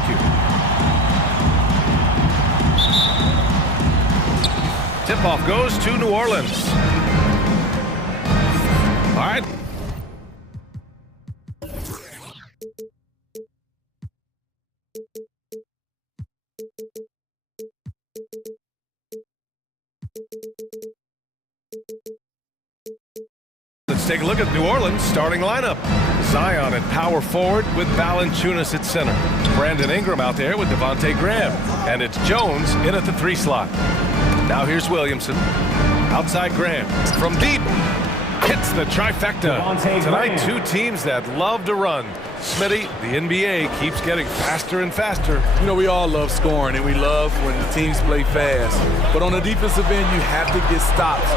Thank you. Tip-off goes to New Orleans. All right. Let's take a look at New Orleans' starting lineup. Zion at power forward with Valanciunas at center. Brandon Ingram out there with Devontae Graham. And it's Jones in at the 3 slot. Now here's Williamson. Outside Graham. From deep. Hits the trifecta. Tonight, 2 teams that love to run. Smitty, the NBA keeps getting faster and faster. You know, we all love scoring, and we love when the teams play fast. But on the defensive end, you have to get stops.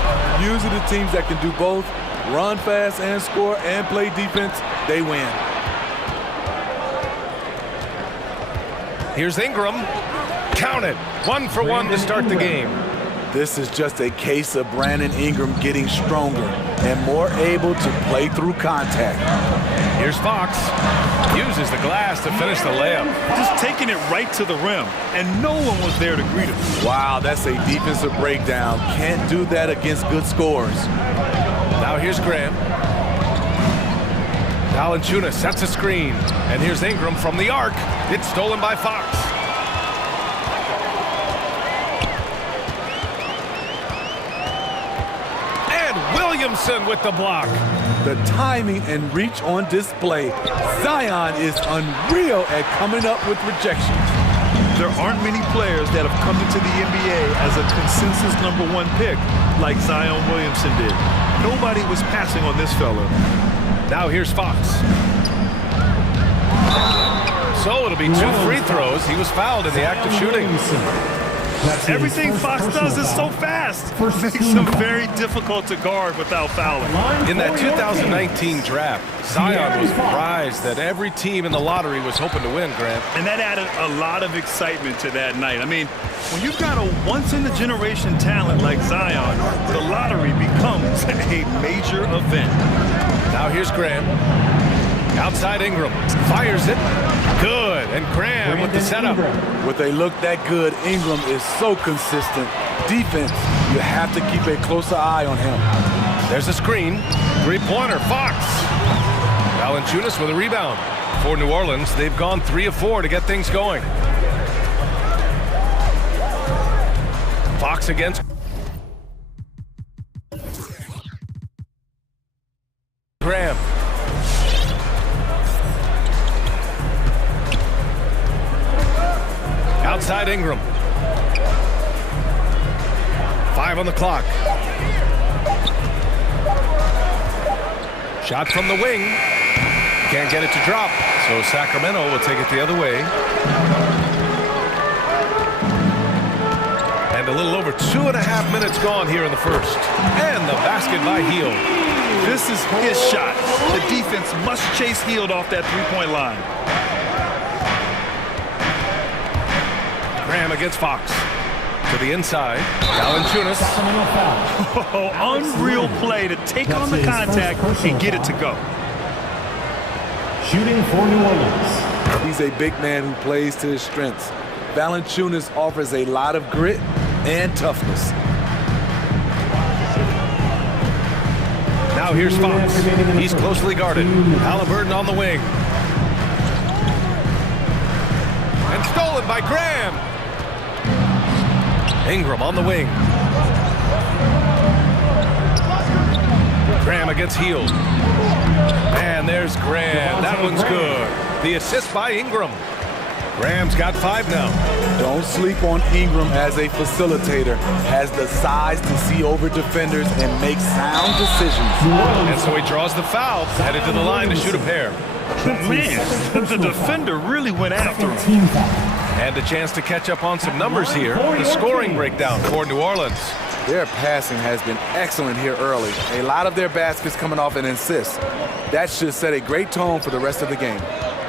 Usually the teams that can do both, run fast and score and play defense, they win. Here's Ingram. Count it. 1 for 1 to start the game. This is just a case of Brandon Ingram getting stronger and more able to play through contact. Here's Fox. Uses the glass to finish the layup. Just taking it right to the rim, and no one was there to greet him. Wow, that's a defensive breakdown. Can't do that against good scorers. Now here's Graham. Valanciunas sets a screen. And here's Ingram from the arc. It's stolen by Fox. And Williamson with the block. The timing and reach on display. Zion is unreal at coming up with rejections. There aren't many players that have come into the NBA as a consensus #1 pick like Zion Williamson did. Nobody was passing on this fella. Now here's Fox. So it'll be 2 free throws. He was fouled in the act of shooting. Everything Fox does is so fast. Makes him very difficult to guard without fouling. In that 2019 draft, Zion was prized that every team in the lottery was hoping to win, Grant. And that added a lot of excitement to that night. I mean, when you've got a once-in-a-generation talent like Zion, the lottery becomes a major event. Now here's Graham. Outside Ingram. Fires it. Good. And Graham with the setup. With a look that good, Ingram is so consistent. Defense, you have to keep a closer eye on him. There's a screen. 3-pointer. Fox. Valanciunas with a rebound. For New Orleans, they've gone 3 of 4 to get things going. Fox against Graham. Outside Ingram. 5 on the clock. Shot from the wing. Can't get it to drop. So Sacramento will take it the other way. And a little over 2.5 minutes gone here in the first. And the basket by Hield. This is his shot. The defense must chase Hield off that 3-point line. Graham against Fox. To the inside. Valanciunas. Oh, unreal play to take on the contact and get it to go. Shooting for New Orleans. He's a big man who plays to his strengths. Valanciunas offers a lot of grit and toughness. Now here's Fox. He's closely guarded. Halliburton on the wing. And stolen by Graham. Ingram on the wing. Graham against Hield. And there's Graham. That one's good. The assist by Ingram. Graham's got 5 now. Don't sleep on Ingram as a facilitator. Has the size to see over defenders and make sound decisions. And so he draws the foul, headed to the line to shoot a pair. Man, the defender really went after him. And a chance to catch up on some numbers here. The scoring breakdown for New Orleans. Their passing has been excellent here early. A lot of their baskets coming off an assist. That should set a great tone for the rest of the game.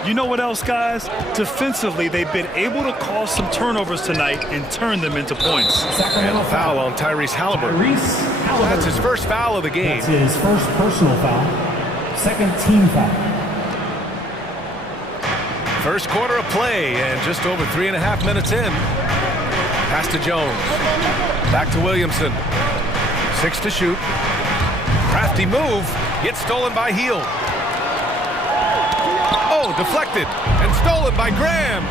You know what else, guys? Defensively, they've been able to cause some turnovers tonight and turn them into points. And a foul on Tyrese Halliburton. That's his first foul of the game. That's his first personal foul. Second team foul. First quarter of play and just over 3.5 minutes in. Pass to Jones. Back to Williamson. 6 to shoot. Crafty move. Gets stolen by Heel. Oh, deflected and stolen by Graham.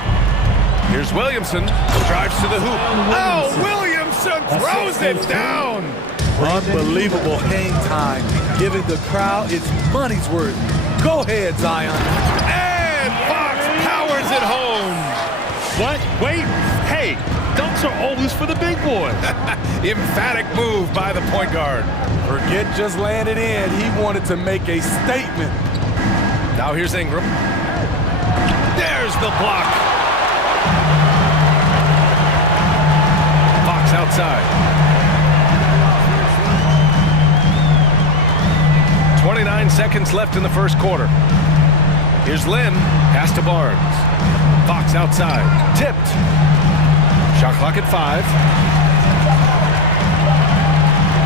Here's Williamson. Drives to the hoop. Oh, Williamson throws it down. Unbelievable hang time, giving the crowd its money's worth. Go ahead, Zion. And Fox powers it home. What? Wait. Hey, dunks are always for the big boys. Emphatic move by the point guard. Forget just laying it in. He wanted to make a statement. Now here's Ingram. There's the block. Fox outside. 29 seconds left in the first quarter. Here's Lynn. Pass to Barnes. Fox outside. Tipped. Shot clock at 5.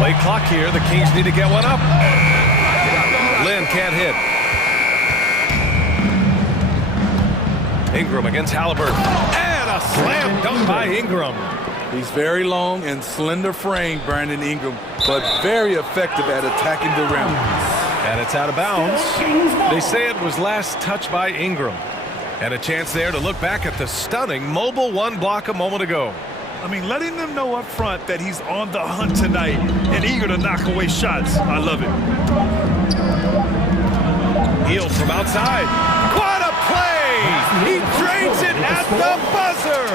Late clock here. The Kings need to get one up. Lynn can't hit. Ingram against Halliburton. And a slam dunk by Ingram. He's very long and slender frame, Brandon Ingram, but very effective at attacking the rim. And it's out of bounds. They say it was last touched by Ingram. And a chance there to look back at the stunning mobile one block a moment ago. I mean, letting them know up front that he's on the hunt tonight and eager to knock away shots. I love it. Heel from outside. What a play! He drains it at the buzzer!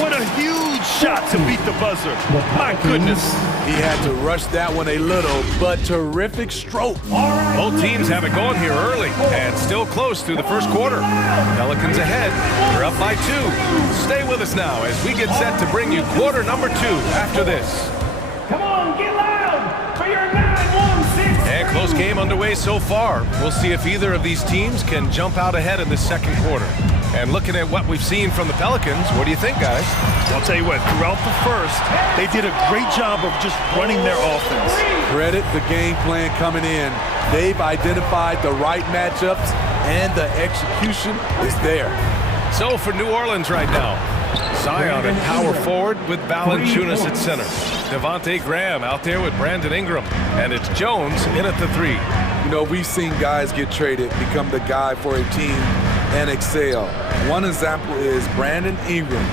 What a huge shot to beat the buzzer. My goodness. He had to rush that one a little, but terrific stroke. Both teams have it going here early and still close through the first quarter. Pelicans ahead. They're up by 2. Stay with us now as we get set to bring you quarter number 2 after this. Come on, get loud for your 9-1-6. And close game underway so far. We'll see if either of these teams can jump out ahead in the second quarter. And looking at what we've seen from the Pelicans, what do you think, guys? I'll tell you what, throughout the first, they did a great job of just running their offense. Credit the game plan coming in. They've identified the right matchups, and the execution is there. So for New Orleans right now, Zion at power forward with Valanciunas at center. Devontae Graham out there with Brandon Ingram. And it's Jones in at the 3. You know, we've seen guys get traded, become the guy for a team, and excel. One example is Brandon Ingram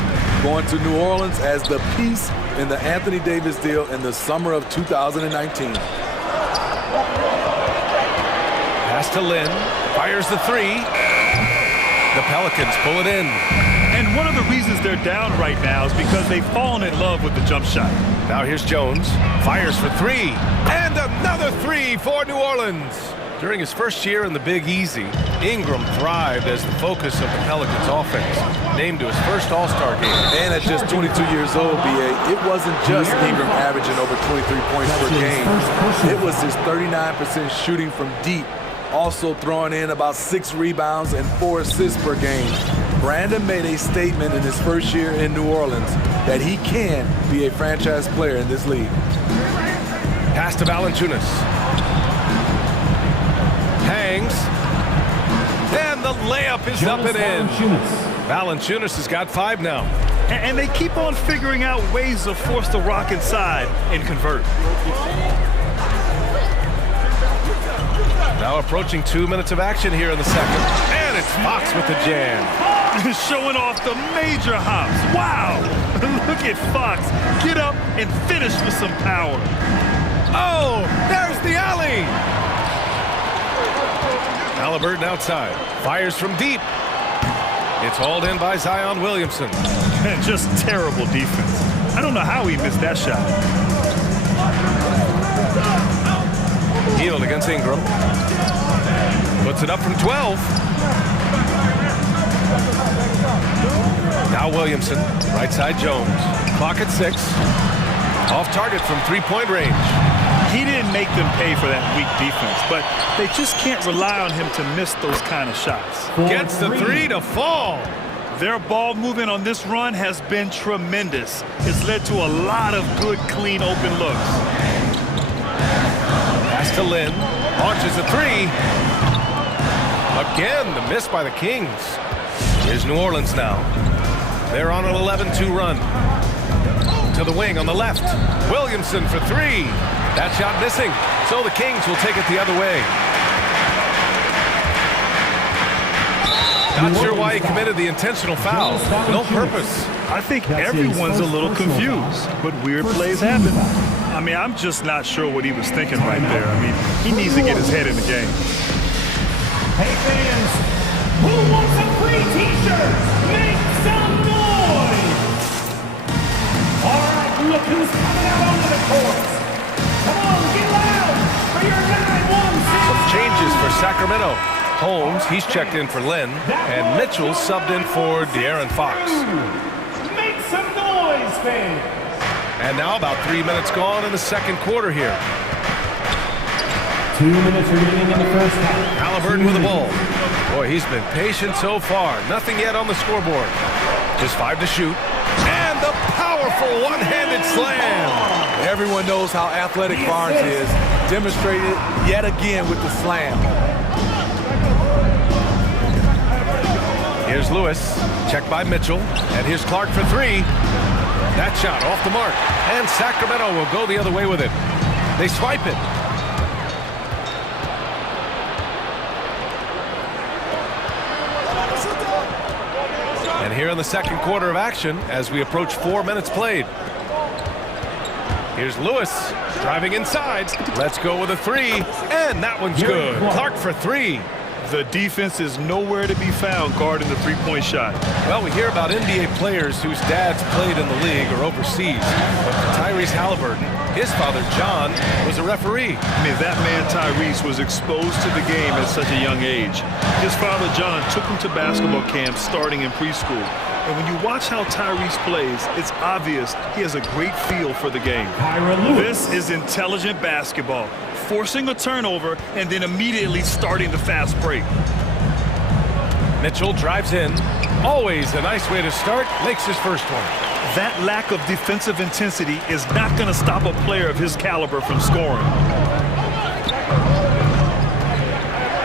going to New Orleans as the piece in the Anthony Davis deal in the summer of 2019. Pass to Lynn. Fires the 3. The Pelicans pull it in. And one of the reasons they're down right now is because they've fallen in love with the jump shot. Now here's Jones. Fires for 3. And another 3 for New Orleans. During his first year in the Big Easy, Ingram thrived as the focus of the Pelicans offense, named to his first All-Star game. And at just 22 years old, B.A., it wasn't just Ingram averaging over 23 points per game. It was his 39% shooting from deep, also throwing in about 6 rebounds and 4 assists per game. Brandon made a statement in his first year in New Orleans that he can be a franchise player in this league. Pass to Valanciunas. Hangs. And the layup is up and in. Valanciunas has got 5 now. And they keep on figuring out ways to force the rock inside and convert. Now approaching 2 minutes of action here in the second. And it's Fox with the jam. Showing off the major hops. Wow! Look at Fox. Get up and finish with some power. Oh, there's the alley. Halliburton outside. Fires from deep. It's hauled in by Zion Williamson. Just terrible defense. I don't know how he missed that shot. Healed against Ingram. Puts it up from 12. Now Williamson. Right side Jones. Clock at 6. Off target from 3-point range. He didn't make them pay for that weak defense, but they just can't rely on him to miss those kind of shots. Gets the 3 to fall. Their ball movement on this run has been tremendous. It's led to a lot of good, clean, open looks. Pass to Lynn. Launches a 3. Again, the miss by the Kings. Here's New Orleans now. They're on an 11-2 run. To the wing on the left. Williamson for three. That shot missing. So the Kings will take it the other way. Not sure why he committed the intentional foul. No purpose. I think everyone's a little confused, but weird plays happen. I mean, I'm just not sure what he was thinking right there. I mean, he needs to get his head in the game. Hey fans, who wants a free t-shirt? Make some noise! All right, look who's coming out onto the court. Come on, get loud for your 9-1 season. Some changes for Sacramento. Holmes, he's checked in for Lynn, and Mitchell subbed in for De'Aaron Fox. Make some noise, fans. And now about 3 minutes gone in the second quarter here. 2 minutes remaining in the first half. Halliburton with the ball. Boy, he's been patient so far. Nothing yet on the scoreboard. Just 5 to shoot. And the powerful one-handed slam. Everyone knows how athletic Barnes is. Demonstrated yet again with the slam. Here's Lewis, checked by Mitchell, and here's Clark for three. That shot off the mark, and Sacramento will go the other way with it. They swipe it. And here in the second quarter of action, as we approach 4 minutes played. Here's Lewis, driving inside. Let's go with a three, and that one's good. Clark for three. The defense is nowhere to be found guarding the three-point shot. Well, we hear about NBA players whose dads played in the league or overseas. But for Tyrese Halliburton, his father, John, was a referee. I mean, that man, Tyrese, was exposed to the game at such a young age. His father, John, took him to basketball camps starting in preschool. And when you watch how Tyrese plays, it's obvious he has a great feel for the game. This is intelligent basketball. Forcing a turnover and then immediately starting the fast break. Mitchell drives in. Always a nice way to start. Makes his first one. That lack of defensive intensity is not going to stop a player of his caliber from scoring.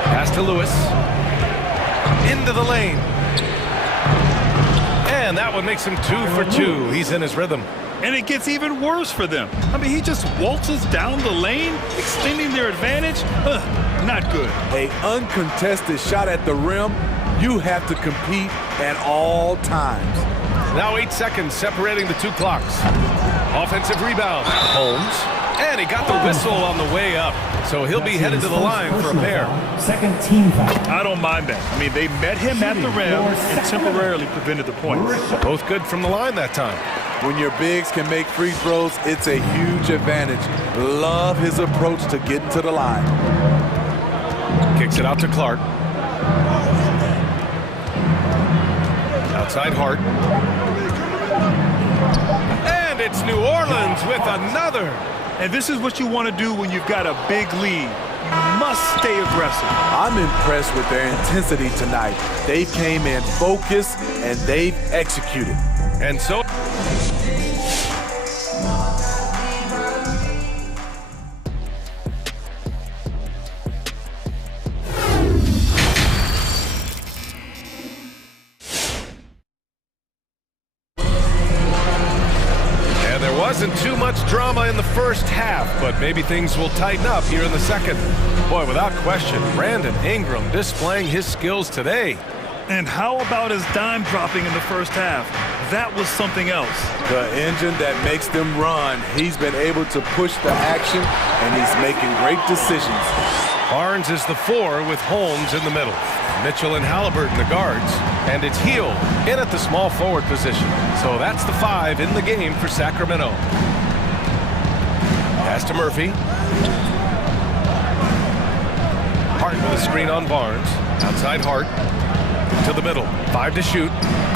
Pass to Lewis. Into the lane. And that one makes him 2 for 2. He's in his rhythm. And it gets even worse for them. I mean, he just waltzes down the lane, extending their advantage. Not good. An uncontested shot at the rim, you have to compete at all times. Now 8 seconds separating the two clocks. Offensive rebound. Holmes. And he got the whistle on the way up. So he'll be headed to the line for a pair. Second team foul. I don't mind that. I mean, they met him at the rim and temporarily prevented the points. Both good from the line that time. When your bigs can make free throws, it's a huge advantage. Love his approach to getting to the line. Kicks it out to Clark. Outside Hart. And it's New Orleans with another. And this is what you want to do when you've got a big lead. You must stay aggressive. I'm impressed with their intensity tonight. They came in focused and they've executed. And so... Wasn't too much drama in the first half, but maybe things will tighten up here in the second. Boy, without question, Brandon Ingram displaying his skills today. And how about his dime dropping in the first half? That was something else. The engine that makes them run. He's been able to push the action, and he's making great decisions. Barnes is the 4 with Holmes in the middle. Mitchell and Halliburton the guards, and it's Heel in at the small forward position. So that's the 5 in the game for Sacramento. Pass to Murphy. Hart with a screen on Barnes. Outside Hart. To the middle. 5 to shoot.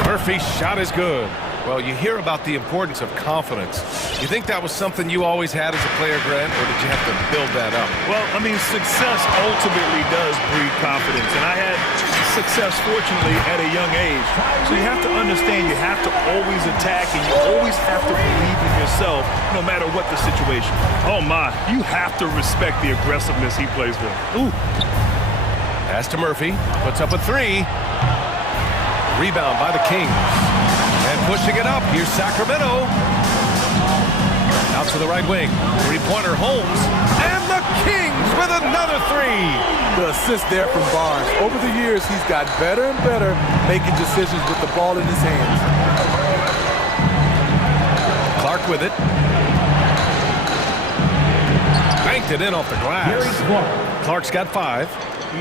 Murphy's shot is good. Well, you hear about the importance of confidence. You think that was something you always had as a player, Grant, or did you have to build that up? Well, I mean, success ultimately does breed confidence. And I had success, fortunately, at a young age. So you have to understand you have to always attack and you always have to believe in yourself no matter what the situation. Oh, my. You have to respect the aggressiveness he plays with. Ooh. Pass to Murphy. Puts up a 3. Rebound by the Kings. And pushing it up, here's Sacramento. Out to the right wing. Three-pointer Holmes. And the Kings with another three. The assist there from Barnes. Over the years, he's got better and better making decisions with the ball in his hands. Clark with it. Banked it in off the glass. Clark's got 5.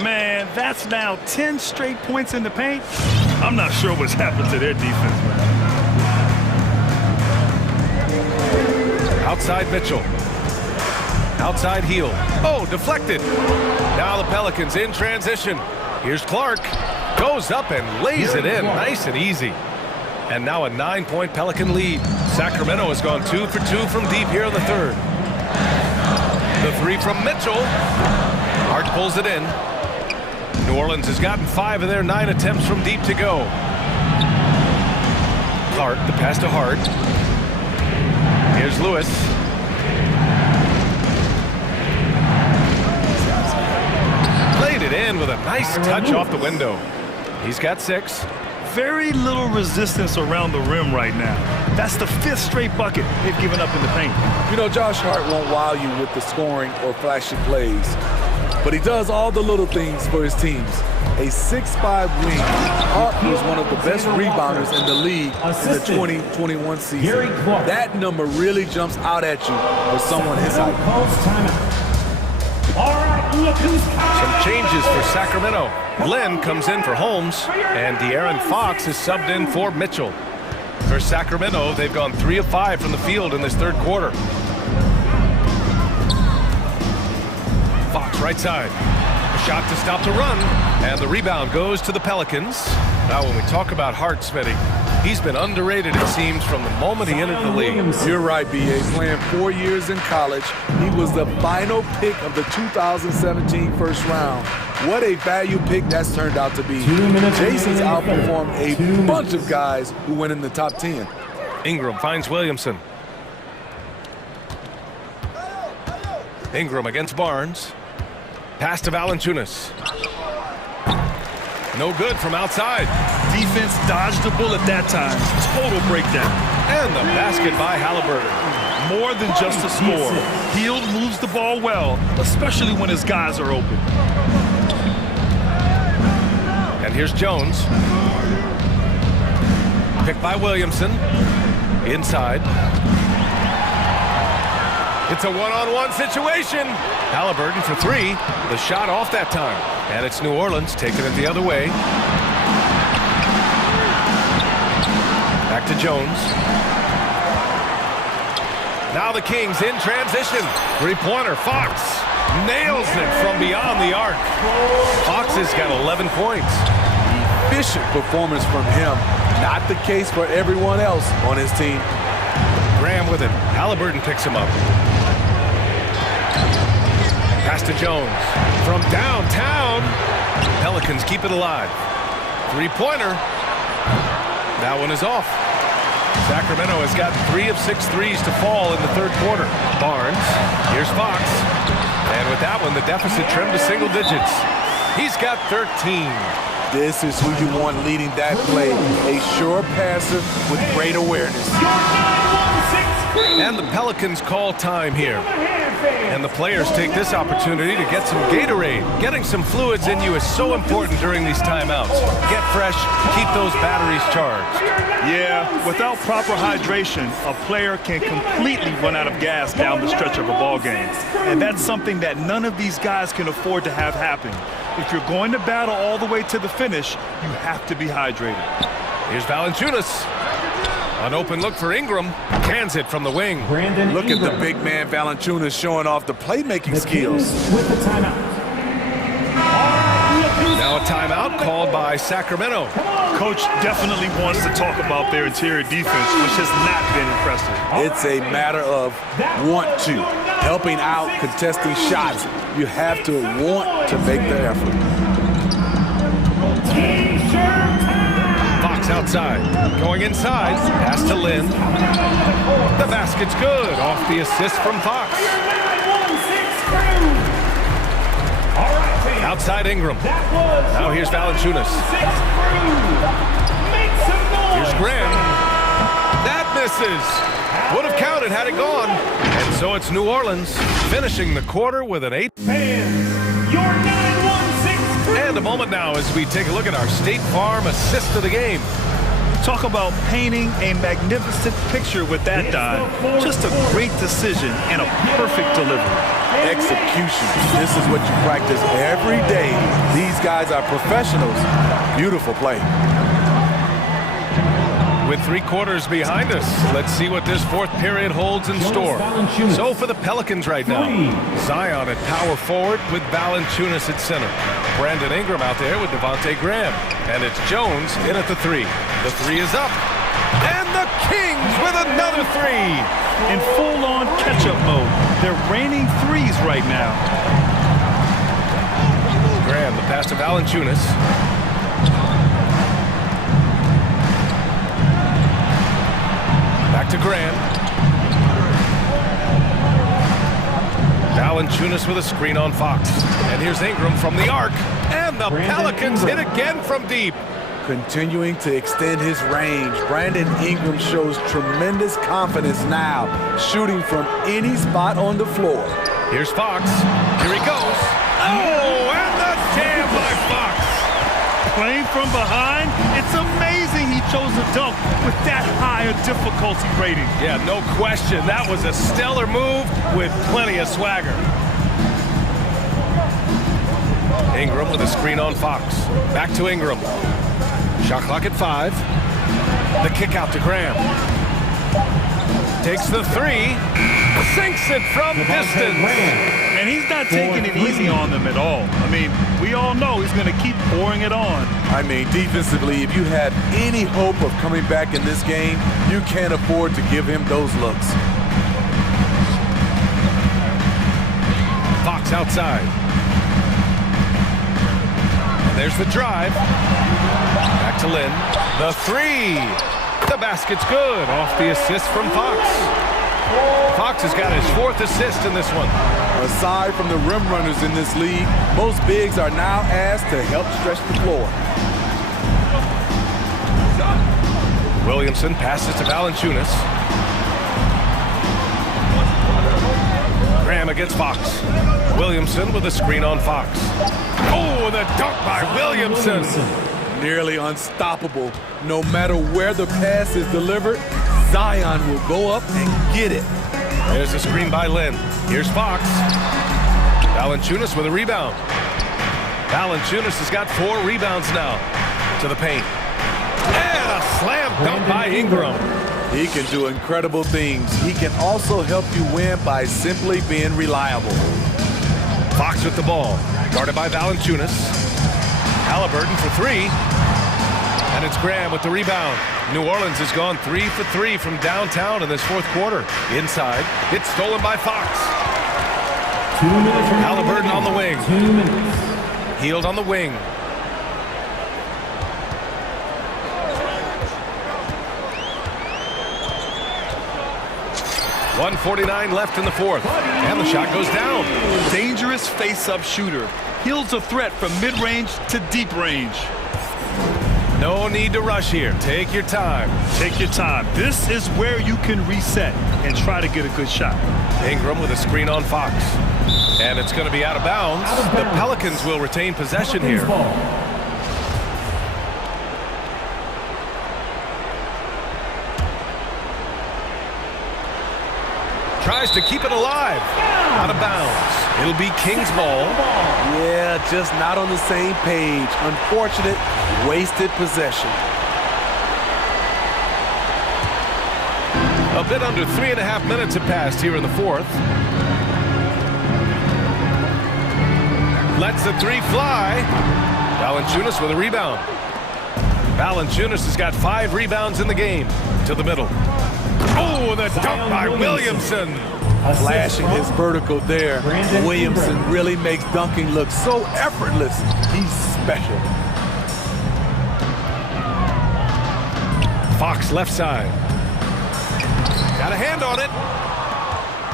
Man, that's now 10 straight points in the paint. I'm not sure what's happened to their defense, man. Outside Mitchell. Outside Heel. Oh, deflected. Now the Pelicans in transition. Here's Clark. Goes up and lays it in. Nice and easy. And now a 9-point Pelican lead. Sacramento has gone 2 for 2 from deep here in the third. The three from Mitchell. Hart pulls it in. New Orleans has gotten 5 of their 9 attempts from deep to go. Clark, the pass to Hart. Here's Lewis. Played it in with a nice touch off the window. He's got 6. Very little resistance around the rim right now. That's the 5th straight bucket they've given up in the paint. You know, Josh Hart won't wow you with the scoring or flashy plays, but he does all the little things for his teams. A 6'5" wing, Hart was one of the best rebounders in the league in the 2021 season. That number really jumps out at you for someone his height. Some changes for Sacramento. Glenn comes in for Holmes, and De'Aaron Fox is subbed in for Mitchell. For Sacramento, they've gone 3 of 5 from the field in this third quarter. Fox right side. A shot to stop the run, and the rebound goes to the Pelicans. Now when we talk about Hart, Smitty, he's been underrated, it seems, from the moment he entered the league. You're right, B.A. Playing 4 years in college, he was the final pick of the 2017 first round. What a value pick that's turned out to be. Jason's outperformed a bunch of guys who went in the top 10. Ingram finds Williamson. Ingram against Barnes. Pass to Valanciunas. No good from outside. Defense dodged the bullet that time. Total breakdown. And the basket by Halliburton. More than just a score. Hield moves the ball well, especially when his guys are open. And here's Jones. Picked by Williamson. Inside. It's a one-on-one situation. Halliburton for 3. The shot off that time. And it's New Orleans taking it the other way. Back to Jones. Now the Kings in transition. Three-pointer. Fox nails it from beyond the arc. Fox has got 11 points. Efficient performance from him. Not the case for everyone else on his team. Graham with it. Halliburton picks him up. Pass to Jones. From downtown. Pelicans keep it alive. Three-pointer. That one is off. Sacramento has got 3 of 6 threes to fall in the third quarter. Barnes. Here's Fox. And with that one, the deficit trimmed to single digits. He's got 13. This is who you want leading that play. A sure passer with great awareness. And the Pelicans call time here. And the players take this opportunity to get some Gatorade. Getting some fluids in you is so important during these timeouts. Get fresh, keep those batteries charged. Yeah, without proper hydration, a player can completely run out of gas down the stretch of a ball game. And that's something that none of these guys can afford to have happen. If you're going to battle all the way to the finish, you have to be hydrated. Here's Valanciunas. An open look for Ingram. Cans it from the wing. Look at the big man Valanciunas showing off the playmaking skills. With the timeout. Now a timeout called by Sacramento. Coach definitely wants to talk about their interior defense, which has not been impressive. It's a matter of want to. Helping out, contesting shots. You have to want to make the effort. Fox outside. Going inside. Pass to Lynn. The basket's good. Off the assist from Fox. Outside Ingram. Now here's Valanciunas. Graham. That misses. Would have counted had it gone. And so it's New Orleans finishing the quarter with an 8. Fans, your 916 And a moment now as we take a look at our State Farm assist of the game. Talk about painting a magnificent picture with that dive. Just a great decision and a perfect delivery. Execution. This is what you practice every day. These guys are professionals. Beautiful play. With 3 quarters behind us, let's see what this fourth period holds in store. So for the Pelicans right now, Zion at power forward with Valanciunas at center. Brandon Ingram out there with Devontae Graham. And it's Jones in at the 3. The 3 is up. And the Kings with another 3. In full-on catch-up mode. They're raining threes right now. Graham, the pass to Valanciunas. Back to Graham. Valanciunas with a screen on Fox. And here's Ingram from the arc. And the Pelicans hit again from deep. Continuing to extend his range, Brandon Ingram shows tremendous confidence now, shooting from any spot on the floor. Here's Fox. Here he goes. Oh, and the jam by Fox. Playing from behind, it's amazing he chose to dunk with that higher difficulty rating. Yeah, no question. That was a stellar move with plenty of swagger. Ingram with a screen on Fox. Back to Ingram. Shot clock at 5. The kick out to Graham. Takes the 3. Sinks it from distance. And he's not taking it easy on them at all. I mean, we all know he's going to keep pouring it on. I mean, defensively, if you have any hope of coming back in this game, you can't afford to give him those looks. Fox outside. And there's the drive. Back to Lynn. The 3. The basket's good. Off the assist from Fox. Fox has got his 4th assist in this one. Aside from the rim runners in this league, most bigs are now asked to help stretch the floor. Williamson passes to Valanciunas. Graham against Fox. Williamson with a screen on Fox. Oh, the dunk by Williamson. Nearly unstoppable. No matter where the pass is delivered, Zion will go up and get it. There's a screen by Lynn. Here's Fox. Valanciunas with a rebound. Valanciunas has got 4 rebounds now. To the paint. And a slam dunk by Ingram. He can do incredible things. He can also help you win by simply being reliable. Fox with the ball. Guarded by Valanciunas. Halliburton for 3. And it's Graham with the rebound. New Orleans has gone 3 for 3 from downtown in this 4th quarter. Inside, it's stolen by Fox. 2 minutes. Halliburton on the wing. 2 minutes. Healed on the wing. .149 left in the 4th. And the shot goes down. Dangerous face-up shooter. Heals a threat from mid-range to deep range. No need to rush here. Take your time. Take your time. This is where you can reset and try to get a good shot. Ingram with a screen on Fox. And it's going to be out of bounds. The Pelicans will retain possession here. Tries to keep it alive. Out of bounds. It'll be Kings ball. Yeah, just not on the same page. Unfortunate, wasted possession. A bit under 3.5 minutes have passed here in the 4th. Lets the 3 fly. Valanciunas with a rebound. Valanciunas has got 5 rebounds in the game. To the middle. Oh, the dunk by Williamson. Flashing his vertical there. Williamson really makes dunking look so effortless. He's special. Fox left side. Got a hand on it.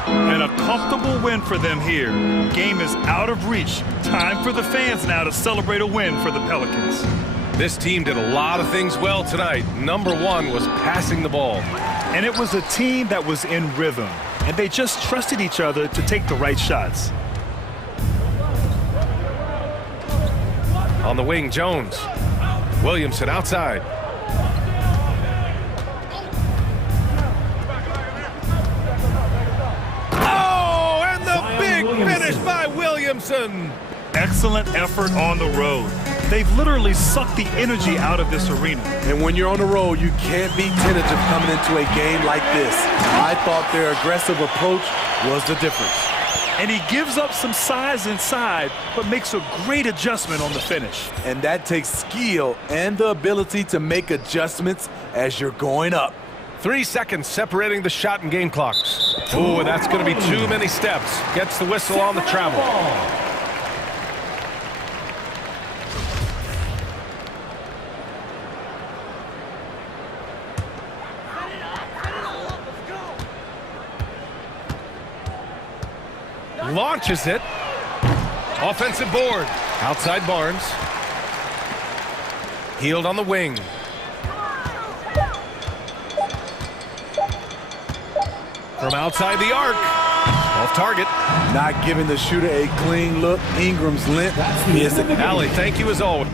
And a comfortable win for them here. Game is out of reach. Time for the fans now to celebrate a win for the Pelicans. This team did a lot of things well tonight. Number one was passing the ball. And it was a team that was in rhythm, and they just trusted each other to take the right shots. On the wing, Jones. Williamson outside. Oh, and the big finish by Williamson. Excellent effort on the road. They've literally sucked the energy out of this arena. And when you're on the road, you can't be tentative coming into a game like this. I thought their aggressive approach was the difference. And he gives up some size inside, but makes a great adjustment on the finish. And that takes skill and the ability to make adjustments as you're going up. 3 seconds separating the shot and game clocks. Ooh, that's going to be too many steps. Gets the whistle on the travel. Launches it. Offensive board. Outside Barnes. Healed on the wing. From outside the arc. Off target. Not giving the shooter a clean look. Ingram's length is Allie, thank you as always.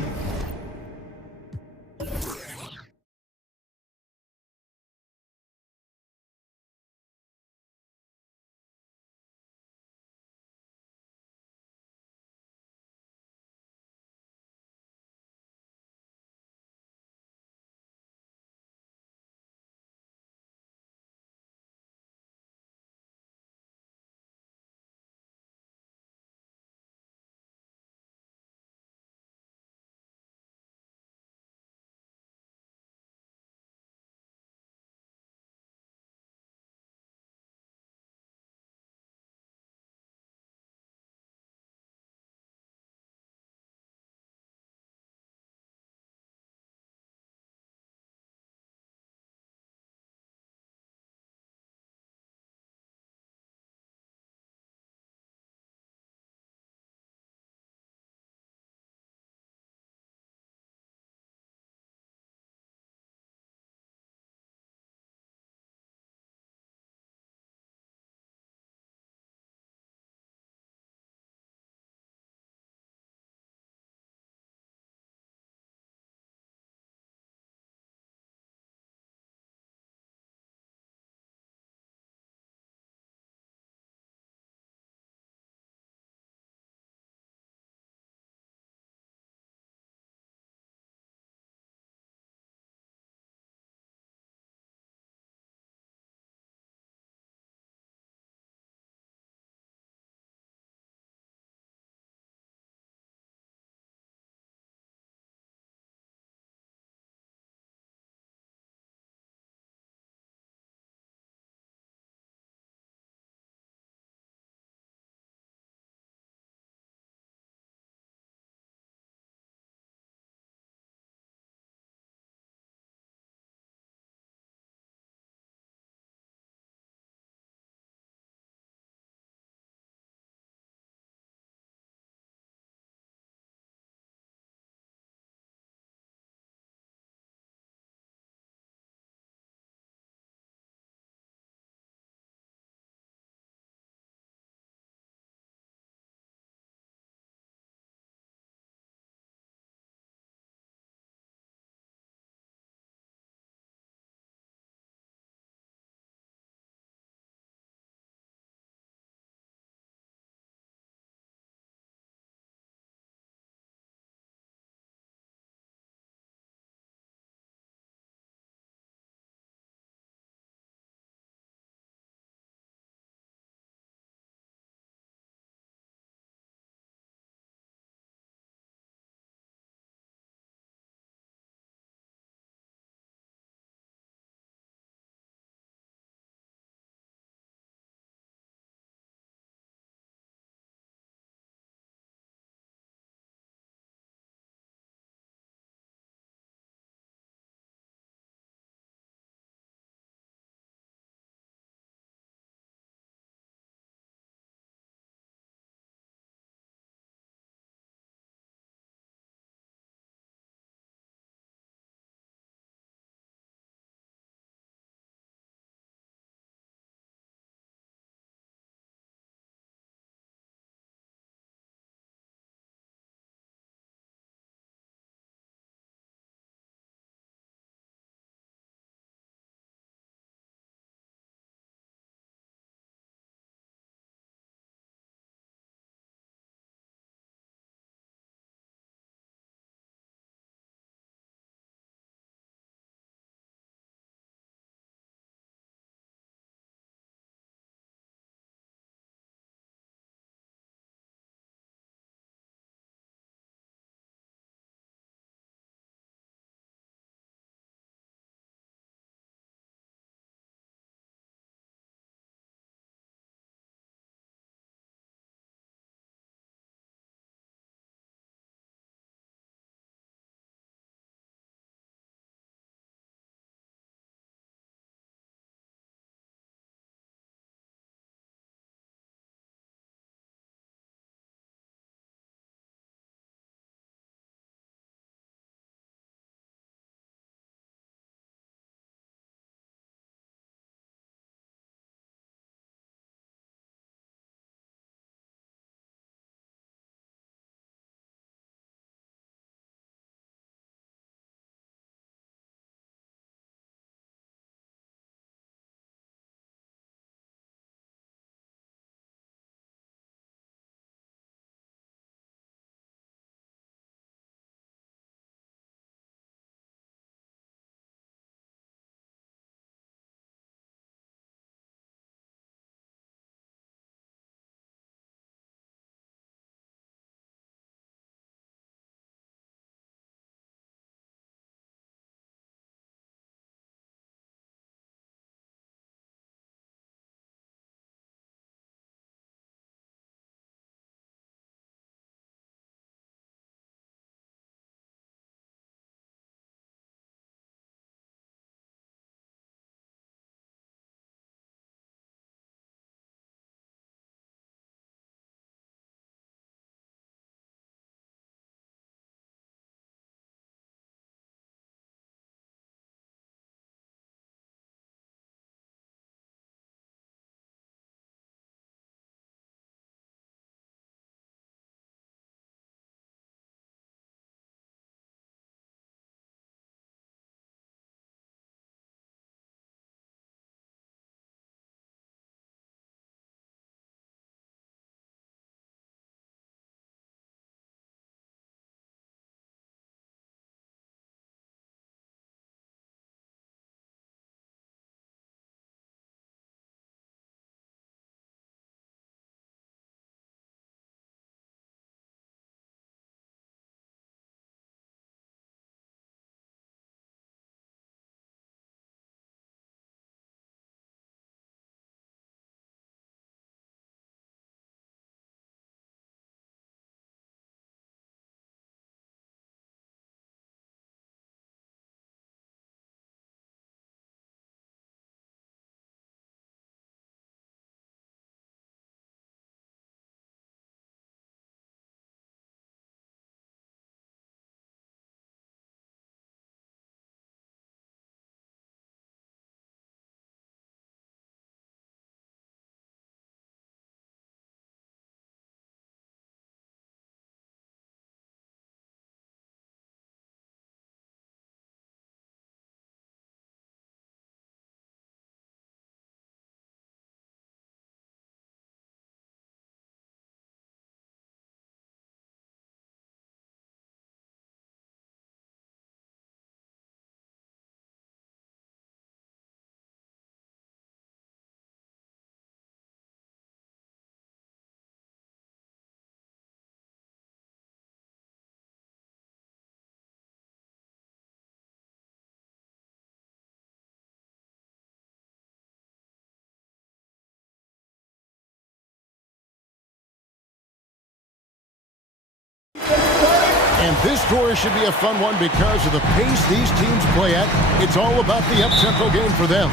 And this score should be a fun one because of the pace these teams play at. It's all about the up-tempo game for them.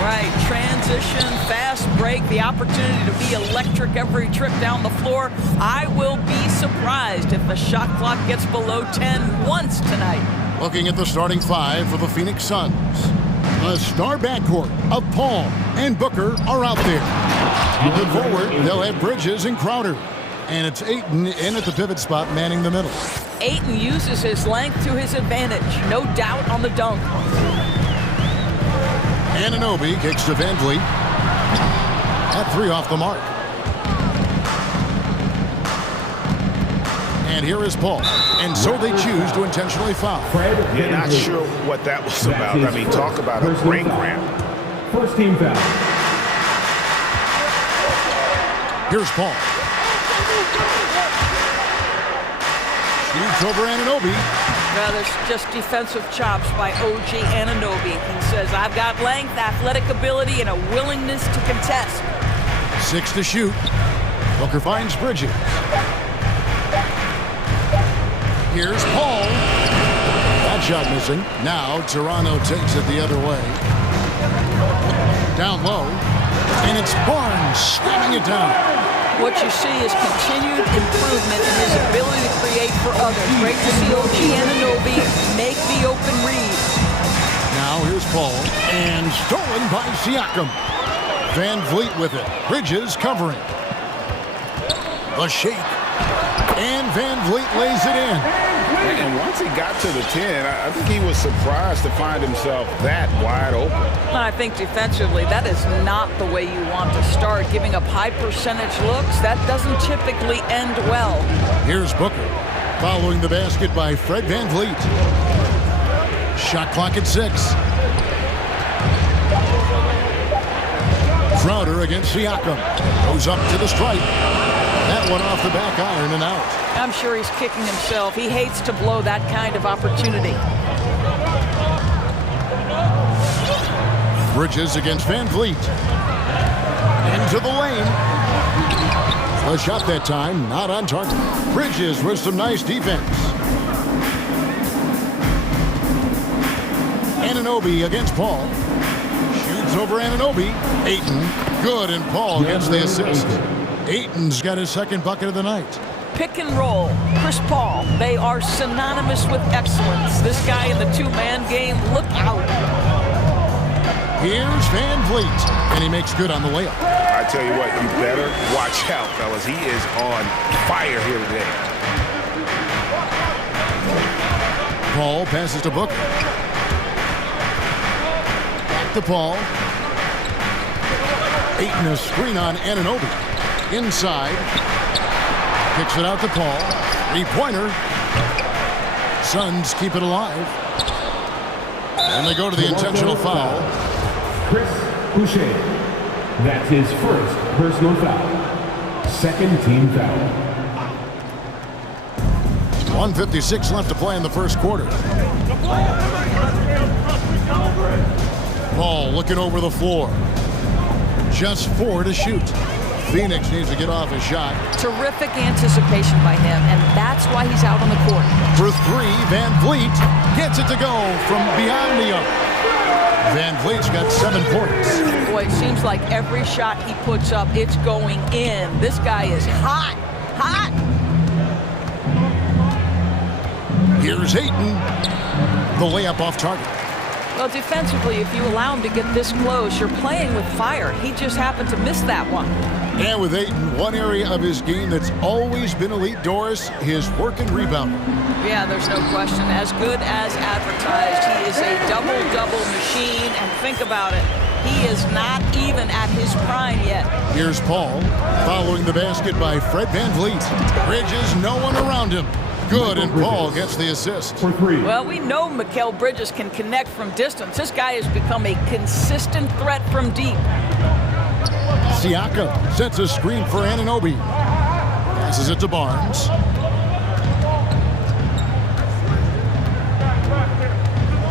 Right, transition, fast break, the opportunity to be electric every trip down the floor. I will be surprised if the shot clock gets below 10 once tonight. Looking at the starting five for the Phoenix Suns. The star backcourt of Paul and Booker are out there. Moving forward, they'll have Bridges and Crowder. And it's Ayton in at the pivot spot, manning the middle. Ayton uses his length to his advantage. No doubt on the dunk. Anunoby kicks to Van Vliet. At 3 off the mark. And here is Paul. And so they choose to intentionally foul. You're not sure what that was about. I mean, talk about a brain cramp. First team foul. Here's Paul. Shoots over Anunoby. Well, there's just defensive chops by OG Anunoby. He says, I've got length, athletic ability, and a willingness to contest. 6 to shoot. Booker finds Bridges. Here's Paul. That shot missing. Now Toronto takes it the other way. Down low. And it's Barnes slamming it down. What you see is continued improvement in his ability to create for others. Great to see OG Anunoby make the open read. Now here's Paul. And stolen by Siakam. Van Vliet with it. Bridges covering. A shake. And Van Vliet lays it in. And once he got to the 10, I think he was surprised to find himself that wide open. I think defensively, that is not the way you want to start. Giving up high percentage looks, that doesn't typically end well. Here's Booker. Following the basket by Fred Van Vliet. Shot clock at 6. Crowder against Siakam. Goes up to the stripe. That one off the back iron and out. I'm sure he's kicking himself. He hates to blow that kind of opportunity. Bridges against Van Vliet. Into the lane. A shot that time, not on target. Bridges with some nice defense. Anunoby against Paul. Shoots over Anunoby. Ayton, good, and Paul gets the assist. Ayton's got his second bucket of the night. Pick and roll, Chris Paul. They are synonymous with excellence. This guy in the two-man game, look out. Here's Van Vliet, and he makes good on the layup. I tell you what, you better watch out, fellas. He is on fire here today. Paul passes to Booker. Back to Paul. Ayton a screen on Anunoby. Inside. Kicks it out to Paul. 3-pointer. Suns keep it alive. And they go to the intentional foul. Chris Boucher. That's his first personal foul. Second team foul. 1:56 left to play in the first quarter. Paul looking over the floor. Just 4 to shoot. Phoenix needs to get off his shot. Terrific anticipation by him, and that's why he's out on the court. For 3, Van Vliet gets it to go from beyond the arc. Van Vliet's got 7 points. Boy, it seems like every shot he puts up, it's going in. This guy is hot, hot. Here's Ayton. The layup off target. Well, defensively, if you allow him to get this close, you're playing with fire. He just happened to miss that one. And with Ayton, one area of his game that's always been elite, Doris, his work and rebounding. Yeah, there's no question. As good as advertised, he is a double-double machine. And think about it, he is not even at his prime yet. Here's Paul, following the basket by Fred Van Vliet. Bridges, no one around him. Good, and Paul gets the assist. For 3. Well, we know Mikal Bridges can connect from distance. This guy has become a consistent threat from deep. Siakam sets a screen for Anunoby. Passes it to Barnes.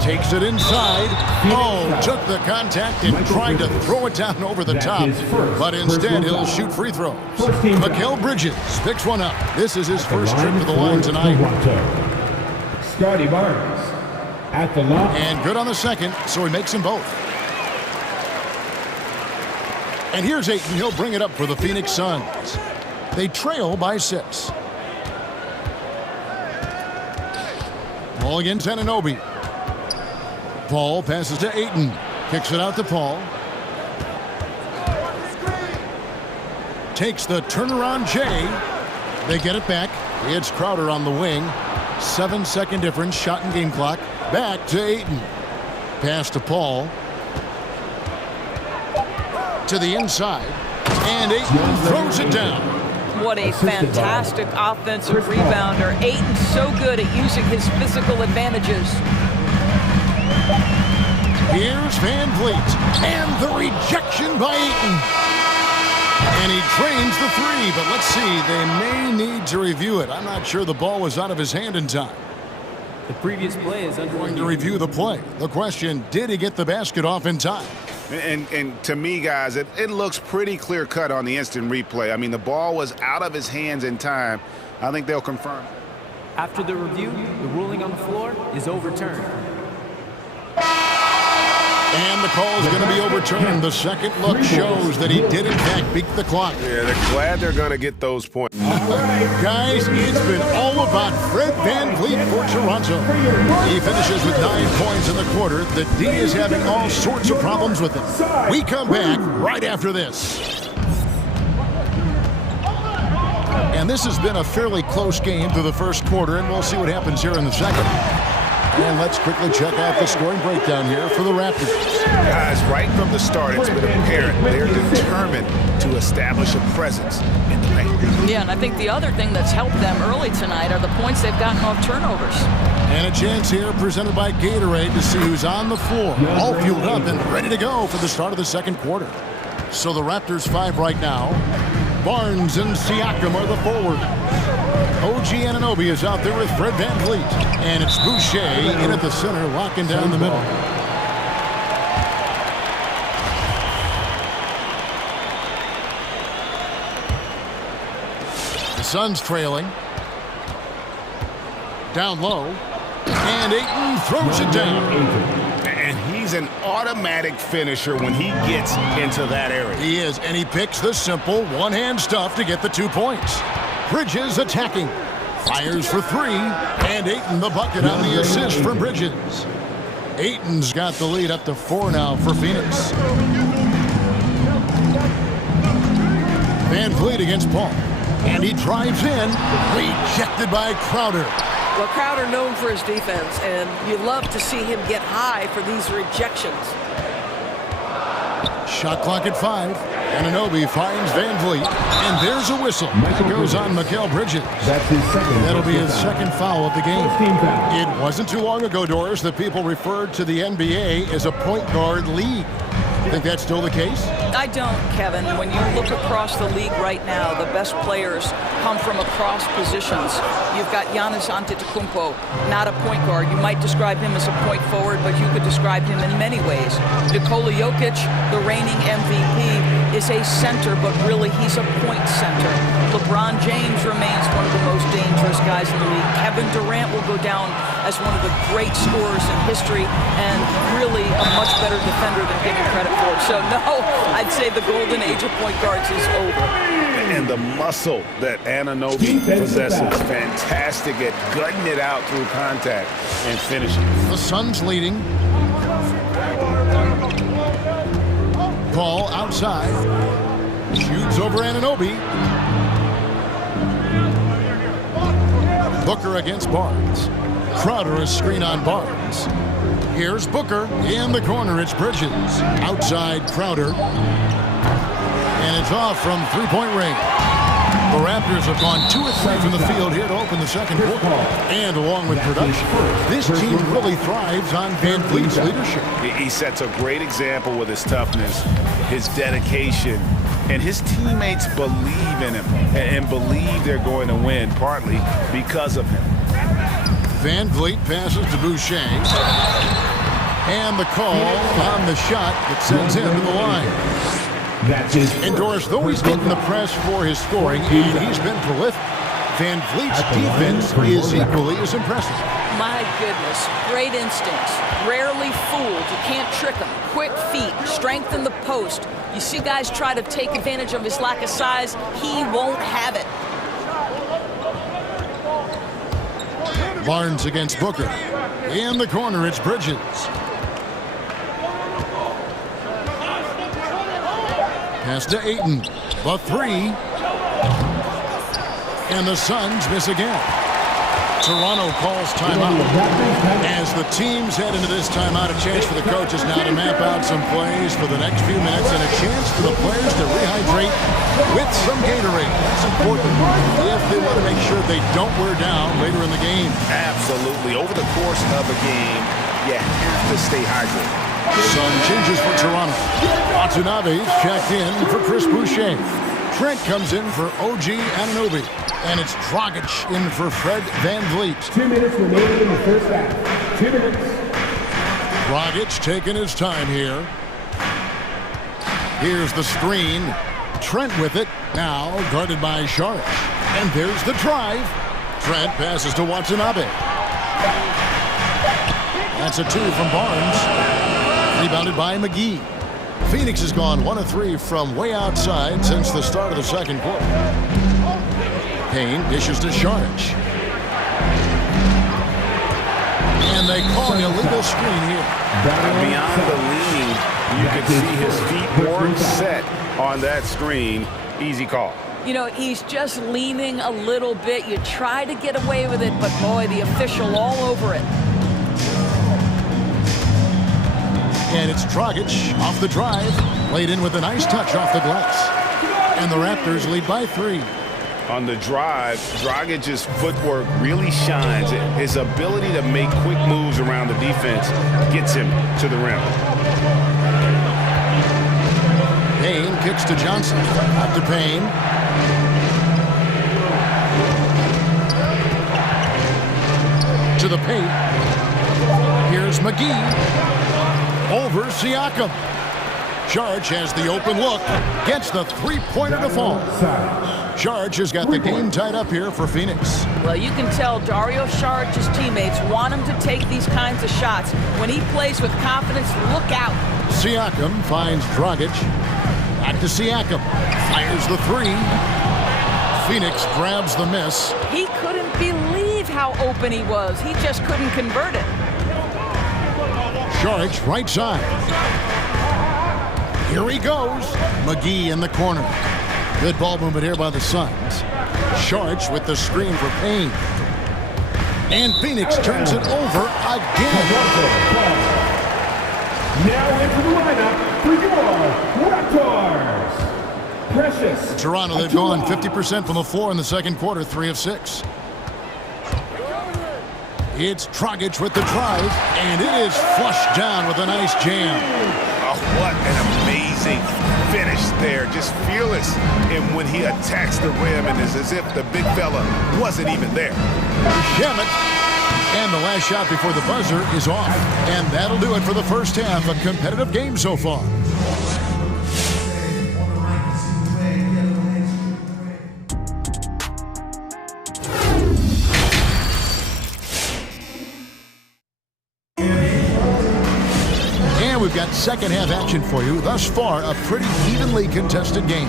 Takes it inside. Oh, took the contact and tried to throw it down over the top. But instead, he'll shoot free throws. Mikal Bridges picks one up. This is his first trip to the line tonight. Scotty Barnes at the line. And good on the second, so he makes them both. And here's Ayton. He'll bring it up for the Phoenix Suns. They trail by 6. Ball against Anunoby. Paul passes to Ayton. Kicks it out to Paul. Takes the turnaround Jay. They get it back. It's Crowder on the wing. 7-second difference, shot and game clock. Back to Ayton. Pass to Paul. To the inside. And Ayton throws it down. What a fantastic offensive rebounder. Ayton's so good at using his physical advantages. Here's Van Vliet. And the rejection by Ayton. And he drains the three, but let's see. They may need to review it. I'm not sure the ball was out of his hand in time. The previous play is under going to review the play. The question, did he get the basket off in time? And to me, guys, it looks pretty clear-cut on the instant replay. I mean, the ball was out of his hands in time. I think they'll confirm. After the review, the ruling on the floor is overturned. And the call is going to be overturned. The second look shows that he did, in fact, beat the clock. Yeah, they're glad they're going to get those points. Guys, it's been all about Fred Van Vliet for Toronto. He finishes with 9 points in the quarter. The D is having all sorts of problems with him. We come back right after this. And this has been a fairly close game through the first quarter, and we'll see what happens here in the second. And let's quickly check out the scoring breakdown here for the Raptors. Guys, right from the start, it's been apparent they're determined to establish a presence in the paint. Yeah, and I think the other thing that's helped them early tonight are the points they've gotten off turnovers. And a chance here presented by Gatorade to see who's on the floor. All fueled up and ready to go for the start of the second quarter. So the Raptors 5 right now. Barnes and Siakam are the forward. OG Anunoby is out there with Fred Van Vliet. And it's Boucher in at the center, locking down the middle. The Suns trailing. Down low. And Ayton throws it down. And he's an automatic finisher when he gets into that area. He is, and he picks the simple one-hand stuff to get the 2 points. Bridges attacking. Fires for 3. And Ayton the bucket on the assist from Bridges. Ayton's got the lead up to 4 now for Phoenix. Van Vliet against Paul. And he drives in. Rejected by Crowder. Well, Crowder known for his defense, and you love to see him get high for these rejections. Shot clock at 5. Anunoby finds Van Vliet, and there's a whistle. That goes on Mikal Bridges. That's his second. That'll be his second foul of the game. It wasn't too long ago, Doris, that people referred to the NBA as a point guard league. Think that's still the case? I don't, Kevin. When you look across the league right now, the best players come from across positions. You've got Giannis Antetokounmpo, not a point guard. You might describe him as a point forward, but you could describe him in many ways. Nikola Jokic, the reigning MVP, is a center, but really he's a point center. LeBron James remains one of the most dangerous guys in the league. Kevin Durant will go down as one of the great scorers in history and really a much better defender than given credit for. So no, I'd say the golden age of point guards is over. And the muscle that Anunoby possesses, fantastic at gutting it out through contact and finishing. The Suns leading. Paul outside. Shoots over Anunoby. Booker against Barnes. Crowder a screen on Barnes. Here's Booker. In the corner, it's Bridges. Outside, Crowder. And it's off from three-point range. The Raptors have gone 2 of 3 from the field here to open the second quarter. And along with production, this team really thrives on Van Vliet's leadership. He sets a great example with his toughness, his dedication, and his teammates believe in him and believe they're going to win, partly because of him. Van Vliet passes to Boucher. And the call on the shot that sends him to the line. And Doris, though he's getting the press for his scoring, and he's been prolific, Van Vliet's defense is equally as impressive. My goodness, great instincts. Rarely fooled. You can't trick him. Quick feet, strength in the post. You see guys try to take advantage of his lack of size. He won't have it. Barnes against Booker. In the corner, it's Bridges. Pass to Ayton. The three. And the Suns miss again. Toronto calls timeout. As the teams head into this timeout, a chance for the coaches now to map out some plays for the next few minutes and a chance for the players to rehydrate with some Gatorade. That's important if they want to make sure they don't wear down later in the game. Absolutely. Over the course of a game, you have to stay hydrated. Some changes for Toronto. Watanabe's checked in for Chris Boucher. Trent comes in for OG Anunoby. And it's Dragic in for Fred Van Vliet. 2 minutes remaining in the first half. 2 minutes. Dragic taking his time here. Here's the screen. Trent with it. Now guarded by Sharp. And there's the drive. Trent passes to Watanabe. That's a 2 from Barnes. Rebounded by McGee. Phoenix has gone 1 of 3 from way outside since the start of the second quarter. Payne dishes to Sharp. And they call an illegal screen here. Beyond the lead, you can see his feet weren't set on that screen. Easy call. You know, he's just leaning a little bit. You try to get away with it, but boy, the official all over it. And it's Dragic off the drive. Laid in with a nice touch off the glass. And the Raptors lead by 3. On the drive, Dragic's footwork really shines. His ability to make quick moves around the defense gets him to the rim. Payne kicks to Johnson. Up to Payne. To the paint. Here's McGee. Over Siakam. Charge has the open look. Gets the three-pointer to fall. Charge has got the game tied up here for Phoenix. Well, you can tell Dario Saric's teammates want him to take these kinds of shots. When he plays with confidence, look out. Siakam finds Dragic. Back to Siakam. Fires the 3. Phoenix grabs the miss. He couldn't believe how open he was. He just couldn't convert it. Charge right side. Here he goes. McGee in the corner. Good ball movement here by the Suns. Sharch with the screen for Payne. And Phoenix turns it over again. Now into the lineup for your Raptors. Precious. Toronto, they've gone 50% from the floor in the second quarter, 3 of 6. It's Dragic with the drive, and it is flushed down with a nice jam. Oh, what an amazing finish there. Just fearless. And when he attacks the rim, and it's as if the big fella wasn't even there. Shamet. And the last shot before the buzzer is off. And that'll do it for the first half. A competitive game so far. We've got second half action for you. Thus far, a pretty evenly contested game.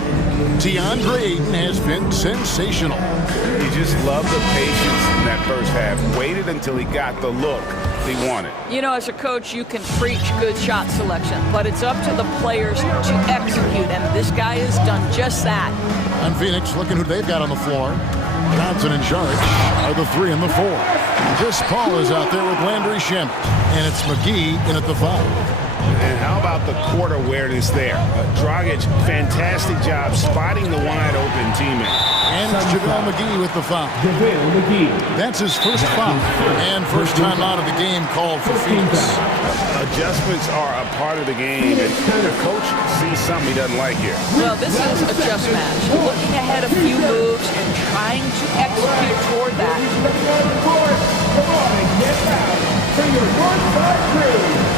DeAndre Ayton has been sensational. You just love the patience in that first half. Waited until he got the look he wanted. You know, as a coach, you can preach good shot selection, but it's up to the players to execute, and this guy has done just that. And Phoenix, looking who they've got on the floor. Johnson and Sharp are the 3 and the 4. Chris Paul is out there with Landry Shamet, and it's McGee in at the 5. And how about the court awareness there? Dragic, fantastic job spotting the wide-open teammate. And it's JaVale McGee with the foul. JaVale McGee. That's his first foul. And first time out of the game called for Phoenix. Adjustments are a part of the game, and the coach sees something he doesn't like here. Well, this is a just match. Looking ahead a few moves and trying to execute toward that. Come on and get out for your Northside crew.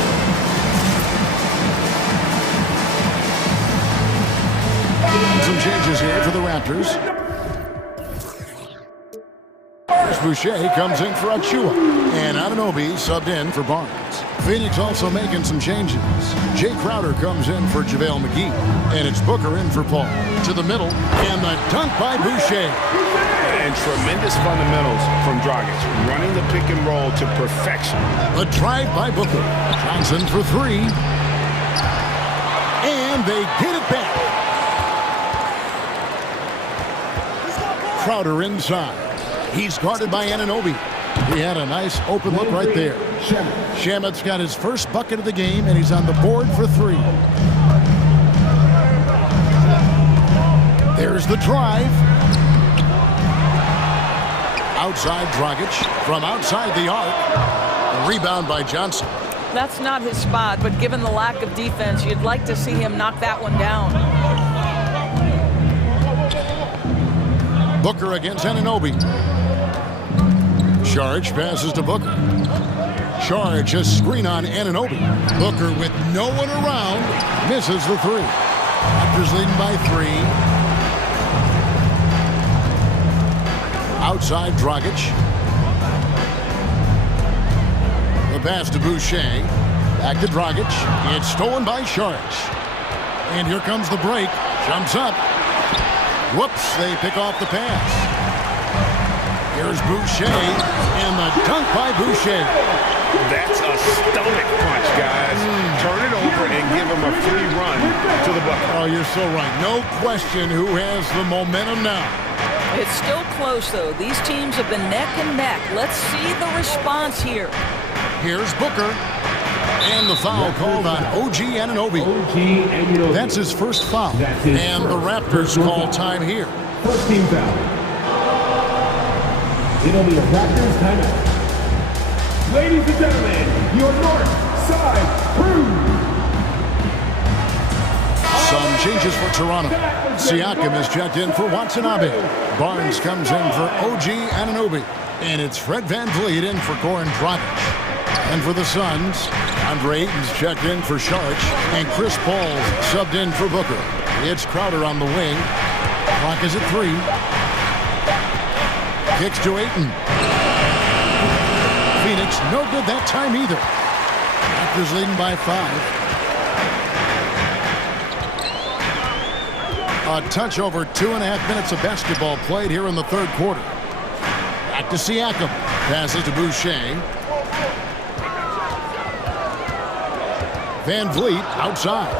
Some changes here for the Raptors. Boucher comes in for Achua. And Anunoby subbed in for Barnes. Phoenix also making some changes. Jay Crowder comes in for JaVale McGee. And it's Booker in for Paul. To the middle, and the dunk by Boucher. And tremendous fundamentals from Dragic, running the pick and roll to perfection. A drive by Booker. Johnson for three. And they get it back. Crowder inside. He's guarded by Anunoby. He had a nice open look right there. Shamit's got his first bucket of the game, and he's on the board for three. There's the drive. Outside Dragic from outside the arc. A rebound by Johnson. That's not his spot, but given the lack of defense, you'd like to see him knock that one down. Booker against Anunoby. Saric passes to Booker. Saric a screen on Anunoby. Booker with no one around misses the three. Raptors leading by three. Outside Dragic. The pass to Boucher. Back to Dragic. It's stolen by Saric. And here comes the break. Jumps up. Whoops, they pick off the pass. Here's Boucher, and the dunk by Boucher. That's a stomach punch, guys. Turn it over and give him a free run to the bucket. Oh, you're so right. No question who has the momentum now. It's still close, though. These teams have been neck and neck. Let's see the response here. Here's Booker. And the foul called on OG Anunoby. That's his first foul. And the Raptors call time here. First team foul. It'll be a Raptors timeout. Ladies and gentlemen, your north side crew. Some changes for Toronto. Siakam is checked in for Watanabe. Barnes comes in for OG Anunoby. And it's Fred VanVleet in for Goran Dragic. And for the Suns, Andre Ayton's checked in for Saric, and Chris Paul's subbed in for Booker. It's Crowder on the wing. Clock is at 3. Kicks to Ayton. Phoenix no good that time either. Raptors leading by 5. A touch over 2.5 minutes of basketball played here in the third quarter. Back to Siakam. Passes to Boucher. VanVleet outside.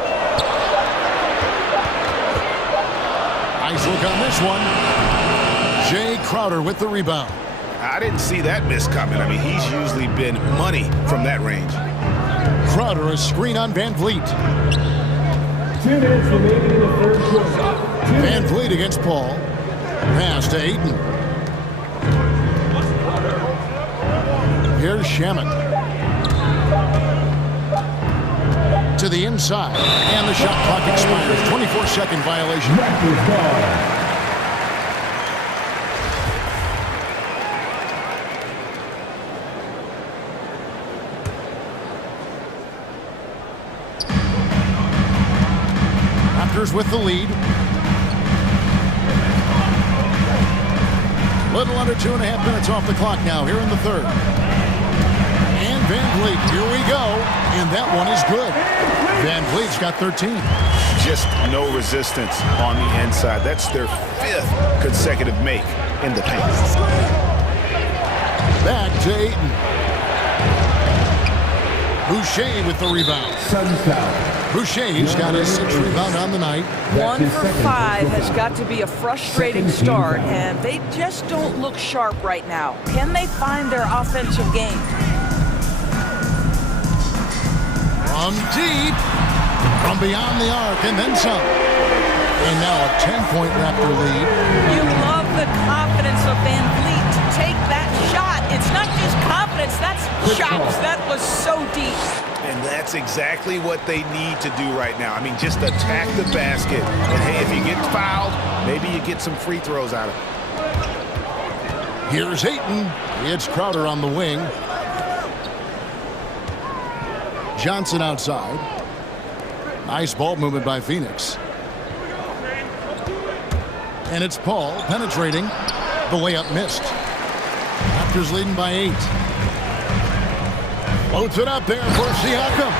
Nice look on this one. Jay Crowder with the rebound. I didn't see that miss coming. I mean, he's usually been money from that range. Crowder a screen on VanVleet. 2 minutes remaining in the third quarter. VanVleet against Paul. Pass to Ayton. Here's Shamet. To the inside, and the shot clock expires. 24-second violation. Raptors with the lead. Little under 2.5 minutes off the clock now here in the third. And VanVleet, here we go. And that one is good. VanVleet's got 13. Just no resistance on the inside. That's their 5th consecutive make in the paint. Back to Ayton. Boucher with the rebound. Boucher's got his 6th rebound on the night. 1 for 5 has got to be a frustrating start, and they just don't look sharp right now. Can they find their offensive game? From deep, from beyond the arc, and then some. And now a 10-point Raptor lead. You love the confidence of VanVleet to take that shot. It's not just confidence, that's chops. That was so deep. And that's exactly what they need to do right now. I mean, just attack the basket. And hey, if you get fouled, maybe you get some free throws out of it. Here's Ayton. It's Crowder on the wing. Johnson outside. Nice ball movement by Phoenix. And it's Paul penetrating. The layup missed. Raptors leading by 8. Loads it up there for Siakam.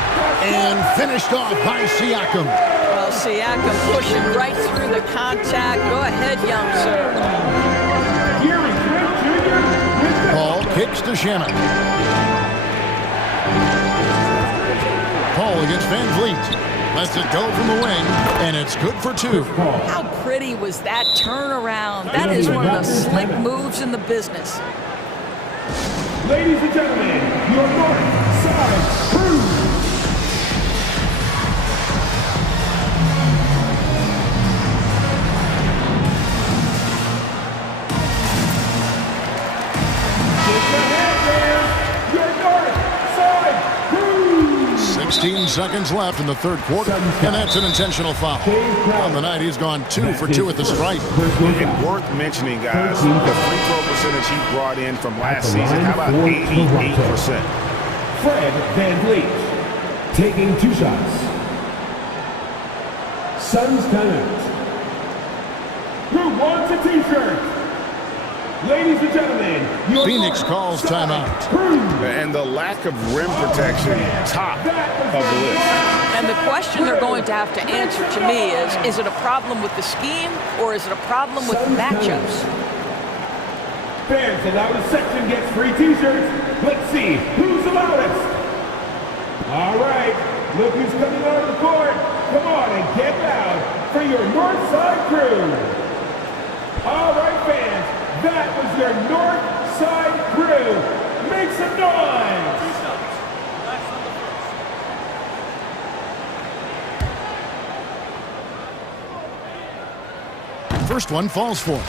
And finished off by Siakam. Well, Siakam pushing right through the contact. Go ahead, young sir. Paul kicks to Shannon. Paul against Van Vliet. Lets it go from the wing, and it's good for 2. How pretty was that turnaround? That is one of the slick moves in the business. Ladies and gentlemen, your north side crew. Get your head there, your north side crew. 16 seconds left in the third quarter, and that's an intentional foul. On the night, he's gone 2 for 2 at the stripe. And worth mentioning, guys, the free throw percentage he brought in from last season, how about 88%? Fred Van Vliet taking 2 shots. Suns timeout. Who wants a t-shirt? Ladies and gentlemen, your Phoenix calls timeout. And the lack of rim protection, top of the list. And the question they're going to have to answer to me is it a problem with the scheme or is it a problem with matchups? Fans, the loudest section gets free t-shirts. Let's see who's the loudest. All right, look who's coming on the court. Come on and get loud for your North Side crew. All right, fans, that was your North Side crew. Make some noise. First one falls for.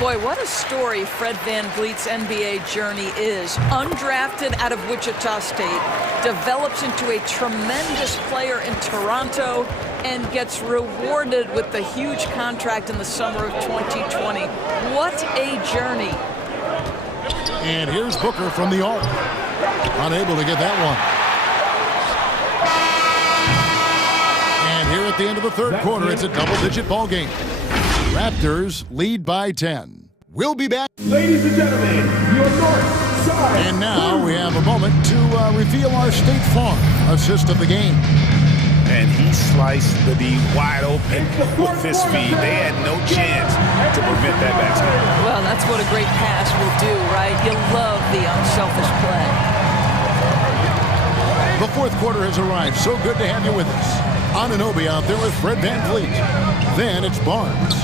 Boy, what a story Fred Van Vliet's NBA journey is. Undrafted out of Wichita State, develops into a tremendous player in Toronto, and gets rewarded with the huge contract in the summer of 2020. What a journey. And here's Booker from the arc. Unable to get that one. And here at the end of the third quarter, it's a double-digit ball game. Raptors lead by 10. We'll be back. Ladies and gentlemen, your North Side. And now we have a moment to reveal our State Farm assist of the game. And he sliced the D wide open with his feet. They had no chance to prevent that basket. Well, that's what a great pass will do, right? You love the unselfish play. The fourth quarter has arrived. So good to have you with us. Anunoby out there with Fred Van Vliet. Then it's Barnes.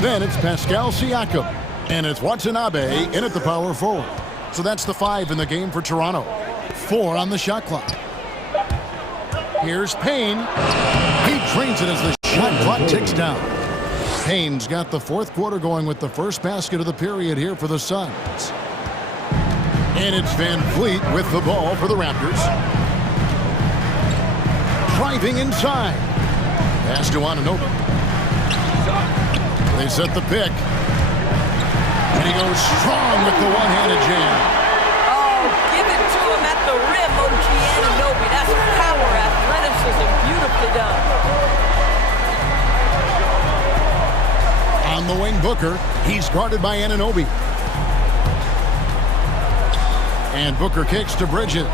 Then it's Pascal Siakam. And it's Watanabe in at the power forward. So that's the 5 in the game for Toronto. 4 on the shot clock. Here's Payne. He trains it as the shot clock ticks down. Payne's got the fourth quarter going with the first basket of the period here for the Suns. And it's Van Vliet with the ball for the Raptors. Driving inside. Pass to Anunoby. They set the pick. And he goes strong with the one-handed jam. Oh, give it to him at the rim, OG Anunoby. That's power, athleticism, beautifully done. On the wing, Booker. He's guarded by Anunoby. And Booker kicks to Bridges.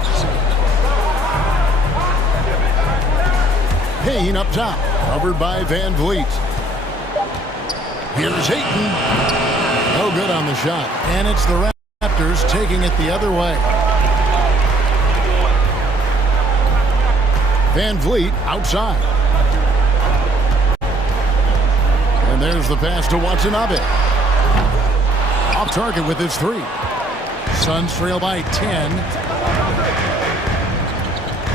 Payne up top, covered by Van Vliet. Here's Ayton. No good on the shot. And it's the Raptors taking it the other way. Van Vliet outside. And there's the pass to Watanabe. Off target with his 3. Suns trail by 10.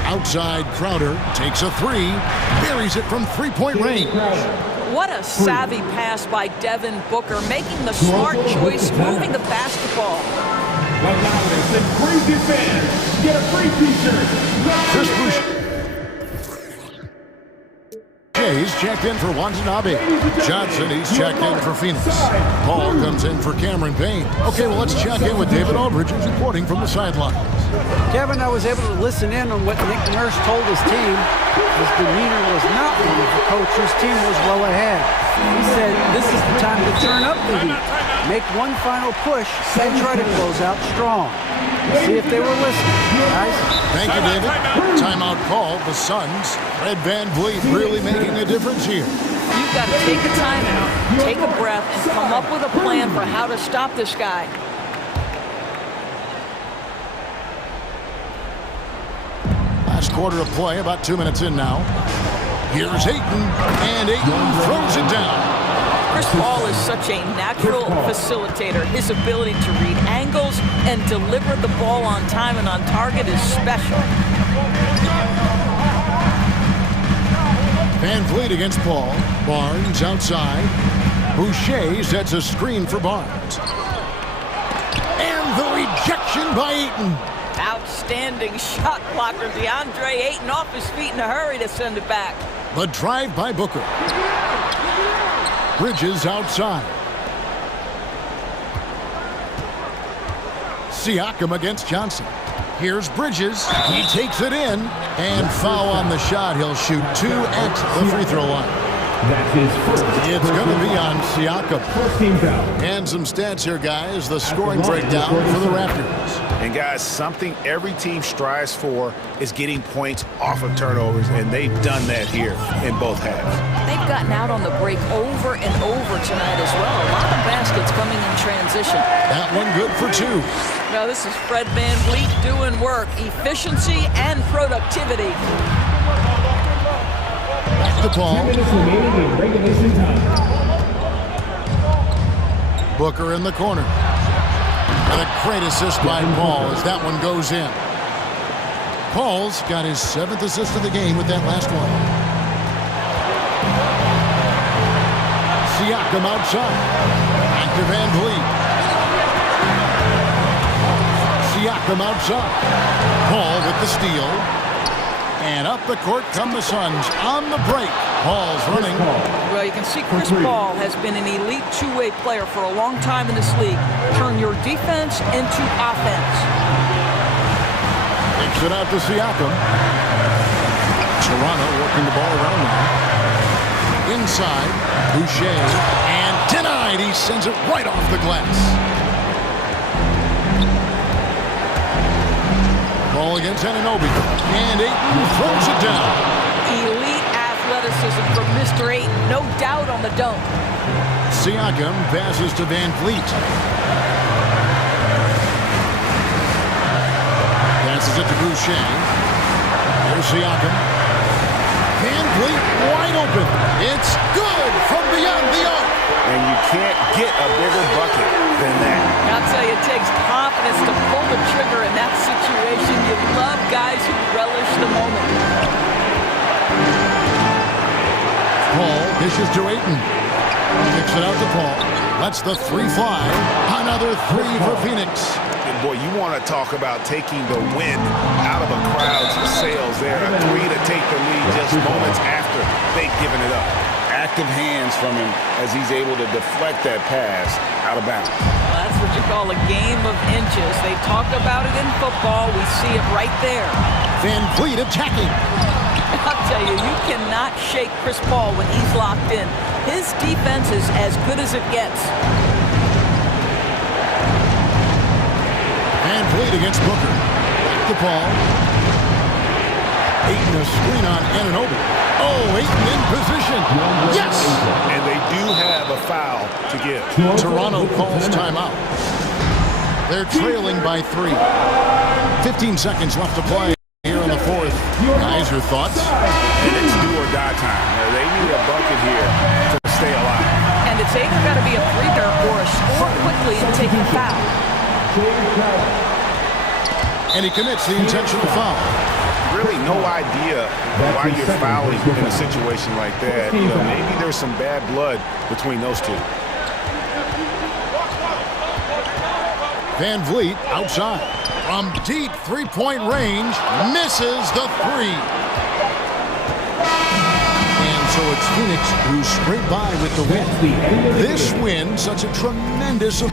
Outside, Crowder takes a 3. Buries it from three-point range. What a savvy pass by Devin Booker, making the smart choice, moving the basketball. The loudest and craziest fans get a free t-shirt. Chris Boucher. He's checked in for Watanabe. Johnson, he's checked in for Phoenix. Paul comes in for Cameron Payne. Okay, well, let's check in with David Aldridge, who's reporting from the sidelines. Kevin, I was able to listen in on what Nick Nurse told his team. His demeanor was not one of the coach whose team was well ahead. He said, this is the time to turn up the heat. make one final push, and try to close out strong. See if they were listening, guys. Thank you, David. Timeout called. The Suns. Fred VanVleet really making a difference here. You've got to take a timeout, take a breath, and come up with a plan for how to stop this guy. Last quarter of play, about 2 minutes in now. Here's Ayton, and Ayton throws it down. Chris Paul is such a natural facilitator. His ability to read angles and deliver the ball on time and on target is special. VanVleet against Paul. Barnes outside. Boucher sets a screen for Barnes. And the rejection by Ayton. Outstanding shot blocker. DeAndre Ayton off his feet in a hurry to send it back. The drive by Booker. Bridges outside. Siakam against Johnson. Here's Bridges. He takes it in. And foul on the shot. He'll shoot 2 at the free throw line. That's his first. It's going to be on Siakam. First team foul. And some stats here, guys. The scoring breakdown for the Raptors. And guys, something every team strives for is getting points off of turnovers, and they've done that here in both halves. They've gotten out on the break over and over tonight as well. A lot of baskets coming in transition. That one good for 2. Now this is Fred VanVleet doing work, efficiency and productivity. Back to Paul. 2 minutes remaining in regulation time. Booker in the corner. And a great assist by Paul as that one goes in. Paul's got his 7th assist of the game with that last one. Siakam outside. Back to VanVleet. Siakam outside. Paul with the steal. And up the court come the Suns on the break. Paul's running. Well, you can see Chris Paul has been an elite two-way player for a long time in this league. Turn your defense into offense. Takes it out to Siakam. Toronto working the ball around now. Inside, Boucher. And denied. He sends it right off the glass. Ball against Anunoby. And Ayton throws it down. Elite athleticism from Mr. Ayton. No doubt on the dunk. Siakam passes to VanVleet. Passes it to Boucher. There's Siakam. VanVleet wide open. It's good from beyond the arc. And you can't get a bigger bucket than that. I'll tell you, it takes confidence to pull the trigger in that situation. You love guys who relish the moment. Paul dishes to Ayton. Kicks it out to Paul. Lets the 3 fly. Another 3 for Phoenix. And boy, you want to talk about taking the wind out of a crowd's sails there. A 3 to take the lead just moments after they've given it up. Active hands from him as he's able to deflect that pass out of bounds. Well, that's what you call a game of inches. They talk about it in football. We see it right there. VanVleet attacking. I'll tell you, you cannot shake Chris Paul when he's locked in. His defense is as good as it gets. VanVleet against Booker. Back to Paul. Ayton a screen on Anunoby. Oh, Ayton in position. Yes! And they do have a foul to give. Toronto calls timeout. They're trailing by 3. 15 seconds left to play here in the 4th. Guys, your thoughts? And it's do or die time. They need a bucket here to stay alive. And it's either got to be a three-pointer or a score quickly and take a foul. And he commits the intentional foul. Really no idea why you're fouling in a situation like that. You know, maybe there's some bad blood between those two. VanVleet outside. From deep three-point range, misses the 3. And so it's Phoenix who scraped by with the win. This win, such a tremendous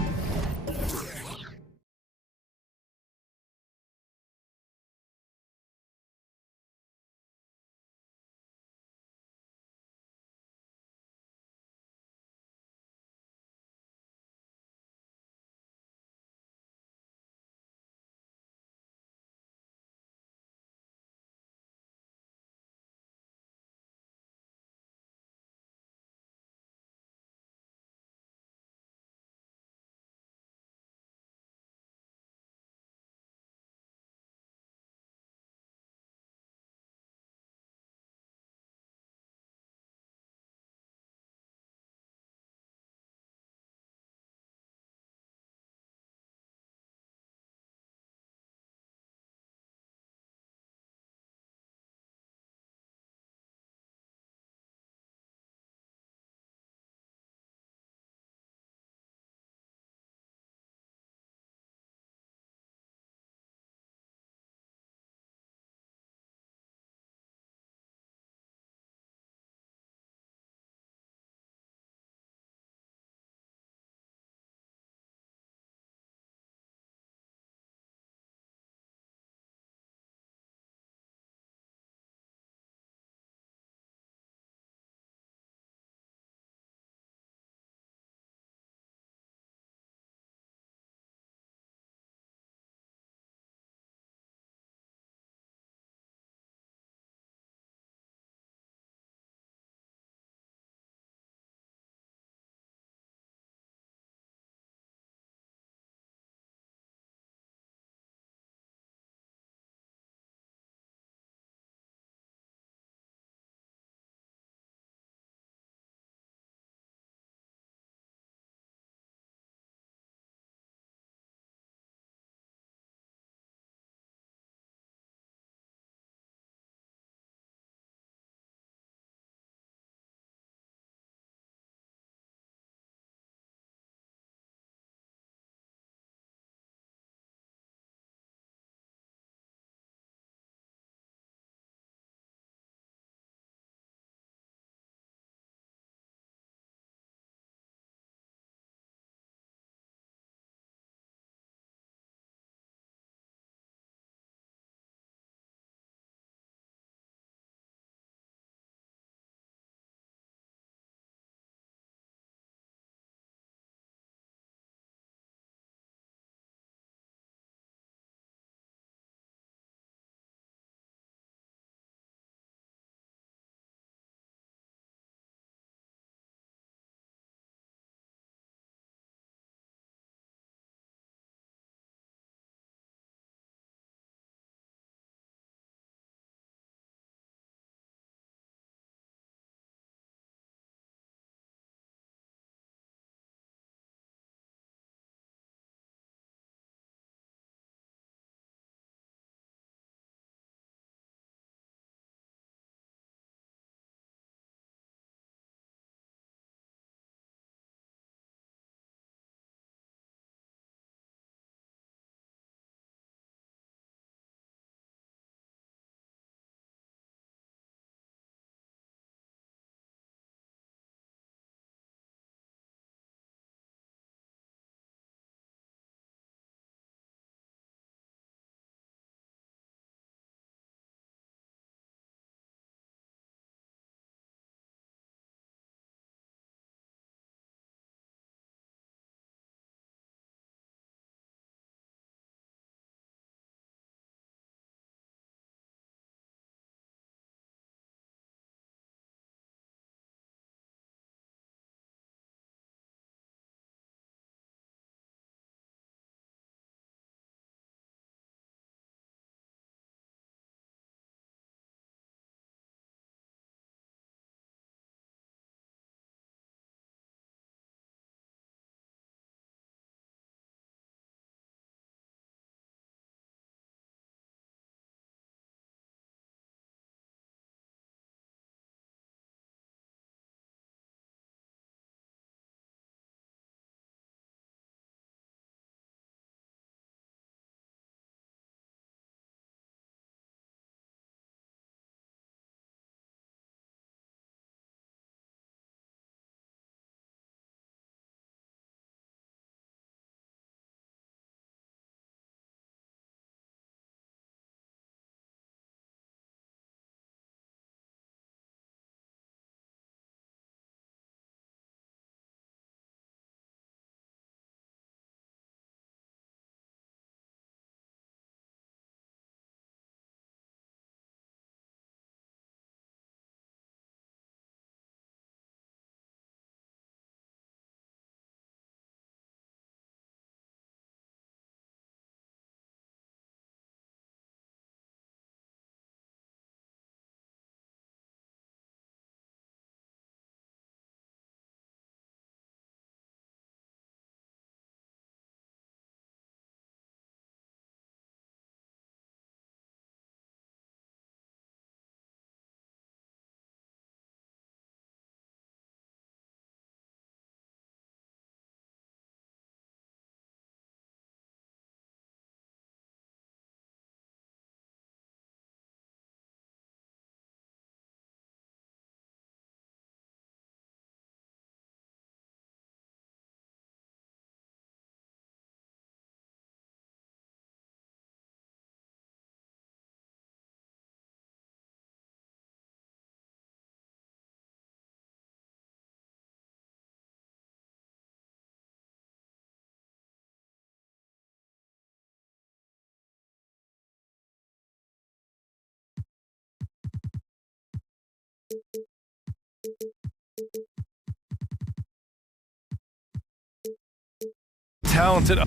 Talented.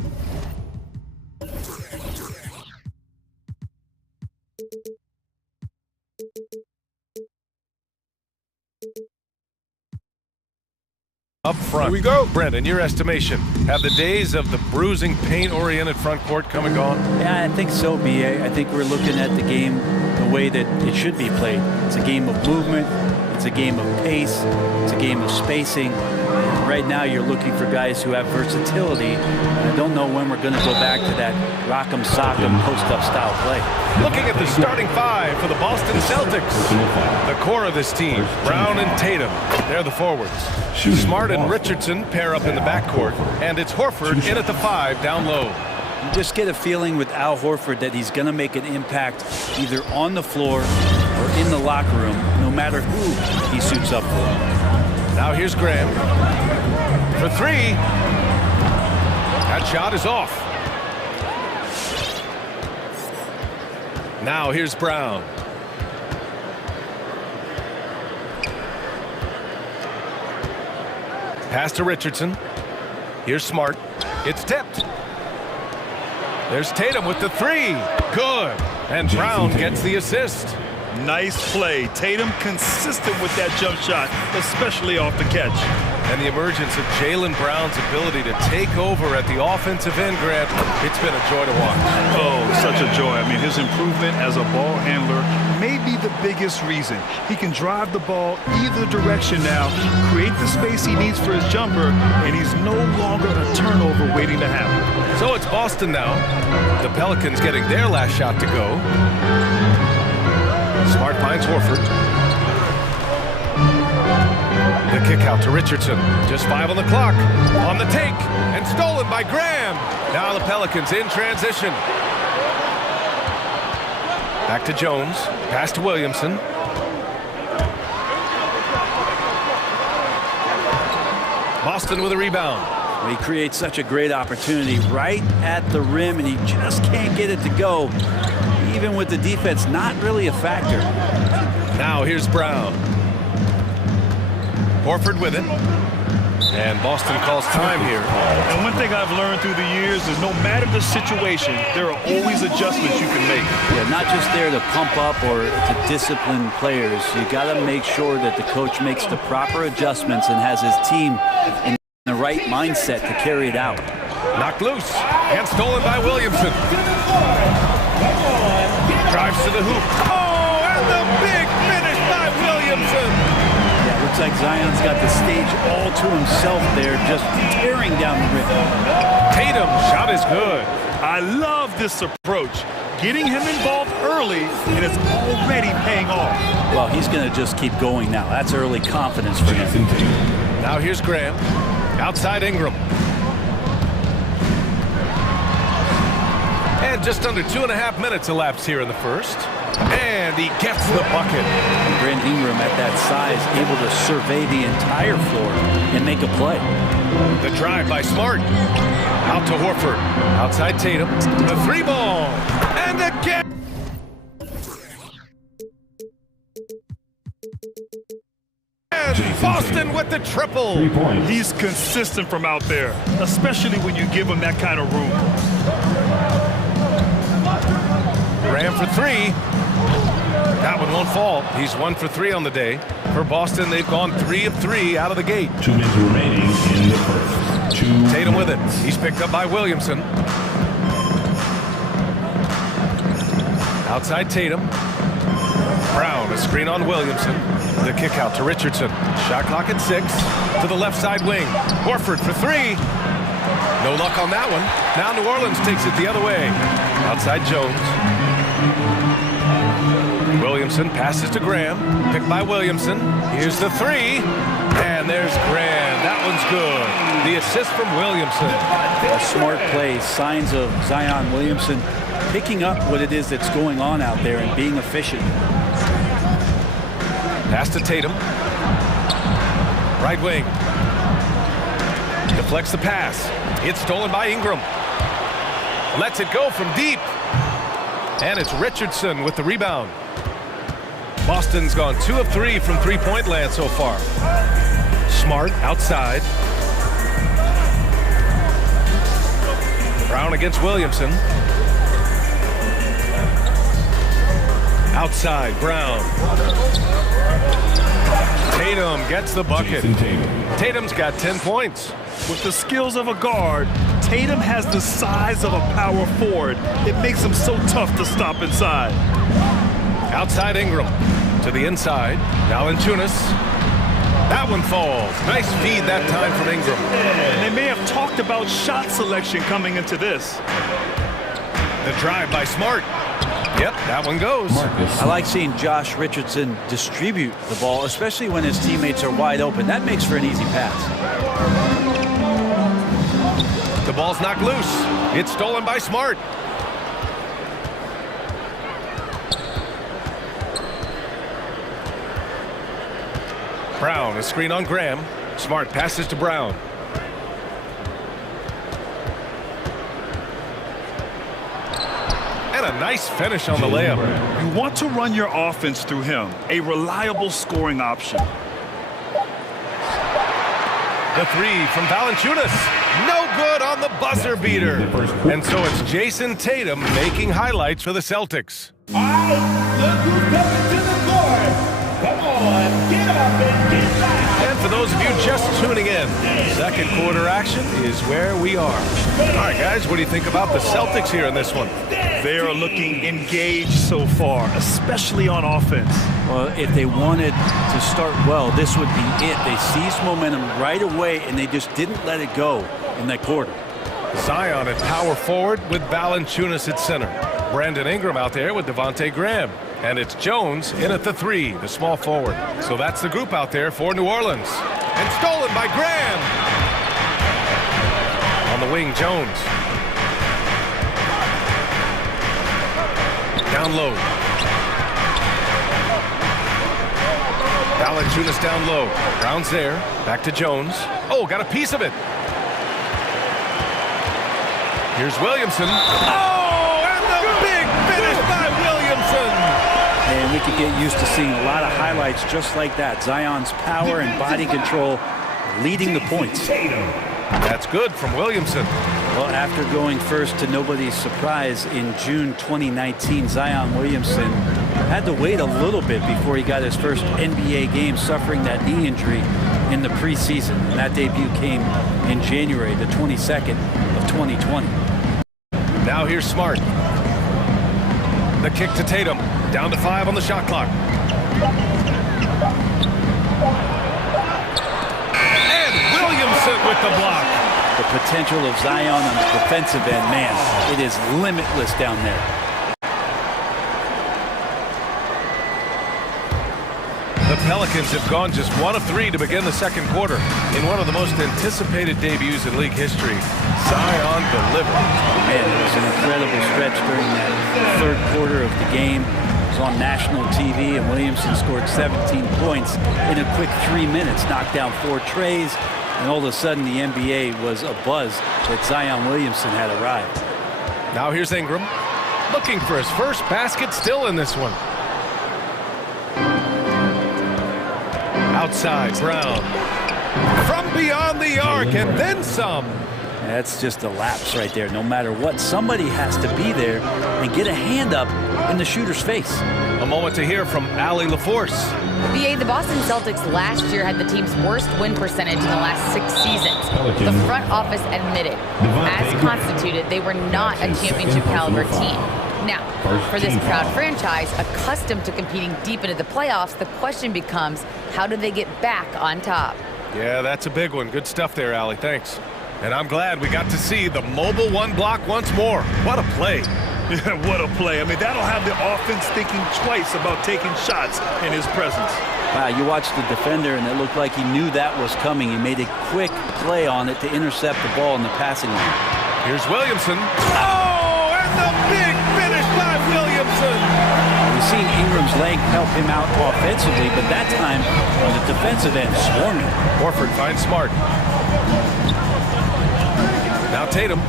Up front. Here we go. Brent, in your estimation, have the days of the bruising, paint-oriented front court come and gone? Yeah, I think so, B.A. I think we're looking at the game the way that it should be played. It's a game of movement. It's a game of pace. It's a game of spacing. Right now, you're looking for guys who have versatility. I don't know when we're going to go back to that rock'em sock'em post-up style play. Looking at the starting five for the Boston Celtics. The core of this team, Brown and Tatum. They're the forwards. Smart and Richardson pair up in the backcourt. And it's Horford in at the 5 down low. You just get a feeling with Al Horford that he's going to make an impact either on the floor or in the locker room, no matter who he suits up for. Now here's Graham for 3. That shot is off. Now here's Brown. Pass to Richardson. Here's Smart. It's tipped. There's Tatum with the 3. Good. And Brown gets the assist. Nice play. Tatum consistent with that jump shot, especially off the catch. And the emergence of Jaylen Brown's ability to take over at the offensive end, Grant, it's been a joy to watch. Oh, such a joy. I mean, his improvement as a ball handler may be the biggest reason. He can drive the ball either direction now, create the space he needs for his jumper, and he's no longer a turnover waiting to happen. So it's Boston now. The Pelicans getting their last shot to go. Smart finds Horford. The kick out to Richardson. Just 5 on the clock. On the take. And stolen by Graham. Now the Pelicans in transition. Back to Jones. Pass to Williamson. Boston with a rebound. Well, he creates such a great opportunity right at the rim, and he just can't get it to go. Even with the defense not really a factor. Now here's Brown. Horford with it. And Boston calls time here. And one thing I've learned through the years is no matter the situation, there are always adjustments you can make. Yeah, not just there to pump up or to discipline players. You got to make sure that the coach makes the proper adjustments and has his team in the right mindset to carry it out. Knocked loose and stolen by Williamson. Drives to the hoop. Oh, and the big finish by Williamson. Yeah, looks like Zion's got the stage all to himself there, just tearing down the rim. Tatum, shot is good. I love this approach. Getting him involved early, and it's already paying off. Well, he's going to just keep going now. That's early confidence for him. Now here's Graham. Outside Ingram. And just under 2.5 minutes elapsed here in the first. And he gets the bucket. Brent Ingram at that size, able to survey the entire floor and make a play. The drive by Smart. Out to Horford. Outside Tatum. The 3 ball. And again. And Boston with the triple. He's consistent from out there, especially when you give him that kind of room. Graham for 3. That one won't fall. He's 1 for 3 on the day. For Boston, they've gone 3 of 3 out of the gate. 2 minutes remaining in the first. Tatum with it. He's picked up by Williamson. Outside Tatum. Brown, a screen on Williamson. The kick out to Richardson. Shot clock at 6. To the left side wing. Horford for 3. No luck on that one. Now New Orleans takes it the other way. Outside Jones. Williamson passes to Graham. Picked by Williamson. Here's the 3. And there's Graham. That one's good. The assist from Williamson. A smart play. Signs of Zion Williamson picking up what it is that's going on out there and being efficient. Pass to Tatum. Right wing. Deflects the pass. It's stolen by Ingram. Lets it go from deep. And it's Richardson with the rebound. Boston's gone 2 of 3 from three-point land so far. Smart outside. Brown against Williamson. Outside, Brown. Tatum gets the bucket. Tatum's got 10 points. With the skills of a guard, Tatum has the size of a power forward. It makes him so tough to stop inside. Outside Ingram. To the inside. Valanciunas. That one falls. Nice feed that time from Ingram. And they may have talked about shot selection coming into this. The drive by Smart. Yep, that one goes. I like seeing Josh Richardson distribute the ball, especially when his teammates are wide open. That makes for an easy pass. The ball's knocked loose. It's stolen by Smart. Brown, a screen on Graham. Smart passes to Brown. And a nice finish on the layup. You want to run your offense through him, a reliable scoring option. The three from Valanciunas. No good on the buzzer beater. And so it's Jason Tatum making highlights for the Celtics. All right, look who's coming to the court. Come on, get up and get back. And for those of you just tuning in, second quarter action is where we are. All right, guys, what do you think about the Celtics here in this one? They are looking engaged so far, especially on offense. Well, if they wanted to start well, this would be it. They seized momentum right away, and they just didn't let it go in that quarter. Zion at power forward with Valanciunas at center. Brandon Ingram out there with Devontae Graham. And it's Jones in at the three, the small forward. So that's the group out there for New Orleans. And stolen by Graham. On the wing, Jones. Down low. Valanciunas down low. Brown's there. Back to Jones. Oh, got a piece of it. Here's Williamson. Oh, and the big finish by Williamson. And we could get used to seeing a lot of highlights just like that. Zion's power and body control leading the points. That's good from Williamson. Well, after going first to nobody's surprise in June 2019, Zion Williamson had to wait a little bit before he got his first NBA game, suffering that knee injury in the preseason. And that debut came in January, the 22nd of 2020. Now here's Smart. The kick to Tatum. Down to 5 on the shot clock. And Williamson with the block. The potential of Zion on the defensive end, man, it is limitless down there. The Pelicans have gone just 1 of 3 to begin the second quarter. In one of the most anticipated debuts in league history, Zion delivered. Man, it was an incredible stretch during that third quarter of the game. It was on national TV, and Williamson scored 17 points in a quick 3 minutes, knocked down 4 trays, and all of a sudden the NBA was abuzz that Zion Williamson had arrived. Now here's Ingram, looking for his first basket, still in this one. Outside, Brown. From beyond the arc, and then some. That's just a lapse right there. No matter what, somebody has to be there and get a hand up in the shooter's face. A moment to hear from Allie LaForce. The Boston Celtics last year had the team's worst win percentage in the last 6 seasons. The front office admitted, as constituted, they were not a championship caliber team. Now, for this proud franchise, accustomed to competing deep into the playoffs, the question becomes, how do they get back on top? Yeah, that's a big one. Good stuff there, Allie. Thanks. And I'm glad we got to see the mobile one block once more. What a play. Yeah, what a play. I mean, that'll have the offense thinking twice about taking shots in his presence. Wow, you watched the defender, and it looked like he knew that was coming. He made a quick play on it to intercept the ball in the passing lane. Here's Williamson. Oh, and the big finish by Williamson. We've seen Ingram's length help him out offensively, but that time on the defensive end, swarming. Horford finds Smart. Now Tatum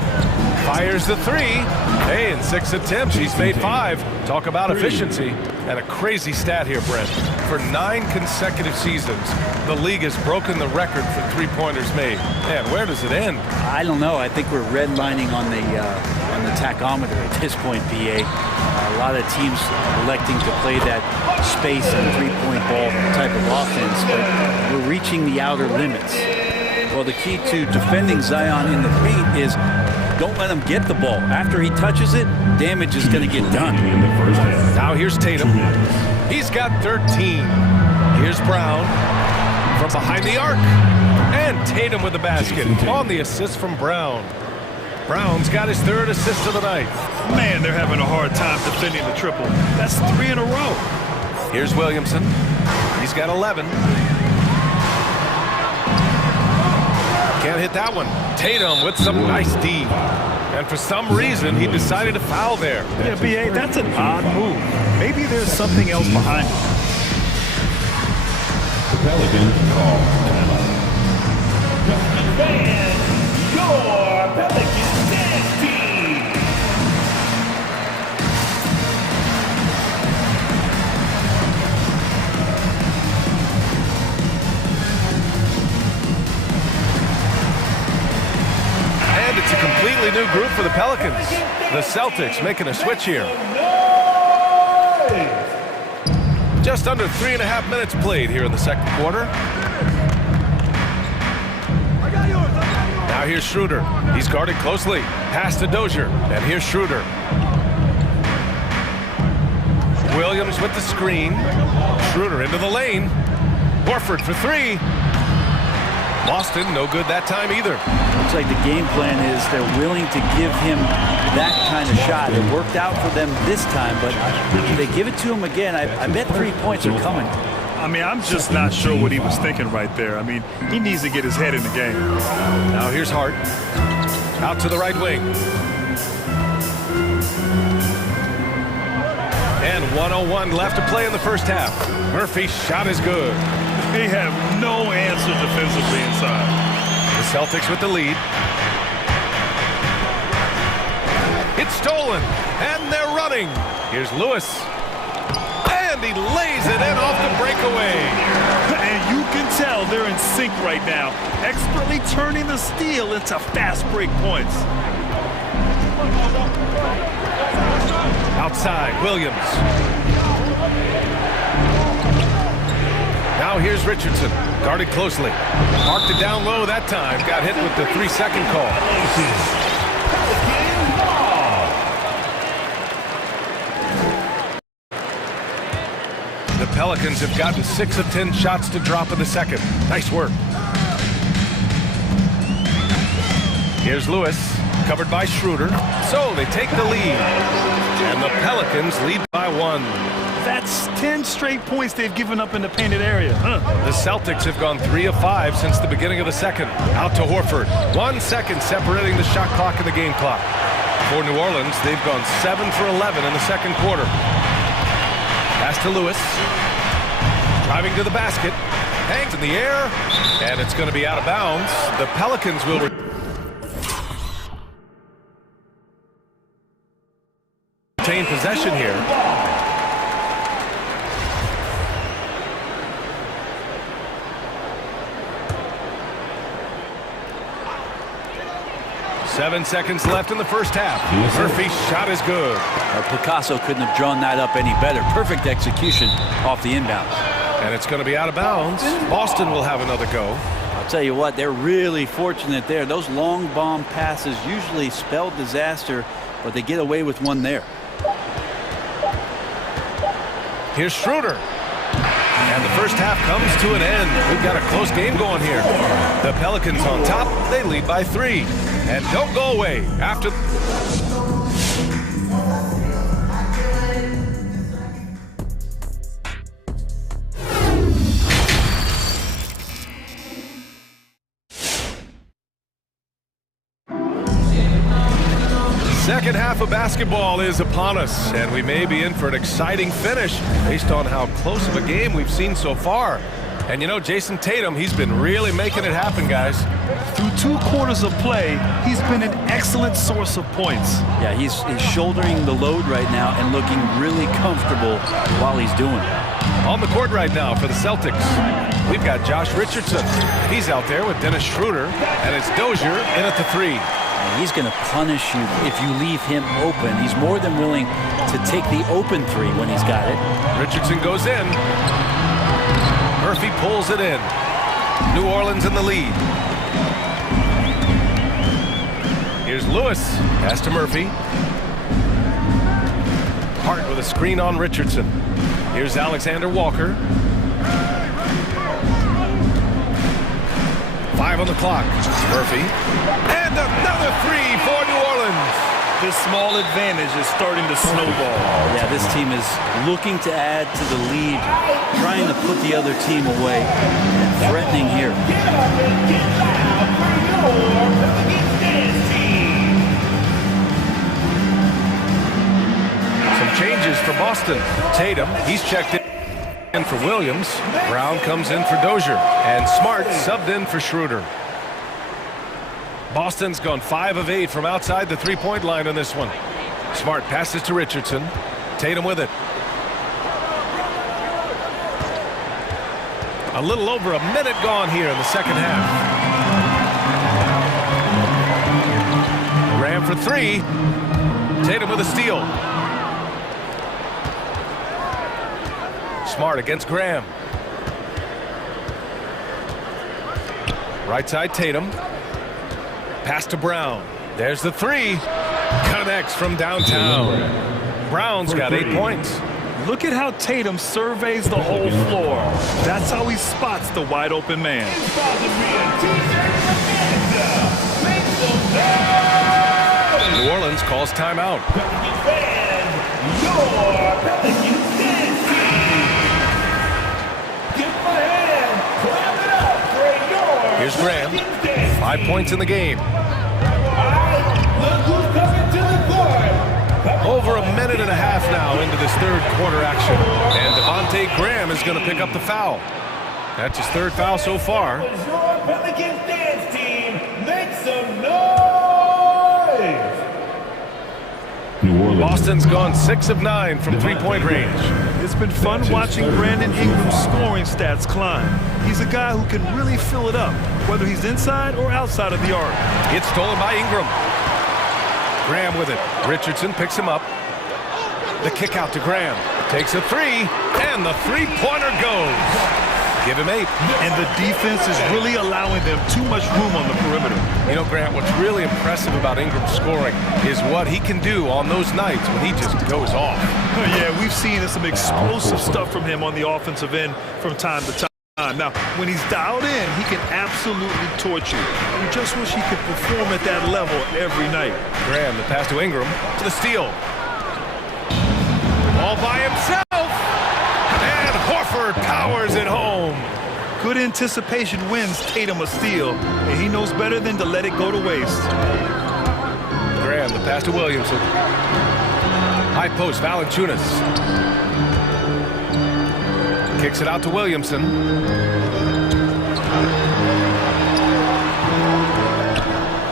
Fires the three. Hey, in 6 attempts, he's made 5. Talk about efficiency. And a crazy stat here, Brent. For 9 consecutive seasons, the league has broken the record for three-pointers made. Man, where does it end? I don't know. I think we're redlining on the tachometer at this point, PA. A lot of teams electing to play that space and three-point ball type of offense, but we're reaching the outer limits. Well, the key to defending Zion in the paint is don't let him get the ball. After he touches it, damage is going to get done. Now here's Tatum. He's got 13. Here's Brown from behind the arc. And Tatum with the basket on the assist from Brown. Brown's got his 3rd assist of the night. Man, they're having a hard time defending the triple. That's 3 in a row. Here's Williamson. He's got 11. Can't hit that one. Tatum with some nice D. And for some reason, he decided to foul there. Yeah, BA, that's an odd move. Maybe there's something else behind it. The Pelicans call timeout. And your Pelicans dance team. And it's a completely new group for the Pelicans. The Celtics making a switch here. Just under 3.5 minutes played here in the second quarter. Now here's Schroeder. He's guarded closely. Pass to Dozier. And here's Schroeder. Williams with the screen. Schroeder into the lane. Horford for 3. Boston, no good that time either. Looks like the game plan is they're willing to give him that kind of shot. It worked out for them this time, but if they give it to him again, I bet 3 points are coming. I mean, I'm just not sure what he was thinking right there. I mean, he needs to get his head in the game. Now here's Hart. Out to the right wing. And 1:01 left to play in the first half. Murphy's shot is good. They have no answer defensively inside. The Celtics with the lead. It's stolen, and they're running. Here's Lewis. And he lays it in off the breakaway. And you can tell they're in sync right now, expertly turning the steal into fast break points. Outside, Williams. Now here's Richardson, guarded closely. Marked it down low that time. Got hit with the 3-second call. The Pelicans have gotten 6 of 10 shots to drop in the second. Nice work. Here's Lewis, covered by Schroeder. So they take the lead. And the Pelicans lead by 1. That's 10 straight points they've given up in the painted area. The Celtics have gone 3 of 5 since the beginning of the second. Out to Horford. 1 second separating the shot clock and the game clock. For New Orleans, they've gone 7 for 11 in the second quarter. Pass to Lewis. Driving to the basket. Hangs in the air. And it's going to be out of bounds. The Pelicans will retain possession here. Seven seconds left in the first half. Murphy's shot is good. Picasso couldn't have drawn that up any better. Perfect execution off the inbound. And it's going to be out of bounds. Boston will have another go. I'll tell you what, they're really fortunate there. Those long bomb passes usually spell disaster, but they get away with one there. Here's Schroeder. And the first half comes to an end. We've got a close game going here. The Pelicans on top. They lead by 3. And don't go away after. Second half of basketball is upon us, and we may be in for an exciting finish based on how close of a game we've seen so far. And you know, Jason Tatum, he's been really making it happen, guys. Through 2 quarters of play, he's been an excellent source of points. Yeah, he's shouldering the load right now and looking really comfortable while he's doing it. On the court right now for the Celtics, we've got Josh Richardson. He's out there with Dennis Schroeder, and it's Dozier in at the 3. And he's going to punish you if you leave him open. He's more than willing to take the open 3 when he's got it. Richardson goes in. Murphy pulls it in. New Orleans in the lead. Here's Lewis. Pass to Murphy. Hart with a screen on Richardson. Here's Alexander Walker. 5 on the clock. Murphy. And another 3 for New Orleans. This small advantage is starting to snowball. Yeah, this team is looking to add to the lead, trying to put the other team away, and threatening here. Some changes for Boston. Tatum, he's checked in for Williams. Brown comes in for Dozier. And Smart subbed in for Schroeder. Boston's gone 5 of 8 from outside the 3-point line on this one. Smart passes to Richardson. Tatum with it. A little over a minute gone here in the second half. Graham for 3. Tatum with a steal. Smart against Graham. Right side Tatum. Pass to Brown. There's the 3. Connects from downtown. Brown's got 8 points. Look at how Tatum surveys the whole floor. That's how he spots the wide open man. New Orleans calls timeout. Here's Graham. 5 points in the game. Over a minute and a half now into this third quarter action. And Devontae Graham is going to pick up the foul. That's his 3rd foul so far. Pelicans dance team, make some noise! Boston's gone 6 of 9 from 3-point range. It's been fun watching Brandon Ingram's scoring stats climb. He's a guy who can really fill it up, whether he's inside or outside of the arc. It's stolen by Ingram. Graham with it. Richardson picks him up. The kick out to Graham. Takes a 3, and the 3-pointer goes. Give him 8. And the defense is really allowing them too much room on the perimeter. You know, Grant, what's really impressive about Ingram's scoring is what he can do on those nights when he just goes off. Yeah, we've seen some explosive stuff from him on the offensive end from time to time. Now, when he's dialed in, he can absolutely torch you. You just wish he could perform at that level every night. Graham, the pass to Ingram, to the steal. All by himself. And Horford powers it home. Good anticipation wins Tatum a steal, and he knows better than to let it go to waste. Graham, the pass to Williamson. High post, Valanciunas. Kicks it out to Williamson.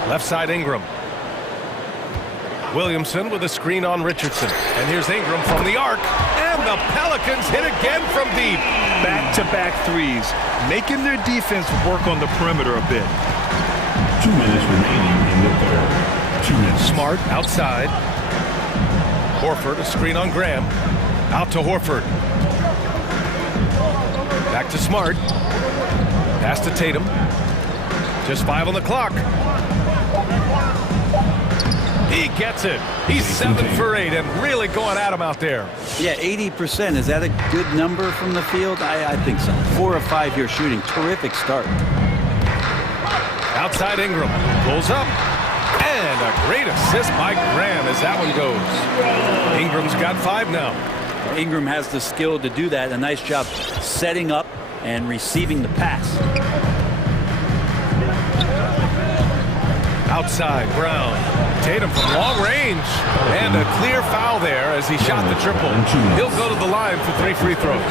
Left side Ingram. Williamson with a screen on Richardson. And here's Ingram from the arc. And the Pelicans hit again from deep. Back-to-back threes, making their defense work on the perimeter a bit. 2 minutes remaining in the third. 2 minutes. Smart outside. Horford, a screen on Graham. Out to Horford. Back to Smart. Pass to Tatum. Just 5 on the clock. He gets it. He's 7 for 8 and really going at him out there. Yeah, 80%. Is that a good number from the field? I think so. 4 of 5 here shooting. Terrific start. Outside Ingram. Pulls up. And a great assist by Graham as that one goes. Ingram's got 5 now. Ingram has the skill to do that. A nice job setting up and receiving the pass. Outside, Brown. Tatum from long range. And a clear foul there as he shot the triple. He'll go to the line for 3 free throws.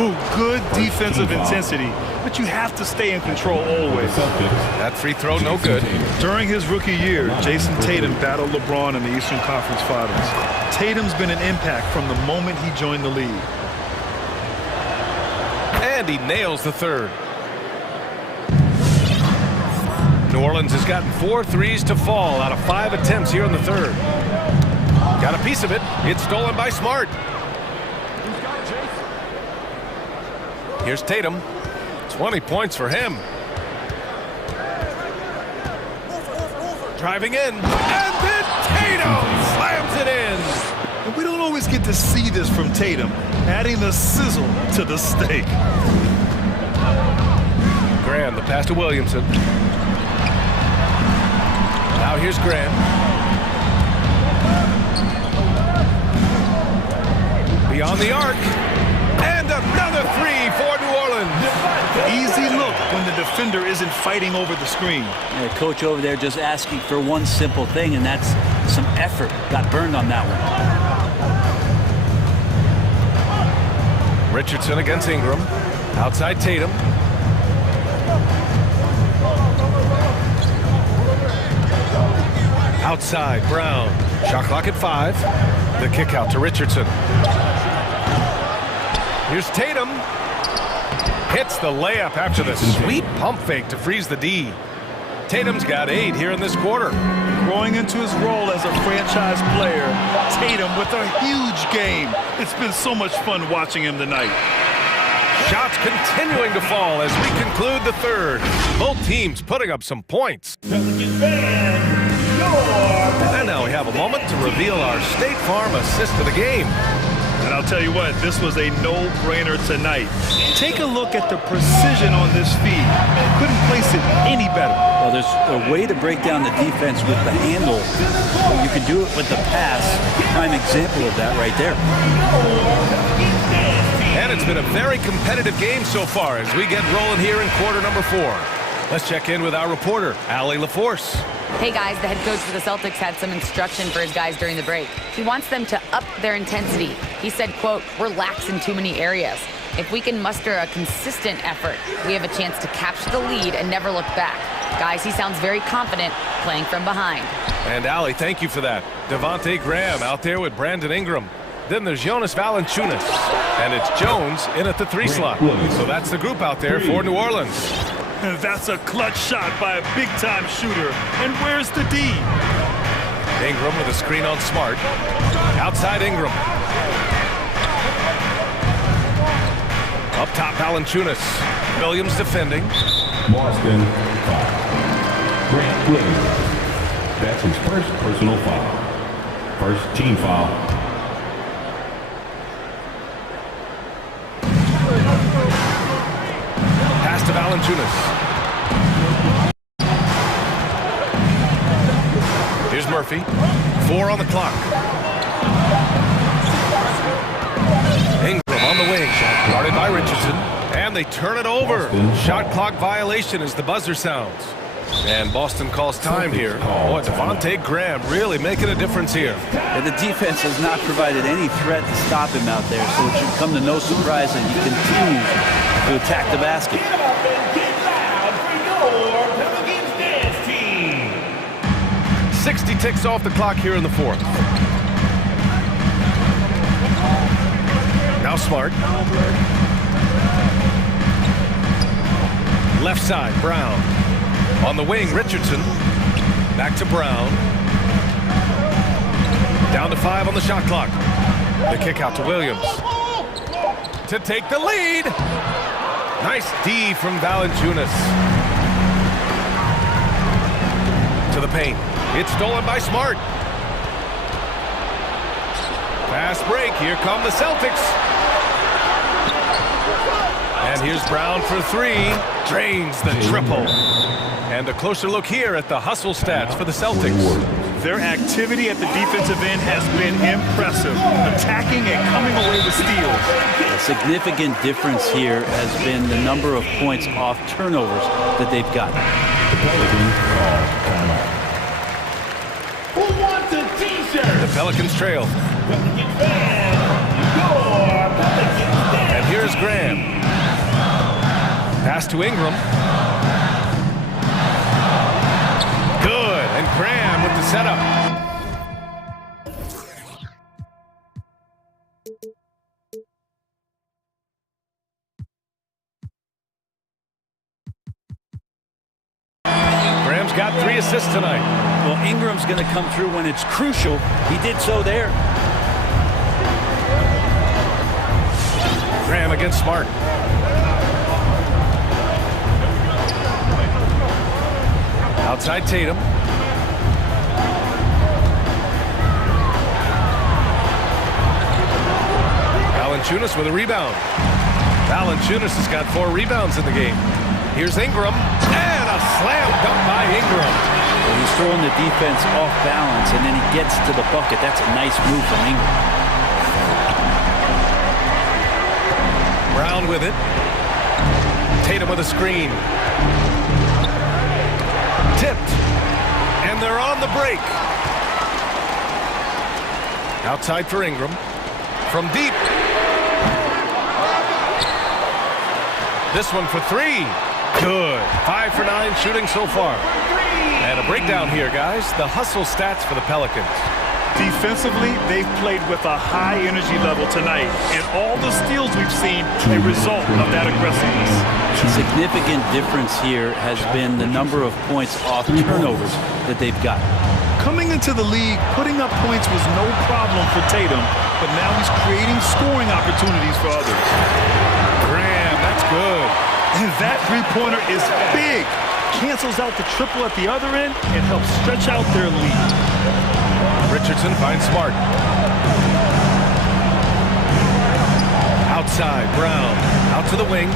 Ooh, good defensive intensity, but you have to stay in control always. That free throw no good. During his rookie year, Jason Tatum battled LeBron in the Eastern Conference Finals. Tatum's been an impact from the moment he joined the league. And he nails the third. New Orleans has gotten 4 threes to fall out of 5 attempts here in the third. Got a piece of it. It's stolen by Smart. Here's Tatum. 20 points for him. Driving in. And then Tatum slams it in. And we don't always get to see this from Tatum, adding the sizzle to the steak. Graham, the pass to Williamson. Now here's Graham. Beyond the arc. And another 3 for New Orleans. Easy look when the defender isn't fighting over the screen. Yeah, coach over there just asking for one simple thing, and that's some effort. Got burned on that one. Richardson against Ingram. Outside Tatum. Outside Brown. Shot clock at 5. The kick out to Richardson. Here's Tatum. Hits the layup after the sweet pump fake to freeze the D. Tatum's got 8 here in this quarter. Growing into his role as a franchise player, Tatum with a huge game. It's been so much fun watching him tonight. Shots continuing to fall as we conclude the third. Both teams putting up some points. And now we have a moment to reveal our State Farm assist of the game. And I'll tell you what, this was a no-brainer tonight. Take a look at the precision on this feed. Couldn't place it any better. Well, there's a way to break down the defense with the handle. You can do it with the pass. Prime example of that right there. And it's been a very competitive game so far as we get rolling here in quarter number 4. Let's check in with our reporter, Allie LaForce. Hey guys, the head coach for the Celtics had some instruction for his guys during the break. He wants them to up their intensity. He said, quote, "We're lax in too many areas. If we can muster a consistent effort, we have a chance to capture the lead and never look back." Guys, he sounds very confident playing from behind. And Allie, thank you for that. Devontae Graham out there with Brandon Ingram. Then there's Jonas Valanciunas. And it's Jones in at the 3 slot. So that's the group out there for New Orleans. That's a clutch shot by a big-time shooter. And where's the D? Ingram with a screen on Smart. Outside Ingram. Up top, Valanciunas. Williams defending. Boston foul. Grant Williams. That's his first personal foul. First team foul. Pass to Valanciunas. Here's Murphy. 4 on the clock. Ingram on the wing. Guarded by Richardson. And they turn it over. Shot clock violation as the buzzer sounds. And Boston calls time here. Boy, Devontae Graham really making a difference here. Yeah, the defense has not provided any threat to stop him out there, so it should come to no surprise that he continues to attack the basket. Get up and get loud for your Pelicans dance team. 60 ticks off the clock here in the 4th. Now Smart. Left side, Brown. On the wing, Richardson. Back to Brown. Down to 5 on the shot clock. The kick out to Williams. To take the lead. Nice D from Valanciunas. To the paint. It's stolen by Smart. Fast break. Here come the Celtics. And here's Brown for 3. Drains the triple. And a closer look here at the hustle stats for the Celtics. Their activity at the defensive end has been impressive. Attacking and coming away with steals. A significant difference here has been the number of points off turnovers that they've gotten. Pelicans trail. And here's Graham. Pass to Ingram. Good, and Graham with the setup. Graham's got 3 assists tonight. Well, Ingram's going to come through when it's crucial. He did so there. Graham against Smart. Outside Tatum. Valanciunas with a rebound. Valanciunas has got 4 rebounds in the game. Here's Ingram, and a slam dunk by Ingram. Well, he's throwing the defense off balance, and then he gets to the bucket. That's a nice move from Ingram. Brown with it. Tatum with a screen. Tipped. And they're on the break. Outside for Ingram. From deep. This one for 3. Good. 5 for 9 shooting so far. And a breakdown here, guys. The hustle stats for the Pelicans. Defensively, they've played with a high energy level tonight, and all the steals we've seen a result of that aggressiveness. The significant difference here has been the number of points off turnovers that they've got. Coming into the league, putting up points was no problem for Tatum, but now he's creating scoring opportunities for others. Graham, that's good. And that three-pointer is big. Cancels out the triple at the other end and helps stretch out their lead. Richardson finds Smart. Outside, Brown. Out to the wing.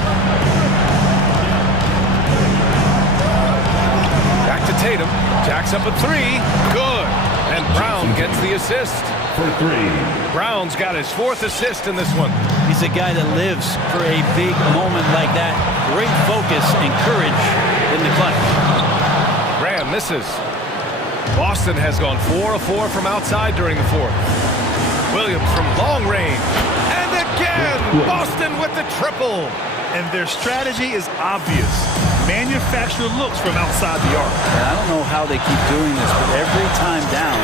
Back to Tatum. Jacks up a 3. Good. And Brown gets the assist. For 3. Brown's got his 4th assist in this one. He's a guy that lives for a big moment like that. Great focus and courage in the clutch. Graham misses. Boston has gone 4 of 4 from outside during the 4th. Williams from long range. And again, Boston with the triple. And their strategy is obvious. Manufacture looks from outside the arc. And I don't know how they keep doing this, but every time down,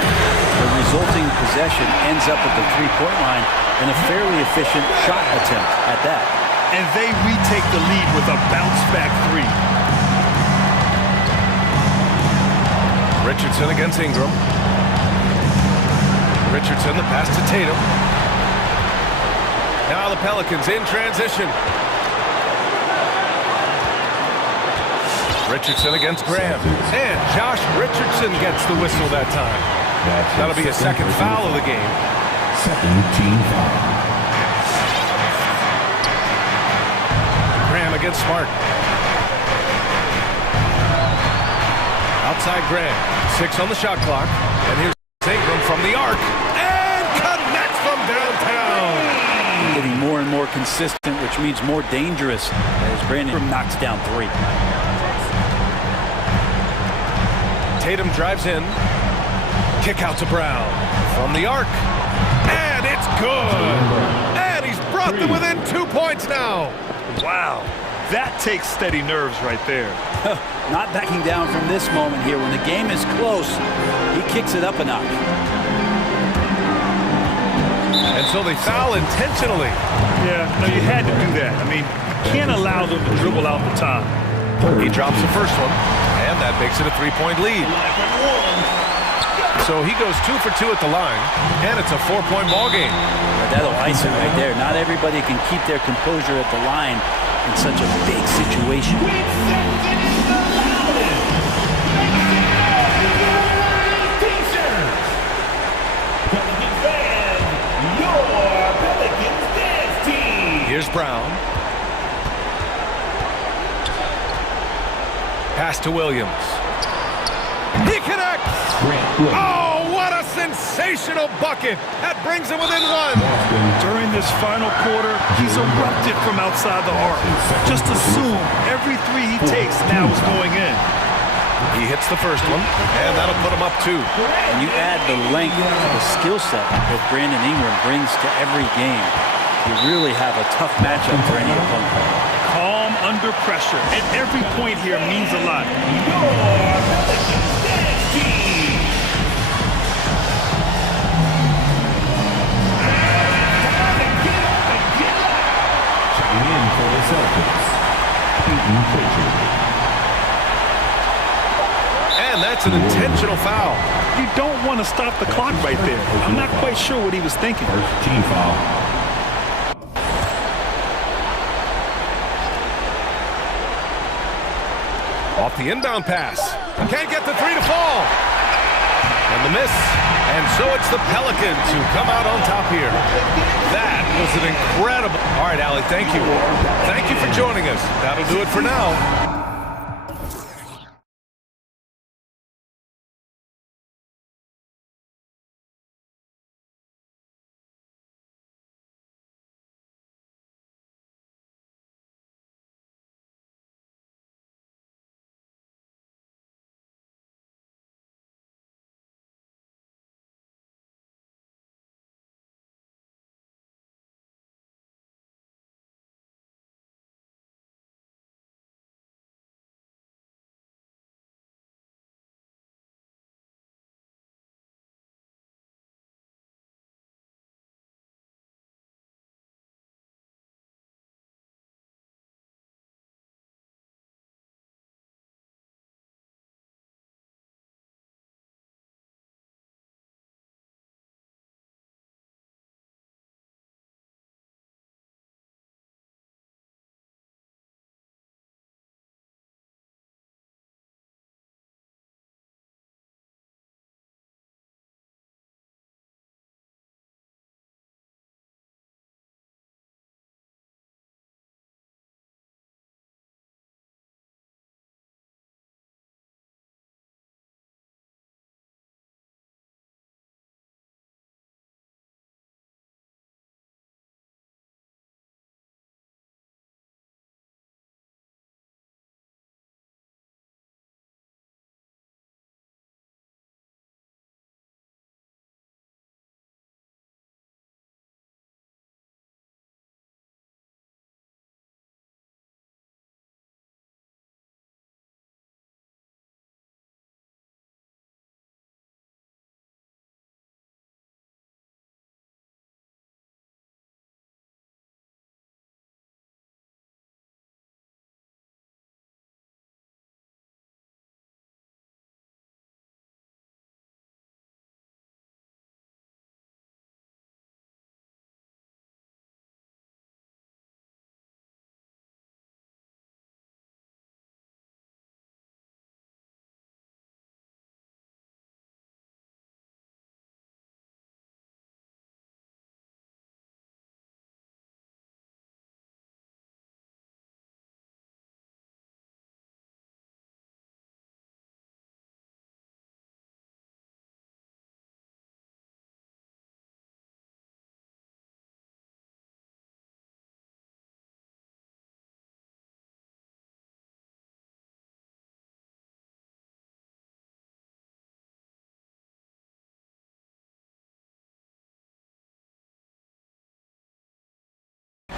the resulting possession ends up at the three-point line and a fairly efficient shot attempt at that. And they retake the lead with a bounce-back 3. Richardson against Ingram. Richardson, the pass to Tatum. Now the Pelicans in transition. Richardson against Graham. And Josh Richardson gets the whistle that time. That'll be a 2nd foul of the game. 2nd team foul. Graham against Smart. Outside Graham. 6 on the shot clock. And here's Ingram from the arc. And connects from downtown. Getting more and more consistent, which means more dangerous as Brandon knocks down 3. Tatum drives in. Kick out to Brown. From the arc. And it's good. And he's brought them within 2 points now. Wow. That takes steady nerves right there. Not backing down from this moment here. When the game is close, he kicks it up a notch. And so they foul intentionally. Yeah, no, you had to do that. I mean, you can't allow them to dribble out the time. He drops the first one, and that makes it a 3-point lead. So he goes 2 for 2 at the line, and it's a 4-point ball game. That'll ice it right there. Not everybody can keep their composure at the line in such a big situation. Here's Brown. Pass to Williams. He connects! Oh, what a sensational bucket! That brings him within 1. During this final quarter, he's erupted from outside the arc. Just assume every 3 he takes now is going in. He hits the first one, and that'll put him up 2. When you add the length to the skill set that Brandon Ingram brings to every game, you really have a tough matchup for any opponent. Calm under pressure, and every point here means a lot. And that's an intentional foul. You don't want to stop the clock right there. I'm not quite sure what he was thinking. First team foul. Off the inbound pass. Can't get the 3 to fall. And the miss. And so it's the Pelicans who come out on top here. That was an incredible... All right, Allie, thank you. Thank you for joining us. That'll do it for now.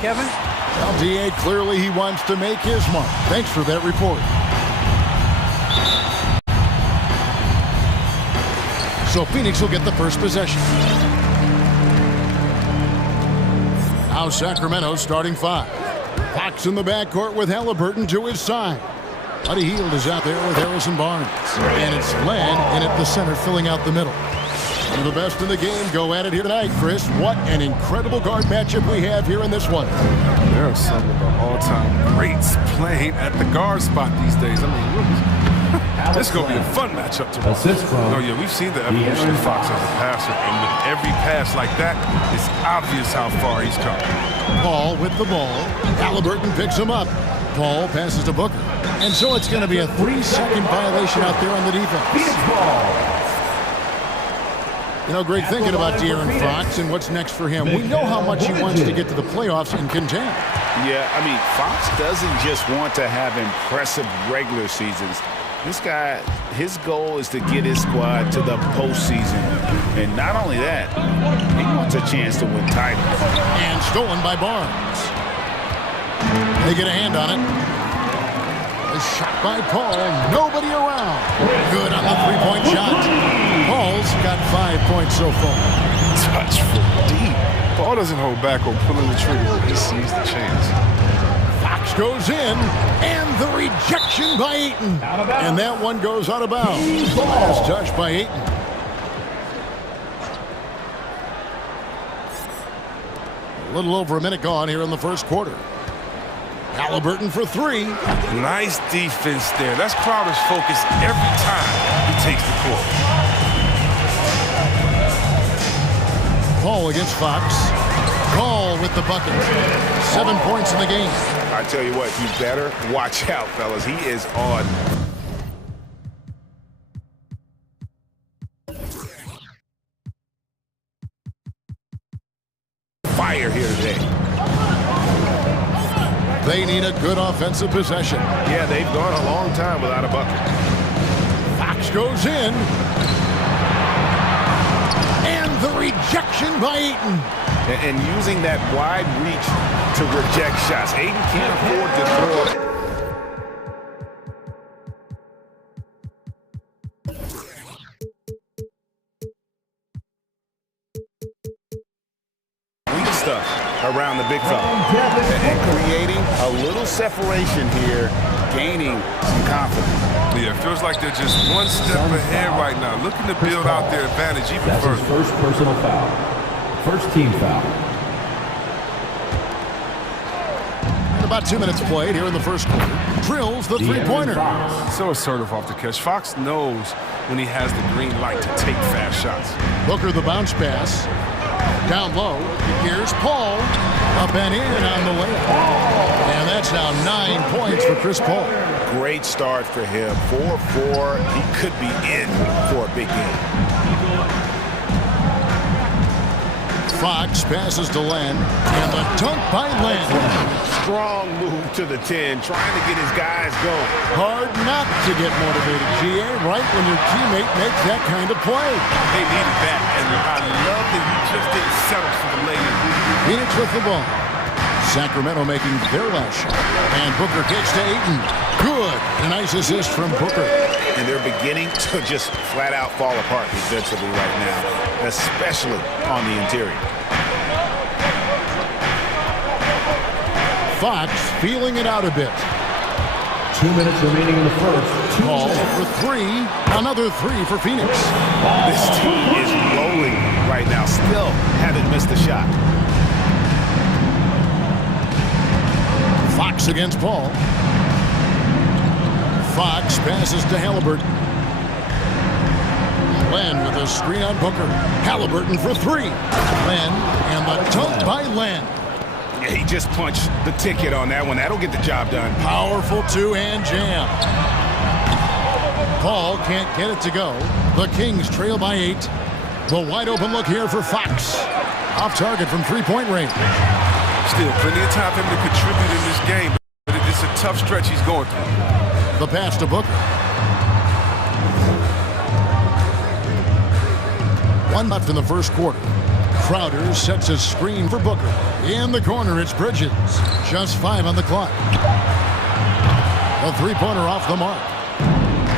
Kevin? Well, D.A., clearly he wants to make his mark. Thanks for that report. So Phoenix will get the first possession. Now Sacramento starting 5. Fox in the backcourt with Halliburton to his side. Buddy Hield is out there with Harrison Barnes. And it's Land in at the center, filling out the middle. One of the best in the game go at it here tonight, Chris. What an incredible guard matchup we have here in this one. There are some of the all-time greats playing at the guard spot these days. I mean, this is going to be a fun matchup tomorrow. Oh, yeah, we've seen the evolution of Fox as a passer, and with every pass like that, it's obvious how far he's come. Paul with the ball. Halliburton picks him up. Paul passes to Booker. And so it's going to be a 3-second violation out there on the defense. You know, Greg, thinking about De'Aaron Fox and what's next for him, we know how much he wants to get to the playoffs and contend. Yeah, I mean, Fox doesn't just want to have impressive regular seasons. This guy, his goal is to get his squad to the postseason. And not only that, he wants a chance to win titles. And stolen by Barnes. They get a hand on it. A shot by Paul. Nobody around. Good on the three-point shot. Paul's got 5 points so far. Touch from deep. Paul doesn't hold back or pulling the trigger when he sees the chance. Fox goes in, and the rejection by Ayton. And that one goes out of bounds. Last touch by Ayton. A little over a minute gone here in the first quarter. Halliburton for three. Nice defense there. That's Crowder's focus every time he takes the court. Paul against Fox. Paul with the bucket. 7 points in the game. I tell you what, you better watch out, fellas. He is on fire here today. They need a good offensive possession. Yeah, they've gone a long time without a bucket. Fox goes in. And the rejection by Ayton. And using that wide reach to reject shots. Ayton can't afford to throw it. Weak stuff around the big fella. And creating a little separation here, gaining some confidence. Yeah, it feels like they're just one step ahead right now, looking to build out their advantage even further. That's his first personal foul. First team foul. About 2 minutes played here in the first quarter. Drills the three-pointer. So assertive off the catch. Fox knows when he has the green light to take fast shots. Booker the bounce pass. Down low. Here's Paul. Up and in on the layup. And that's now 9 points for Chris Paul. Great start for him. 4-4. He could be in for a big game. Fox passes to Len, and the dunk by Len. Strong move to the 10, trying to get his guys going. Hard not to get motivated, GA, right when your teammate makes that kind of play. They needed that, and I love that he just didn't settle for the layup. Phoenix with the ball. Sacramento making their last shot. And Booker kicks to Ayton. Good. A nice assist from Booker. And they're beginning to just flat out fall apart defensively right now, especially on the interior. Fox feeling it out a bit. 2 minutes remaining in the first. Paul for three. Another three for Phoenix. This team is rolling right now. Still haven't missed a shot. Fox against Paul. Fox passes to Halliburton. Len with a screen on Booker. Halliburton for three. Len and the dunk by Len. Yeah, he just punched the ticket on that one. That'll get the job done. Powerful two-hand jam. Paul can't get it to go. The Kings trail by 8. The wide open look here for Fox. Off target from three-point range. Still plenty of time for him to contribute in this game, but it's a tough stretch he's going through. The pass to Booker. 1 left in the first quarter. Crowder sets a screen for Booker. In the corner, it's Bridges. Just 5 on the clock. A three-pointer off the mark.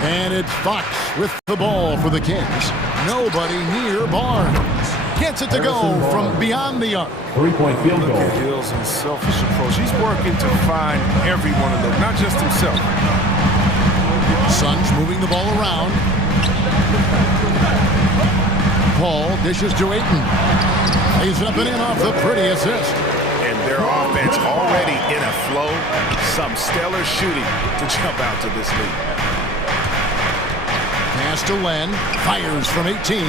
And it's Fox with the ball for the Kings. Nobody near Barnes. Gets it to go from beyond the arc. 3-point field goal. Look at Hill's unselfish approach. He's working to find every one of them, not just himself. Suns moving the ball around. Paul dishes to Ayton. He's up and in off the pretty assist. And their offense already in a flow. Some stellar shooting to jump out to this lead. Pass to Len. Fires from 18.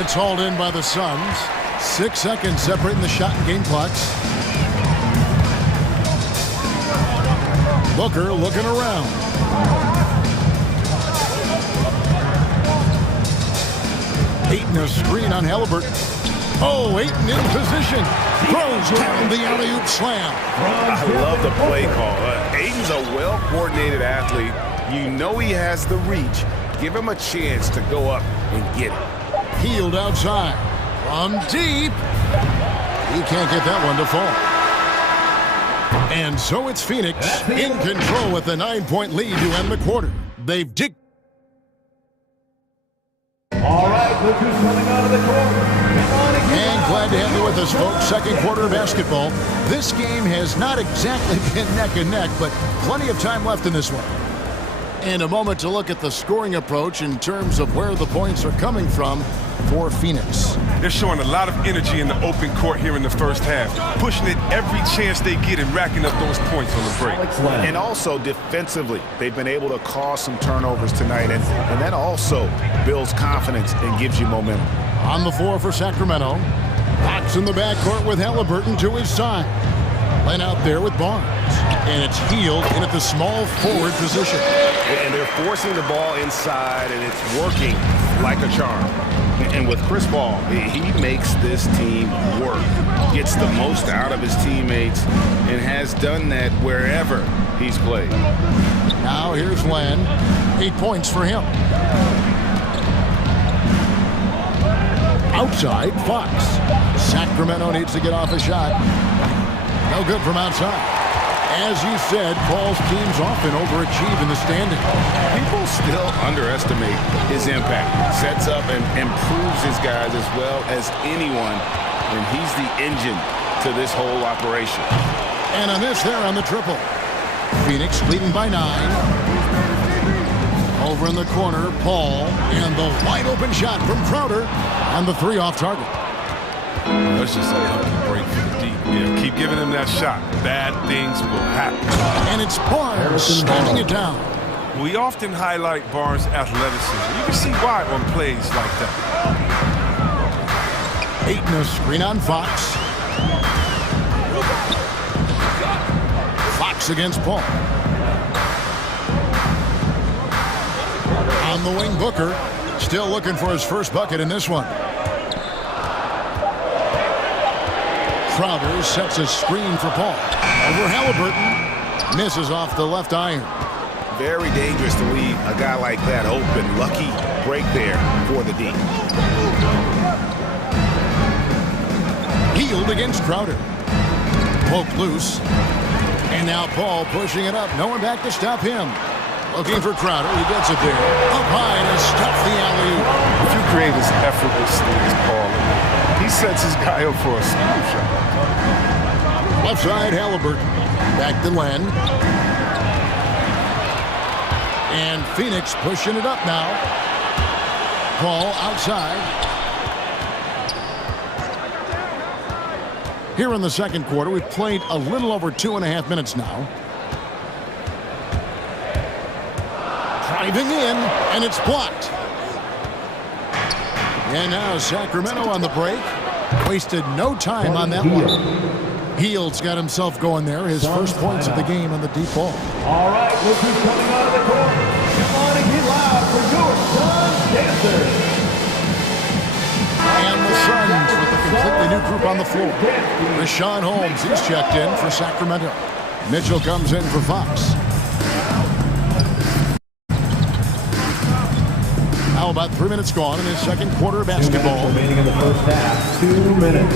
It's hauled in by the Suns. 6 seconds separating the shot and game clocks. Booker looking around. Ayton a screen on Halliburton. Oh, Ayton in position. Throws down the alley-oop slam. I love the play call. Ayton's a well-coordinated athlete. You know he has the reach. Give him a chance to go up and get it. Healed outside. From deep. He can't get that one to fall. And so it's Phoenix in control with a 9-point lead to end the quarter. They've digged. All right, look who's coming out of the court. And glad to have you with us, folks. Second quarter of basketball. This game has not exactly been neck and neck, but plenty of time left in this one. And a moment to look at the scoring approach in terms of where the points are coming from for Phoenix. They're showing a lot of energy in the open court here in the first half, pushing it every chance they get and racking up those points on the break. And also defensively, they've been able to cause some turnovers tonight, and that also builds confidence and gives you momentum. On the floor for Sacramento. Fox in the backcourt with Halliburton to his side. Len out there with Barnes. And it's Healed in at the small forward position. And they're forcing the ball inside, and it's working like a charm. And with Chris Paul, he makes this team work. Gets the most out of his teammates and has done that wherever he's played. Now here's Len. 8 points for him. Outside, Fox. Sacramento needs to get off a shot. No good from outside. As you said, Paul's teams often overachieve in the standings. People still underestimate his impact. Sets up and improves his guys as well as anyone, and he's the engine to this whole operation. And a miss there on the triple. Phoenix leading by 9. Over in the corner, Paul, and the wide-open shot from Crowder, and the 3 off target. Let's just say help him break for the deep. Yeah, keep giving him that shot. Bad things will happen. And it's Barnes slamming it down. We often highlight Barnes' athleticism. You can see why on plays like that. Ayton a screen on Fox. Fox against Paul. On the wing, Booker. Still looking for his first bucket in this one. Crowder sets a screen for Paul. Over Halliburton. Misses off the left iron. Very dangerous to leave a guy like that open. Lucky break there for the D. Healed against Crowder. Poked loose. And now Paul pushing it up. No one back to stop him. Looking for Crowder. He gets it there. Up high and has stuffed the alley-oop. If you create as effortlessly as Paul, he sets his guy up for a smooth shot. Left side, Halliburton. Back to Len. And Phoenix pushing it up now. Paul outside. Here in the second quarter, we've played a little over 2.5 minutes now. Driving in, and it's blocked. And now Sacramento on the break. Wasted no time on that one. Heald's got himself going there. His first points of the game on the deep ball. All right, look who's coming out of the court. Come on and get loud for your Suns dancers. And the Suns with a completely new group on the floor. Rashawn Holmes, he's checked in for Sacramento. Mitchell comes in for Fox. Now about 3 minutes gone in his second quarter of basketball. Remaining in the first half, 2 minutes.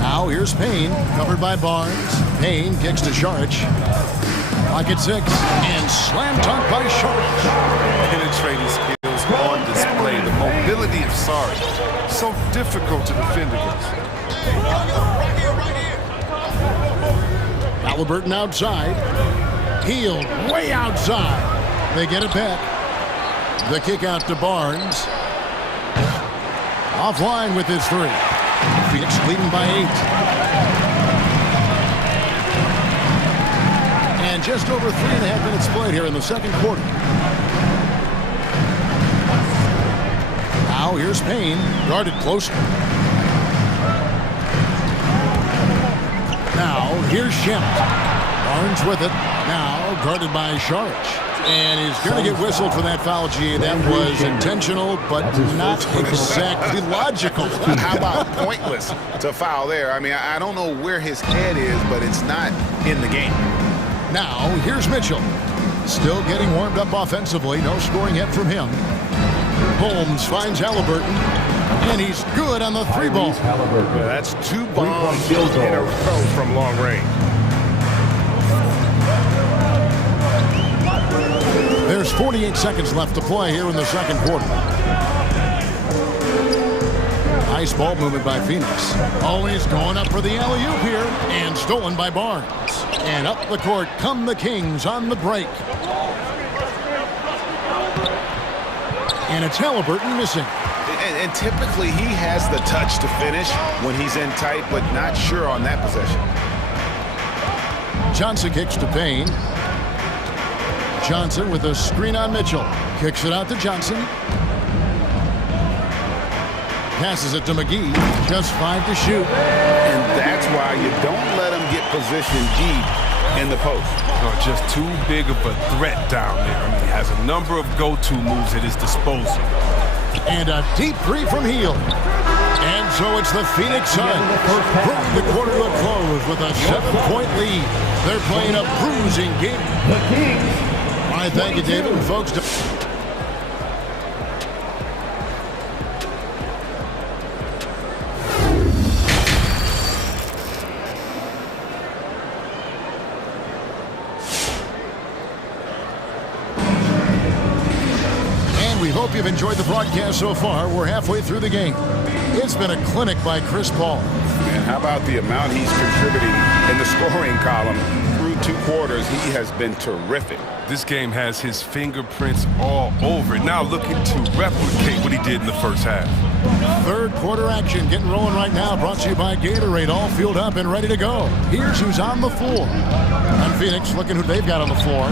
Now here's Payne, covered by Barnes. Payne kicks to Saric. Pocket 6, and slam dunk by Saric. Penetrating skills on display. The mobility of Saric, so difficult to defend against. Halliburton outside. Healed way outside. They get it back. The kick out to Barnes. Offline with his 3. Phoenix leading by 8. And just over 3.5 minutes played here in the second quarter. Now here's Payne, guarded closely. Now here's Shemp. Barnes with it. Now guarded by Saric. And he's going to get whistled for that foul, G. That was intentional, but not exactly logical. How about pointless to foul there? I mean, I don't know where his head is, but it's not in the game. Now, here's Mitchell. Still getting warmed up offensively. No scoring yet from him. Holmes finds Halliburton, and he's good on the three ball. Yeah, that's 2 bombs in a row from long range. There's 48 seconds left to play here in the second quarter. Nice ball movement by Phoenix. Always going up for the alley-oop here, and stolen by Barnes. And up the court come the Kings on the break. And it's Halliburton missing. And typically he has the touch to finish when he's in tight, but not sure on that possession. Johnson kicks to Payne. Johnson with a screen on Mitchell. Kicks it out to Johnson. Passes it to McGee. Just 5 to shoot. And that's why you don't let him get positioned deep in the post. Just too big of a threat down there. I mean, he has a number of go-to moves at his disposal. And a deep three from Hield. And so it's the Phoenix Suns bringing the quarter to a close with a 7-point lead. They're playing a bruising game. The Kings. All right, thank you, David. And folks, hope you've enjoyed the broadcast so far. We're halfway through the game. It's been a clinic by Chris Paul. And how about the amount he's contributing in the scoring column? Through 2 quarters, he has been terrific. This game has his fingerprints all over it. Now looking to replicate what he did in the first half. Third quarter action getting rolling right now. Brought to you by Gatorade. All fueled up and ready to go. Here's who's on the floor. And Phoenix looking who they've got on the floor.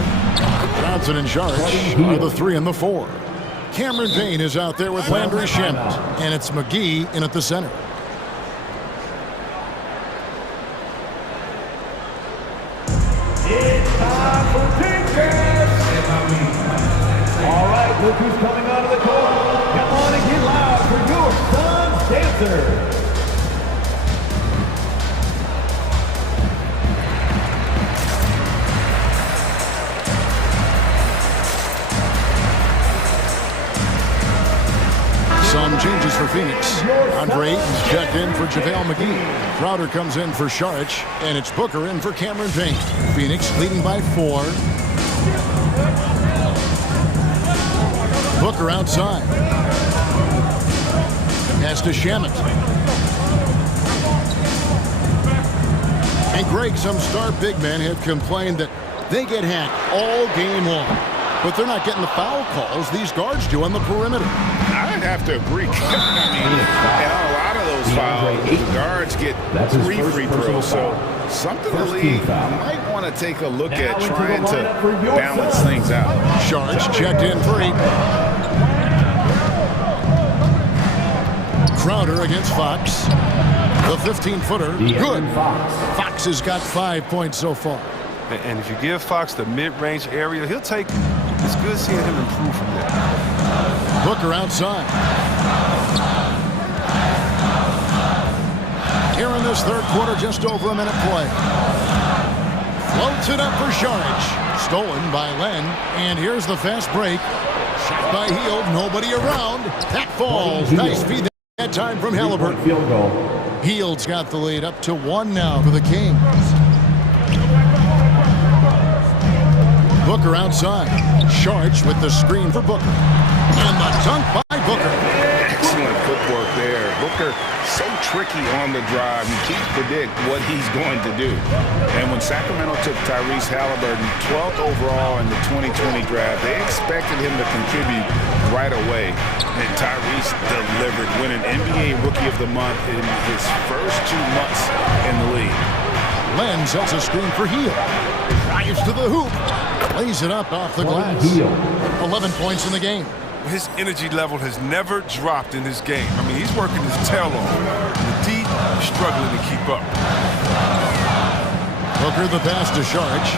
Johnson and Sharich are the 3 and the 4. Cameron Payne is out there with Landry Shamet, and it's McGee in at the center. It's time for Tinkers! All right, look who's coming onto the court. Come on and get loud for your Suns dancer. Some changes for Phoenix. Andre Ayton's checked in for JaVale McGee. Crowder comes in for Sharich, and it's Booker in for Cameron Payne. Phoenix leading by 4. Booker outside. Pass to Shamet. And Greg, some star big men have complained that they get hacked all game long. But they're not getting the foul calls these guards do on the perimeter. I'd have to agree. I mean, and on a lot of those fouls, the guards get 3 free throws. So something the league might want to take a look at trying to balance things out. Sharich checked in for 8. Crowder against Fox. The 15-footer, good. Fox has got 5 points so far. And if you give Fox the mid-range area, he'll take it. It's good seeing him improve from there. Booker outside. Here in this third quarter, just over a minute play. Floats it up for Sharich. Stolen by Len. And here's the fast break. Shot by Hield. Nobody around. That falls. Nice feed that time from Halliburton. Hield's got the lead up to 1 now for the Kings. Booker outside. Sharich with the screen for Booker. And the dunk by Booker. Excellent footwork there. Booker so tricky on the drive. You can't predict what he's going to do. And when Sacramento took Tyrese Halliburton 12th overall in the 2020 draft, they expected him to contribute right away. And Tyrese delivered, winning NBA Rookie of the Month in his first 2 months in the league. Len sets a screen for Hield. Drives to the hoop. Lays it up off the glass. 11 points in the game. His energy level has never dropped in this game. I mean, he's working his tail off. The D is struggling to keep up. Booker the pass to Sharich.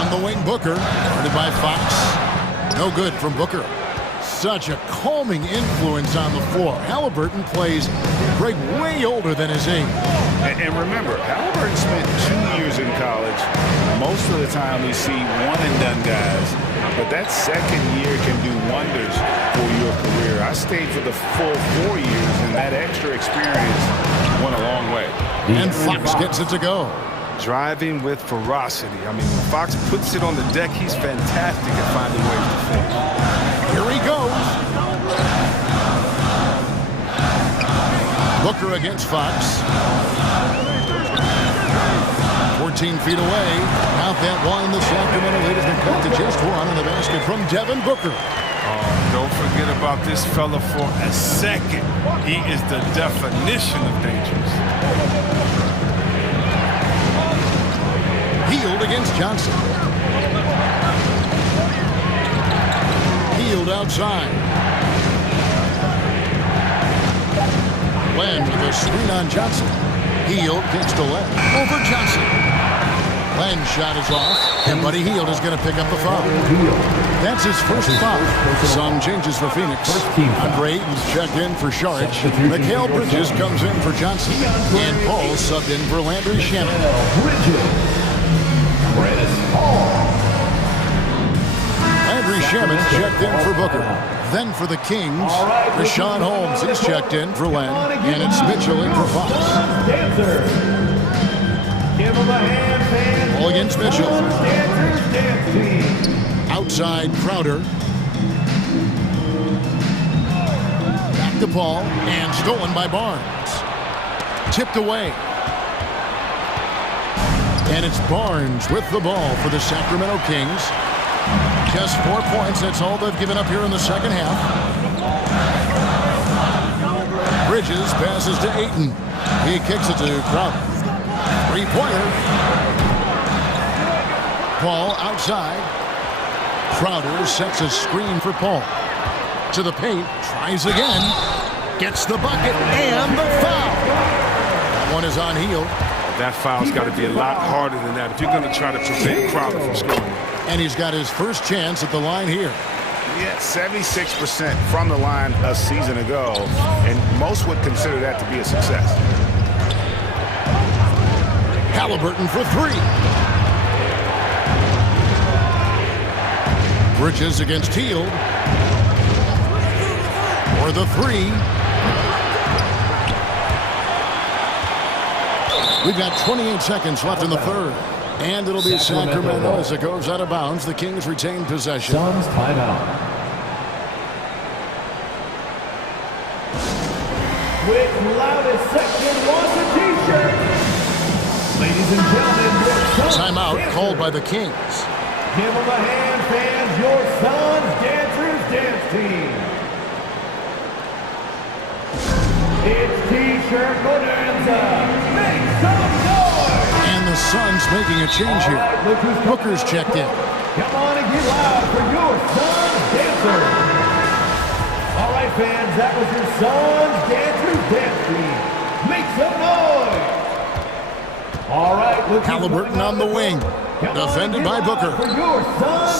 On the wing, Booker. Guarded by Fox. No good from Booker. such a calming influence on the floor. Halliburton plays Greg way older than his age. And remember, Halliburton spent 2 years in college. Most of the time we see one-and-done guys. But that second year can do wonders for your career. I stayed for the full 4 years, and that extra experience went a long way. And Fox gets it to go. Driving with ferocity. I mean, when Fox puts it on the deck, he's fantastic at finding ways to finish. Here he goes. Booker against Fox. 14 feet away. Count that one. The Sacramento leaders have cut to just one on the basket from Devin Booker. Don't forget about this fella for a second. He is the definition of dangerous. Hield against Johnson. Hield outside. Len with a screen on Johnson. Hield kicks to Len. Over Johnson. Len's shot is off, and Buddy Hield is going to pick up the foul. That's his first foul. Some changes for Phoenix. Andre Ayton's checked in for Sharp. Mikal Bridges comes in for Johnson. And Paul subbed in for Landry Shamet. Landry Shamet checked in for Booker. Then for the Kings, Rashawn Holmes is checked in for Len. And it's Mitchell in for Fox. Give him a hand, fans. Ball against Mitchell. Outside Crowder. Back to Paul. And stolen by Barnes. Tipped away. And it's Barnes with the ball for the Sacramento Kings. Just 4 points. That's all they've given up here in the second half. Bridges passes to Ayton. He kicks it to Crowder. Three-pointer. Paul outside. Crowder sets a screen for Paul. To the paint. Tries again. Gets the bucket and the foul. That one is on Hield. That foul's got to be a lot harder than that if you're going to try to prevent Crowder from scoring. And he's got his first chance at the line here. Yeah, 76% from the line a season ago, and most would consider that to be a success. Halliburton for three. Bridges against Hield. For the three. We've got 28 seconds left in the third. And it'll be Sacramento as it goes out of bounds. The Kings retain possession. Suns timeout. With loudest section wants a t-shirt. Ladies and gentlemen, your Suns timeout dancers. called by the Kings. Give them a hand, fans. Your Suns Dancers Dance Team. It's t-shirt bonanza. Make some noise. And the Suns making a change here. Booker's checked in. Come on and get loud for your Suns Dancers. All right, fans, that was your Suns Dancers Dance Team. Make some noise. All right, Halliburton on the wing. Defended by Booker.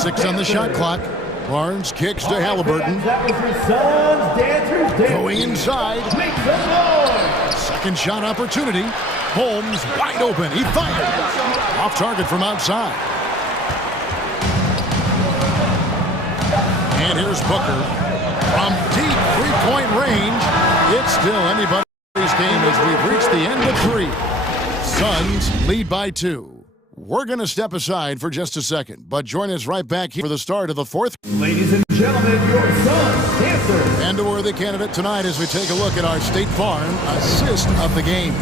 6 on the shot clock. Barnes kicks to Halliburton. That was your Suns Dancers Dance Going inside. Make some noise. Second shot opportunity. Holmes wide open. He fires. Off target from outside. And here's Booker. From deep three-point range. It's still anybody's game as we've reached the end of 3. Suns lead by 2. We're going to step aside for just a second, but join us right back here for the start of the fourth. Ladies and gentlemen, your Suns Dancers. And a worthy candidate tonight as we take a look at our State Farm assist of the game.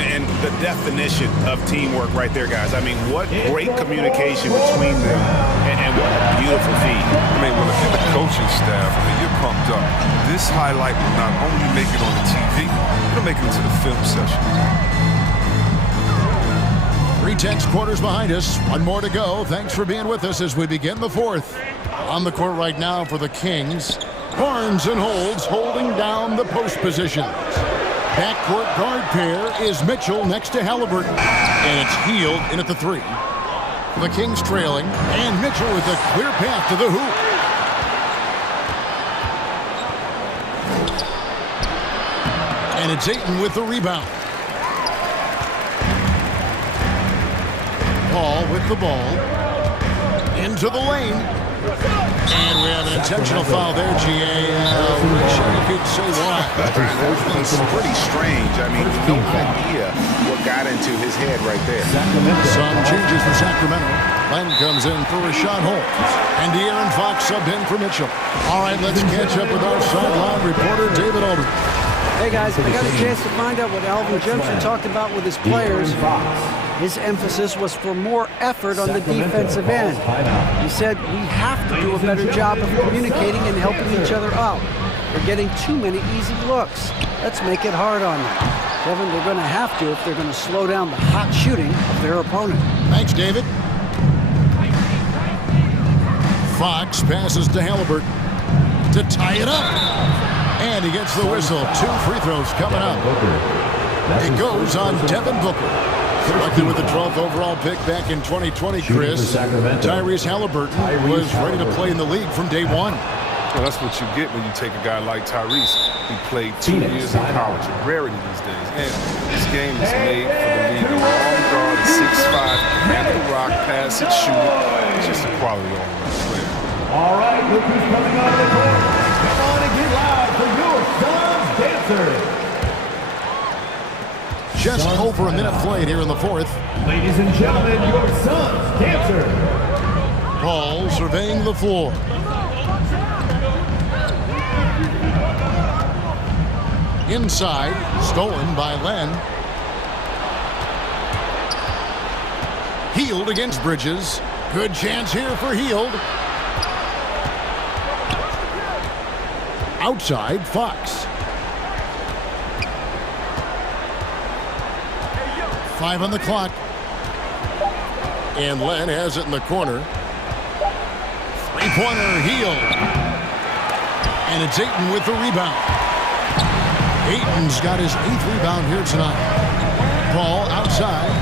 And the definition of teamwork right there, guys. I mean, what great communication between them, and what a beautiful feed. I mean, when look at the coaching staff, I mean, you're pumped up. This highlight will not only make it on the TV, it'll make it into the film session. 3 quarters behind us. One more to go. Thanks for being with us as we begin the fourth. On the court right now for the Kings. Barnes and Holds holding down the post positions. Backcourt guard pair is Mitchell next to Halliburton. And it's Hield in at the 3. The Kings trailing. And Mitchell with a clear path to the hoop. And it's Ayton with the rebound. Paul with the ball. Into the lane. And we have an intentional foul there, GA. Wish I could say why. It's pretty strange. I mean, no idea what got into his head right there. Some changes for Sacramento. Len comes in for Rashad Holmes. And De'Aaron Fox subbed in for Mitchell. All right, let's catch up with our sideline reporter, David Aldridge. Hey, guys, I got a chance to find out what Alvin Gentry talked about with his players. His emphasis was for more effort on the defensive end. He said, we have to do a better job of communicating and helping each other out. They're getting too many easy looks. Let's make it hard on them. Kevin, they're going to have to if they're going to slow down the hot shooting of their opponent. Thanks, David. Fox passes to Halliburton to tie it up. And he gets the whistle. 2 free throws coming up. It goes on Devin Booker. Selected with the 12th overall pick back in 2020, Chris. Tyrese Halliburton was ready to play in the league from day one. Well, that's what you get when you take a guy like Tyrese. He played 2 years in college. A rarity these days. And this game is made for the league. A long guard, 6'5", handle the rock, pass it, shoot it. It's just a quality all-around player. All right, look who's coming on the court. Come on and get loud for your son's dancer. Just over a minute played here in the fourth. Ladies and gentlemen, your son's dancer. Paul surveying the floor. Inside, stolen by Len. Hield against Bridges. Good chance here for Hield. Outside, Fox. 5 on the clock. And Len has it in the corner. Three-pointer, Hield. And it's Ayton with the rebound. Ayton's got his 8th rebound here tonight. Paul outside.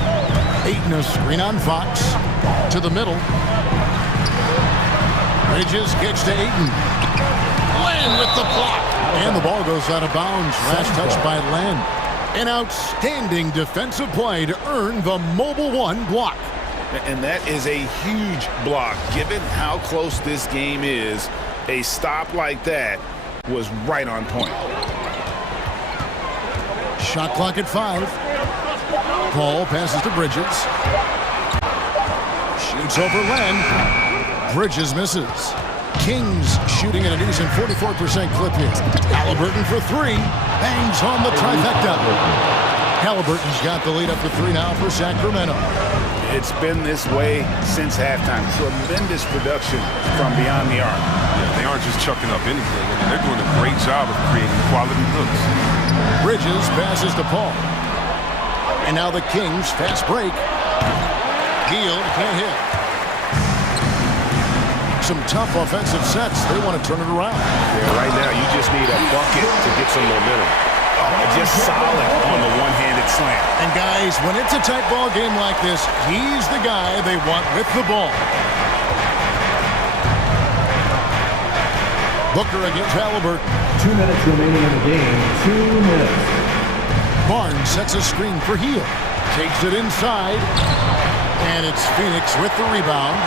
Ayton a screen on Fox. To the middle. Bridges kicks to Ayton. Len with the block. And the ball goes out of bounds. Last touch by Len. An outstanding defensive play to earn the Mobile One block. And that is a huge block. Given how close this game is, a stop like that was right on point. Shot clock at 5. Paul passes to Bridges. Shoots over Len. Bridges misses. Kings shooting at a decent 44% clip here. Halliburton for 3. Bangs home the trifecta. Halliburton's got the lead up to 3 now for Sacramento. It's been this way since halftime. Tremendous production from beyond the arc. Yeah, they aren't just chucking up anything. I mean, they're doing a great job of creating quality looks. Bridges passes to Paul. And now the Kings fast break. Hield can't hit. Some tough offensive sets. They want to turn it around. Yeah, right now you just need a bucket to get some momentum. Just solid on the one-handed slam. And guys, when it's a tight ball game like this, he's the guy they want with the ball. Booker against Halliburton. 2 minutes remaining in the game. 2 minutes. Barnes sets a screen for Hield. Takes it inside. And it's Phoenix with the rebound.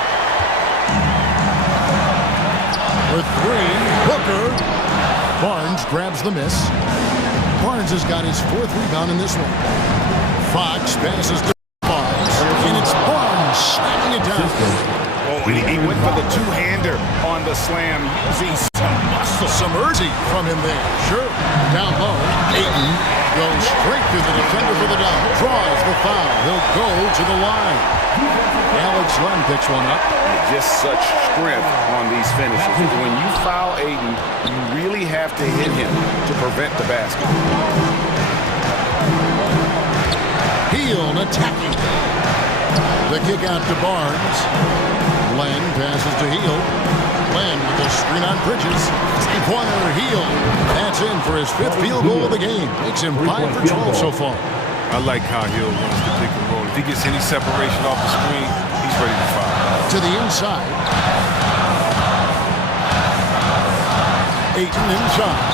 For 3, Booker. Barnes grabs the miss. Barnes has got his 4th rebound in this one. Fox passes to Barnes. And it's Barnes slamming it down. Oh, and he went for the two-hander on the slam, using some muscle. Some urgency from him there. Sure. Down low. Ayton goes straight to the defender for the down. Draws the foul. He'll go to the line. Alex Len picks one up. Just such strength on these finishes. When you foul Ayton, you really have to hit him to prevent the basket. Hield attacking. The kick out to Barnes. Len passes to Hield. Len with the screen on Bridges. Three-pointer, Hield. That's in for his 5th field goal of the game. Makes him 5 for 12 so far. I like how Hield runs the pick and roll. If he gets any separation off the screen, he's ready to fire. To the inside. Ayton inside.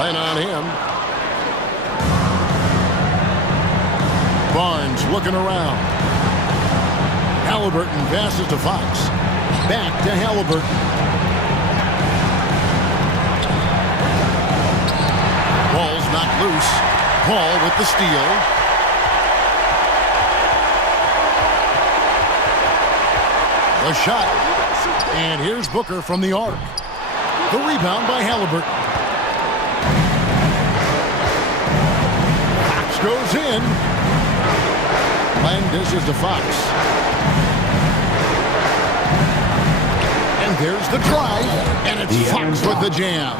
Playing on him. Barnes looking around. Halliburton passes to Fox. Back to Halliburton. Ball's knocked loose. Paul with the steal. The shot. And here's Booker from the arc. The rebound by Halliburton. Fox goes in. Lang dishes to Fox. And there's the drive. And it's Fox with the jam.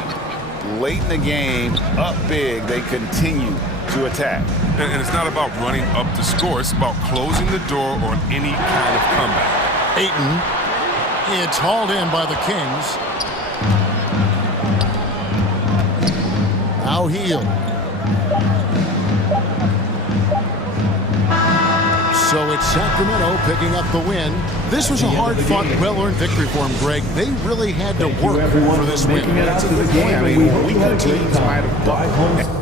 Late in the game, up big, they continue to attack. And it's not about running up to score. It's about closing the door on any kind of comeback. Ayton. It's hauled in by the Kings. Now Heel. So it's Sacramento picking up the win. This was a hard-fought, well-earned victory for them, Greg. They really had to work for this win. That's a good game. I mean, weaker teams might have done.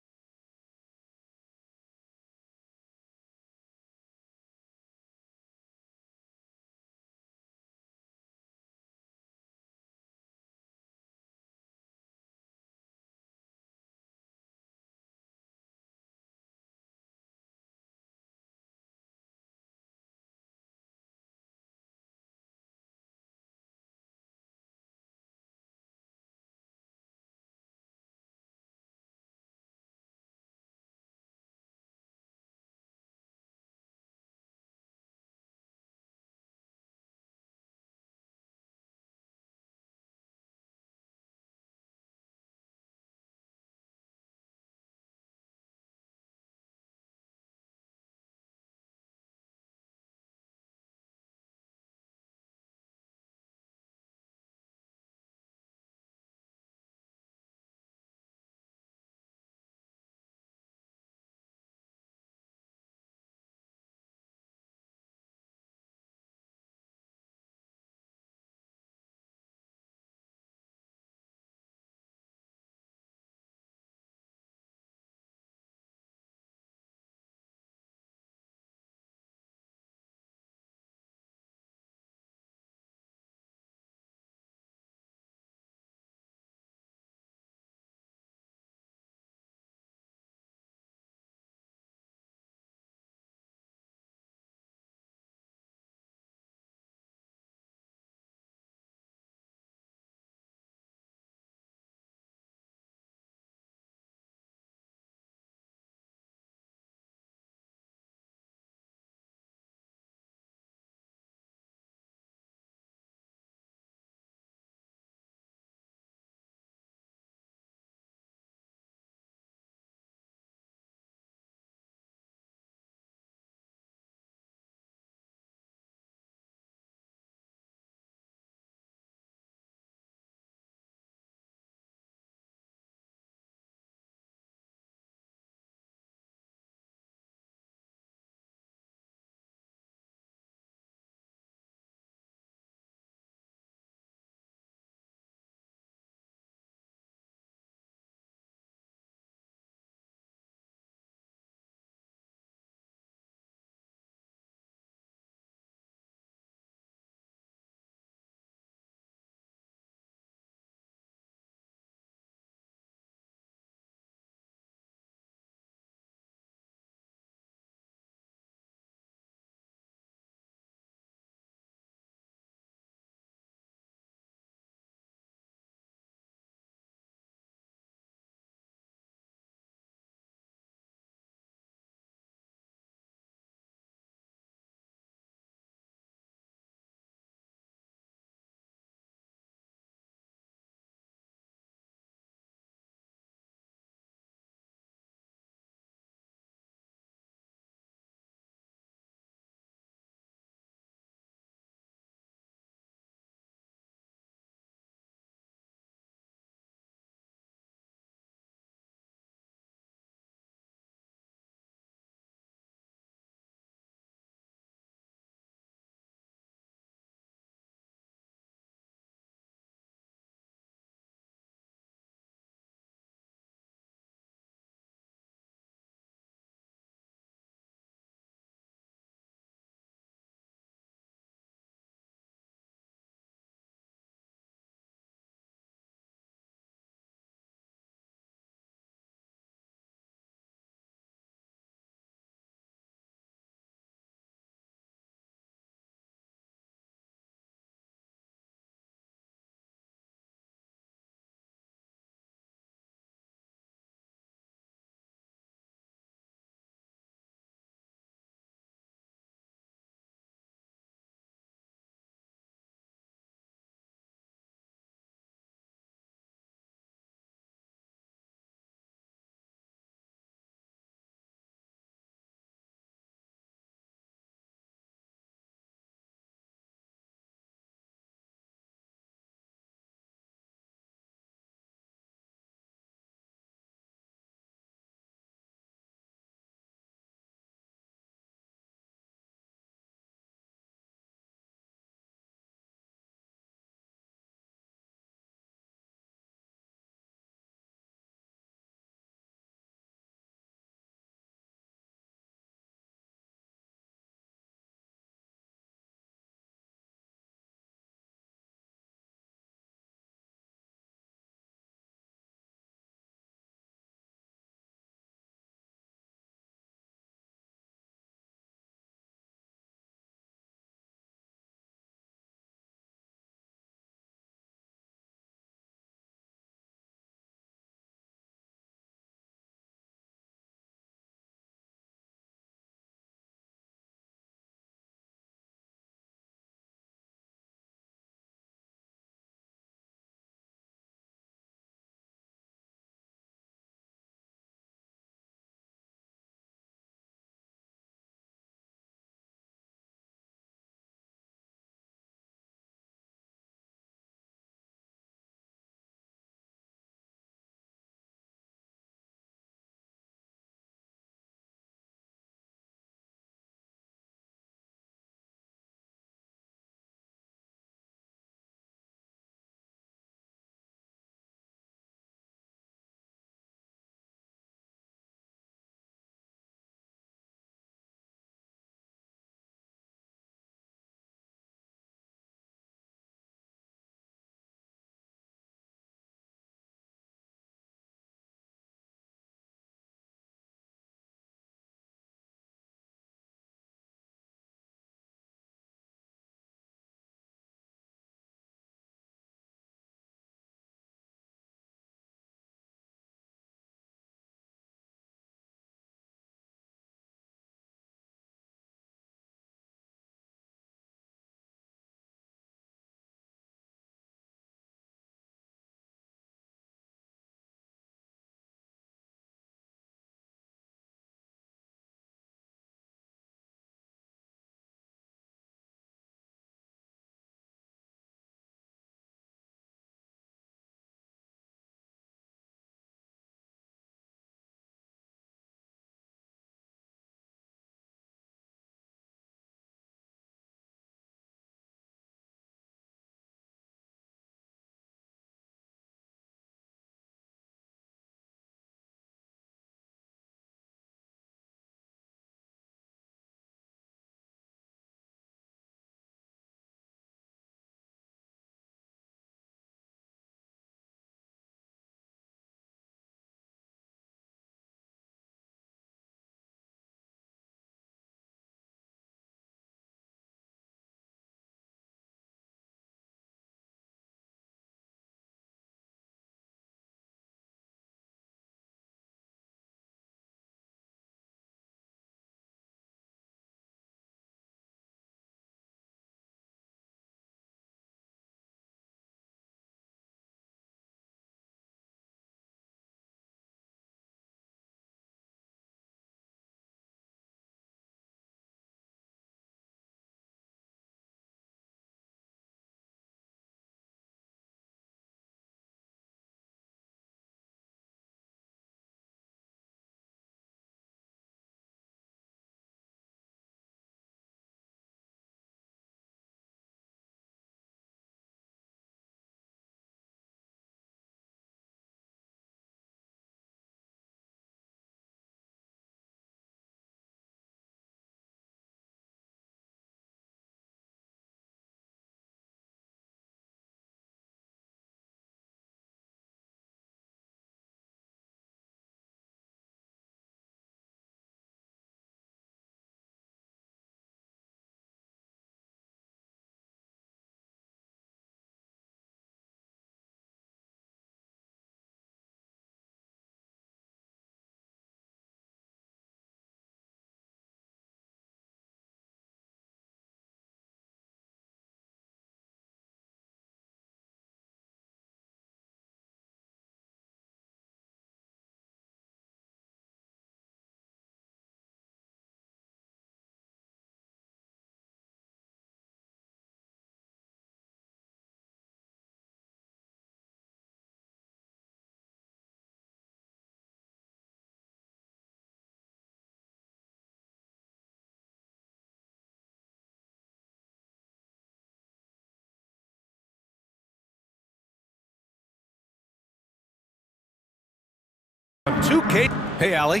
2K. Hey, Allie.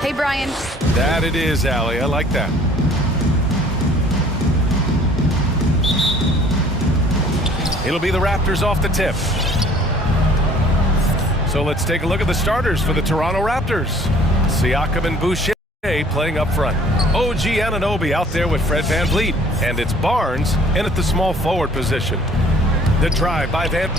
Hey, Brian. That it is, Allie. I like that. It'll be the Raptors off the tip. So let's take a look at the starters for the Toronto Raptors. Siakam and Boucher playing up front. OG Anunoby out there with Fred VanVleet. And it's Barnes in at the small forward position. The drive by Van...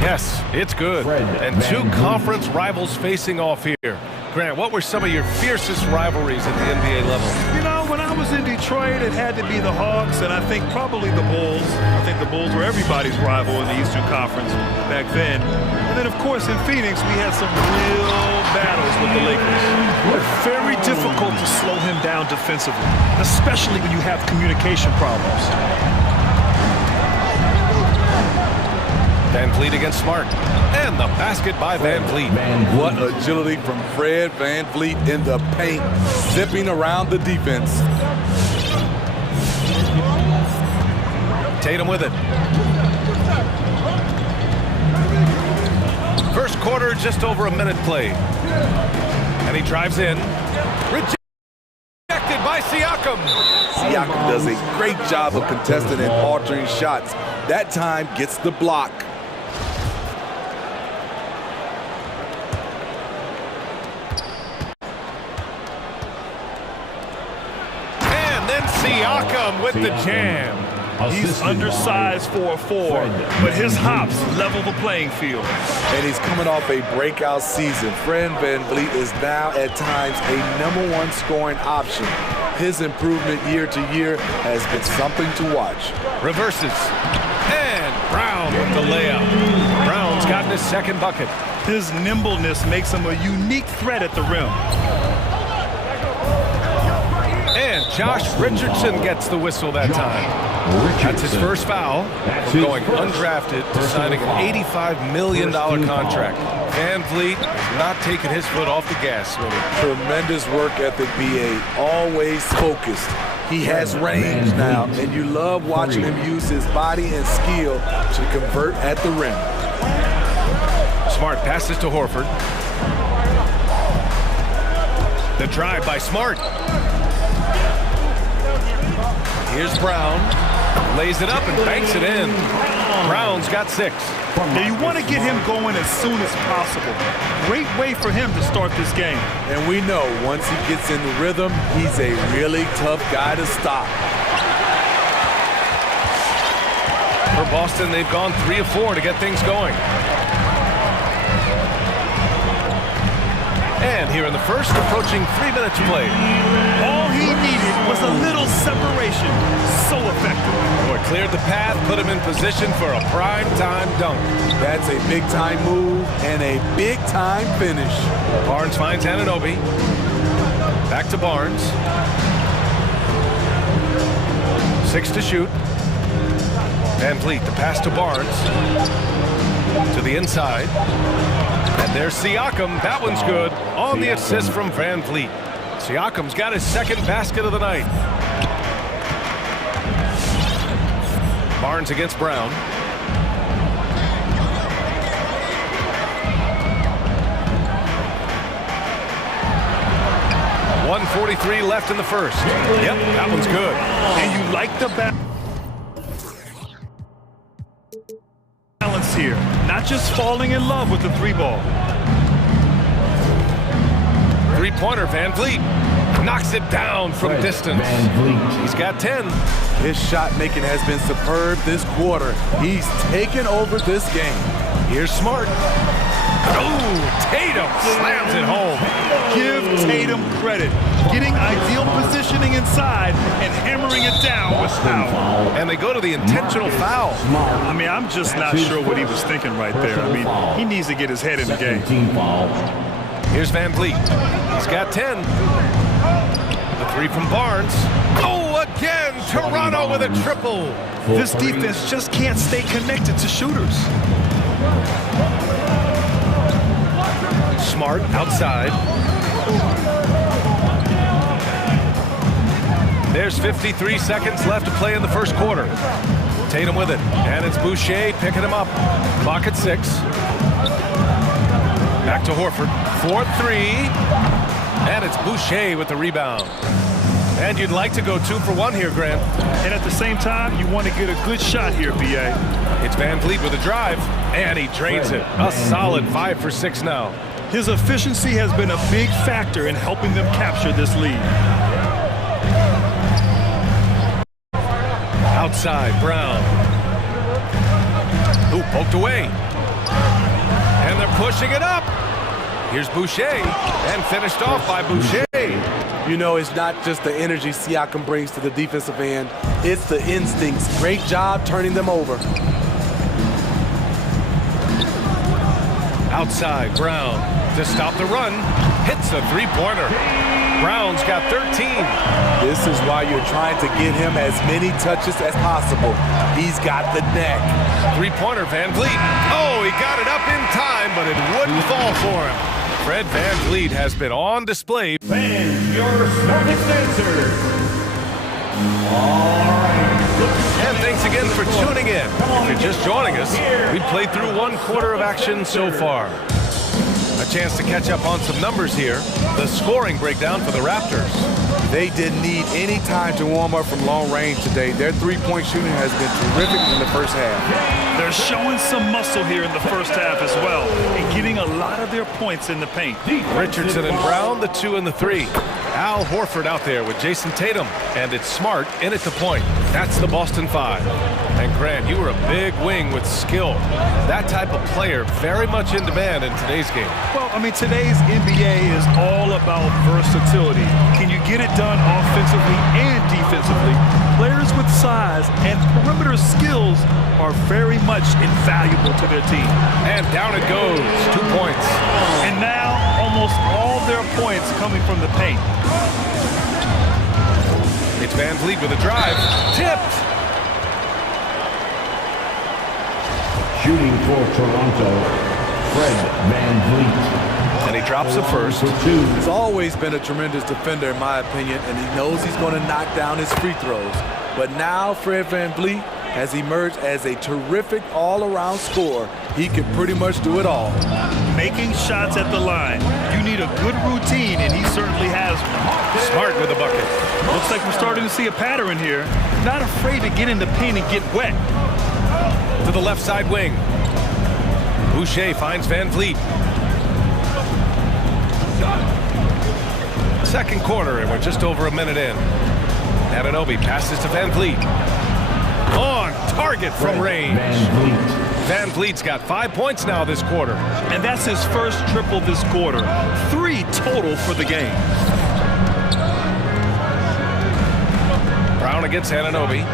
Yes, it's good. And two conference rivals facing off here. Grant, what were some of your fiercest rivalries at the NBA level? You know, when I was in Detroit, it had to be the Hawks, and I think probably the Bulls. I think the Bulls were everybody's rival in the Eastern Conference back then. And then, of course, in Phoenix, we had some real battles with the Lakers. Very difficult to slow him down defensively, especially when you have communication problems. VanVleet against Smart. And the basket by VanVleet. What agility from Fred VanVleet in the paint, zipping around the defense. Tatum with it. First quarter, just over a minute played. And he drives in. Rejected by Siakam. Siakam does a great job of contesting and altering shots. That time gets the block. Siakam with the jam. He's undersized for a forward, but his hops level the playing field. And he's coming off a breakout season. Fred VanVleet is now at times a #1 scoring option. His improvement year to year has been something to watch. Reverses. And Brown with the layup. Brown's gotten his second bucket. His nimbleness makes him a unique threat at the rim. And Josh Richardson gets the whistle that time. That's his first foul. From going undrafted to signing an $85 million contract. VanVleet is not taking his foot off the gas. Tremendous work ethic, BA. Always focused. He has range now, and you love watching him use his body and skill to convert at the rim. Smart passes to Horford. The drive by Smart. Here's Brown, lays it up and banks it in. Brown's got 6. Now you want to get him going as soon as possible. Great way for him to start this game. And we know once he gets in the rhythm, he's a really tough guy to stop. For Boston, they've gone 3 of 4 to get things going. And here in the first, approaching 3 minutes played. All he needed was a little separation. So effective. Boy, cleared the path, put him in position for a prime-time dunk. That's a big-time move and a big-time finish. Barnes finds Anunoby. Back to Barnes. 6 to shoot. VanVleet, the pass to Barnes. To the inside. And there's Siakam. That one's good. On the assist from VanVleet. Siakam's got his second basket of the night. Barnes against Brown. .143 left in the first. Yep, that one's good. And you like the balance here. Not just falling in love with the 3-ball. Three-pointer, VanVleet knocks it down from distance. He's got 10. His shot making has been superb this quarter. He's taken over this game. Here's Smart. Oh, Tatum slams it home. Give Tatum credit. Getting ideal positioning inside and hammering it down with power. And they go to the intentional foul. I mean, I'm just not sure what he was thinking right there. I mean, he needs to get his head in the game. Here's VanVleet. He's got 10. The 3 from Barnes. Oh, again, Toronto with a triple. This defense just can't stay connected to shooters. Smart outside. There's 53 seconds left to play in the first quarter. Tatum with it. And it's Boucher picking him up. Clock at 6. Back to Horford. 4-3. And it's Boucher with the rebound. And you'd like to go 2 for 1 here, Grant. And at the same time, you want to get a good shot here, B.A. It's Van Vliet with a drive, and he drains it. A solid 5 for 6 now. His efficiency has been a big factor in helping them capture this lead. Outside, Brown. Ooh, poked away. And they're pushing it up. Here's Boucher, and finished off by Boucher. You know, it's not just the energy Siakam brings to the defensive end. It's the instincts. Great job turning them over. Outside, Brown to stop the run. Hits the three-pointer. Brown's got 13. This is why you're trying to get him as many touches as possible. He's got the neck. Three-pointer, Van Vliet. Oh, he got it up in time, but it wouldn't fall for him. Fred Van Vliet has been on display. And your smartest answer. All right. And thanks again for tuning in. If you're just joining us, we played through 1 quarter of action so far. A chance to catch up on some numbers here. The scoring breakdown for the Raptors. They didn't need any time to warm up from long range today. Their three-point shooting has been terrific in the first half. They're showing some muscle here in the first half as well, and getting a lot of their points in the paint. Richardson and Brown, the 2 and the 3. Al Horford out there with Jason Tatum, and it's Smart in at the point. That's the Boston 5. And Grant, you were a big wing with skill. That type of player very much in demand in today's game. Well, I mean, today's NBA is all about versatility. Can you get it done offensively and defensively? Players with size and perimeter skills are very much invaluable to their team. And down it goes, 2 points. And now almost all their points coming from the paint. It's Van Vliet with a drive. Tipped. Shooting for Toronto, Fred Van Vliet. And he drops the first. He's always been a tremendous defender, in my opinion, and he knows he's going to knock down his free throws. But now Fred Van Vliet has emerged as a terrific all-around scorer. He can pretty much do it all. Making shots at the line. You need a good routine, and he certainly has one. Smart with a bucket. Looks like we're starting to see a pattern here. Not afraid to get in the paint and get wet. To the left side wing. Boucher finds Van Vliet. Second quarter, and we're just over a minute in. Anunoby passes to Van Vliet. On target from range. Van Vliet's got 5 points now this quarter. And that's his first triple this quarter. 3 total for the game. Brown against Anunoby.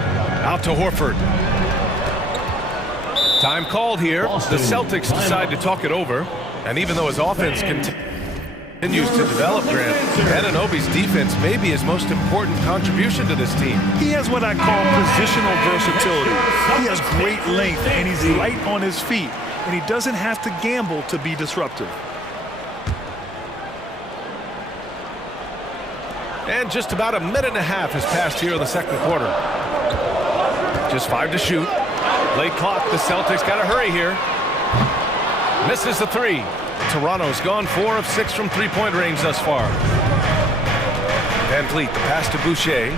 Out to Horford. Time called here. The Celtics decide to talk it over. And even though his offense continues to develop, Grant, Anunoby's defense may be his most important contribution to this team. He has what I call positional versatility. He has great length, and he's light on his feet, and he doesn't have to gamble to be disruptive. And just about a minute and a half has passed here in the second quarter. Just 5 to shoot. Late clock, the Celtics got to hurry here. Misses the 3. Toronto's gone 4 of 6 from three-point range thus far. Van Vliet, the pass to Boucher.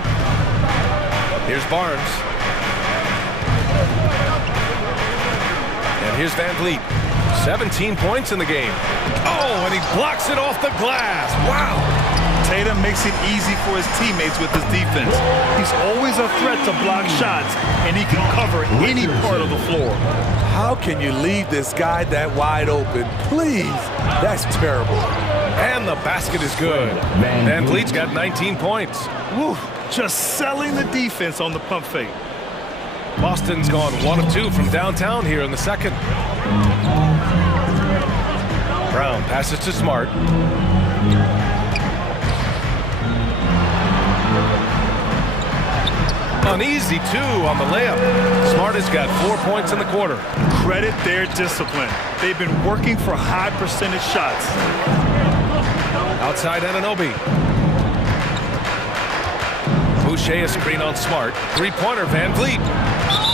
Here's Barnes. And here's Van Vliet. 17 points in the game. Oh, and he blocks it off the glass. Wow. Tatum makes it easy for his teammates with his defense. He's always a threat to block shots, and he can cover any part of the floor. How can you leave this guy that wide open? Please, that's terrible. And the basket is good. Van Vliet's got 19 points. Woo, just selling the defense on the pump fake. Boston's gone 1 of 2 from downtown here in the second. Brown passes to Smart. An easy 2 on the layup. Smart has got 4 points in the quarter. Credit their discipline. They've been working for high percentage shots. Outside Anunoby. Boucher a screen on Smart. Three-pointer Van Vliet.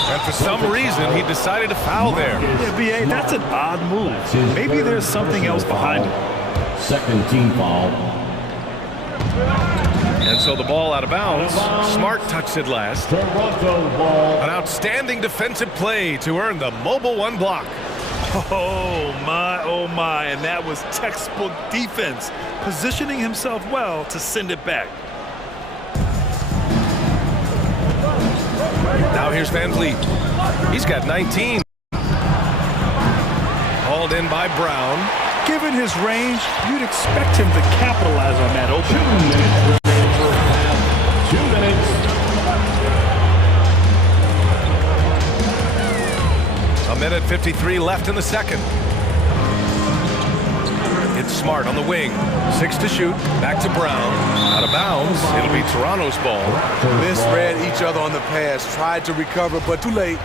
And for some reason, he decided to foul there. Yeah, B.A., that's an odd move. Maybe there's something else behind it. Second team foul. And so the ball out of bounds. Smart touched it last. An outstanding defensive play to earn the mobile one block. Oh my, and that was textbook defense, positioning himself well to send it back. Now here's Van Vliet. He's got 19. Hauled in by Brown. Given his range, you'd expect him to capitalize on that opening. 2 minutes. A minute 53 left in the second. It's Smart on the wing. 6 to shoot. Back to Brown. Out of bounds. It'll be Toronto's ball. Misread each other on the pass. Tried to recover, but too late.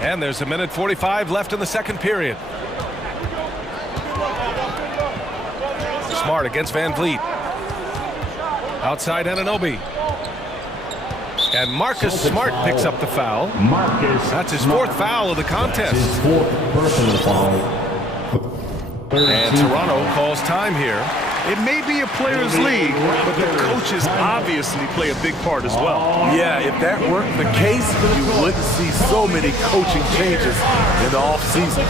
And there's a minute 45 left in the second period. Smart against Van Vliet. Outside Anunoby. And Marcus Smart picks up the foul. That's his 4th foul of the contest. His 4th personal foul. And Toronto calls time here. It may be a players' league, but the coaches obviously play a big part as well. Yeah, if that weren't the case, you wouldn't see so many coaching changes in the offseason.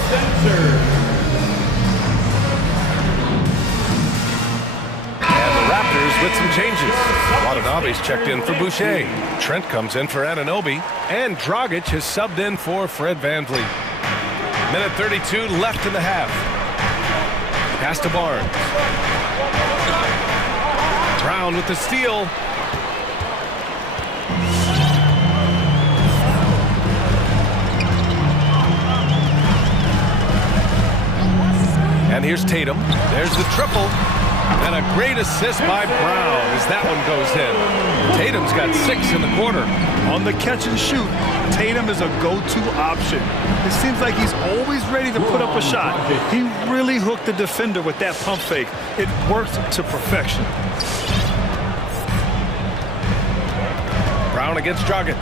With some changes. Watanabe's checked in for Boucher. Trent comes in for Anunoby. And Dragic has subbed in for Fred Van Vliet. Minute 32 left in the half. Pass to Barnes. Brown with the steal. And here's Tatum. There's the triple. And a great assist by Brown as that one goes in. Tatum's got 6 in the quarter. On the catch and shoot, Tatum is a go-to option. It seems like he's always ready to put up a shot. He really hooked the defender with that pump fake. It worked to perfection. Brown against Dragic.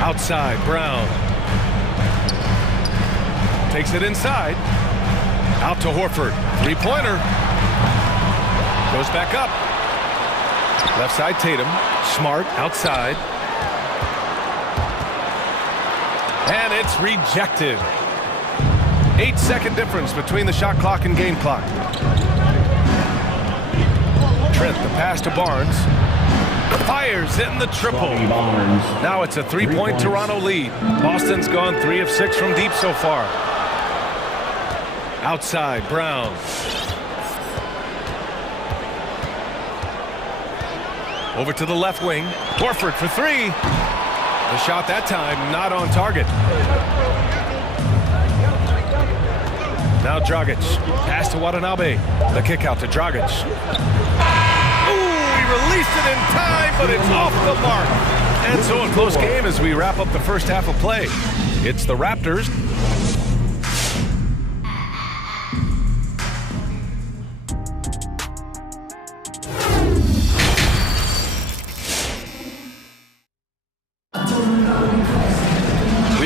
Outside, Brown. Takes it inside. Out to Horford. 3-pointer. Goes back up. Left side, Tatum. Smart outside. And it's rejected. 8-second difference between the shot clock and game clock. Trent, the pass to Barnes. Fires in the triple. Now it's a 3-point Toronto lead. Boston's gone 3 of 6 from deep so far. Outside, Brown. Over to the left wing. Horford for 3. The shot that time not on target. Now Dragic. Pass to Watanabe. The kick out to Dragic. Ooh, he released it in time, but it's off the mark. And so a close game as we wrap up the first half of play. It's the Raptors.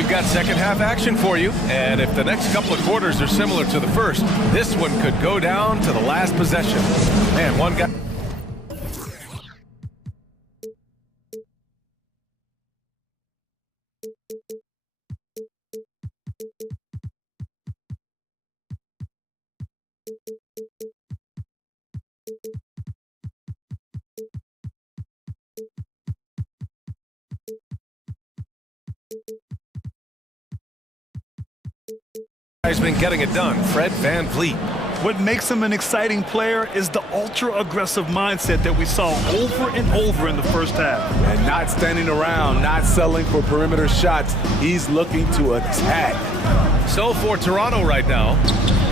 Got second half action for you, and if the next couple of quarters are similar to the first, this one could go down to the last possession. Man, one guy. He's been getting it done. Fred Van Vliet. What makes him an exciting player is the ultra-aggressive mindset that we saw over and over in the first half. And not standing around, not settling for perimeter shots. He's looking to attack. So for Toronto right now,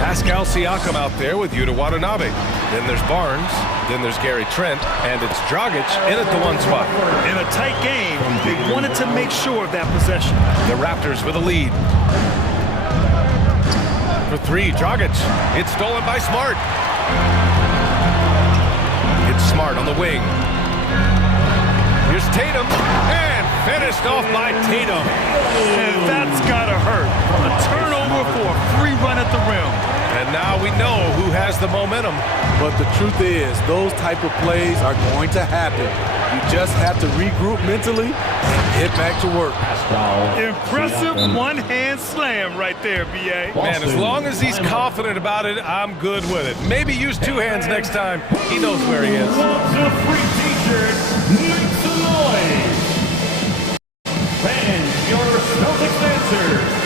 Pascal Siakam out there with Yuta Watanabe. Then there's Barnes. Then there's Gary Trent. And it's Dragic in at the 1 spot. In a tight game, they wanted to make sure of that possession. The Raptors with a lead. For 3, Dragic. It's stolen by Smart. Smart on the wing. Here's Tatum, and finished off by Tatum. And that's gotta hurt. A turnover for a free run at the rim. And now we know who has the momentum. But the truth is, those type of plays are going to happen. You just have to regroup mentally and get back to work. Impressive one-hand slam right there, B.A. Man, as long as he's confident about it, I'm good with it. Maybe use two hands next time. He knows where he is. Wants a free t-shirt? Make some noise. Fans, your Celtics answer.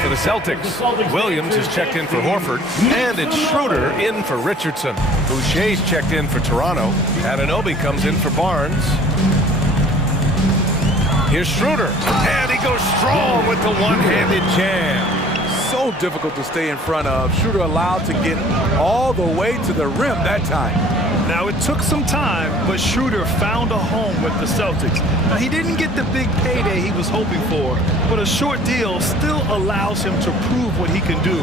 For the Celtics, Williams is checked in for Horford, and it's Schroeder in for Richardson. Boucher's checked in for Toronto. Anunoby comes in for Barnes. Here's Schroeder, and he goes strong with the one-handed jam. So difficult to stay in front of. Schroeder allowed to get all the way to the rim that time. Now, it took some time, but Schroeder found a home with the Celtics. Now, he didn't get the big payday he was hoping for, but a short deal still allows him to prove what he can do.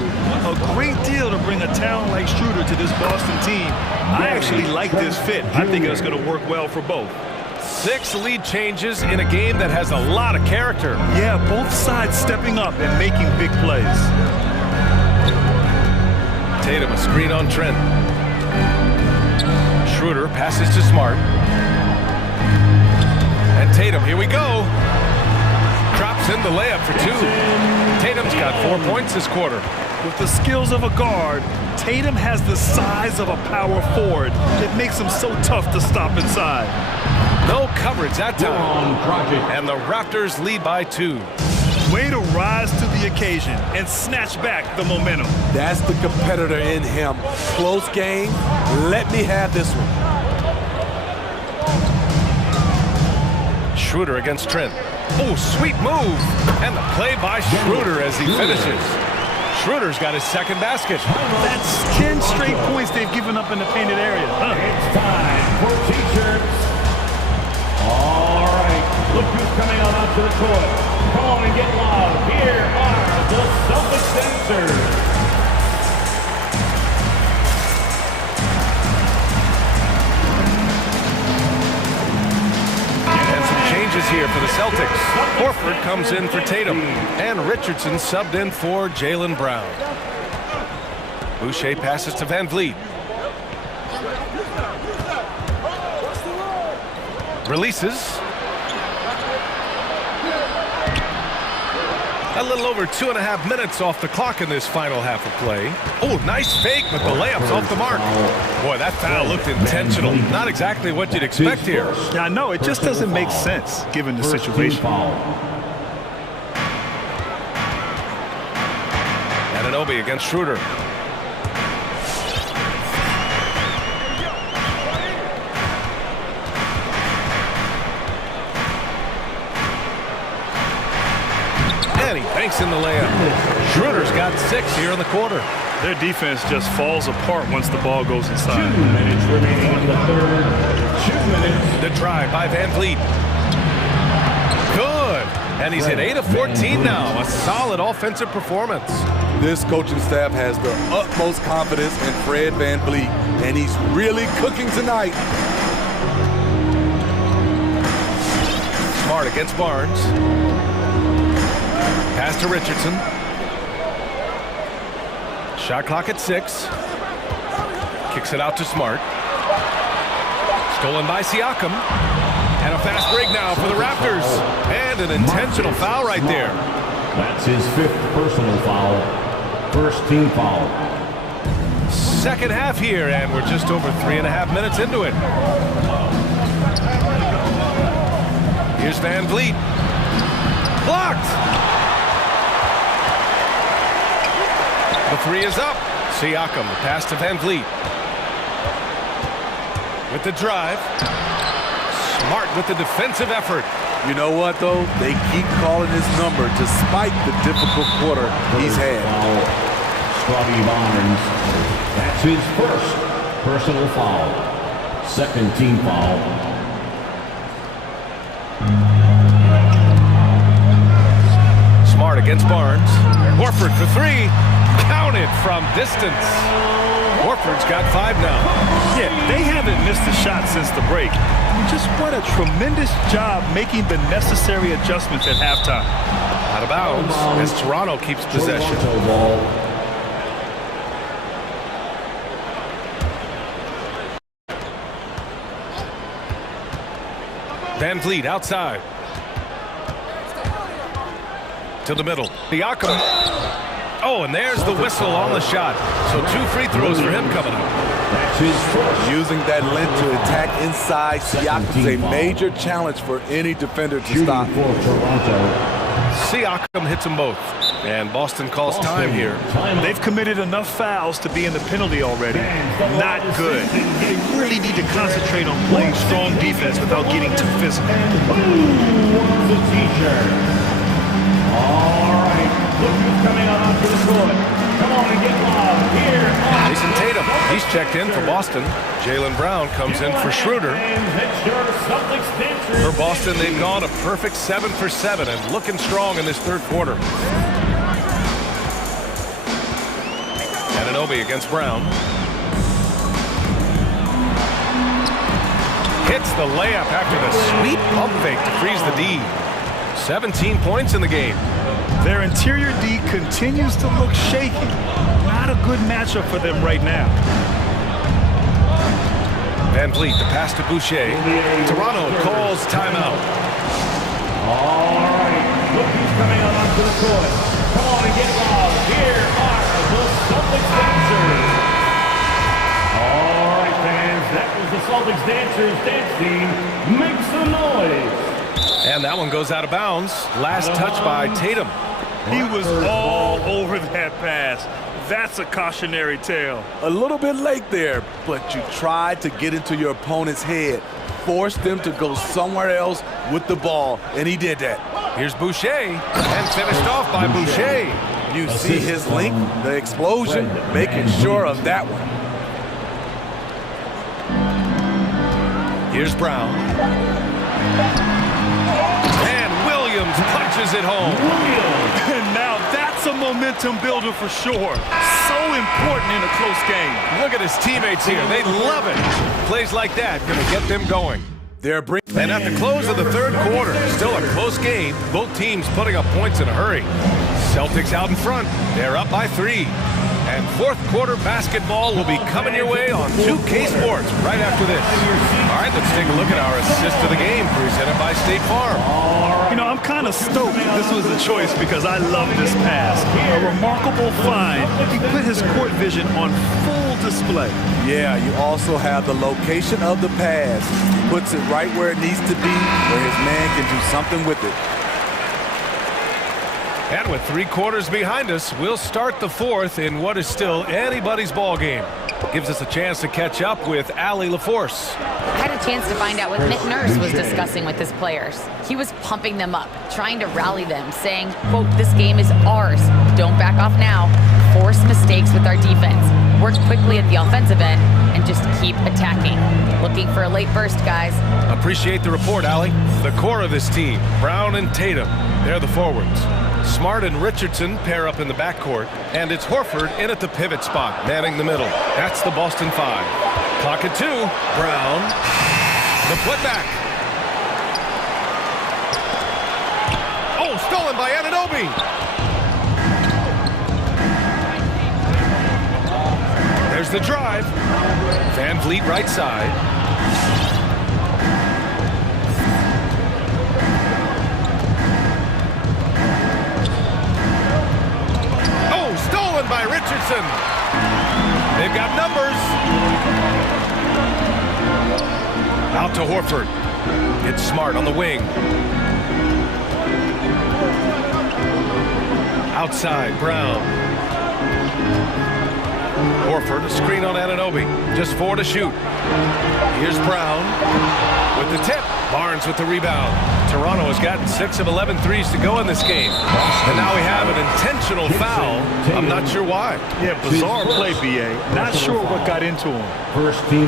A great deal to bring a talent like Schroeder to this Boston team. I actually like this fit. I think it's going to work well for both. 6 lead changes in a game that has a lot of character. Yeah, both sides stepping up and making big plays. Tatum, a screen on Trent. Schroeder passes to Smart. And Tatum, here we go. Drops in the layup for 2. Tatum's got 4 points this quarter. With the skills of a guard, Tatum has the size of a power forward. It makes him so tough to stop inside. No coverage that time. And the Raptors lead by 2. Way to rise to the occasion and snatch back the momentum. That's the competitor in him. Close game. Let me have this one. Schroeder against Trent. Oh, sweet move. And the play by Schroeder as he finishes. Schroeder's got his second basket. That's 10 straight points they've given up in the painted area. It's time for t-shirts. All right, look who's coming on out to the court. Come on and get loud. Here are the Celtics answers. And some changes here for the Celtics. Horford comes in for Tatum, and Richardson subbed in for Jaylen Brown. Boucher passes to Van Vliet. Releases. A little over 2.5 minutes off the clock in this final half of play. Oh, nice fake, but the layup's off the mark. Boy, that foul looked intentional. Not exactly what you'd expect here. Yeah, I know. It just doesn't make sense given the situation. Anunoby against Schroeder. And he banks in the layup. Schroeder's got 6 here in the quarter. Their defense just falls apart once the ball goes inside. 2 minutes remaining in the third. 2 minutes. The drive by Van Vliet. Good. And he's hit 8 of 14 now. A solid offensive performance. This coaching staff has the utmost confidence in Fred Van Vliet, and he's really cooking tonight. Smart against Barnes. Pass to Richardson. Shot clock at 6. Kicks it out to Smart. Stolen by Siakam. And a fast break now for the Raptors. And an intentional foul right there. That's his 5th personal foul. First team foul. Second half here, and we're just over 3.5 minutes into it. Here's Van Vliet. Blocked! The 3 is up. Siakam, the pass to Van Vliet. With the drive. Smart with the defensive effort. You know what, though? They keep calling his number despite the difficult quarter he's had. Scotty Barnes. That's his first personal foul. Second team foul. Smart against Barnes. Horford for three. Counted from distance. Horford's got 5 now. Yeah, they haven't missed a shot since the break. Just what a tremendous job making the necessary adjustments at halftime. Out of bounds as Toronto keeps possession. Van Vliet outside. To the middle. Siakam. Oh, and there's the whistle on the shot. So 2 free throws for him coming up. Using that length to attack inside Siakam is a major challenge for any defender to stop. Siakam hits them both. And Boston calls time here. They've committed enough fouls to be in the penalty already. Not good. They really need to concentrate on playing strong defense without getting too physical. All right, look who's coming on onto the court. Come on and get loud. Here. Jason Tatum, he's checked in for Boston. Jaylen Brown comes in for Schroeder. For Boston, they've gone a perfect 7 for 7 and looking strong in this third quarter. Anunoby against Brown. Hits the layup after the sweep pump fake to freeze the D. 17 points in the game. Their interior D continues to look shaky. Not a good matchup for them right now. Van Vliet, the pass to Boucher. Toronto calls timeout. All right, look who's coming out onto the court. Come on and get loud. Here are the Celtics dancers. All right, fans, that was the Celtics dancers dance team. Make some noise. And that one goes out of bounds. Last touch by Tatum. He was all over that pass. That's a cautionary tale. A little bit late there, but you tried to get into your opponent's head. Forced them to go somewhere else with the ball, and he did that. Here's Boucher, and finished off by Boucher. You see his length, the explosion, making sure of that one. Here's Brown. Punches it home. And now that's a momentum builder for sure. So important in a close game. Look at his teammates here. They love it. Plays like that going to get them going. And at the close of the third quarter, still a close game. Both teams putting up points in a hurry. Celtics out in front. They're up by 3. And fourth quarter basketball will be coming your way on 2K Sports right after this. All right, let's take a look at our assist of the game presented by State Farm. You know, I'm kind of stoked this was the choice because I love this pass. A remarkable find. He put his court vision on full display. Yeah, you also have the location of the pass. Puts it right where it needs to be, where his man can do something with it. And with 3 quarters behind us, we'll start the fourth in what is still anybody's ball game. Gives us a chance to catch up with Allie LaForce. I had a chance to find out what Nick Nurse was discussing with his players. He was pumping them up, trying to rally them, saying, quote, "This game is ours. Don't back off now. Force mistakes with our defense. Work quickly at the offensive end and just keep attacking. Looking for a late burst, guys." Appreciate the report, Allie. The core of this team, Brown and Tatum, they're the forwards. Smart and Richardson pair up in the backcourt, and it's Horford in at the pivot spot, manning the middle. That's the Boston 5. Clock at 2. Brown. The putback. Oh, stolen by Anunoby. There's the drive. Van Vliet right side. By Richardson. They've got numbers. Out to Horford. It's Smart on the wing. Outside, Brown. Horford, a screen on Anunoby. Just 4 to shoot. Here's Brown. with the tip. Barnes with the rebound. Toronto has gotten 6 of 11 threes to go in this game. And now we have an intentional foul. I'm not sure why. Yeah, bizarre play, BA. Not sure what got into him.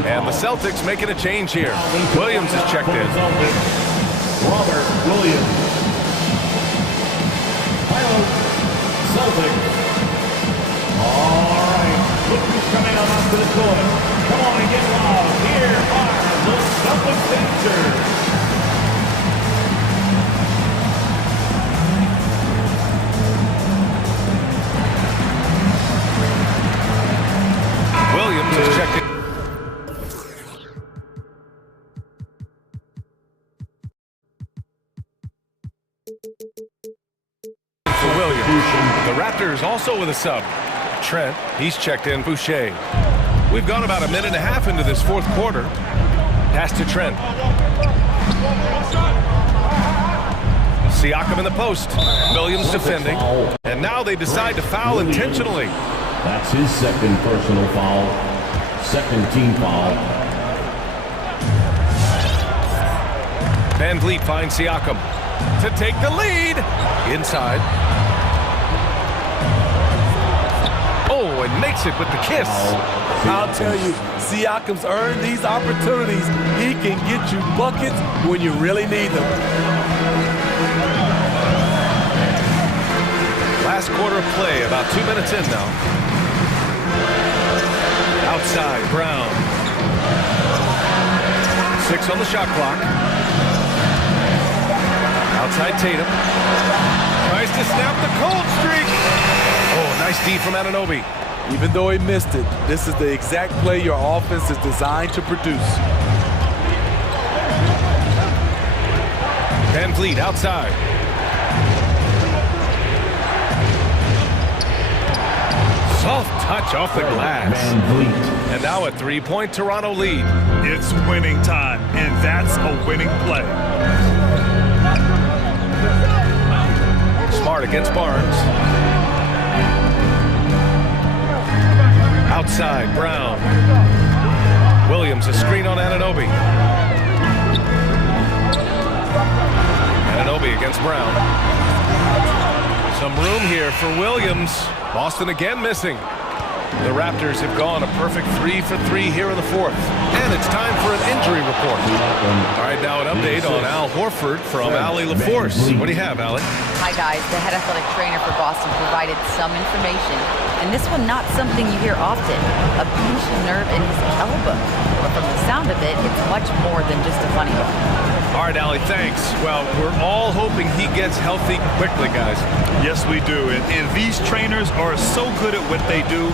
And the Celtics making a change here. Williams is checked in. Robert Williams. Celtics. All right, look who's coming on onto the court. Come on and get loud. Here are the Celtics dancers. Williams is checked in. For Williams. The Raptors also with a sub. Trent, he's checked in. Boucher. We've gone about a minute and a half into this fourth quarter. Pass to Trent. Siakam in the post. Williams defending. And now they decide to foul intentionally. That's his second personal foul. Second team foul. Van Vliet finds Siakam to take the lead. Inside. Oh, and makes it with the kiss. I'll tell you, Siakam's earned these opportunities. He can get you buckets when you really need them. Last quarter of play, about 2 minutes in now. Outside, Brown. 6 on the shot clock. Outside Tatum. Tries to snap the cold streak. Oh, nice D from Anunoby. Even though he missed it, this is the exact play your offense is designed to produce. Van Vliet outside. Soft touch off the glass. And now a three-point Toronto lead. It's winning time, and that's a winning play. Smart against Barnes. Outside, Brown. Williams, a screen on Anunoby. Anunoby against Brown. Some room here for Williams. Boston again missing. The Raptors have gone a perfect 3 for 3 here in the fourth. And it's time for an injury report. All right, now an update on Al Horford from Allie LaForce. What do you have, Allie? Hi, guys. The head athletic trainer for Boston provided some information. And this one, not something you hear often. A pinched nerve in his elbow. But from the sound of it, it's much more than just a funny one. All right, Allie, thanks. Well, we're all hoping he gets healthy quickly, guys. Yes, we do. And these trainers are so good at what they do.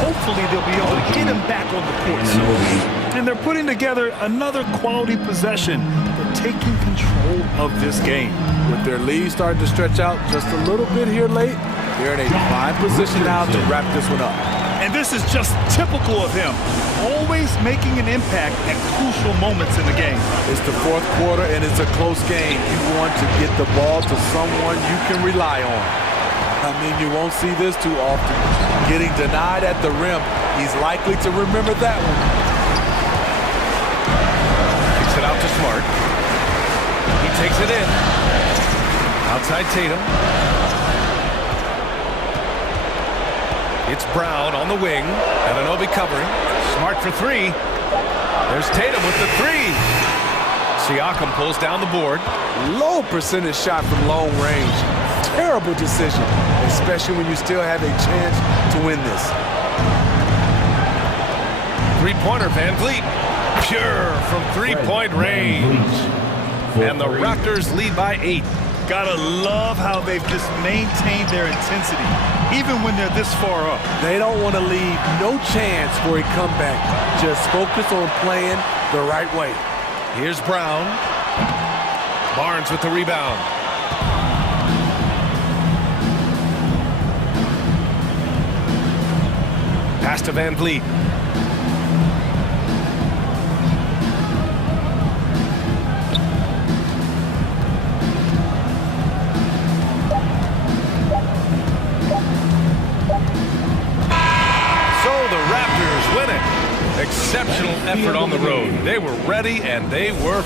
Hopefully, they'll be able to get him back on the court soon. And they're putting together another quality possession. They're taking control of this game. With their lead starting to stretch out just a little bit here late, they're in a fine position now to wrap this one up. And this is just typical of him. Always making an impact at crucial moments in the game. It's the fourth quarter and it's a close game. You want to get the ball to someone you can rely on. I mean, you won't see this too often. Getting denied at the rim, he's likely to remember that one. Kicks it out to Smart. He takes it in. Outside Tatum. It's Brown on the wing. Anunoby covering. Smart for three. There's Tatum with the three. Siakam pulls down the board. Low percentage shot from long range. Terrible decision, especially when you still have a chance to win this. Three-pointer, Van Vliet. Pure from three-point range. And the Raptors lead by 8. Gotta love how they've just maintained their intensity, even when they're this far up. They don't want to leave no chance for a comeback. Just focus on playing the right way. Here's Brown. Barnes with the rebound. Pass to Van Vliet. exceptional effort on the road. They were ready and they were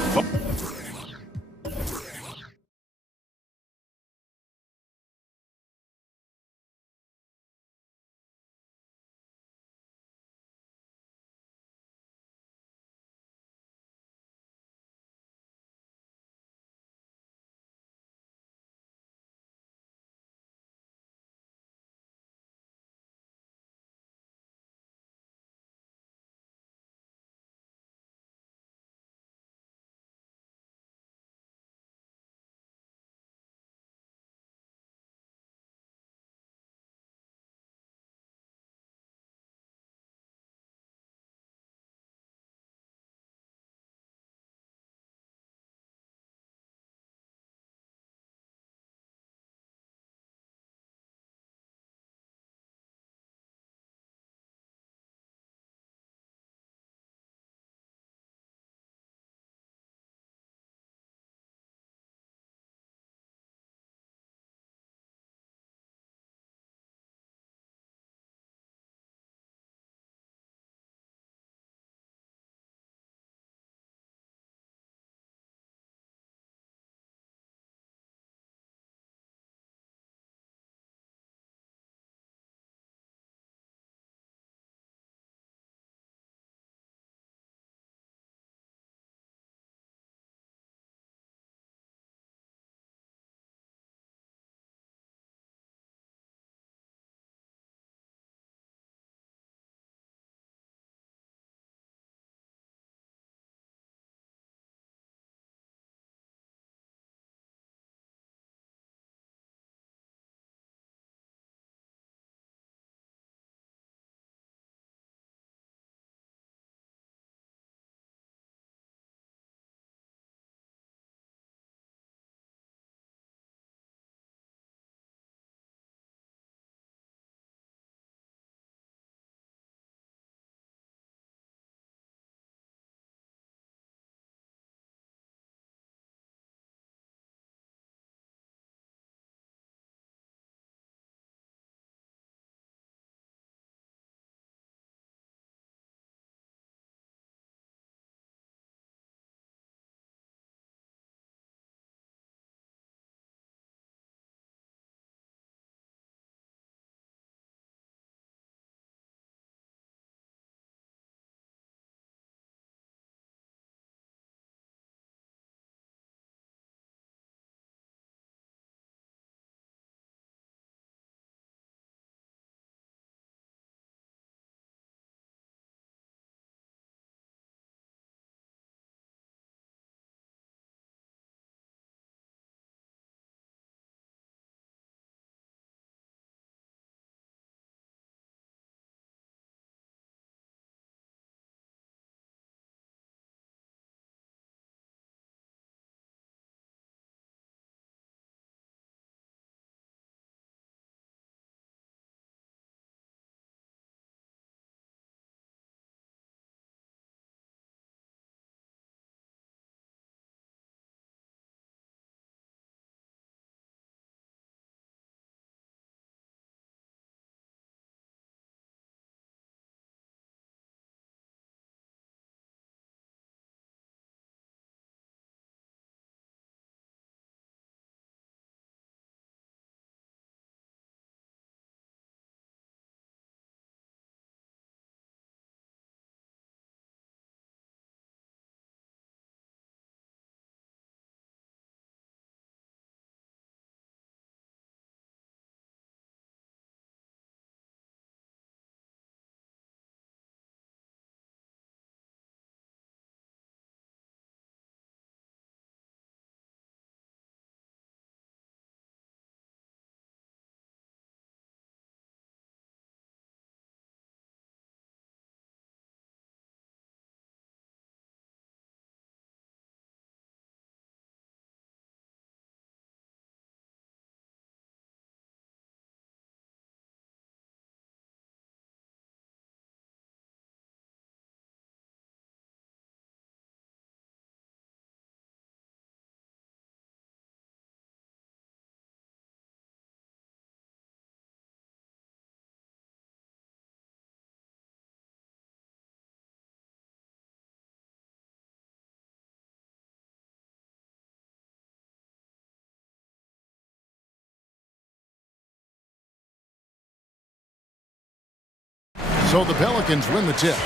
So the Pelicans win the tip.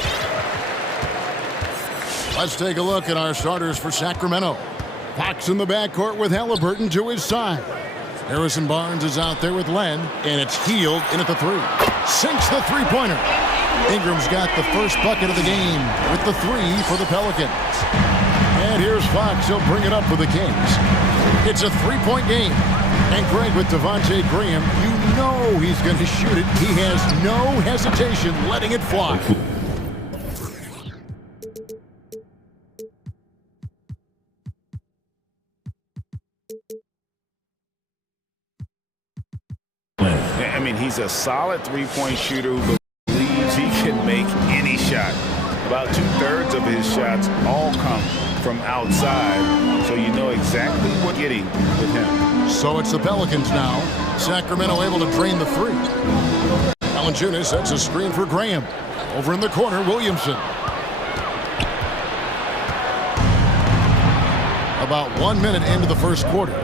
Let's take a look at our starters for Sacramento. Fox in the backcourt with Halliburton to his side. Harrison Barnes is out there with Len, and it's Hield in at the 3. Sinks the three-pointer. Ingram's got the first bucket of the game with the 3 for the Pelicans. And here's Fox. He'll bring it up for the Kings. It's a three-point game. And Greg with Devontae Graham, you know he's going to shoot it. He has no hesitation letting it fly. I mean, he's a solid three-point shooter who believes he can make any shot. About 2/3 of his shots all come from outside, so you know exactly what you're getting with him. So it's the Pelicans now. Sacramento able to drain the 3. Valanciunas sets a screen for Graham. Over in the corner, Williamson. About 1 minute into the first quarter.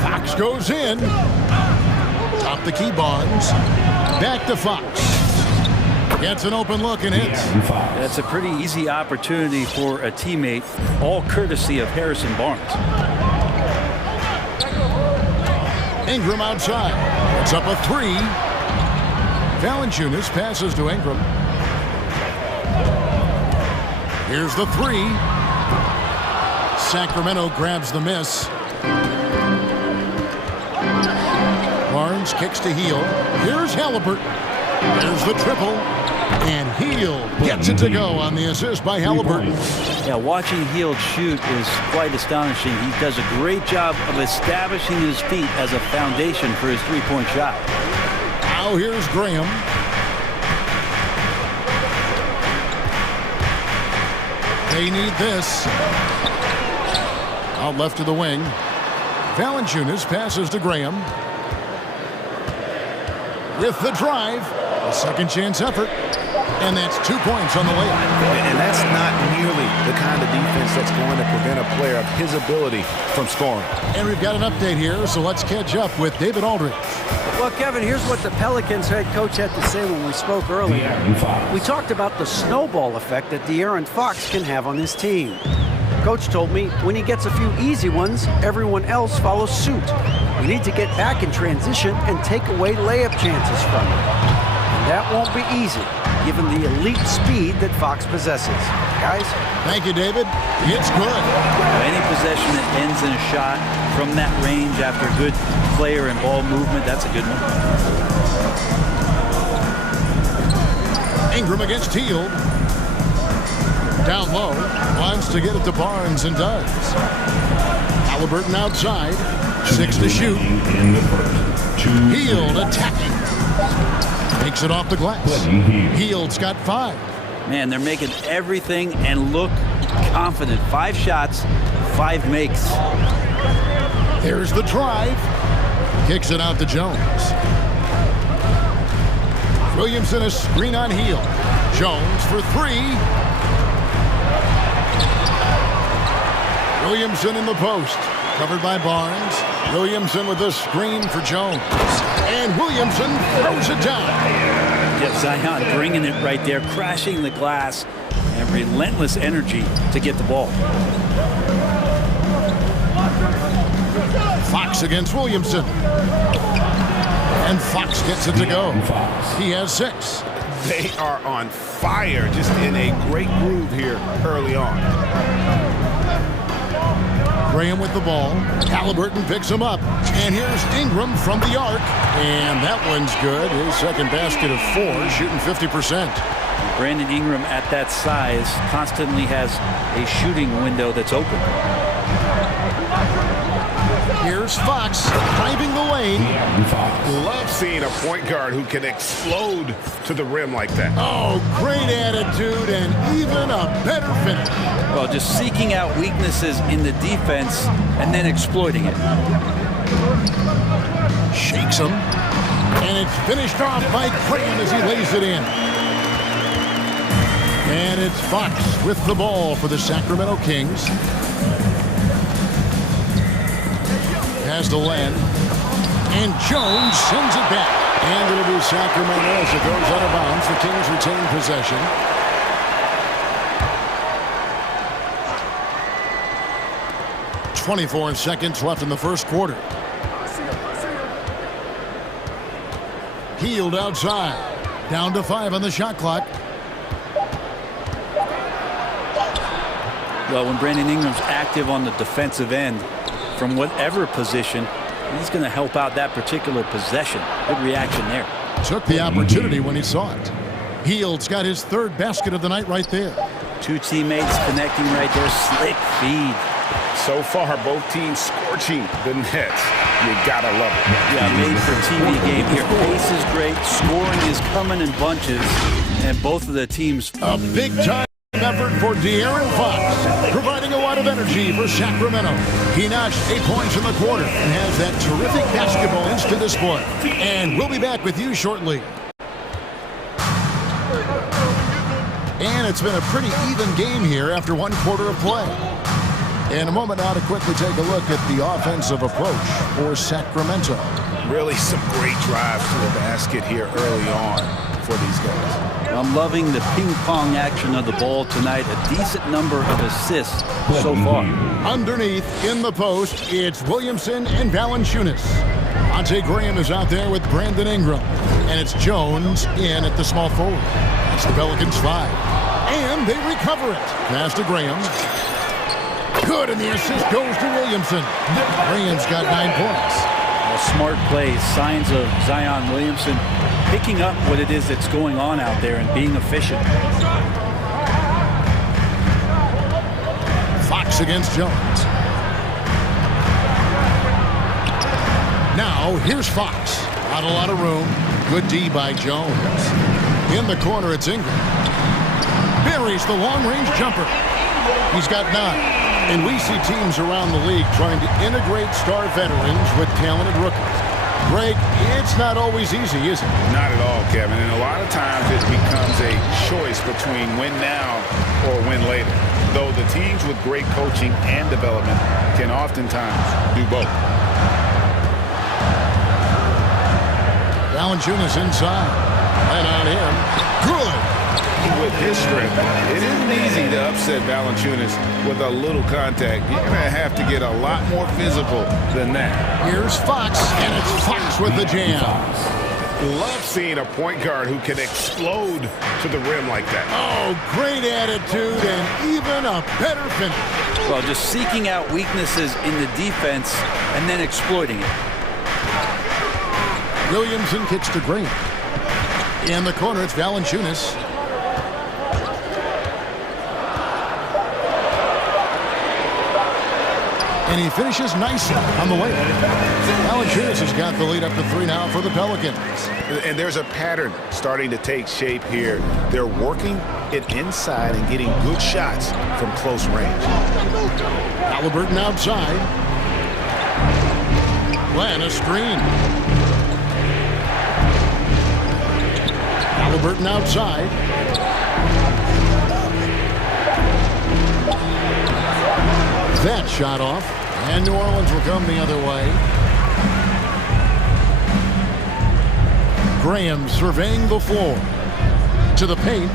Fox goes in. Top the key, Barnes. Back to Fox. Gets an open look and hits. That's a pretty easy opportunity for a teammate, all courtesy of Harrison Barnes. Ingram outside. It's up a 3. Valanciunas passes to Ingram. Here's the 3. Sacramento grabs the miss. Barnes kicks to Hield. Here's Halliburton. There's the triple. And Hield gets it to go on the assist by Halliburton. Yeah, watching Hield shoot is quite astonishing. He does a great job of establishing his feet as a foundation for his three-point shot. Now here's Graham. They need this. Out left to the wing. Valanciunas passes to Graham. With the drive, a second chance effort, and that's 2 points on the layup. And that's not nearly the kind of defense that's going to prevent a player of his ability from scoring. And we've got an update here, so let's catch up with David Aldridge. Well, Kevin, here's what the Pelicans head coach had to say when we spoke earlier. We talked about the snowball effect that De'Aaron Fox can have on his team. Coach told me when he gets a few easy ones, everyone else follows suit. We need to get back in transition and take away layup chances from him. And that won't be easy, given the elite speed that Fox possesses. Guys? Thank you, David. It's good. Any possession that ends in a shot from that range after good player and ball movement, that's a good one. Ingram against Hield. Down low, wants to get it to Barnes and does. Halliburton outside, 6 to shoot. Hield attacking. Takes it off the glass. Hield's got 5. Man, they're making everything and look confident. 5 shots, 5 makes. There's the drive. Kicks it out to Jones. Williamson a screen on Hield. Jones for 3. Williamson in the post. Covered by Barnes. Williamson with the screen for Jones. And Williamson throws it down. Yeah, Zion bringing it right there, crashing the glass, and relentless energy to get the ball. Fox against Williamson. And Fox gets it to go. He has 6. They are on fire, just in a great groove here early on. Graham with the ball. Halliburton picks him up. And here's Ingram from the arc. And that one's good. His second basket of 4, shooting 50%. Brandon Ingram at that size constantly has a shooting window that's open. Here's Fox driving the lane. Love seeing a point guard who can explode to the rim like that. Oh, great attitude and even a better finish. Well, just seeking out weaknesses in the defense and then exploiting it. Shakes him. And it's finished off by Graham as he lays it in. And it's Fox with the ball for the Sacramento Kings. Has to Len. And Jones sends it back. And it'll be Sacramento as it goes out of bounds. The Kings retain possession. .24 seconds left in the first quarter. Healed outside. Down to 5 on the shot clock. Well, when Brandon Ingram's active on the defensive end, from whatever position, he's going to help out that particular possession. Good reaction there. Took the opportunity when he saw it. Heald's got his third basket of the night right there. Two teammates connecting right there. Slick feed. So far, both teams scorching the nets. You gotta love it. Yeah, made for TV game here. Pace is great. Scoring is coming in bunches. And both of the teams. A big-time effort for De'Aaron Fox, providing a lot of energy for Sacramento. He notched 8 points in the quarter and has that terrific basketball instant display. And we'll be back with you shortly. And it's been a pretty even game here after 1 quarter of play. In a moment now to quickly take a look at the offensive approach for Sacramento. Really some great drives to the basket here early on for these guys. I'm loving the ping pong action of the ball tonight. A decent number of assists so far. Underneath in the post, it's Williamson and Valanciunas. Monte Graham is out there with Brandon Ingram. And it's Jones in at the small forward. That's the Pelicans 5. And they recover it. Pass to Graham. Good, and the assist goes to Williamson. Graham's got 9 points. Well, smart plays, signs of Zion Williamson picking up what it is that's going on out there and being efficient. Fox against Jones. Now, here's Fox. Not a lot of room. Good D by Jones. In the corner, it's Ingram. Buries the long-range jumper. He's got 9. And we see teams around the league trying to integrate star veterans with talented rookies. Greg, it's not always easy, is it? Not at all, Kevin. And a lot of times it becomes a choice between win now or win later. Though the teams with great coaching and development can oftentimes do both. Valanciunas inside. And on him. Good. With his strength, it isn't easy to upset Valanciunas with a little contact. You're going to have to get a lot more physical than that. Here's Fox, and it's Fox with the jam. Love seeing a point guard who can explode to the rim like that. Oh, great attitude and even a better finish. Well, just seeking out weaknesses in the defense and then exploiting it. Williamson kicks to Green. In the corner, it's Valanciunas. And he finishes nicely on the way. Valanciunas has got the lead up to 3 now for the Pelicans. And there's a pattern starting to take shape here. They're working it inside and getting good shots from close range. Halliburton outside. Glenn, a screen. Halliburton outside. That shot off, and New Orleans will come the other way. Graham surveying the floor. To the paint.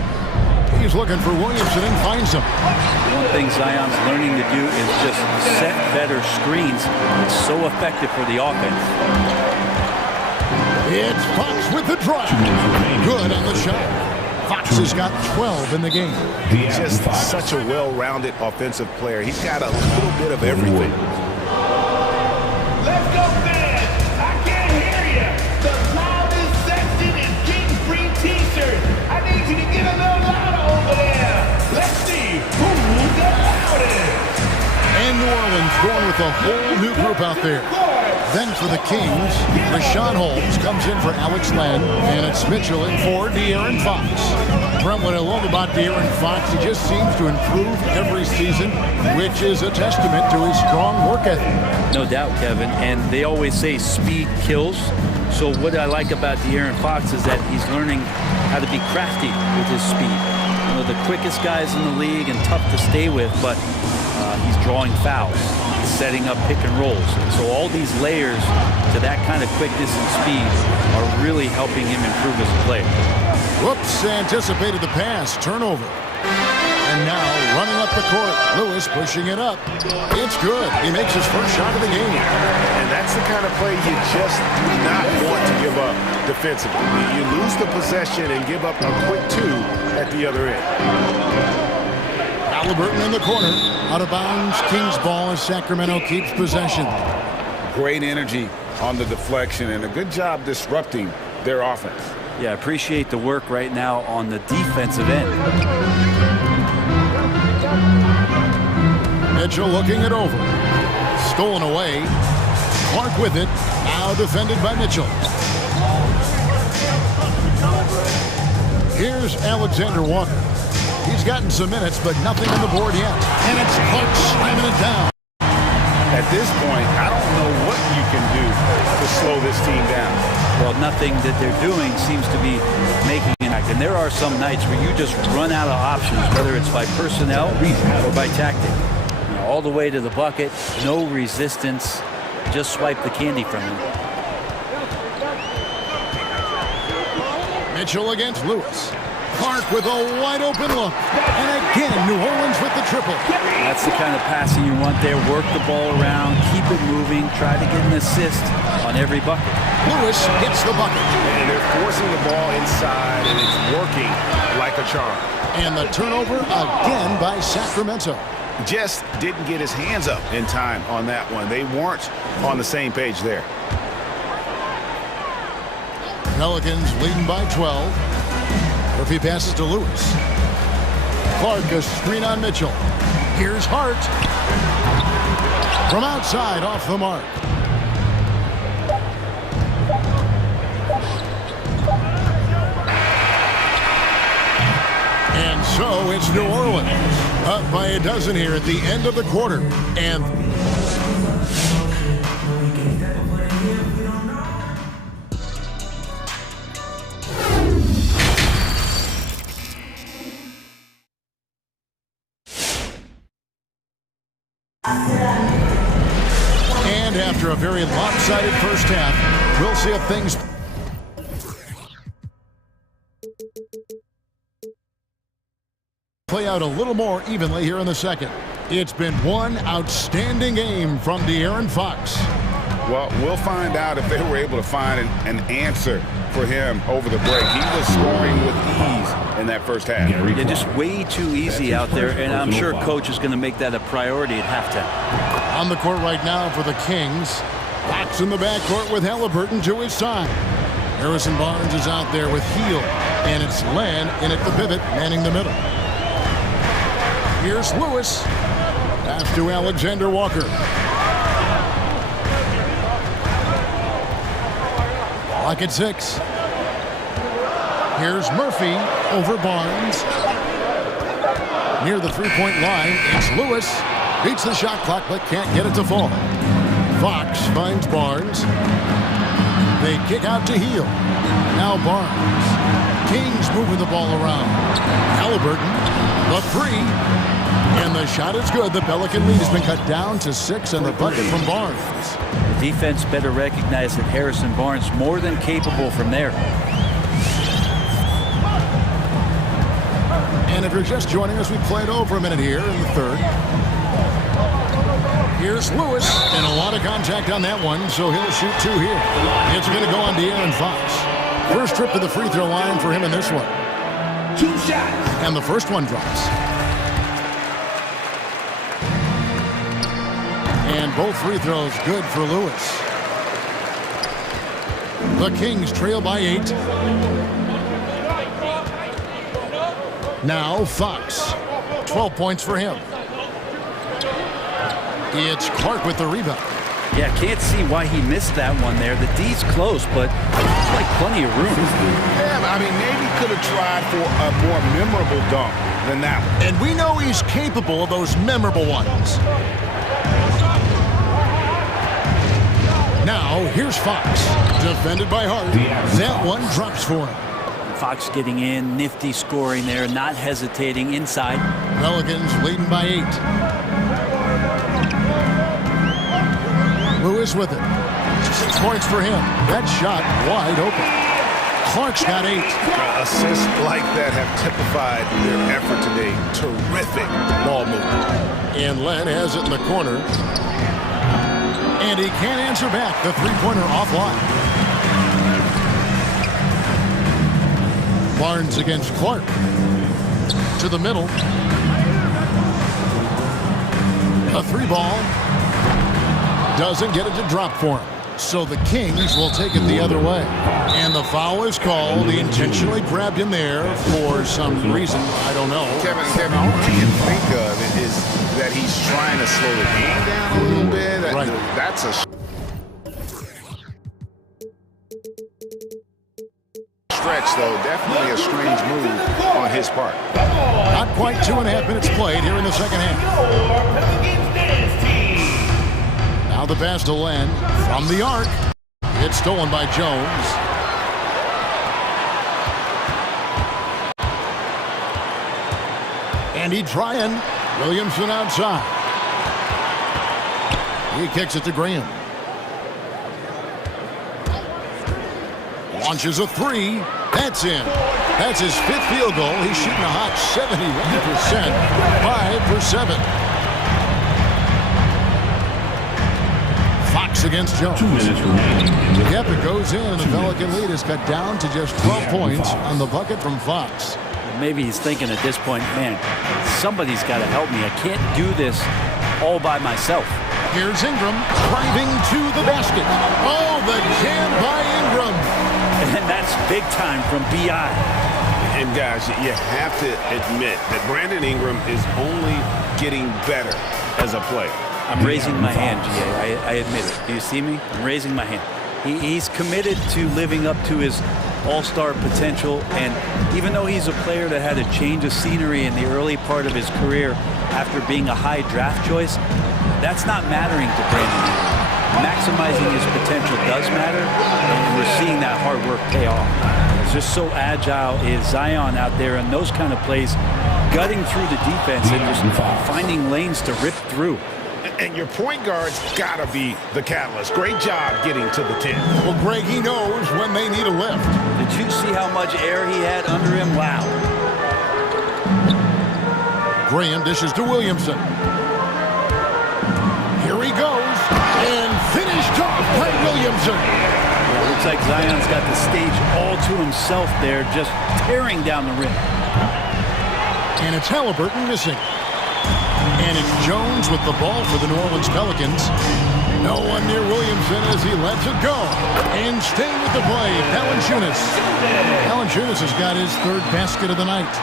He's looking for Williamson and finds him. One thing Zion's learning to do is just set better screens. It's so effective for the offense. It's Fox with the drive. Good on the shot. Fox has got 12 in the game. Just such a well-rounded offensive player. He's got a little bit of everything. Let's go, fans! I can't hear you! The loudest section is King Free T-shirts! I need you to get a little louder over there! Let's see who's the loudest! And New Orleans going with a whole new group out there. Then for the Kings, Rashawn Holmes comes in for Alex Len, and it's Mitchell in for De'Aaron Fox. Brent, what I love about De'Aaron Fox, he just seems to improve every season, which is a testament to his strong work ethic. No doubt, Kevin. And they always say speed kills. So what I like about De'Aaron Fox is that he's learning how to be crafty with his speed. You know, the quickest guys in the league and tough to stay with, but He's drawing fouls. He's setting up pick and rolls. So all these layers to that kind of quickness and speed are really helping him improve as a player. Whoops, anticipated the pass. Turnover. And now running up the court. Lewis pushing it up. It's good. He makes his first shot of the game. And that's the kind of play you just do not want to give up defensively. You lose the possession and give up a quick two at the other end. Halliburton in the corner. Out of bounds. Kings ball as Sacramento keeps possession. Great energy on the deflection and a good job disrupting their offense. Yeah, appreciate the work right now on the defensive end. Mitchell looking it over. Stolen away. Clark with it. Now defended by Mitchell. Here's Alexander Walker. He's gotten some minutes, but nothing on the board yet. And it's Clark slamming it down. At this point, I don't know what you can do to slow this team down. Well, nothing that they're doing seems to be making an impact. And there are some nights where you just run out of options, whether it's by personnel or by tactic. You know, all the way to the bucket, no resistance, just swipe the candy from him. Mitchell against Lewis. Clark with a wide open look. And again, New Orleans with the triple. That's the kind of passing you want there. Work the ball around, keep it moving, try to get an assist on every bucket. Lewis gets the bucket. And they're forcing the ball inside, and it's working like a charm. And the turnover again by Sacramento. Just didn't get his hands up in time on that one. They weren't on the same page there. Pelicans leading by 12. Murphy passes to Lewis. Clark a screen on Mitchell. Here's Hart. From outside, off the mark. And so it's New Orleans. Up by a dozen here at the end of the quarter. And after a very lopsided first half, we'll see if things play out a little more evenly here in the second. It's been one outstanding game from De'Aaron Fox. Well, we'll find out if they were able to find an answer for him over the break. He was scoring with ease in that first half. Yeah, just way too easy out there, and I'm sure coach is going to make that a priority at halftime. On the court right now for the Kings. Fox in the backcourt with Halliburton to his side. Harrison Barnes is out there with Heel, and it's Len in at the pivot, manning the middle. Here's Lewis. Pass to Alexander Walker. Clock at 6. Here's Murphy over Barnes. Near the three-point line, it's Lewis. Beats the shot clock, but can't get it to fall. Fox finds Barnes. They kick out to Heel. Now Barnes. Kings moving the ball around. Halliburton, the three. And the shot is good. The Pelican lead has been cut down to 6, and the bucket from Barnes. The defense better recognize that Harrison Barnes more than capable from there. And if you're just joining us, we played over a minute here in the third. Here's Lewis, and a lot of contact on that one, so he'll shoot 2 here. It's going to go on De'Aaron Fox. First trip to the free throw line for him in this one. 2 shots. And the first one drops. And both free throws good for Lewis. The Kings trail by 8. Now Fox. 12 points for him. It's Clark with the rebound. Yeah, can't see why he missed that one there. The D's close, but it's like plenty of room. Yeah, I mean, maybe could have tried for a more memorable dunk than that one. And we know he's capable of those memorable ones. Now, here's Fox. Defended by Hart. That one drops for him. Fox getting in, nifty scoring there, not hesitating inside. Pelicans leading by 8. Lewis with it. 6 points for him. That shot wide open. Clark's got 8. Assists like that have typified their effort today. Terrific ball movement. And Len has it in the corner. And he can't answer back. The three-pointer offline. Barnes against Clark. To the middle. A 3-ball. Doesn't get it to drop for him. So the Kings will take it the other way. And the foul is called. He intentionally grabbed him there for some reason. I don't know. Kevin, all I can think of is that he's trying to slow the game down a little bit. Right. That's a stretch, though. Definitely a strange move on his part. Not quite 2.5 minutes played here in the second half. Now the pass to Len from the arc. It's stolen by Jones. And he's trying. Williamson outside. He kicks it to Graham. Launches a 3. That's in. That's his 5th field goal. He's shooting a hot 71%. 5 for 7. Fox against Jones. 2 minutes remaining. Yep, it goes in, and the Pelican lead is cut down to just 12 points on the bucket from Fox. Maybe he's thinking at this point, man, somebody's got to help me. I can't do this all by myself. Here's Ingram driving to the basket. Oh, the jam by Ingram. And that's big time from B.I. And guys, you have to admit that Brandon Ingram is only getting better as a player. I'm raising my hand, G.A. I admit it. Do you see me? I'm raising my hand. He's committed to living up to his all-star potential, and even though he's a player that had a change of scenery in the early part of his career after being a high draft choice, that's not mattering to Brandon Ingram. Maximizing his potential does matter, and we're seeing that hard work pay off. It's just so agile is Zion out there in those kind of plays, gutting through the defense and just finding lanes to rip through. And your point guard's got to be the catalyst. Great job getting to the 10. Well, Greg, he knows when they need a lift. Did you see how much air he had under him? Wow. Graham dishes to Williamson. Here he goes. And finished off by Williamson. Well, looks like Zion's got the stage all to himself there, just tearing down the rim. And it's Halliburton missing. And it's Jones with the ball for the New Orleans Pelicans. No one near Williamson as he lets it go. And staying with the play, Valanciunas. Valanciunas has got his 3rd basket of the night.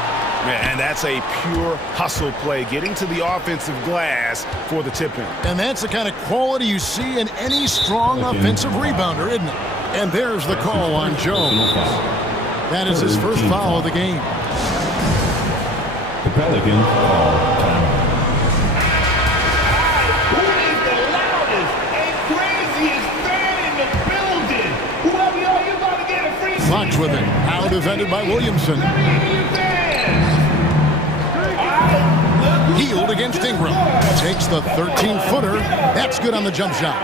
And that's a pure hustle play, getting to the offensive glass for the tip-in. And that's the kind of quality you see in any strong offensive rebounder, isn't it? And there's the call on Jones. That is his 1st foul of the game. The Pelicans call timeout. Fox with it. Out defended by Williamson. Healed against Ingram. Takes the 13-footer. That's good on the jump shot.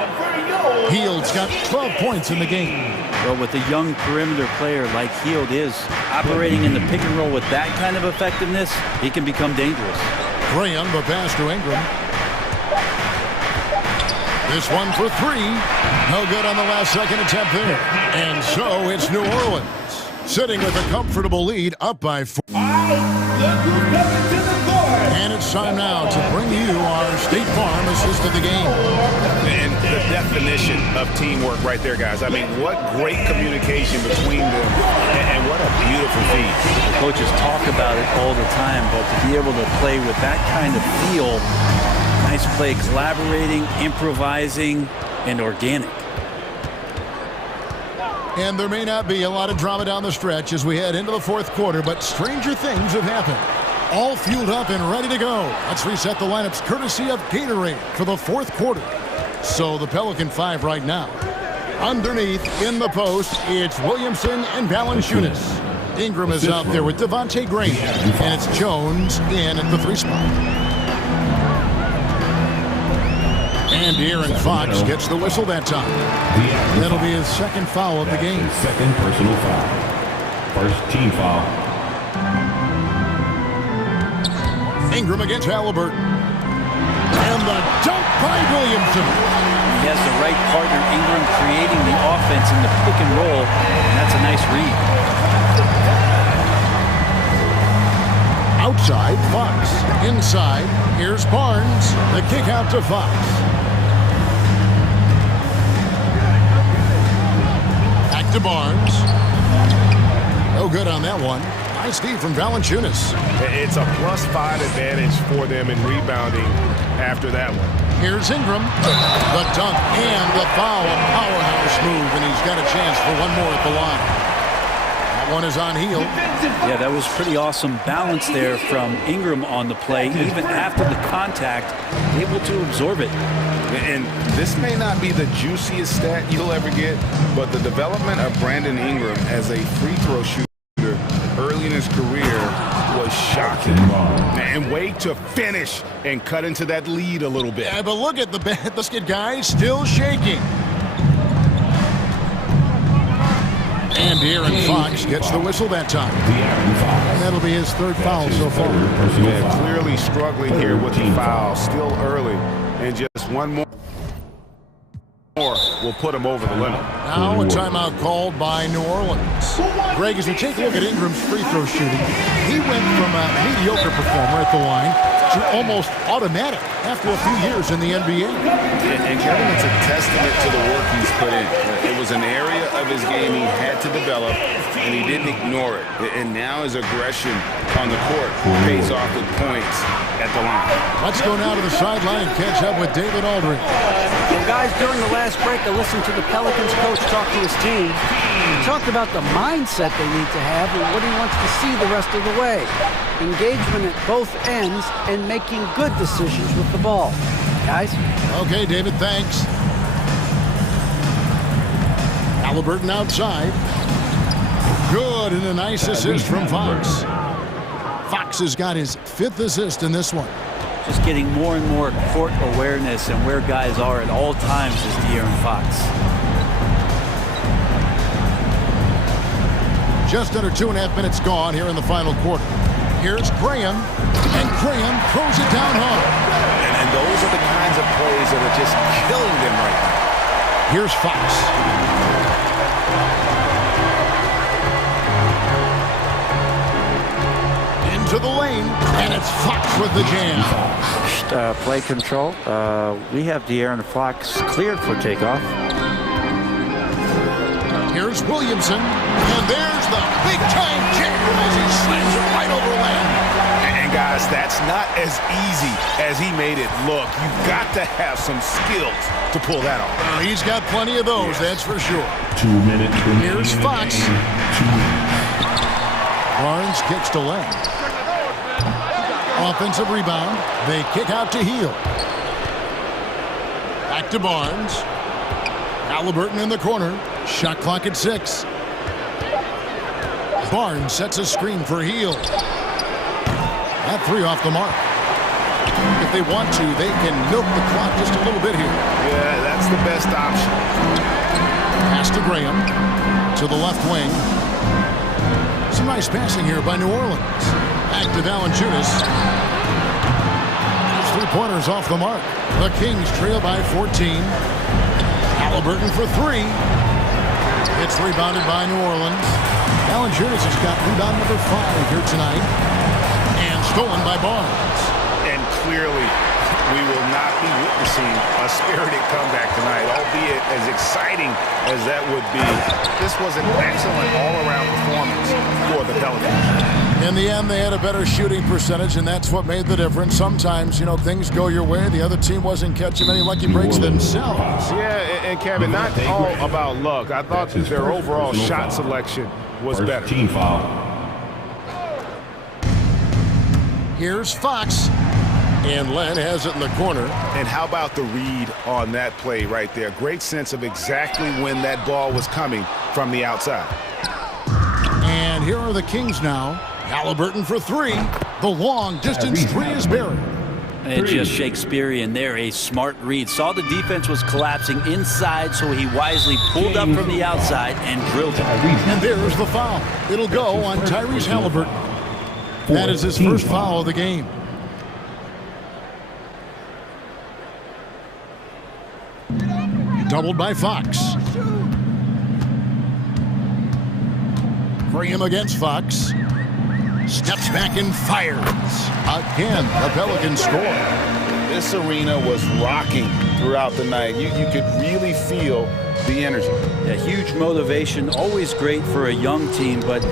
Heald's got 12 points in the game. Well, with a young perimeter player like Hield is, operating in the pick and roll with that kind of effectiveness, he can become dangerous. Graham, the pass to Ingram. This one for 3. No good on the last second attempt there. And so it's New Orleans sitting with a comfortable lead up by 4. And it's time now to bring you our State Farm assist of the game. And the definition of teamwork right there, guys. I mean, what great communication between them, and what a beautiful feed. The coaches talk about it all the time, but to be able to play with that kind of feel, nice play, collaborating, improvising, and organic. And there may not be a lot of drama down the stretch as we head into the 4th quarter, but stranger things have happened. All fueled up and ready to go. Let's reset the lineups courtesy of Gatorade for the 4th quarter. So the Pelican 5 right now. Underneath in the post, it's Williamson and Valanciunas. Ingram is out there with Devontae Graham, and it's Jones in at the 3 spot. And De'Aaron Fox gets the whistle that time. That'll be his second foul of the game. Second personal foul. First team foul. Ingram against Halliburton. And the dunk by Williamson. He has the right partner, Ingram, creating the offense in the pick and roll, and that's a nice read. Outside, Fox. Inside, here's Barnes. The kick out to Fox. Back to Barnes. No good on that one. Nice D from Valanciunas. It's a +5 advantage for them in rebounding after that one. Here's Ingram. The dunk and the foul. A powerhouse move, and he's got a chance for one more at the line. That one is on heel. Yeah, that was pretty awesome balance there from Ingram on the play. Even after the contact, able to absorb it. And this may not be the juiciest stat you'll ever get, but the development of Brandon Ingram as a free throw shooter early in his career was shocking. And way to finish and cut into that lead a little bit. Yeah, but look at the basket guy still shaking. And De'Aaron Fox gets the whistle that time. And that'll be his third foul so far. Yeah, clearly struggling here with the foul. Still early. And just one more will put him over the limit. Now a timeout called by New Orleans. Greg, as we take a look at Ingram's free throw shooting, he went from a mediocre performer at the line to almost automatic after a few years in the NBA. And Kevin, it's a testament to the work he's put in. It was an area of his game he had to develop, and he didn't ignore it. And now his aggression on the court pays off with points at the line. Let's go now to the sideline and catch up with David Aldridge. Well, guys, during the last break, I listened to the Pelicans coach talk to his team. He talked about the mindset they need to have and what he wants to see the rest of the way. Engagement at both ends and making good decisions with the ball. Guys? Okay, David, thanks. Halliburton outside. Good, and a nice assist from Fox. Fox has got his 5th assist in this one. Just getting more and more court awareness and where guys are at all times is De'Aaron Fox. Just under 2.5 minutes gone here in the final quarter. Here's Graham, and Graham throws it down hard. And those are the kinds of plays that are just killing them right now. Here's Fox. Into the lane, and it's Fox with the jam. Play control. We have De'Aaron Fox cleared for takeoff. Here's Williamson, and there's the big-time kick as he slams it right over land. And guys, that's not as easy as he made it look. You've got to have some skills to pull that off. He's got plenty of those, that's for sure. 2 minutes remaining. Here's Fox. Barnes kicks to left. Offensive rebound. They kick out to heel. Back to Barnes. Halliburton in the corner. Shot clock at 6. Barnes sets a screen for Heel. That 3 off the mark. If they want to, they can milk the clock just a little bit here. Yeah, that's the best option. Pass to Graham. To the left wing. Some nice passing here by New Orleans. Back to Valanciunas. Those 3-pointers off the mark. The Kings trail by 14. Halliburton for 3. It's rebounded by New Orleans. Valanciunas has got rebound number 5 here tonight. And stolen by Barnes. And clearly, we will not be witnessing a spirited comeback tonight, albeit as exciting as that would be. This was an excellent all-around performance for the Pelicans. In the end, they had a better shooting percentage, and that's what made the difference. Sometimes, you know, things go your way. The other team wasn't catching many lucky breaks themselves. Yeah, and Kevin, not all about luck. I thought that their overall shot selection was better. Team foul. Here's Fox. And Len has it in the corner. And how about the read on that play right there? Great sense of exactly when that ball was coming from the outside. And here are the Kings now. Halliburton for 3. The long distance 3 is buried. And just Shakespearean there, a smart read. Saw the defense was collapsing inside, so he wisely pulled up from the outside and drilled it. And there's the foul. It'll go on Tyrese Halliburton. That is his first foul of the game. Doubled by Fox. Graham against Fox. Steps back and fires. Again, the Pelicans score. This arena was rocking throughout the night. You could really feel the energy. Yeah, huge motivation, always great for a young team, but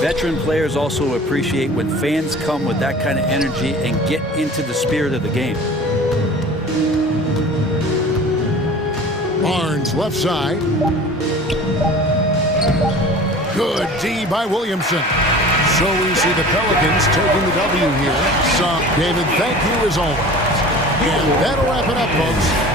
veteran players also appreciate when fans come with that kind of energy and get into the spirit of the game. Barnes left side. Good D by Williamson. So we see the Pelicans taking the W here. So, David, thank you as always. And that'll wrap it up, folks.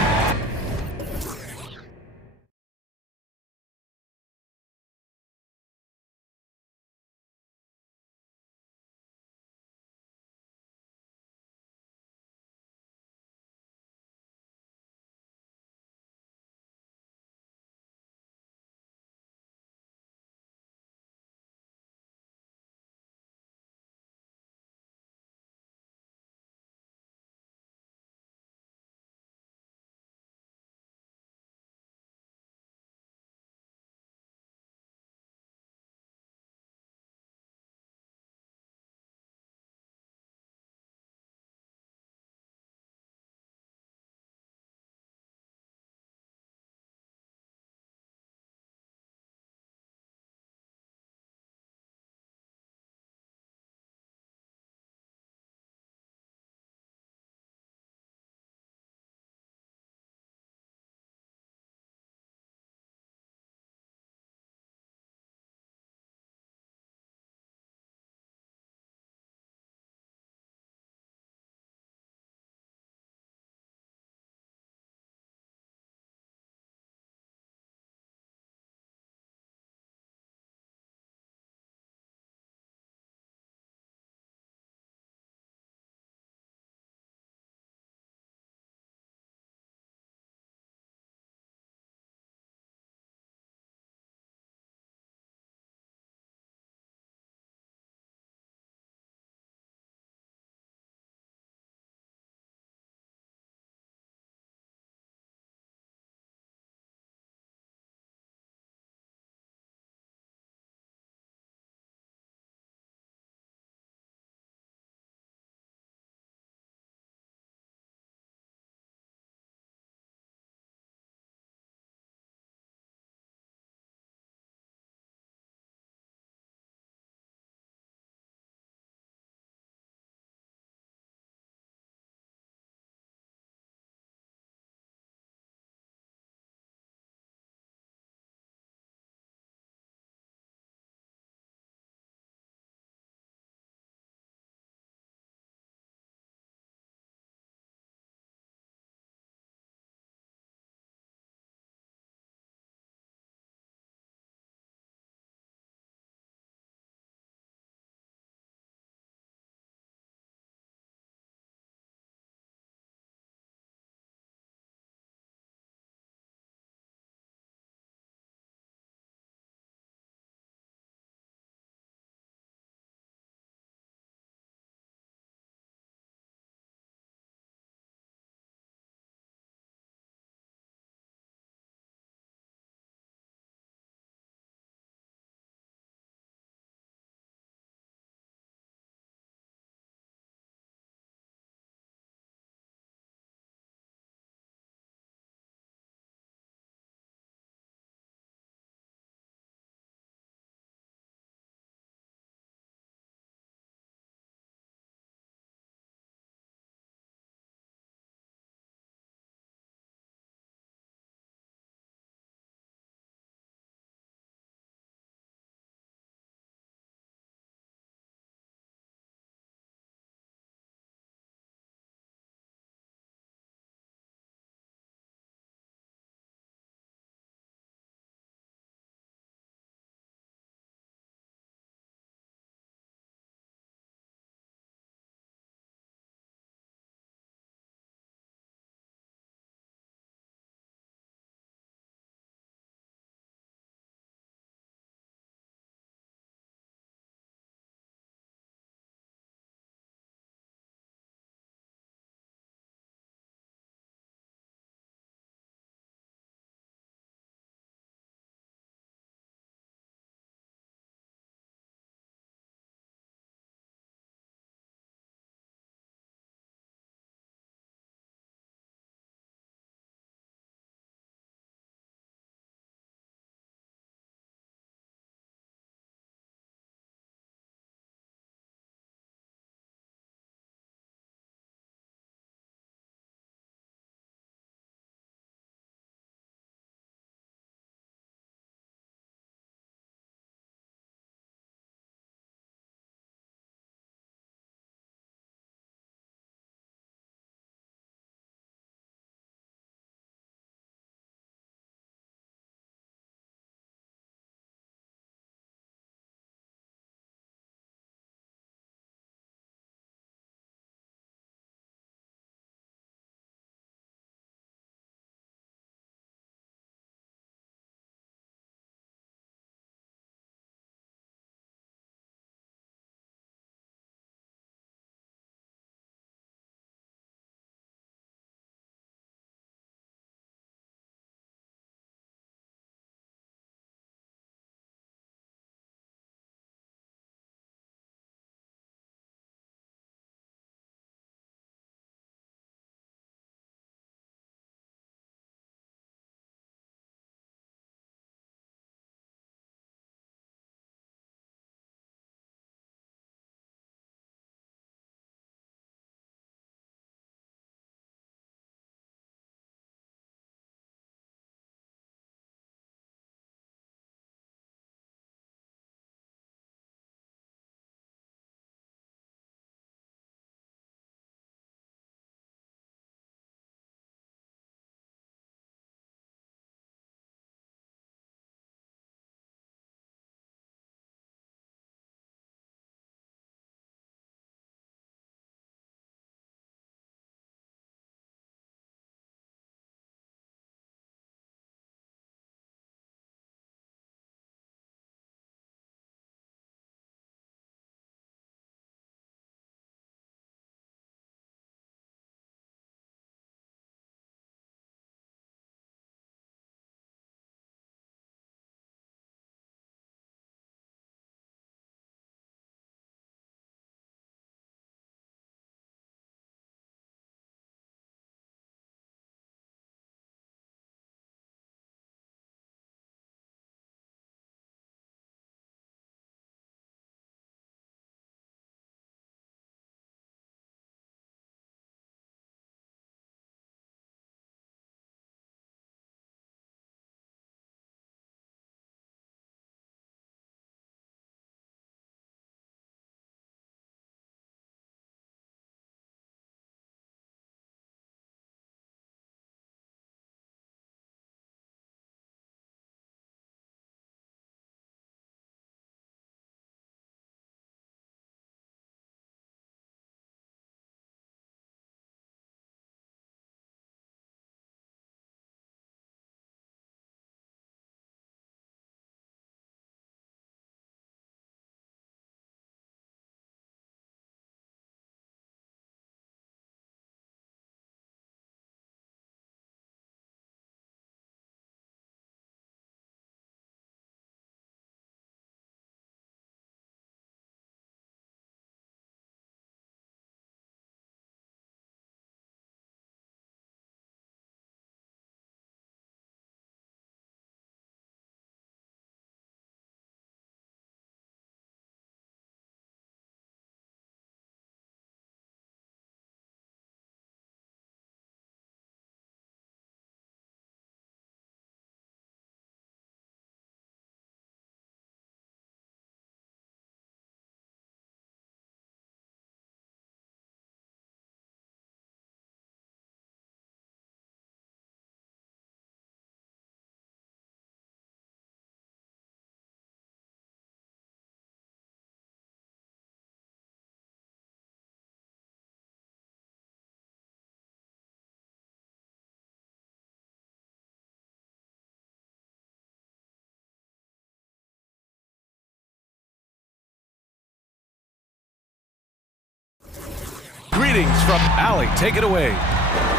Greetings from Allie. Take it away.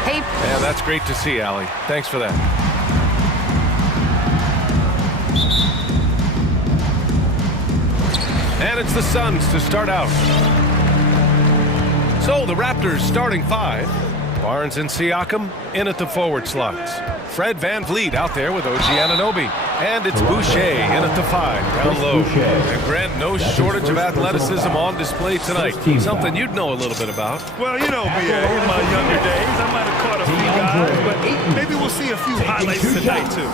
Hey. Yeah, that's great to see, Allie. Thanks for that. And it's the Suns to start out. So the Raptors starting 5. Barnes and Siakam in at the forward slots. Fred VanVleet out there with OG Anunoby. And it's Boucher in at the 5, down low. And Grant, no shortage of athleticism on display tonight. Something you'd know a little bit about. Well, you know, BA, in my younger days, I might have caught a few guys, but maybe we'll see a few highlights tonight, too.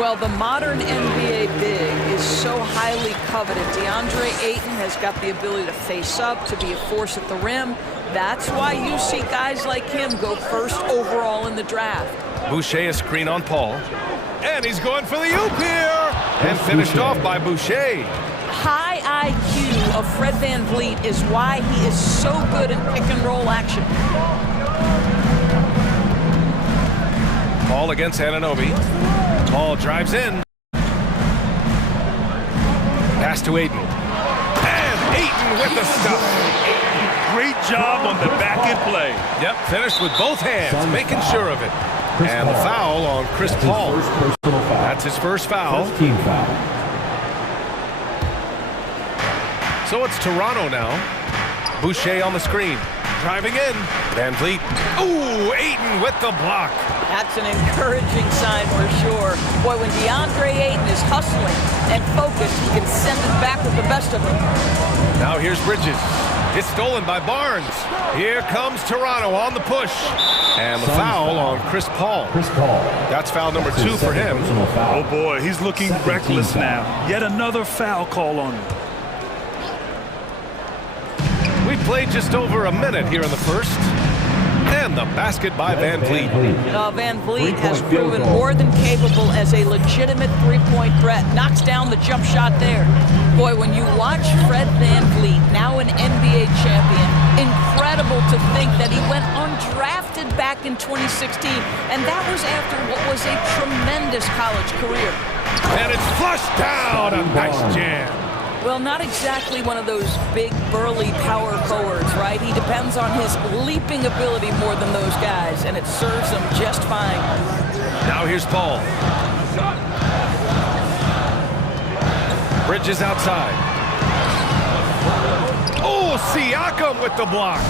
Well, the modern NBA big is so highly coveted. DeAndre Ayton has got the ability to face up, to be a force at the rim. That's why you see guys like him go first overall in the draft. Boucher a screen on Paul. And he's going for the oop here. And finished off by Boucher. High IQ of Fred VanVleet is why he is so good in pick and roll action. Paul against Anunoby. Paul drives in. Pass to Ayton. And Ayton with the stuff. Great job on the back-end play. Yep, finished with both hands, making sure of it. And the foul on Chris Paul. That's his first foul. Team foul. So it's Toronto now. Boucher on the screen. Driving in. VanVleet. Ooh, Ayton with the block. That's an encouraging sign for sure. Boy, when DeAndre Ayton is hustling and focused, he can send it back with the best of them. Now here's Bridges. It's stolen by Barnes. Here comes Toronto on the push. And the foul on Chris Paul. That's foul number 2 for him. Oh, boy, he's looking reckless now. Yet another foul call on him. We played just over a minute here in the first. And the basket by VanVleet. VanVleet has proven more than capable as a legitimate three-point threat. Knocks down the jump shot there. Boy, when you watch Fred VanVleet, now an NBA champion, incredible to think that he went undrafted back in 2016. And that was after what was a tremendous college career. And it's flushed down. A nice jam. Well, not exactly one of those big, burly power forwards, right? He depends on his leaping ability more than those guys, and it serves him just fine. Now here's Paul. Bridges outside. Oh, Siakam with the block.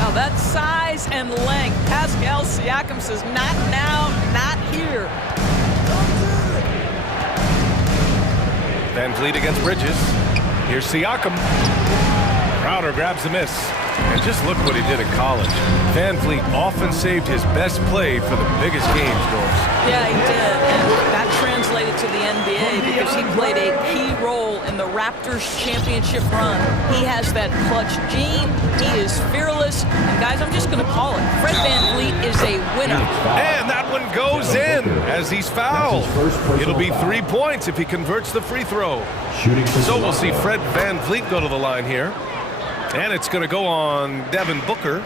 Now that's size and length. Pascal Siakam says, not now, not here. VanVleet against Bridges. Here's Siakam. Crowder grabs the miss. And just look what he did in college. VanVleet often saved his best play for the biggest games, Doris. Yeah, he did. And that translated to the NBA because he played a key role in the Raptors championship run. He has that clutch gene. He is fearless. And guys, I'm just going to call it. Fred VanVleet is a winner. And that one goes in as he's fouled. It'll be 3 points if he converts the free throw. So we'll see Fred VanVleet go to the line here. And it's going to go on Devin Booker.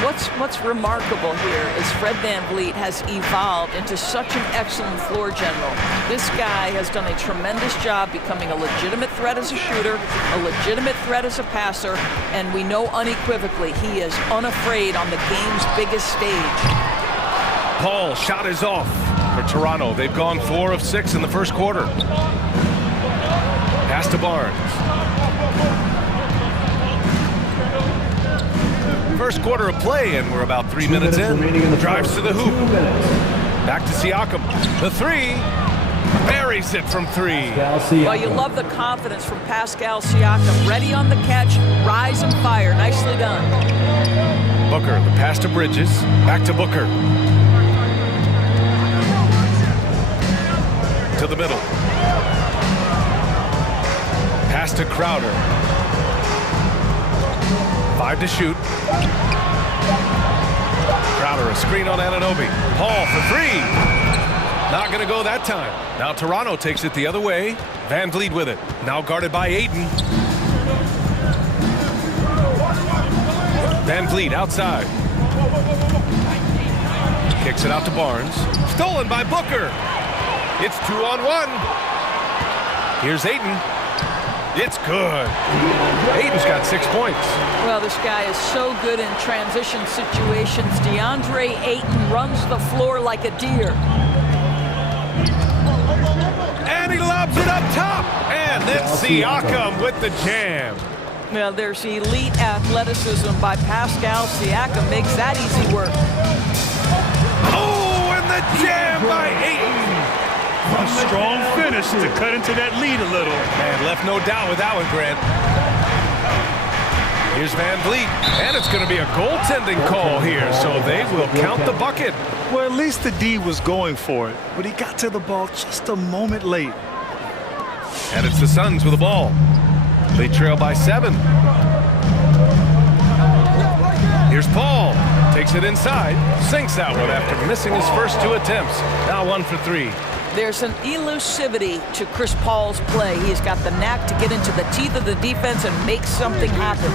What's remarkable here is Fred VanVleet has evolved into such an excellent floor general. This guy has done a tremendous job becoming a legitimate threat as a shooter, a legitimate threat as a passer, and we know unequivocally he is unafraid on the game's biggest stage. Paul, shot is off for Toronto. They've gone 4 of 6 in the first quarter. Pass to Barnes. First quarter of play, and we're about 3 minutes in. Drives to the hoop. Back to Siakam. The 3. Buries it from 3. Well, you love the confidence from Pascal Siakam. Ready on the catch, rise and fire. Nicely done. Booker, the pass to Bridges. Back to Booker. To the middle. Pass to Crowder. 5 to shoot. Crowder, a screen on Anunoby. Paul for 3. Not going to go that time. Now Toronto takes it the other way. VanVleet with it. Now guarded by Ayton. VanVleet outside. Kicks it out to Barnes. Stolen by Booker. It's 2-on-1. Here's Ayton. It's good. Aiden's got 6 points. Well, this guy is so good in transition situations. DeAndre Ayton runs the floor like a deer. And he lobs it up top. And then Siakam with the jam. Well, there's elite athleticism by Pascal Siakam. Makes that easy work. Oh, and the jam by Ayton. A strong finish to cut into that lead a little. And left no doubt with that one, Grant. Here's Van Vliet, and it's going to be a goaltending call here, so they will count the bucket. Well, at least the D was going for it, but he got to the ball just a moment late. And it's the Suns with the ball. They trail by 7. Here's Paul. Takes it inside, sinks that one after missing his first 2 attempts. Now 1 for 3. There's an elusivity to Chris Paul's play. He's got the knack to get into the teeth of the defense and make something happen.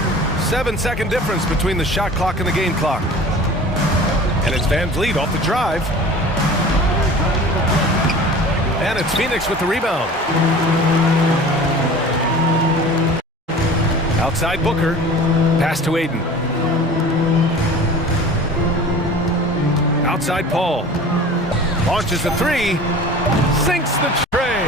7-second difference between the shot clock and the game clock. And it's Van Vliet off the drive. And it's Phoenix with the rebound. Outside Booker. Pass to Aiden. Outside Paul. Launches a 3. Sinks the tray.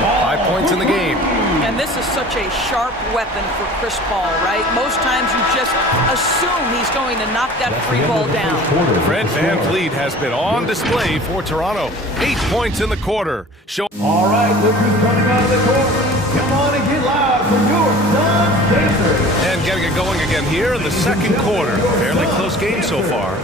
5 points in the game. And this is such a sharp weapon for Chris Paul, right? Most times you just assume he's going to knock that free ball down. Fred Van Vliet has been on display for Toronto. 8 points in the quarter. All right, look who's coming out of the court. Come on and get loud for your Suns dancers. And getting it going again here in the second quarter. Fairly close game so far.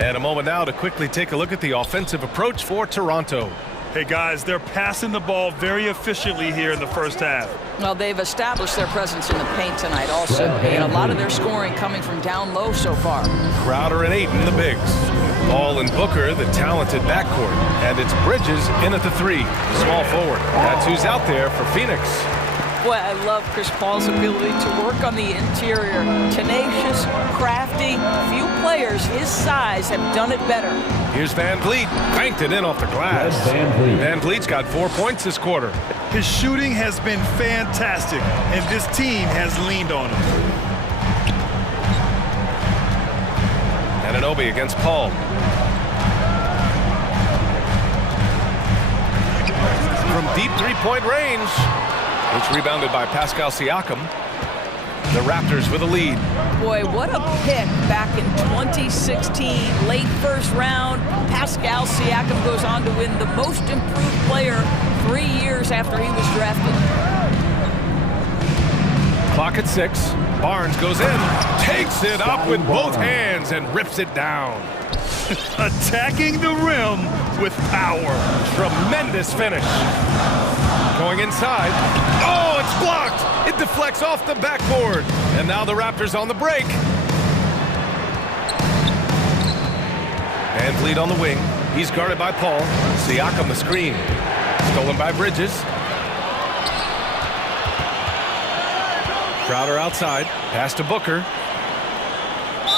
And a moment now to quickly take a look at the offensive approach for Toronto. Hey, guys, they're passing the ball very efficiently here in the first half. Well, they've established their presence in the paint tonight also. And a lot of their scoring coming from down low so far. Crowder and Ayton, the bigs. Paul and Booker, the talented backcourt. And it's Bridges in at the 3, small forward. That's who's out there for Phoenix. Boy, I love Chris Paul's ability to work on the interior. Tenacious, crafty. Few players his size have done it better. Here's Van Vliet. Banked it in off the glass. Van Vliet's got 4 points this quarter. His shooting has been fantastic, and this team has leaned on him. Anunoby against Paul. From deep 3-point range. It's rebounded by Pascal Siakam. The Raptors with a lead. Boy, what a pick back in 2016. Late first round. Pascal Siakam goes on to win the most improved player 3 years after he was drafted. Clock at 6. Barnes goes in. Takes it up with both hands and rips it down. Attacking the rim with power. Tremendous finish. Going inside. Oh, it's blocked. It deflects off the backboard. And now the Raptors on the break. Van Vliet on the wing. He's guarded by Paul. Siakam the screen. Stolen by Bridges. Crowder outside. Pass to Booker.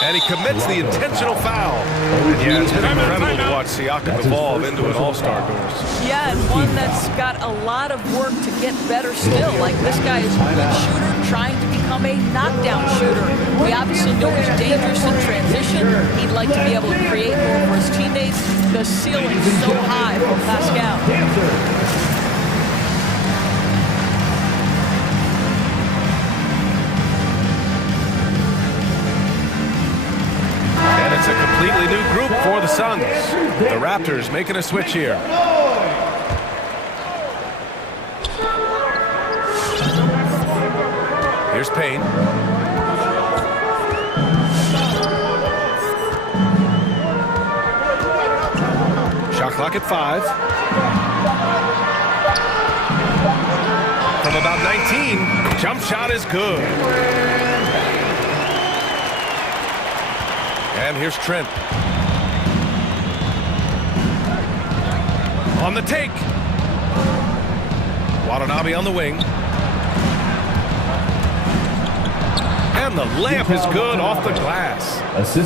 And he commits the intentional foul. And yeah, it's been incredible to watch Siakam evolve into an all-star Doris. Yeah, and one that's got a lot of work to get better still. Like, this guy is a good shooter trying to become a knockdown shooter. We obviously know he's dangerous in transition. He'd like to be able to create more for his teammates. The ceiling's so high for Pascal. It's a completely new group for the Suns. The Raptors making a switch here. Here's Payne. Shot clock at 5. From about 19, jump shot is good. And here's Trent. On the take. Watanabe on the wing. And the layup is good off the glass.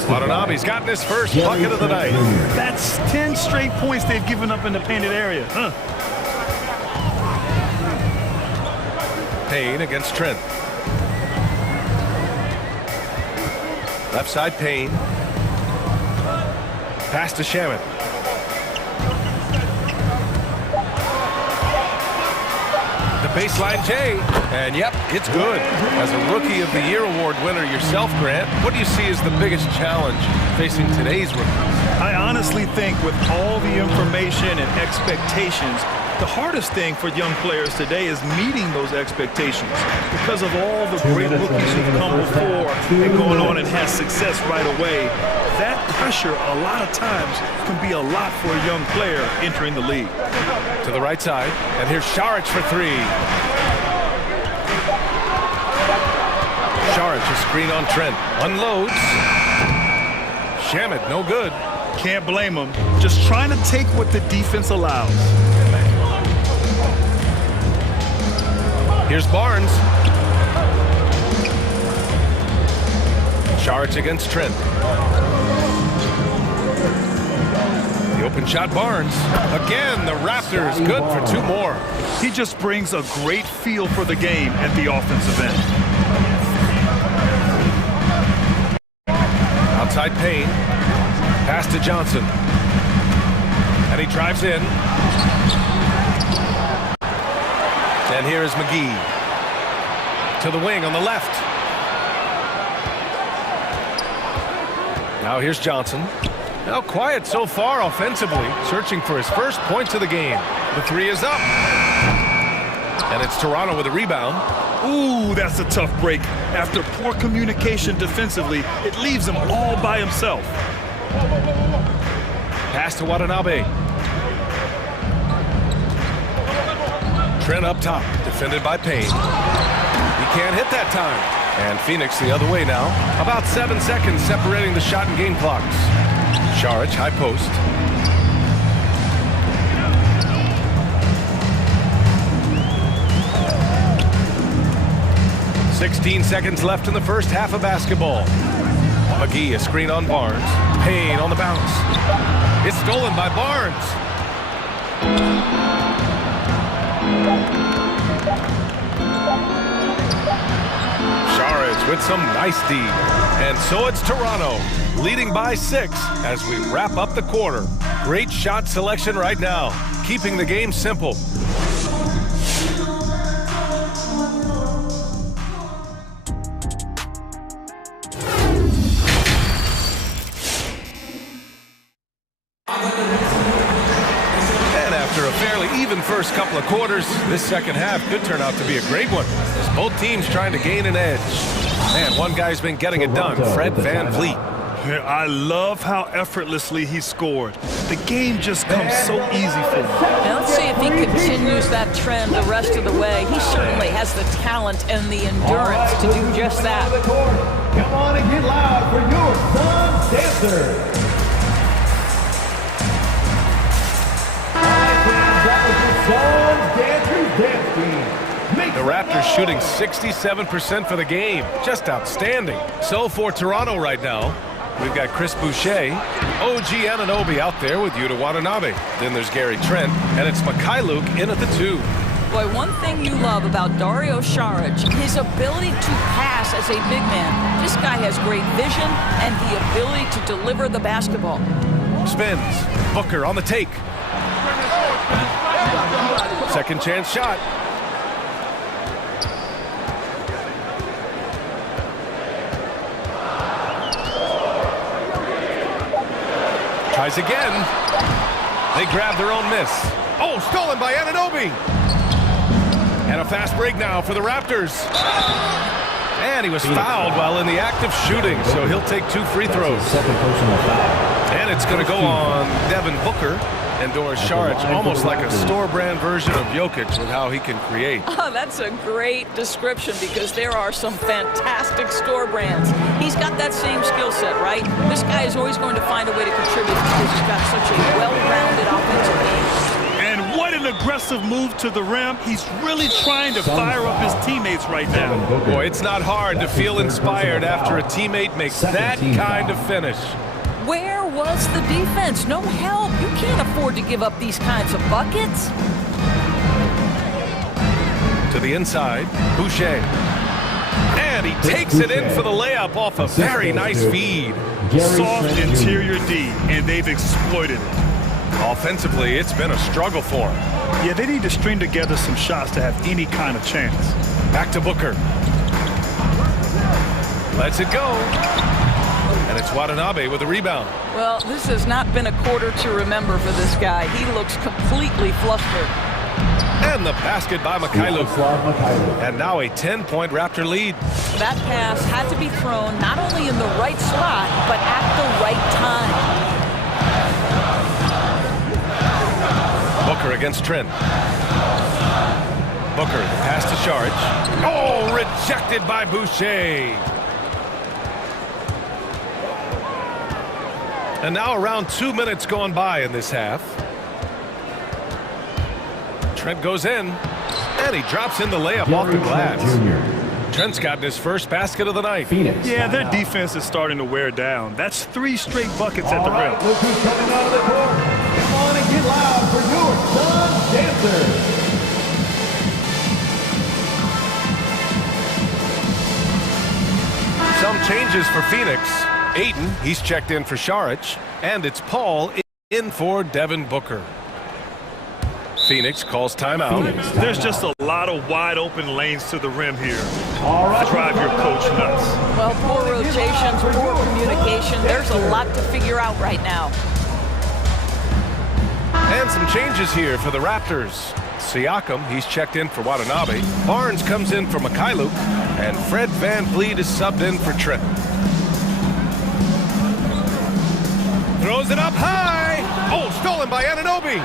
Watanabe's gotten his first bucket of the night. That's 10 straight points they've given up in the painted area. Payne against Trent. Left side, Payne. Pass to Shaman. The baseline J, and yep, it's good. As a Rookie of the Year award winner yourself, Grant, what do you see as the biggest challenge facing today's rookies? I honestly think with all the information and expectations, the hardest thing for young players today is meeting those expectations because of all the great rookies who've come before and going on and had success right away. That pressure a lot of times can be a lot for a young player entering the league. To the right side, and here's Šarić for three. Šarić, a screen on Trent. Unloads. Shaman, no good. Can't blame him. Just trying to take what the defense allows. Here's Barnes. Šarić against Trent. The open shot, Barnes. Again, the Raptors good for two more. He just brings a great feel for the game at the offensive end. Outside Payne. Pass to Johnson. And he drives in. And here is McGee. To the wing on the left. Now here's Johnson. Now quiet so far offensively, searching for his first points of the game. The three is up. And it's Toronto with a rebound. Ooh, that's a tough break. After poor communication defensively, it leaves him all by himself. Pass to Watanabe. Trent up top, defended by Payne. He can't hit that time. And Phoenix the other way now. About 7 seconds separating the shot and game clocks. Šarić, high post. "16 seconds left in the first half of basketball. McGee, a screen on Barnes. Payne on the bounce. It's stolen by Barnes. Šarić with some nice D. And so it's Toronto, leading by 6 as we wrap up the quarter. Great shot selection right now, keeping the game simple. First couple of quarters, this second half could turn out to be a great one, as both teams trying to gain an edge. Man, one guy's been getting it done, Fred VanVleet. I love how effortlessly he scored. The game just comes so easy for him. Now let's see if he continues that trend the rest of the way. He certainly has the talent and the endurance to do just that. Come on and get loud for your Suns dancer. The Raptors shooting 67% for the game. Just outstanding. So for Toronto right now, we've got Chris Boucher, OG Anunoby out there with Yuta Watanabe. Then there's Gary Trent, and it's Mikhailuk in at the 2. Boy, one thing you love about Dario Šarić, his ability to pass as a big man. This guy has great vision and the ability to deliver the basketball. Spins. Booker on the take. Second chance shot. Tries again. They grab their own miss. Oh, stolen by Anunoby. And a fast break now for the Raptors. And he was fouled while in the act of shooting, so he'll take 2 free throws. And it's going to go on Devin Booker. And Doris Šarić, almost like a store-brand version of Jokic with how he can create. Oh, that's a great description because there are some fantastic store brands. He's got that same skill set, right? This guy is always going to find a way to contribute because he's got such a well-rounded offensive game. And what an aggressive move to the rim. He's really trying to fire up his teammates right now. Boy, it's not hard to feel inspired after a teammate makes that kind of finish. Where was the defense? No help. You can't afford to give up these kinds of buckets. To the inside. Boucher. And he takes it in for the layup off a very nice feed. Soft interior D, and they've exploited it. Offensively, it's been a struggle for him. Yeah, they need to string together some shots to have any kind of chance. Back to Booker. Lets it go. And it's Watanabe with a rebound. Well, this has not been a quarter to remember for this guy. He looks completely flustered. And the basket by Mikhailuk. And now a 10-point Raptor lead. That pass had to be thrown not only in the right slot, but at the right time. Booker against Trent. Booker, the pass to Saric. Oh, rejected by Boucher. And now around 2 minutes gone by in this half. Trent goes in, and he drops in the layup off the glass. Trent's gotten his first basket of the night. Yeah, their defense is starting to wear down. That's 3 straight buckets at the rim. Look who's coming out of the court. Come on and get loud for your Sun Dancers. Some changes for Phoenix. Aiden, he's checked in for Saric, and it's Paul in for Devin Booker. Phoenix calls timeout. There's just a lot of wide open lanes to the rim here. Drive your coach nuts. Well, poor rotations, poor communication. There's a lot to figure out right now. And some changes here for the Raptors. Siakam, he's checked in for Watanabe. Barnes comes in for Mikhailuk, and Fred VanVleet is subbed in for Trent. Throws it up high. Oh, stolen by Anunoby.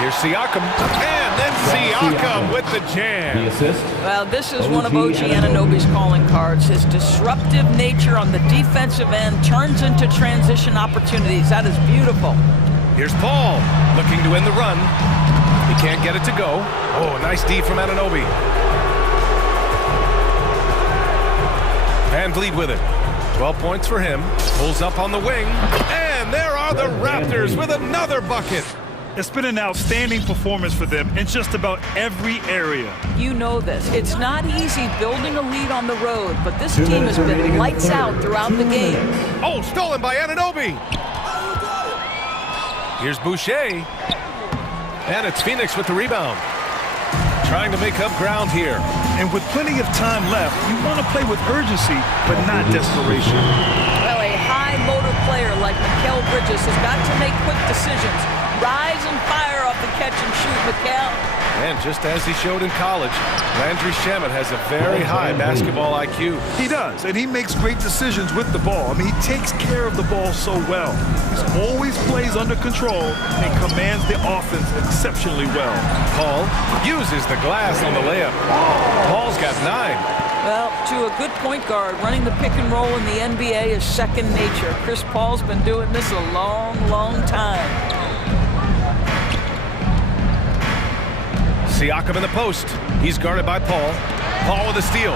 Here's Siakam, and then Siakam with the jam. The assist. Well, this is one of OG Anunoby's calling cards. His disruptive nature on the defensive end turns into transition opportunities. That is beautiful. Here's Paul, looking to end the run. He can't get it to go. Oh, nice D from Anunoby. VanVleet with it. 12 points for him. Pulls up on the wing. And there are the Raptors with another bucket. It's been an outstanding performance for them in just about every area. You know this. It's not easy building a lead on the road, but this team has been lights out throughout the game. Oh, stolen by Anunoby. Here's Boucher. And it's Phoenix with the rebound. Trying to make up ground here. And with plenty of time left, you want to play with urgency, but not desperation. Well, a high-motor player like Mikal Bridges has got to make quick decisions. Rise and fire off the catch and shoot, Mikal. And just as he showed in college, Landry Shamet has a very high basketball IQ. He does, and he makes great decisions with the ball. I mean, he takes care of the ball so well. He always plays under control and commands the offense exceptionally well. Paul uses the glass on the layup. Paul's got 9. Well, to a good point guard, running the pick and roll in the NBA is second nature. Chris Paul's been doing this a long, long time. Siakam in the post. He's guarded by Paul. Paul with a steal.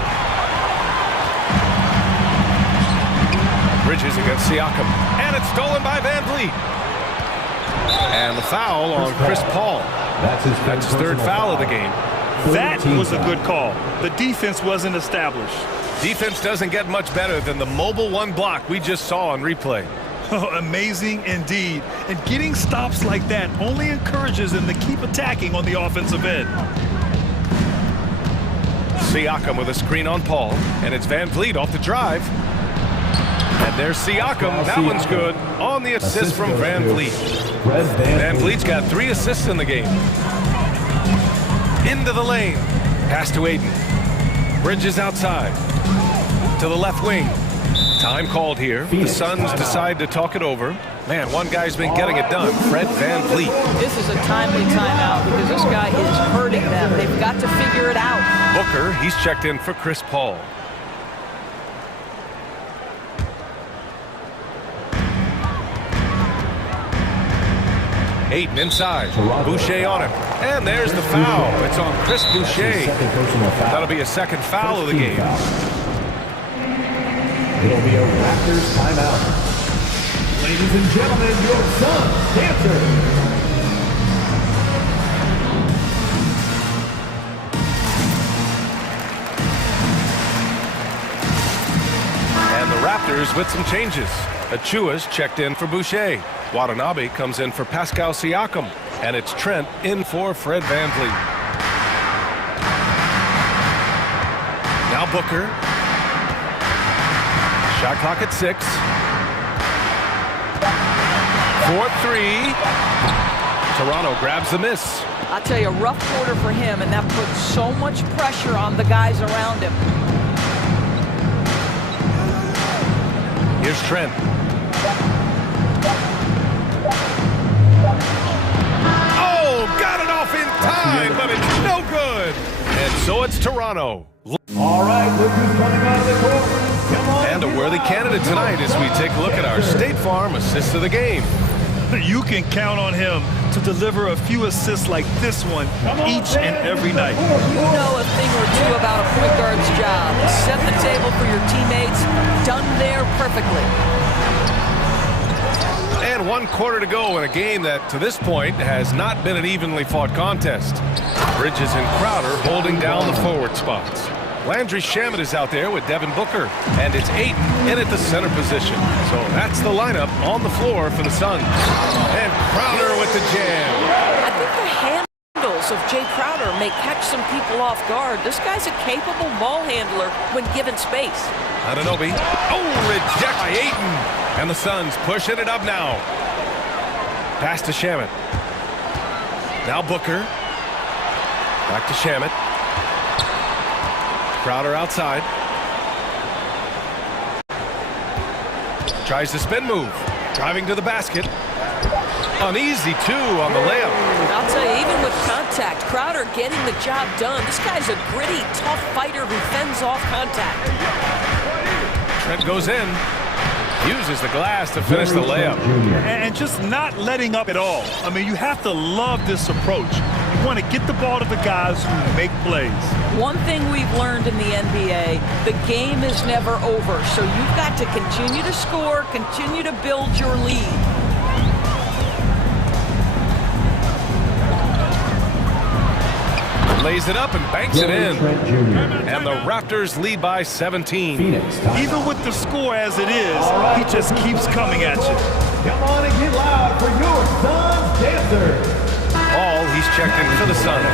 Bridges against Siakam. And it's stolen by VanVleet. And the foul on Chris Paul. That's his third foul of the game. That was a good call. The defense wasn't established. Defense doesn't get much better than the mobile one block we just saw on replay. Oh, amazing indeed. And getting stops like that only encourages them to keep attacking on the offensive end. Siakam with a screen on Paul, and it's VanVleet off the drive. And there's Siakam. That one's good on the assist from VanVleet. VanVleet's got 3 assists in the game. Into the lane. Pass to Aiden. Bridges outside. To the left wing. Time called here. The Suns decide to talk it over. Man, one guy's been getting it done. Fred VanVleet. This is a timely timeout because this guy is hurting them. They've got to figure it out. Booker, he's checked in for Chris Paul. Aiden inside. Boucher on him. And there's the foul. It's on Chris Boucher. That'll be a second foul of the game. It'll be a Raptors timeout. Ladies and gentlemen, your Suns Dancers. Raptors with some changes. Achua's checked in for Boucher. Watanabe comes in for Pascal Siakam. And it's Trent in for Fred VanVleet. Now Booker. Shot clock at 6. 4-3. Toronto grabs the miss. I'll tell you, a rough quarter for him, and that puts so much pressure on the guys around him. Here's Trent. Oh, got it off in time, but it's no good. And so it's Toronto. All right, look who's coming out of the court. Come on. And a worthy candidate tonight as we take a look at our State Farm assist of the game. You can count on him to deliver a few assists like this one each and every night. You know a thing or two about a point guard's job. Set the table for your teammates. Done there perfectly. And 1 quarter to go in a game that, to this point, has not been an evenly fought contest. Bridges and Crowder holding down the forward spots. Landry Shamet is out there with Devin Booker, and it's Ayton in at the center position. So that's the lineup on the floor for the Suns. And Crowder with the jam. I think the handles of Jay Crowder may catch some people off guard. This guy's a capable ball handler when given space. Anunoby. Oh, reject by Ayton. And the Suns pushing it up now. Pass to Shamet. Now Booker. Back to Shamet. Crowder outside. Tries the spin move. Driving to the basket. An easy 2 on the layup. I'll tell you, even with contact, Crowder getting the job done. This guy's a gritty, tough fighter who fends off contact. Trent goes in. Uses the glass to finish the layup. And just not letting up at all. I mean, you have to love this approach. You want to get the ball to the guys who make plays. One thing we've learned in the NBA, the game is never over. So you've got to continue to score, continue to build your lead. Lays it up and banks it in. And the Raptors lead by 17. Even with the score as it is, he just keeps coming at you. Come on and get loud for your Suns dancer. Paul, he's checked in for the Suns.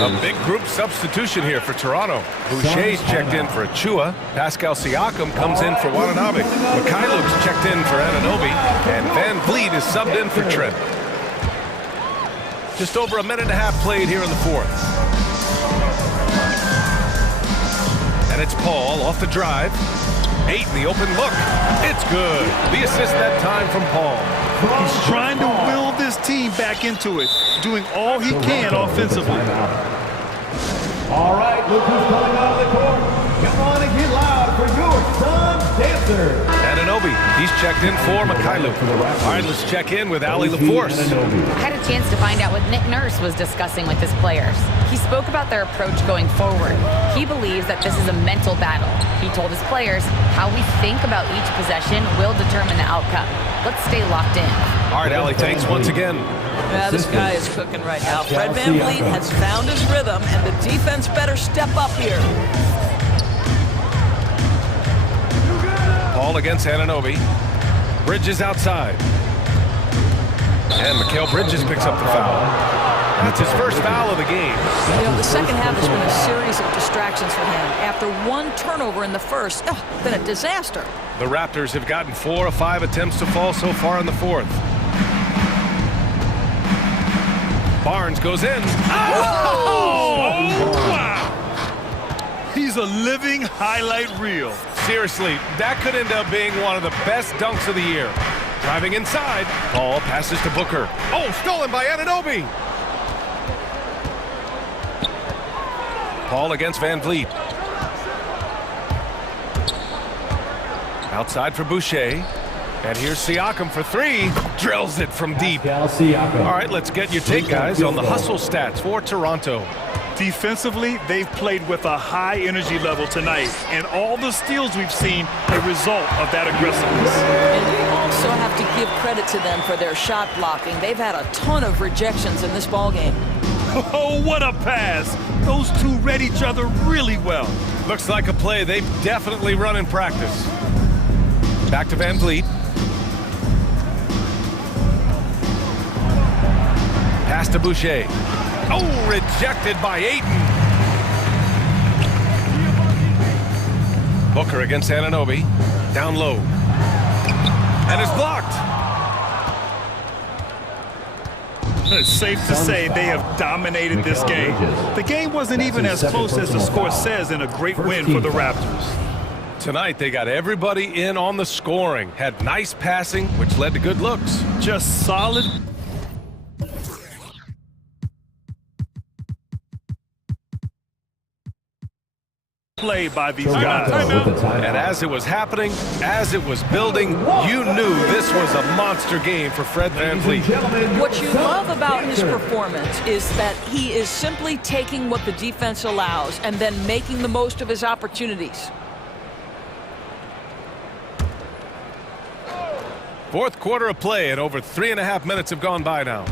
A big group substitution here for Toronto. Boucher's checked in for Achua. Pascal Siakam comes in for Watanabe. Mikhailuk's checked in for Anunoby. And VanVleet is subbed in for Trent. Just over a minute and a half played here in the fourth. And it's Paul off the drive. 8 in the open look. It's good. The assist that time from Paul. He's trying to will this team back into it, doing all he can offensively. All right, look who's coming out of the court. Come on and get loud for your Suns dancer. Anunoby, he's checked in for Mikhailuk. All right, let's check in with Ali LaForce. I had a chance to find out what Nick Nurse was discussing with his players. He spoke about their approach going forward. He believes that this is a mental battle. He told his players how we think about each possession will determine the outcome. Let's stay locked in. All right, Ali, thanks once again. Yeah, this guy is cooking right now. Fred VanVleet has found his rhythm, and the defense better step up here. Paul against Anunoby. Bridges outside. And Mikal Bridges picks up the foul. That's his first foul of the game. You know, the second half has been a series of distractions for him. After 1 turnover in the first, been a disaster. The Raptors have gotten 4 of 5 attempts to fall so far in the fourth. Barnes goes in. Oh! Wow! He's a living highlight reel. Seriously, that could end up being one of the best dunks of the year. Driving inside, Paul passes to Booker. Oh, stolen by Anunoby. Paul against VanVleet. Outside for Boucher. And here's Siakam for 3. Drills it from deep. All right, let's get your take, guys, on the hustle stats for Toronto. Defensively, they've played with a high energy level tonight, and all the steals we've seen a result of that aggressiveness. And you also have to give credit to them for their shot blocking. They've had a ton of rejections in this ballgame. Oh, what a pass! Those two read each other really well. Looks like a play they've definitely run in practice. Back to Van Vliet. Pass to Boucher. Oh, rejected by Ayton. Booker against Anunoby. Down low. And it's blocked. It's safe to say they have dominated this game. The game wasn't even as close as the score says, and a great win for the Raptors. Tonight, they got everybody in on the scoring. Had nice passing, which led to good looks. Just solid play by these guys. And as it was happening, as it was building, you knew this was a monster game for Fred VanVleet. What you love about his performance is that he is simply taking what the defense allows and then making the most of his opportunities. Fourth quarter of play, and over 3.5 minutes have gone by now.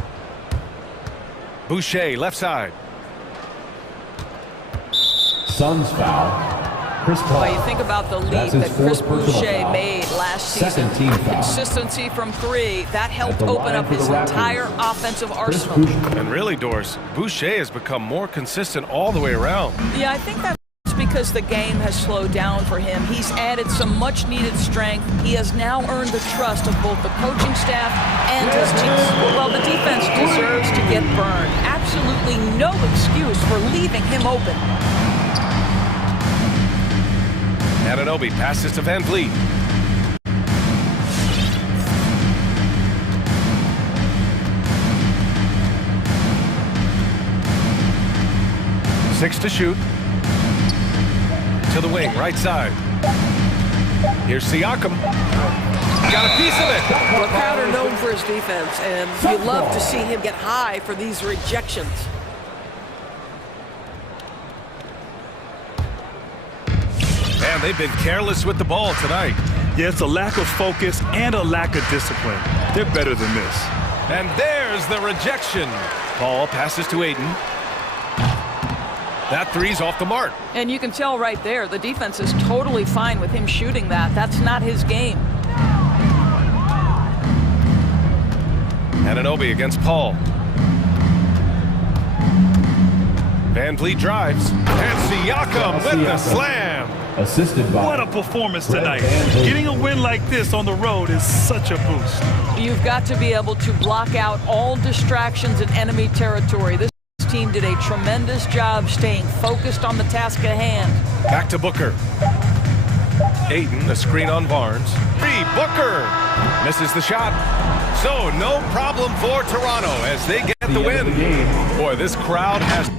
Boucher, left side. Suns foul. Chris Paul. Well, you think about the lead that Chris Boucher made last season. Consistency from three, that helped open up his entire offensive arsenal. And really, Doris, Boucher has become more consistent all the way around. Yeah, I think that's because the game has slowed down for him. He's added some much-needed strength. He has now earned the trust of both the coaching staff and his team. Well, the defense deserves to get burned. Absolutely no excuse for leaving him open. Anunoby passes to Van Vliet. Six to shoot. To the wing, right side. Here's Siakam. Got a piece of it. Well, Crowder known for his defense, and you love to see him get high for these rejections. Man, they've been careless with the ball tonight. Yeah, it's a lack of focus and a lack of discipline. They're better than this. And there's the rejection. Ball passes to Ayton. That three's off the mark. And you can tell right there, the defense is totally fine with him shooting that. That's not his game. Anunoby against Paul. Van Vliet drives. And Siakam with the slam. Assisted by. What a performance tonight. Getting a win like this on the road is such a boost. You've got to be able to block out all distractions in enemy territory. This team did a tremendous job staying focused on the task at hand. Back to Booker. Ayton, a screen on Barnes. Free Booker. Misses the shot. So no problem for Toronto as they get the win. Boy, this crowd has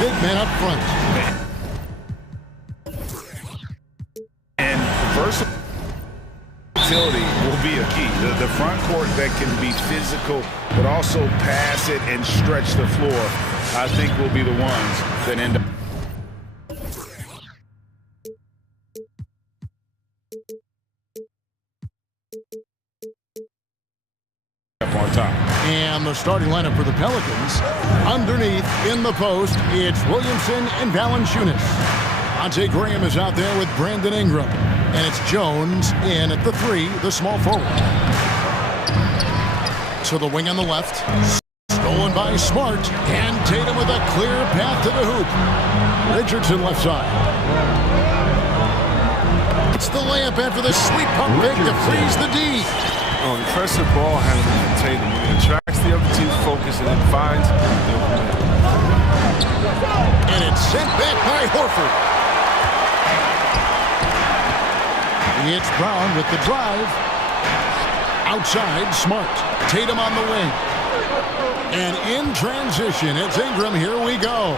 big men up front. And versatility will be a key. The front court that can be physical, but also pass it and stretch the floor, I think will be the ones that end up. On top. And the starting lineup for the Pelicans. Underneath, in the post, it's Williamson and Valanciunas. Devontae Graham is out there with Brandon Ingram. And it's Jones in at the 3, the small forward. To the wing on the left. Stolen by Smart. And Tatum with a clear path to the hoop. Richardson left side. It's the layup after the sweet pump fake to freeze the D. Oh, impressive ball handling from Tatum. He attracts the other team's focus and then finds the open man. And it's sent back by Horford. It's Brown with the drive. Outside, Smart. Tatum on the wing. And in transition, it's Ingram. Here we go.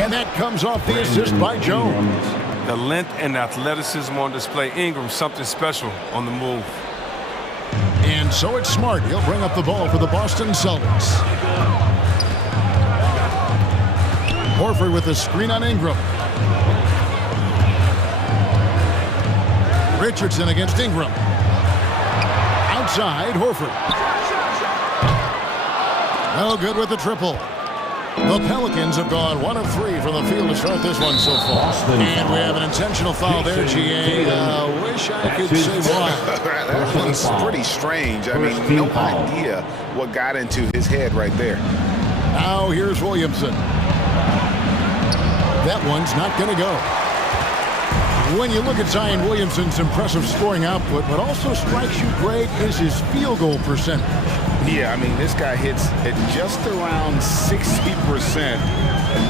And that comes off the assist by Jones. The length and athleticism on display. Ingram, something special on the move. And so it's Smart. He'll bring up the ball for the Boston Celtics. Horford with the screen on Ingram. Richardson against Ingram. Outside, Horford. No good with the triple. The Pelicans have gone 1 of 3 from the field to start this one so far. And we have an intentional foul there, GA. Wish I could say why. That one's pretty strange. I mean, no idea what got into his head right there. Now here's Williamson. That one's not going to go. When you look at Zion Williamson's impressive scoring output, what also strikes you, Greg, is his field goal percentage. Yeah, I mean, this guy hits at just around 60%.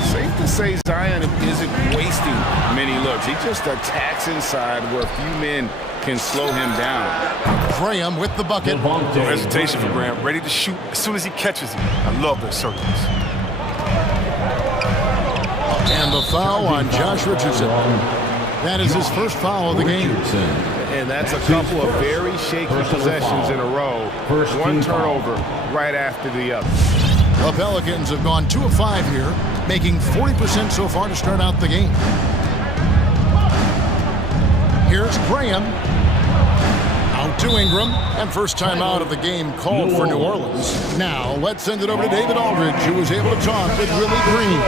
Safe to say Zion isn't wasting many looks. He just attacks inside where a few men can slow him down. Graham with the bucket. No hesitation for Graham, ready to shoot as soon as he catches it. I love those circles. And the foul on Josh Richardson. That is his first foul of the game. And that's a couple of very shaky possessions in a row. One turnover right after the other. The Pelicans have gone 2 of 5 here, making 40% so far to start out the game. Here's Graham. Out to Ingram. And first time out of the game called for New Orleans. Now let's send it over to David Aldridge, who was able to talk with Willie Green.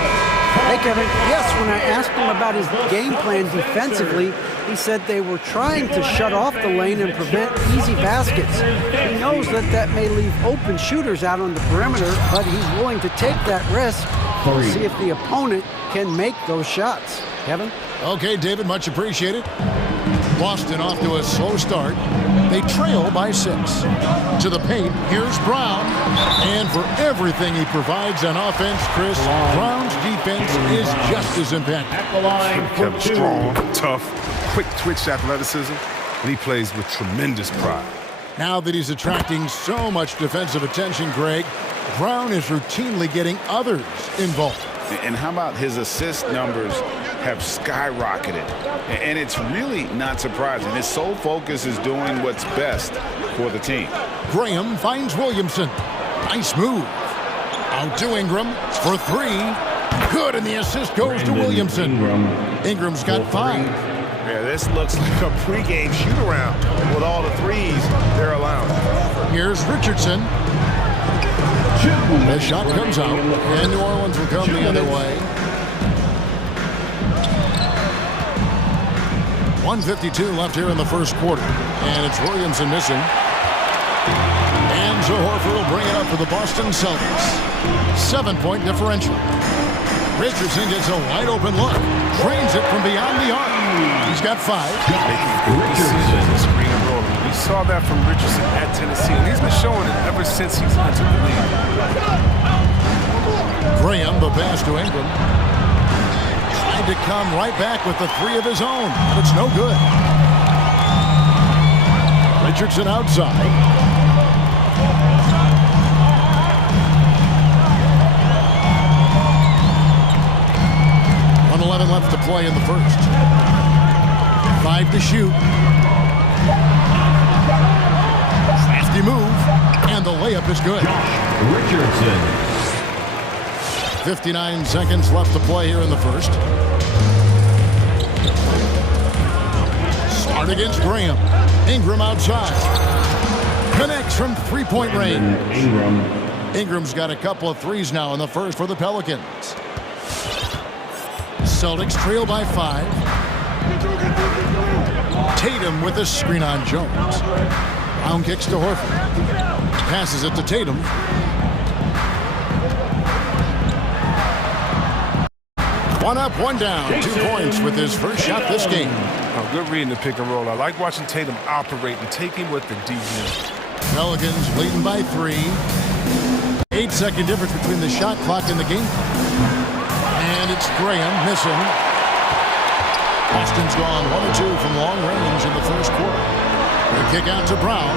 Hey, Kevin. Yes, when I asked him about his game plan defensively, he said they were trying to shut off the lane and prevent easy baskets. He knows that that may leave open shooters out on the perimeter, but he's willing to take that risk to see if the opponent can make those shots. Kevin? Okay, David, much appreciated. Boston off to a slow start. They trail by 6. To the paint, here's Brown. And for everything he provides on offense, Chris, Brown's defense is just as impactful. Kevin, strong, tough, quick twitch athleticism, and he plays with tremendous pride. Now that he's attracting so much defensive attention, Greg, Brown is routinely getting others involved. And how about his assist numbers have skyrocketed? And it's really not surprising. His sole focus is doing what's best for the team. Graham finds Williamson. Nice move. Out to Ingram for 3. Good, and the assist goes to Williamson. Ingram's got 5. Yeah, this looks like a pregame shoot-around with all the threes they're allowing. Here's Richardson. The shot comes out, and New Orleans will come the other way. 1:52 left here in the first quarter, and it's Williamson missing. And so Horford will bring it up for the Boston Celtics. 7-point differential. Richardson gets a wide-open look, drains it from beyond the arc. He's got 5. We saw that from Richardson at Tennessee, and he's been showing it ever since he's entered the league. Graham, the pass to Ingram. Tried to come right back with the 3 of his own, but it's no good. Richardson outside. left to play in the first. 5 to shoot. Crafty move, and the layup is good. Richardson. 59 seconds left to play here in the first. Smart against Graham. Ingram outside. Connects from three-point range. Ingram's got a couple of threes now in the first for the Pelicans. Celtics trail by 5. Tatum with a screen on Jones. Brown kicks to Horford. Passes it to Tatum. One up, one down. 2 points with his first shot this game. Oh, good reading the pick and roll. I like watching Tatum operate and take him with the defense. Pelicans leading by 3. 8-second difference between the shot clock and the game. And it's Graham missing. Boston's gone 1 of 2 from long range in the first quarter. They kick out to Brown.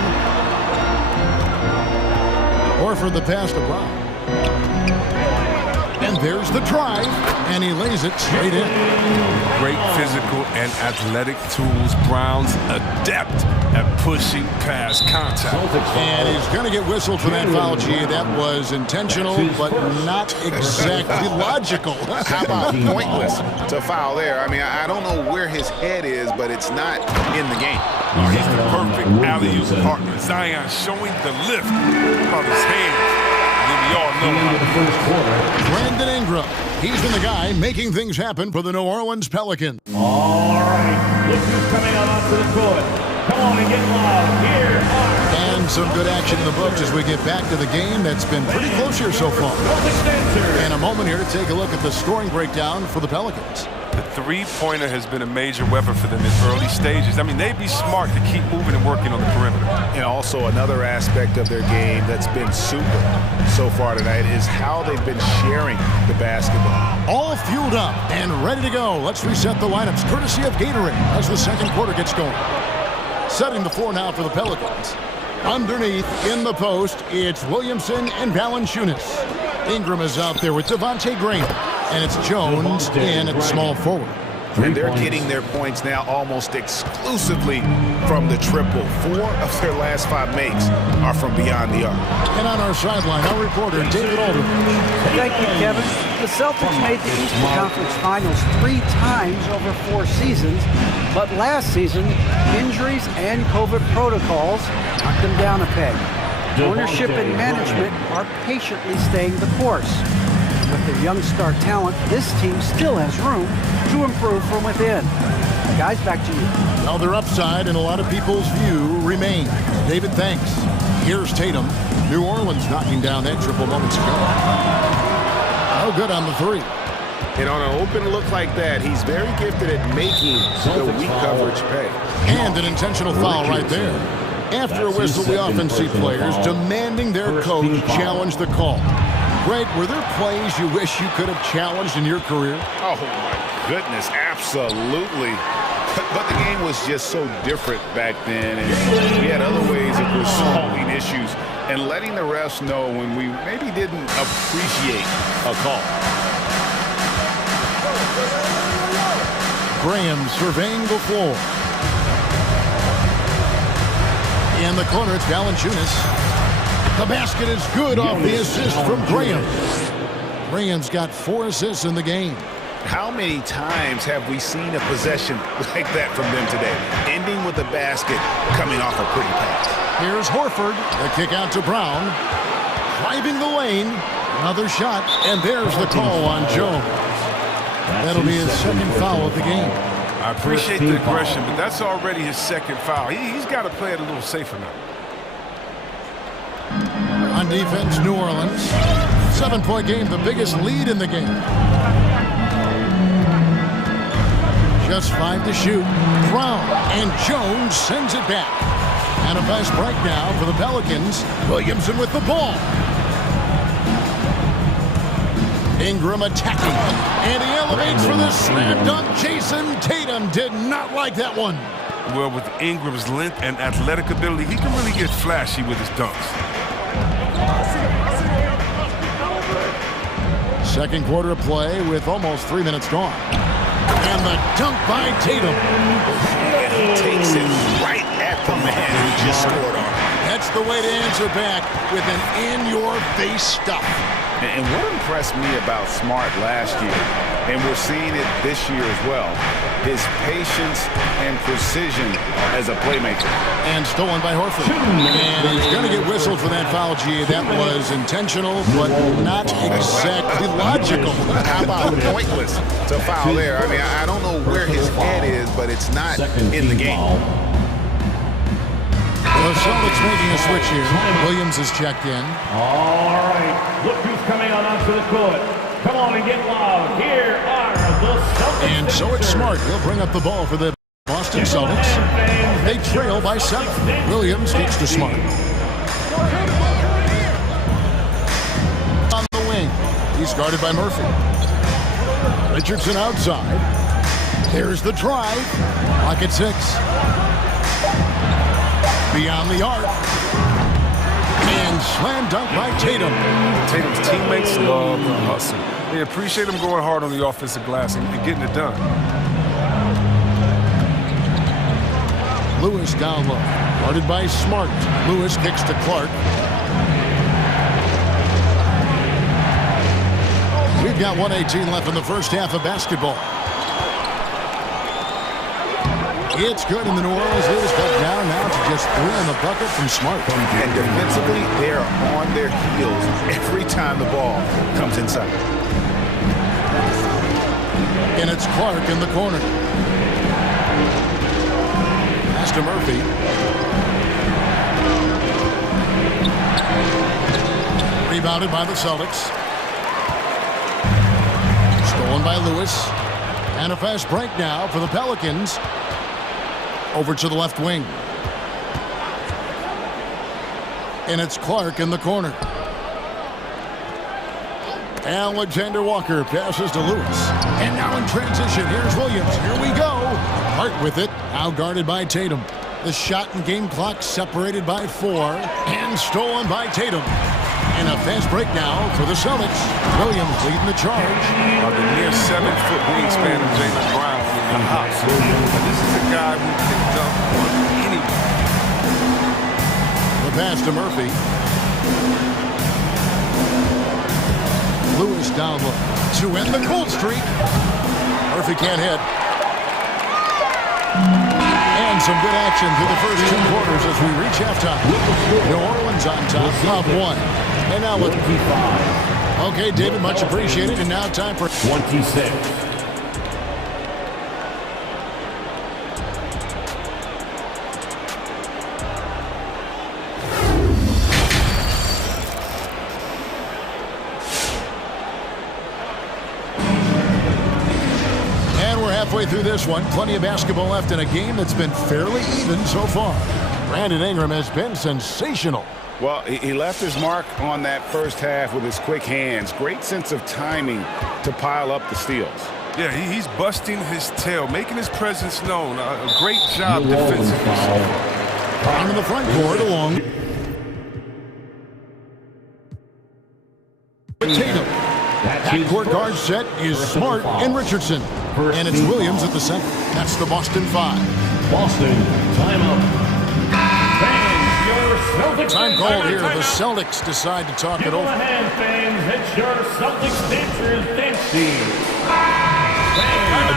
Horford the pass to Brown. And there's the drive, and he lays it straight in. Great physical and athletic tools. Brown's adept at pushing past contact. And he's going to get whistled for that foul, G. That was intentional, but not exactly logical. How about pointless to foul there? I mean, I don't know where his head is, but it's not in the game. Oh, he's the perfect alley-oop partner. Zion showing the lift on his hands. We all know Brandon Ingram. He's been the guy making things happen for the New Orleans Pelicans. All right, look who's coming out onto the court. Come on and get loud. Here are... And some good action in the books as we get back to the game that's been pretty close here so far. And a moment here to take a look at the scoring breakdown for the Pelicans. The three-pointer has been a major weapon for them in early stages. I mean, they'd be smart to keep moving and working on the perimeter. And also another aspect of their game that's been super so far tonight is how they've been sharing the basketball. All fueled up and ready to go. Let's reset the lineups courtesy of Gatorade as the second quarter gets going. Setting the floor now for the Pelicans. Underneath in the post, it's Williamson and Valanciunas. Ingram is out there with Devontae Graham. And it's Jones in at small forward. And they're getting their points now almost exclusively from the triple. 4 of their last 5 makes are from beyond the arc. And on our sideline, our reporter, David Aldridge. Thank you, Kevin. The Celtics made the Eastern Conference Finals 3 times over 4 seasons, but last season, injuries and COVID protocols knocked them down a peg. Ownership and management are patiently staying the course. With their young star talent, this team still has room to improve from within. Guys, back to you. Well, their upside in a lot of people's view remains. David, thanks. Here's Tatum. New Orleans knocking down that triple moments ago. Oh, good on the 3. And on an open look like that, he's very gifted at making the weak coverage pay. And an intentional foul right there. After a whistle, we often see players demanding their coach challenge the call. Greg, were there plays you wish you could have challenged in your career? Oh, my goodness, absolutely. But the game was just so different back then, and we had other ways of resolving issues and letting the refs know when we maybe didn't appreciate a call. Graham surveying the floor. In the corner, it's Valanciunas. The basket is good off the assist from Graham. Graham's got 4 assists in the game. How many times have we seen a possession like that from them today? Ending with a basket, coming off a pretty pass. Here's Horford. The kick out to Brown. Driving the lane. Another shot, and there's the call on Jones. That'll be his second foul of the game. I appreciate the aggression, but that's already his second foul. He's got to play it a little safer now. On defense, New Orleans. 7-point game, the biggest lead in the game. Just 5 to shoot. Brown and Jones sends it back. And a fast break now for the Pelicans. Williamson with the ball. Ingram attacking. And he elevates for the slam dunk. Jason Tatum did not like that one. Well, with Ingram's length and athletic ability, he can really get flashy with his dunks. Second quarter of play with almost 3 minutes gone. And the dunk by Tatum. And he takes it right at the man who just scored on him. That's the way to answer back with an in-your-face stuff. And what impressed me about Smart last year, and we're seeing it this year as well, his patience and precision as a playmaker. And stolen by Horford. And he's going to get whistled for that foul, G. That was intentional, but not exactly logical. How about pointless to foul there? I mean, I don't know where his head is, but it's not in the game. The Celtics making a switch here. Williams is checked in. All right, look who's coming on onto the court. Come on and get loud. Here are the Celtics. And so it's Smart. He'll bring up the ball for the Boston Celtics. They trail by 7. Williams gets to Smart. On the wing. He's guarded by Murphy. Richardson outside. There's the drive. Clock at 6. Beyond the arc. And slam dunk by Tatum. Tatum's teammates love the hustle. They appreciate him going hard on the offensive glass and getting it done. Lewis down low. Guarded by Smart. Lewis kicks to Clark. We've got 1:18 left in the first half of basketball. It's good in the New Orleans Lewis cut down now to just 3 in the bucket from Smart. And defensively, they're on their heels every time the ball comes inside. And it's Clark in the corner. Pass to Murphy. Rebounded by the Celtics. Stolen by Lewis. And a fast break now for the Pelicans. Over to the left wing. And it's Clark in the corner. Alexander Walker passes to Lewis. And now in transition, here's Williams. Here we go. Hart with it. Now guarded by Tatum. The shot and game clock separated by 4. And stolen by Tatum. And a fast break now for the Celtics. Williams leading the charge. The near 7-foot wingspan of Jaylen Brown. This is a guy who can dunk on anyone. The pass to Murphy. Lewis down low to end the cold streak. Murphy can't hit. And some good action through the first 2 quarters as we reach halftime. New Orleans on top, up 1. And now look. Okay, David, much appreciated. And now time for 26. Halfway through this one, plenty of basketball left in a game that's been fairly even so far. Brandon Ingram has been sensational. Well, he left his mark on that first half with his quick hands. Great sense of timing to pile up the steals. Yeah, he's busting his tail, making his presence known. A great job defensively. On the front court along with Tatum. That court guard set is Smart and Richardson. And it's Williams at the center. That's the Boston 5. Boston, timeout. Fans, your Celtics. Time called here. The Celtics decide to talk it over. Give a hand, fans. It's your Celtics dancers dance team.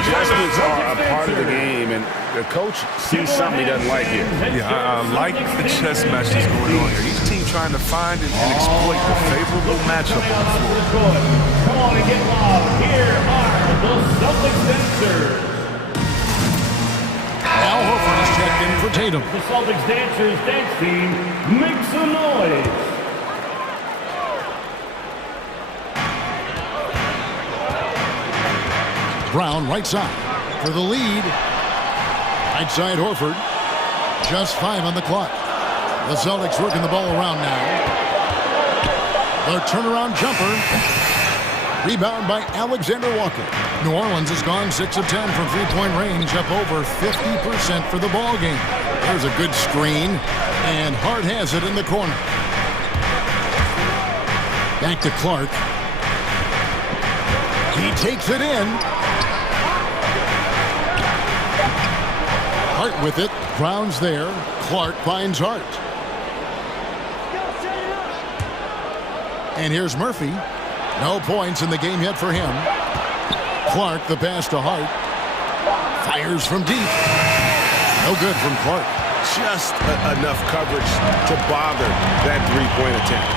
Adjustments are a part of the game, and the coach sees something he doesn't like here. Yeah, I like the chess match that's going on here. Each team trying to find and exploit the favorable matchup on the floor. Come on and get loud. Here are the Celtics dancers. Al Horford is checked in for Tatum. The Celtics dancers dance team makes some noise. Brown right side for the lead. Right side Horford. Just 5 on the clock. The Celtics working the ball around now. The turnaround jumper. Rebound by Alexander Walker. New Orleans has gone 6 of 10 from three-point range, up over 50% for the ball game. There's a good screen, and Hart has it in the corner. Back to Clark. He takes it in. Hart with it. Brown's there. Clark finds Hart. And here's Murphy. No points in the game yet for him. Clark, the pass to Hart. Fires from deep. No good from Clark. Just enough coverage to bother that three-point attempt.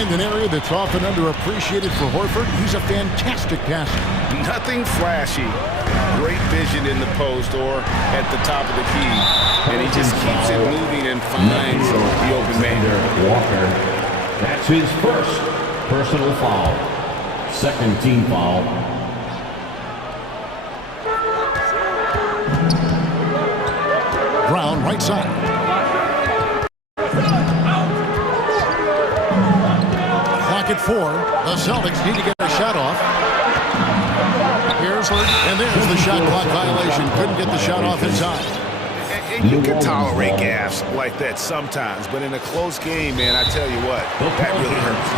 And an area that's often underappreciated for Horford. He's a fantastic passer. Nothing flashy. Great vision in the post or at the top of the key. And he just keeps it moving and finds the open man. Walker. That's his first personal foul. Second team foul. Brown, right side. Clock at 4. The Celtics need to get a shot off. Here's Hurt, and there's the shot clock violation. Couldn't get the shot off in time. And you can tolerate gaffes like that sometimes, but in a close game, man, I tell you what, that really hurts.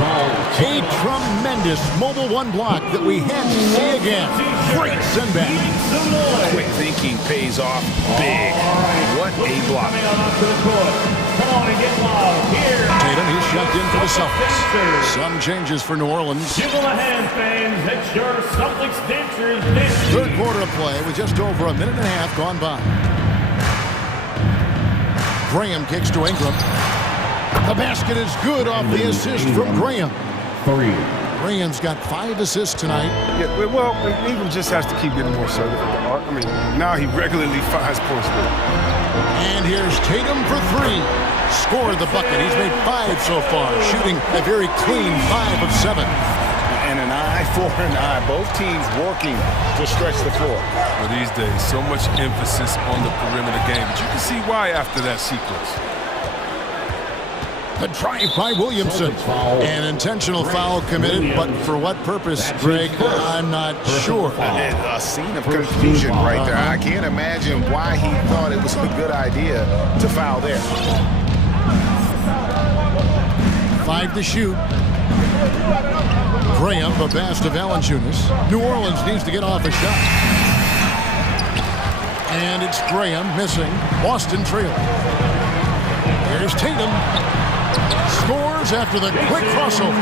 A tremendous Mobile 1 block that we had to see again. Great send back. Quick thinking pays off big. What a block. Tatum, he's checked in for the Celtics. Some changes for New Orleans. Give them a hand, fans. It's your Celtics dancers. Third quarter of play with just over a minute and a half gone by. Graham kicks to Ingram. The basket is good off the assist from Graham. 3. Graham's got 5 assists tonight. Yeah, well, Ingram just has to keep getting more assertive with the arc. I mean, now he regularly fires points there. And here's Tatum for 3. Scored the bucket. He's made 5 so far, shooting a very clean 5 of 7. And an eye for an eye. Both teams working to stretch the floor. Well, these days, so much emphasis on the perimeter game, but you can see why after that sequence. The drive by Williamson. An intentional foul committed, but for what purpose, Greg, I'm not sure. A scene of confusion right there. I can't imagine why he thought it was a good idea to foul there. 5 to shoot. Graham, the pass to Valanciunas. New Orleans needs to get off a shot. And it's Graham missing. Boston trailing. Here's Tatum. Scores after the quick crossover.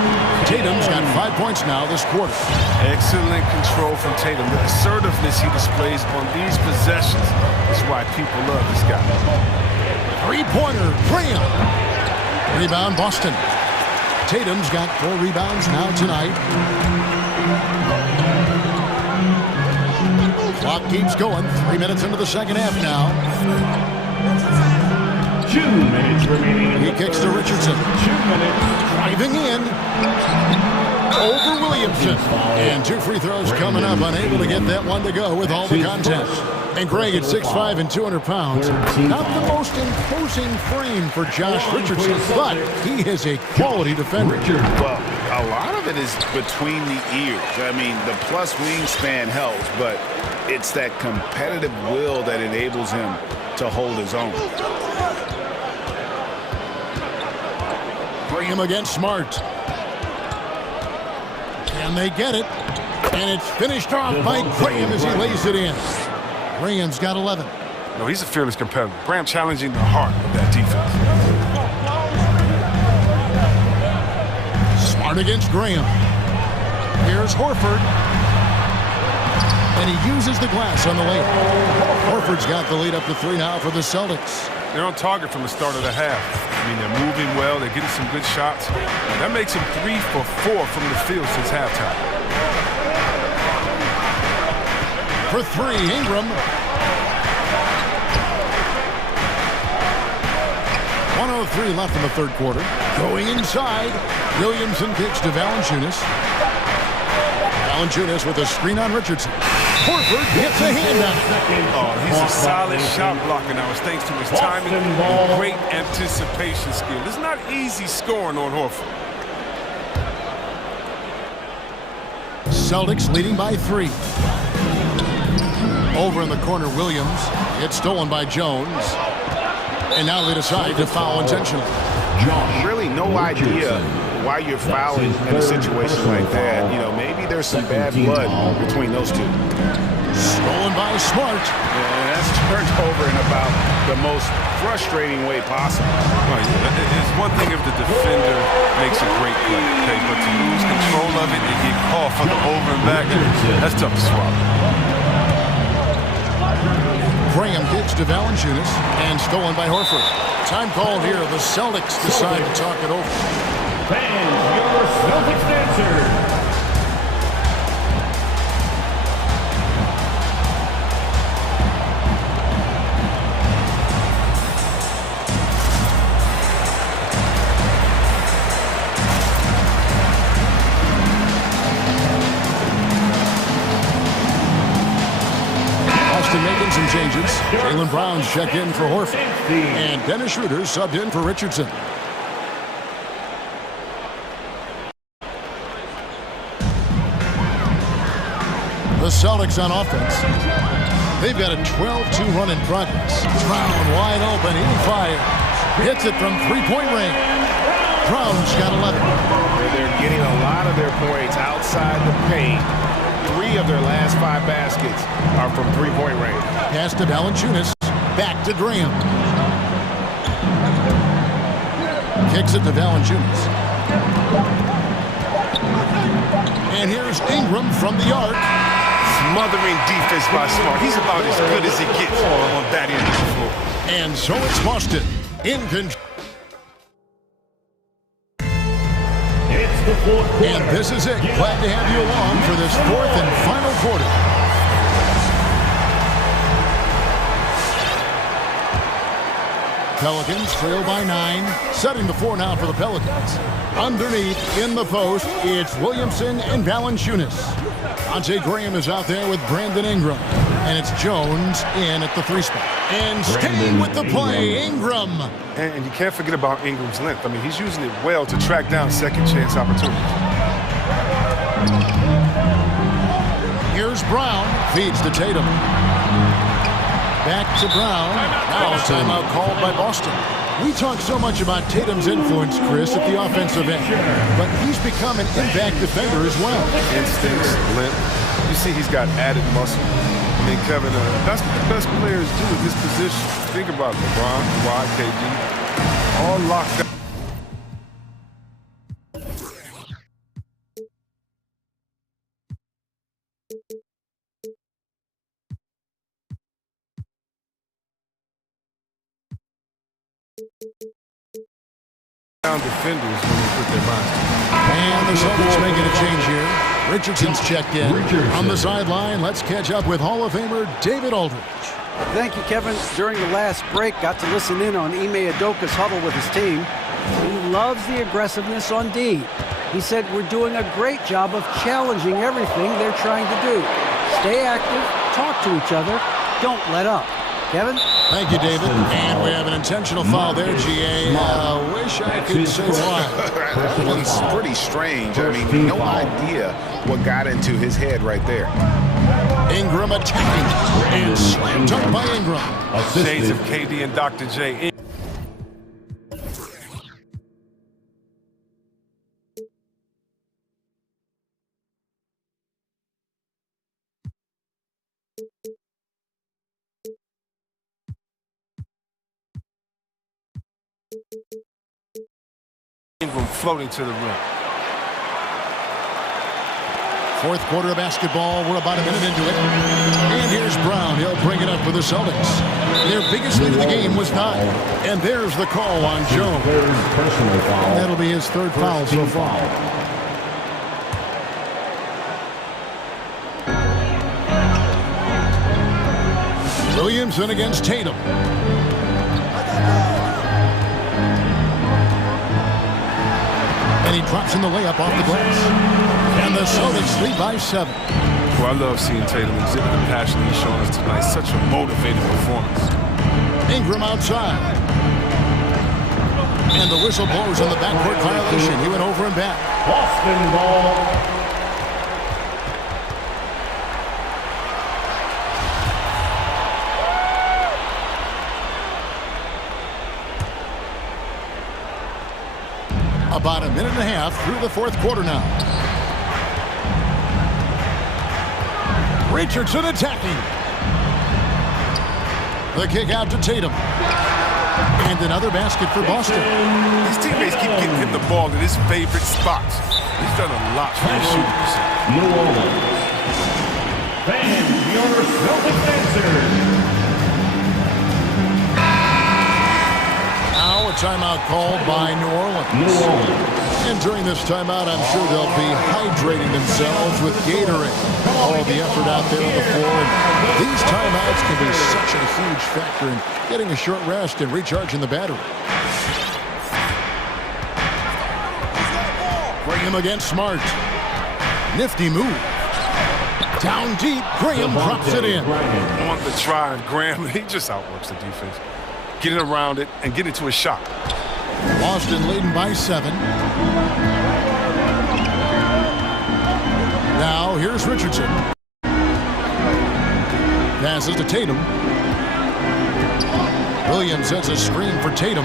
Tatum's got 5 points now this quarter. Excellent control from Tatum. The assertiveness he displays on these possessions is why people love this guy. Three-pointer, Graham. Rebound, Boston. Tatum's got 4 rebounds now tonight. Clock keeps going. 3 minutes into the second half now. 2 minutes remaining. He kicks to Richardson. 2 minutes. Driving in. Over Williamson. And 2 free throws coming up. Unable to get that one to go with all the contact. And Greg at 6'5" and 200 pounds. Not the most imposing frame for Josh Richardson, but he is a quality defender. Well, a lot of it is between the ears. I mean, the plus wingspan helps, but it's that competitive will that enables him to hold his own. Graham against Smart. Can they get it? And it's finished off by Graham as he lays it in. Graham's got 11. No, he's a fearless competitor. Graham challenging the heart of that defense. Smart against Graham. Here's Horford. And he uses the glass on the layup. Horford's got the lead up to 3 now for the Celtics. They're on target from the start of the half. I mean, they're moving well. They're getting some good shots. And that makes them 3 for 4 from the field since halftime. For 3, Ingram. 1:03 left in the third quarter. Going inside. Williamson kicks to Valanciunas. Valanciunas with a screen on Richardson. Horford gets a hand on it. Oh, he's a solid shot blocker now. It's thanks to his timing and great anticipation skill. It's not easy scoring on Horford. Celtics leading by 3. Over in the corner, Williams. It's stolen by Jones. And now they decide to foul intentionally. Really no idea why you're fouling in a situation like that. You know, maybe there's some bad blood between those two. Stolen by Smart. Yeah, that's turned over in about the most frustrating way possible. Well, yeah, it's one thing if the defender makes a great play, okay, but to lose control of it and get caught for the over and back, that's tough to swallow. Graham gives to Valanciunas and stolen by Horford. Time called here. The Celtics decide to talk it over. And your Celtics answer. Making some changes. Jaylen Brown's checked in for Horford. And Dennis Schroeder subbed in for Richardson. The Celtics on offense. They've got a 12-2 run in progress. Brown wide open. He fires. Hits it from three-point range. Brown's got 11. They're getting a lot of their points outside the paint. 3 of their last 5 baskets are from three-point range. Pass to Valanciunas. Back to Graham. Kicks it to Valanciunas. And here's Ingram from the arc. Smothering defense by Smart. He's about as good as it gets on that end of the floor. And so it's Boston in control. And this is it. Glad to have you along for this 4th and final quarter. Pelicans trail by 9. Setting the floor now for the Pelicans. Underneath, in the post, it's Williamson and Valanciunas. Devontae Graham is out there with Brandon Ingram. And it's Jones in at the 3 spot. And staying with the play, Ingram. And you can't forget about Ingram's length. I mean, he's using it well to track down second chance opportunities. Here's Brown. Feeds to Tatum. Back to Brown. Now timeout called by Boston. We talk so much about Tatum's influence, Chris, at the offensive end. But he's become an impact defender as well. Instincts, length. You see he's got added muscle. I mean, Kevin, that's what the best players do at this position. Think about LeBron, Kawhi, KD, all locked up. Defenders when they put their minds to it. And the Celtics making a change here. Richardson's checked in. On the sideline, let's catch up with Hall of Famer David Aldridge. Thank you, Kevin. During the last break, got to listen in on Ime Udoka's huddle with his team. He loves the aggressiveness on D. He said, we're doing a great job of challenging everything they're trying to do. Stay active, talk to each other, don't let up. Kevin? Thank you, David. And we have an intentional foul there, GA. Wish I could say why. It's pretty strange. I mean, no idea what got into his head right there. Ingram attacking. And slam dunk by Ingram. Shades of KD and Dr. J. Ingram floating to the rim. 4th quarter of basketball. We're about a minute into it. And here's Brown. He'll bring it up for the Celtics. Their biggest lead of the game was 9. And there's the call on Jones. And that'll be his 3rd foul so far. Williamson against Tatum. And he drops in the layup off the glass. And the Celtics lead by 7. Well, I love seeing Tatum exhibit the passion he's shown us tonight. Such a motivated performance. Ingram outside. And the whistle blows on the backcourt violation. He went over and back. Boston ball. About a minute and a half through the 4th quarter now. Richardson attacking. The kick out to Tatum. And another basket for Boston. His teammates keep getting him the ball in his favorite spots. He's done a lot for his shooting percent. New Orleans. Fans, your Celtic answers. Now a timeout called by New Orleans. And during this timeout, I'm sure they'll be hydrating themselves with Gatorade. All the effort out there on the floor. And these timeouts can be such a huge factor in getting a short rest and recharging the battery. Graham against Smart. Nifty move. Down deep, Graham drops it in. On the drive, Graham, he just outworks the defense. Getting around it and getting to a shot. Boston leading by 7. Now here's Richardson. Passes to Tatum. Williams sets a screen for Tatum.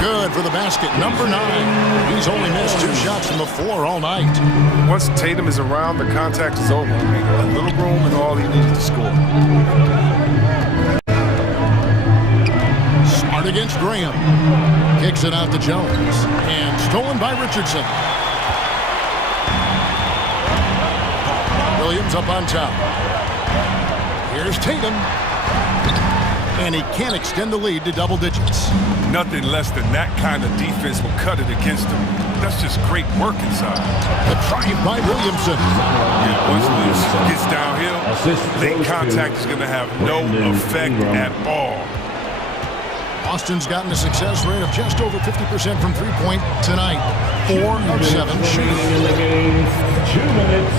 Good for the basket. Number 9. He's only missed 2 shots from the floor all night. Once Tatum is around, the contact is over. A little room and all he needed to score. Smart against Graham. Kicks it out to Jones. And stolen by Richardson. Williams up on top. Here's Tatum. And he can't extend the lead to double digits. Nothing less than that kind of defense will cut it against him. That's just great work inside. The drive by Williamson. Yeah, once Williams gets downhill, late contact is going to have no effect at all. Boston's gotten a success rate of just over 50% from three-point tonight. 4 of 7 shooting. In the game, 2 minutes.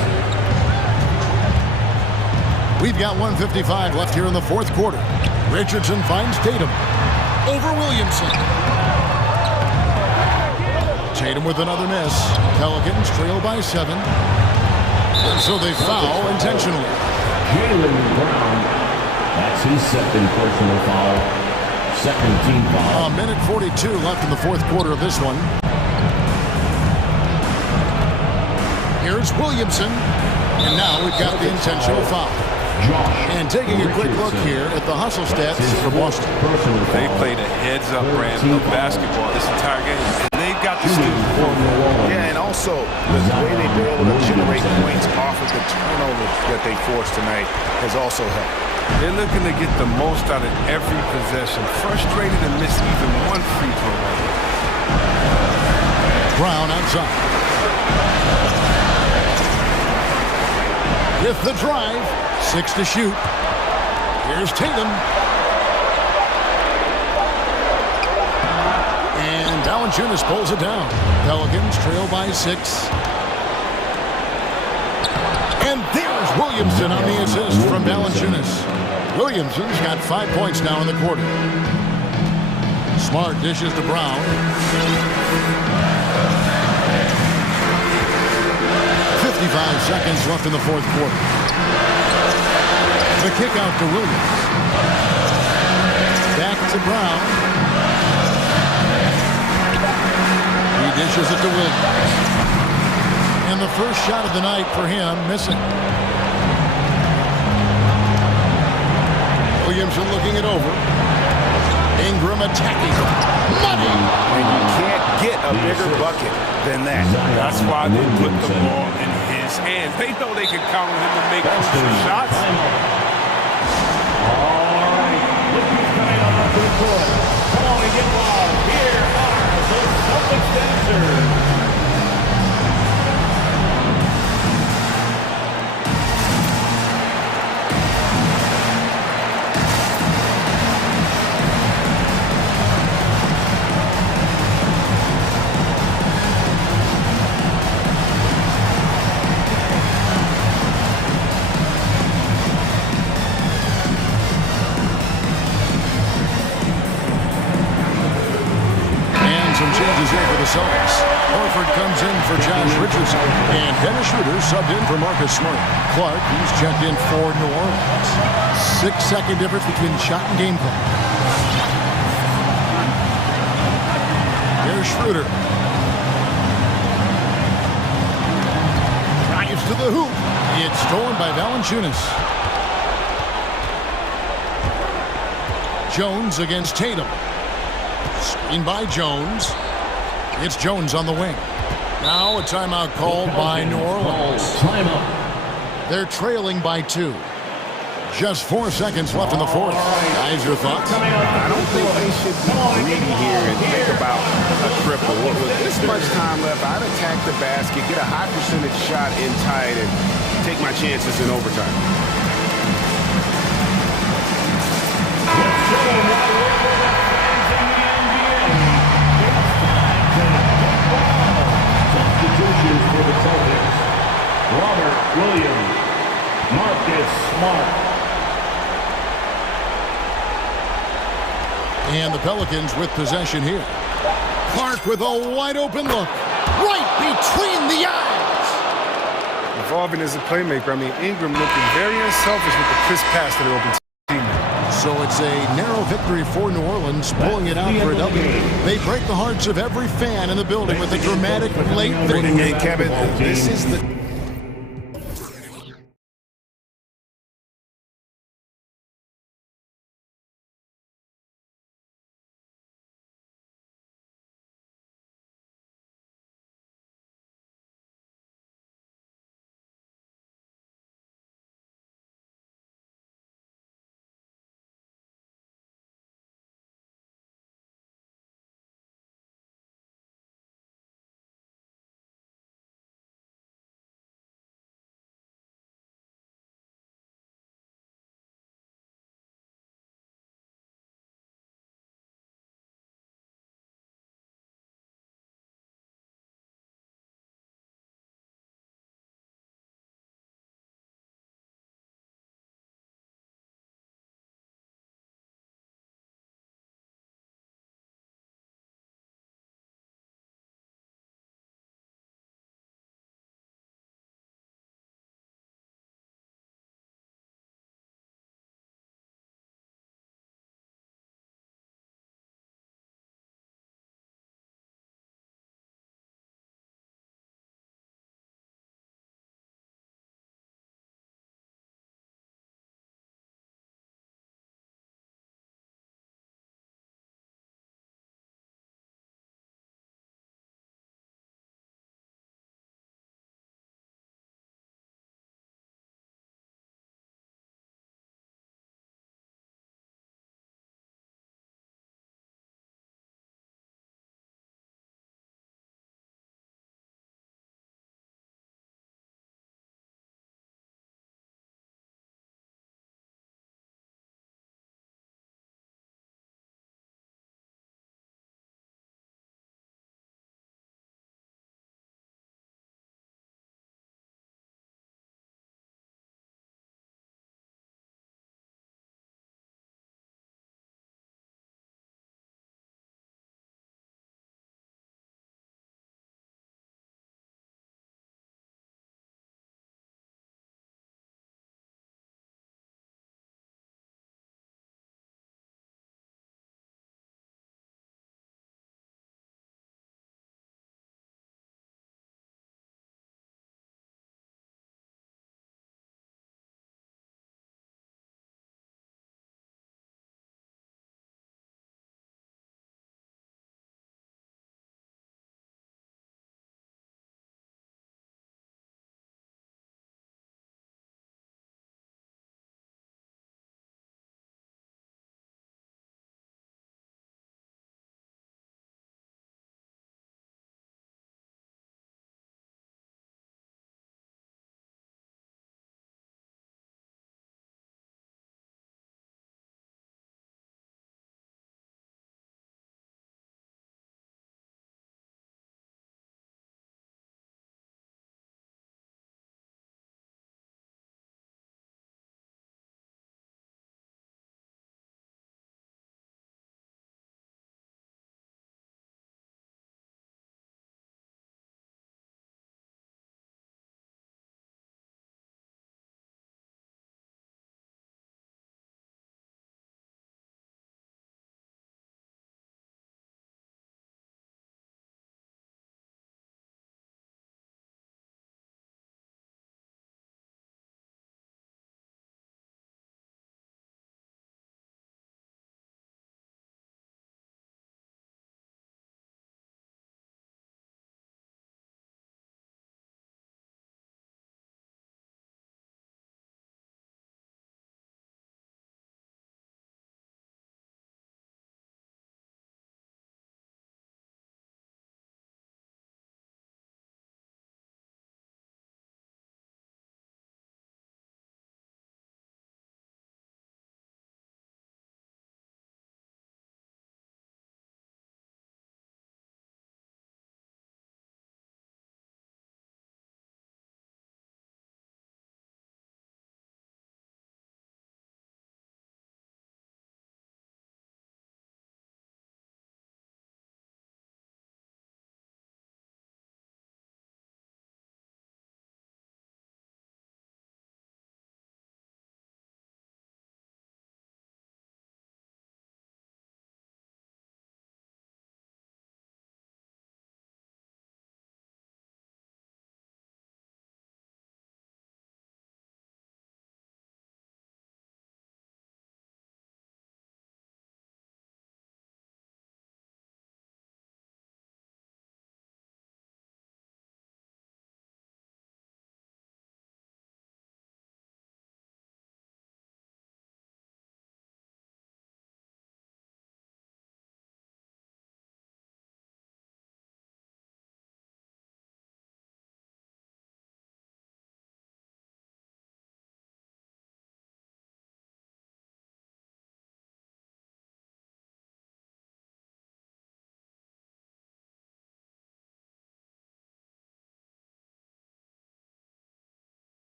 We've got 1:55 left here in the fourth quarter. Richardson finds Tatum. Over Williamson. Tatum with another miss. Pelicans trail by 7. And so they foul intentionally. Jaylen Brown. That's his second personal foul. Second team foul. A minute 42 left in the fourth quarter of this one. Here's Williamson. And now we've got the intentional foul. And taking a quick look here at the hustle stats for Boston. They played a heads-up brand of basketball this entire game. And they've got the steal. Yeah, and also the way they've been able to generate points off of the turnovers that they forced tonight has also helped. They're looking to get the most out of every possession. Frustrated to miss even one free throw. Brown outside. With the drive, 6 to shoot. Here's Tatum. And Valanciunas pulls it down. Pelicans trail by 6. And there's Williamson on the assist from Valanciunas. Williamson's got 5 points now in the quarter. Smart dishes to Brown. 55 seconds left in the fourth quarter. The kick out to Williams. Back to Brown. He dishes it to Williams. And the first shot of the night for him missing. Williamson looking it over. Ingram attacking. Money! And you can't get a bigger bucket than that. That's why they put the ball in his hands. They know they can count on him to make some shots. All right, look who's coming on to the court. Come on and get wild. Here are the Celtics dancers. Celtics. Horford comes in for Josh Richardson. And Dennis Schroeder subbed in for Marcus Smart. Clark, he's checked in for New Orleans. 6-second difference between shot and game clock. Here's Schroeder. Drives to the hoop. It's stolen by Valanciunas. Jones against Tatum. Screen by Jones. It's Jones on the wing. Now a timeout called by New Orleans. They're trailing by 2. Just 4 seconds left in the fourth. Guys, your thoughts? I don't think they should be greedy here and think about a triple. With this much time left, I'd attack the basket, get a high percentage shot in tight, and take my chances in overtime. Substitutions for the Celtics. Robert Williams, Marcus Smart. And the Pelicans with possession here. Clark with a wide open look. Right between the eyes. Evolving as a playmaker. I mean, Ingram looking very unselfish with the crisp pass to the open teammate. So it's a narrow victory for New Orleans, pulling it out for a W. They break the hearts of every fan in the building with a dramatic late victory. And Kevin, this is the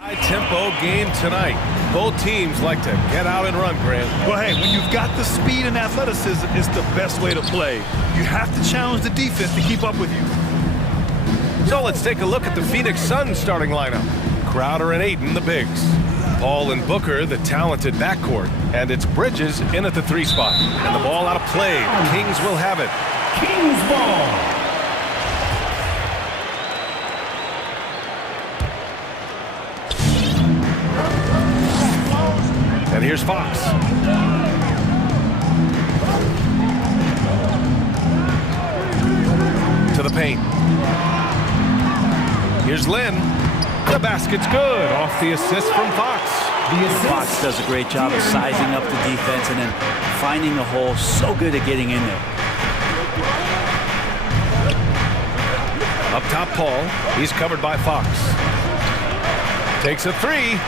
High-tempo game tonight. Both teams like to get out and run, Grant. Well, hey, when you've got the speed and athleticism, it's the best way to play. You have to challenge the defense to keep up with you. So let's take a look at the Phoenix Suns starting lineup. Crowder and Ayton, the bigs. Paul and Booker, the talented backcourt. And it's Bridges in at the 3 spot. And the ball out of play. The Kings will have it. Kings ball. And here's Fox. To the paint. Here's Lynn. The basket's good. Off the assist from Fox. Fox does a great job of sizing up the defense and then finding the hole. So good at getting in there. Up top, Paul. He's covered by Fox. Takes a 3.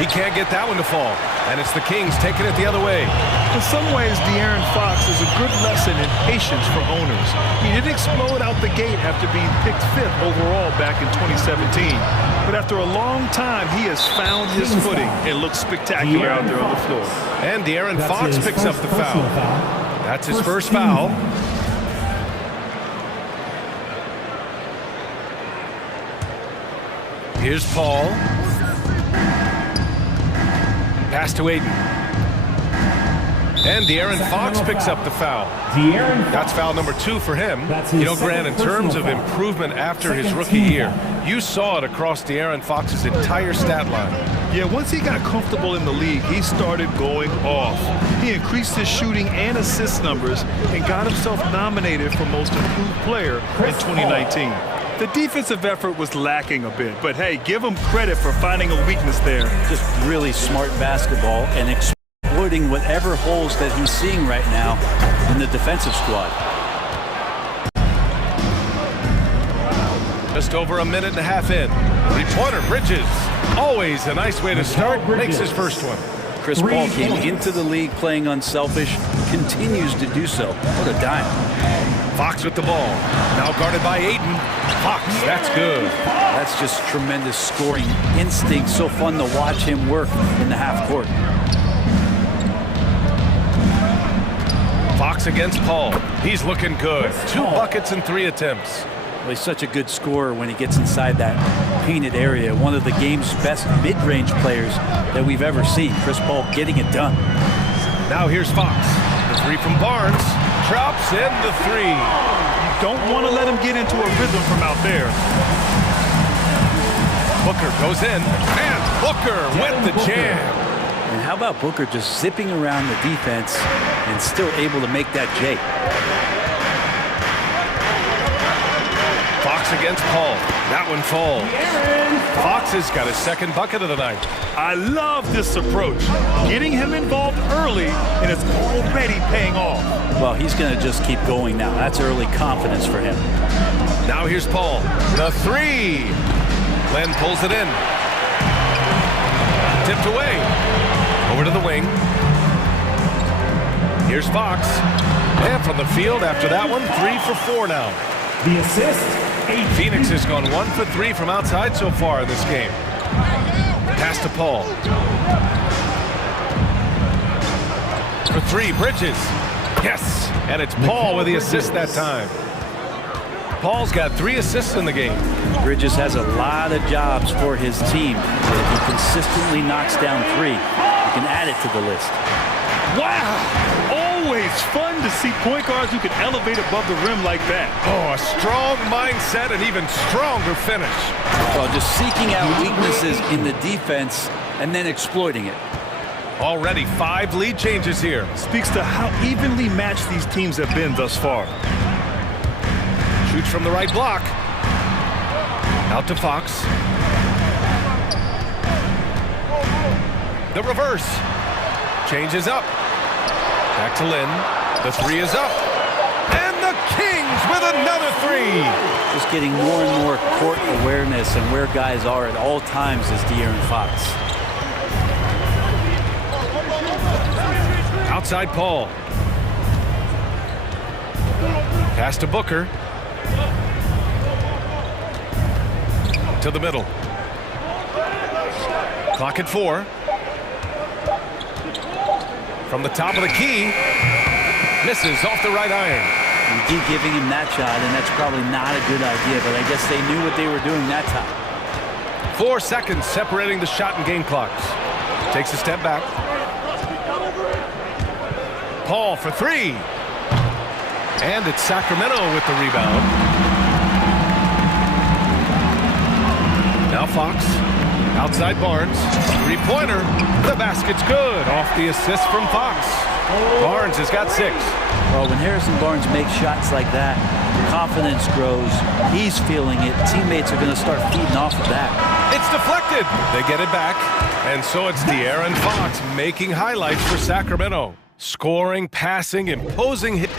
He can't get that one to fall. And it's the Kings taking it the other way. In some ways, De'Aaron Fox is a good lesson in patience for owners. He didn't explode out the gate after being picked 5th overall back in 2017. But after a long time, he has found his footing and looks spectacular out there on the floor. And De'Aaron Fox picks up the foul. That's his first foul. Here's Paul. Pass to Ayton. And De'Aaron Fox picks up the foul. That's foul number 2 for him. You know, Grant, in terms of improvement after his rookie year, you saw it across De'Aaron Fox's entire stat line. Yeah, once he got comfortable in the league, he started going off. He increased his shooting and assist numbers and got himself nominated for Most Improved Player in 2019. The defensive effort was lacking a bit, but hey, give him credit for finding a weakness there. Just really smart basketball and exploiting whatever holes that he's seeing right now in the defensive squad. Just over a minute and a half in. 3-pointer, Bridges. Always a nice way to start. Makes his first one. Chris Paul came into the league playing unselfish, continues to do so. What a dime. Fox with the ball. Now guarded by Ayton. Fox, that's good. That's just tremendous scoring instinct. So fun to watch him work in the half court. Fox against Paul. He's looking good. 2 buckets and 3 attempts. Well, he's such a good scorer when he gets inside that painted area. One of the game's best mid-range players that we've ever seen. Chris Paul getting it done. Now here's Fox. The 3 from Barnes. Drops in the 3. You don't want to let him get into a rhythm from out there. Booker goes in. And Booker with the jam. And how about Booker just zipping around the defense and still able to make that J? Fox against Paul. That one falls. Fox has got his 2nd bucket of the night. I love this approach. Getting him involved early, and it's already paying off. Well, he's going to just keep going now. That's early confidence for him. Now here's Paul. The 3. Len pulls it in. Tipped away. Over to the wing. Here's Fox. And from the field after that one, 3 for 4 now. The assist. Phoenix has gone 1 for 3 from outside so far in this game. Pass to Paul. For 3, Bridges. Yes, and it's Paul with the assist that time. Paul's got 3 assists in the game. Bridges has a lot of jobs for his team. If he consistently knocks down 3, he can add it to the list. Wow! Always fun to see point guards who can elevate above the rim like that. Oh, a strong mindset and even stronger finish. Well, just seeking out weaknesses in the defense and then exploiting it. Already 5 lead changes here. Speaks to how evenly matched these teams have been thus far. Shoots from the right block. Out to Fox. The reverse. Changes up. Back to Lynn. The 3 is up. And the Kings with another 3. Just getting more and more court awareness and where guys are at all times is De'Aaron Fox. Outside Paul. Pass to Booker. To the middle. Clock at 4. From the top of the key. Misses off the right iron. You keep giving him that shot, and that's probably not a good idea, but I guess they knew what they were doing that time. 4 seconds separating the shot and game clocks. Takes a step back. Paul for 3. And it's Sacramento with the rebound. Now Fox. Outside Barnes. Three-pointer. The basket's good. Off the assist from Fox. Barnes has got 6. Well, when Harrison Barnes makes shots like that, confidence grows. He's feeling it. Teammates are going to start feeding off of that. It's deflected. They get it back. And so it's De'Aaron Fox making highlights for Sacramento. Scoring, passing, imposing hit.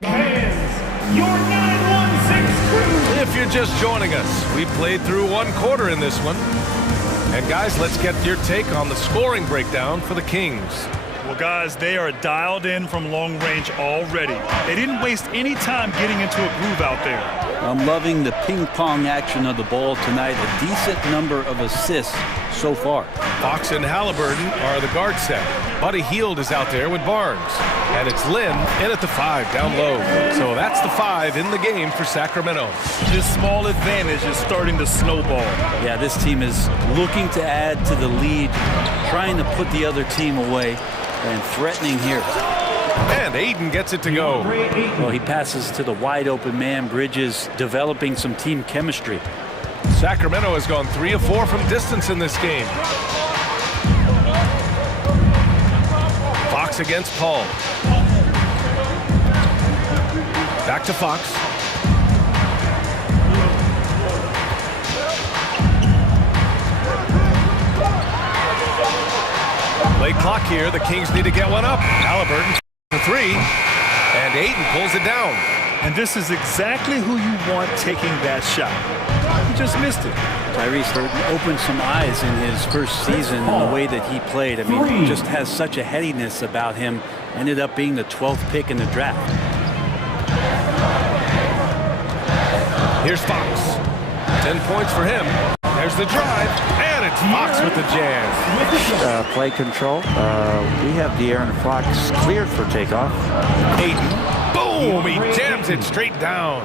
Your 916 crew. If you're just joining us, we played through 1 quarter in this one. And guys, let's get your take on the scoring breakdown for the Kings. Well, guys, they are dialed in from long range already. They didn't waste any time getting into a groove out there. I'm loving the ping-pong action of the ball tonight. A decent number of assists so far. Fox and Halliburton are the guard set. Buddy Hield is out there with Barnes. And it's Lynn in at the 5 down low. So that's the 5 in the game for Sacramento. This small advantage is starting to snowball. Yeah, this team is looking to add to the lead, trying to put the other team away, and threatening here. And Aiden gets it to go. Well, he passes to the wide open man. Bridges developing some team chemistry. Sacramento has gone 3 of 4 from distance in this game. Fox against Paul. Back to Fox. Late clock here. The Kings need to get one up. Halliburton for 3. And Aiden pulls it down. And this is exactly who you want taking that shot. He just missed it. Tyrese opened some eyes in his first season in the way that he played. I mean, he just has such a headiness about him. Ended up being the 12th pick in the draft. Here's Fox. 10 points for him. There's the drive. And it's Fox with the jam. Play control. We have De'Aaron Fox cleared for takeoff. Aiden. Boom! He jams it straight down.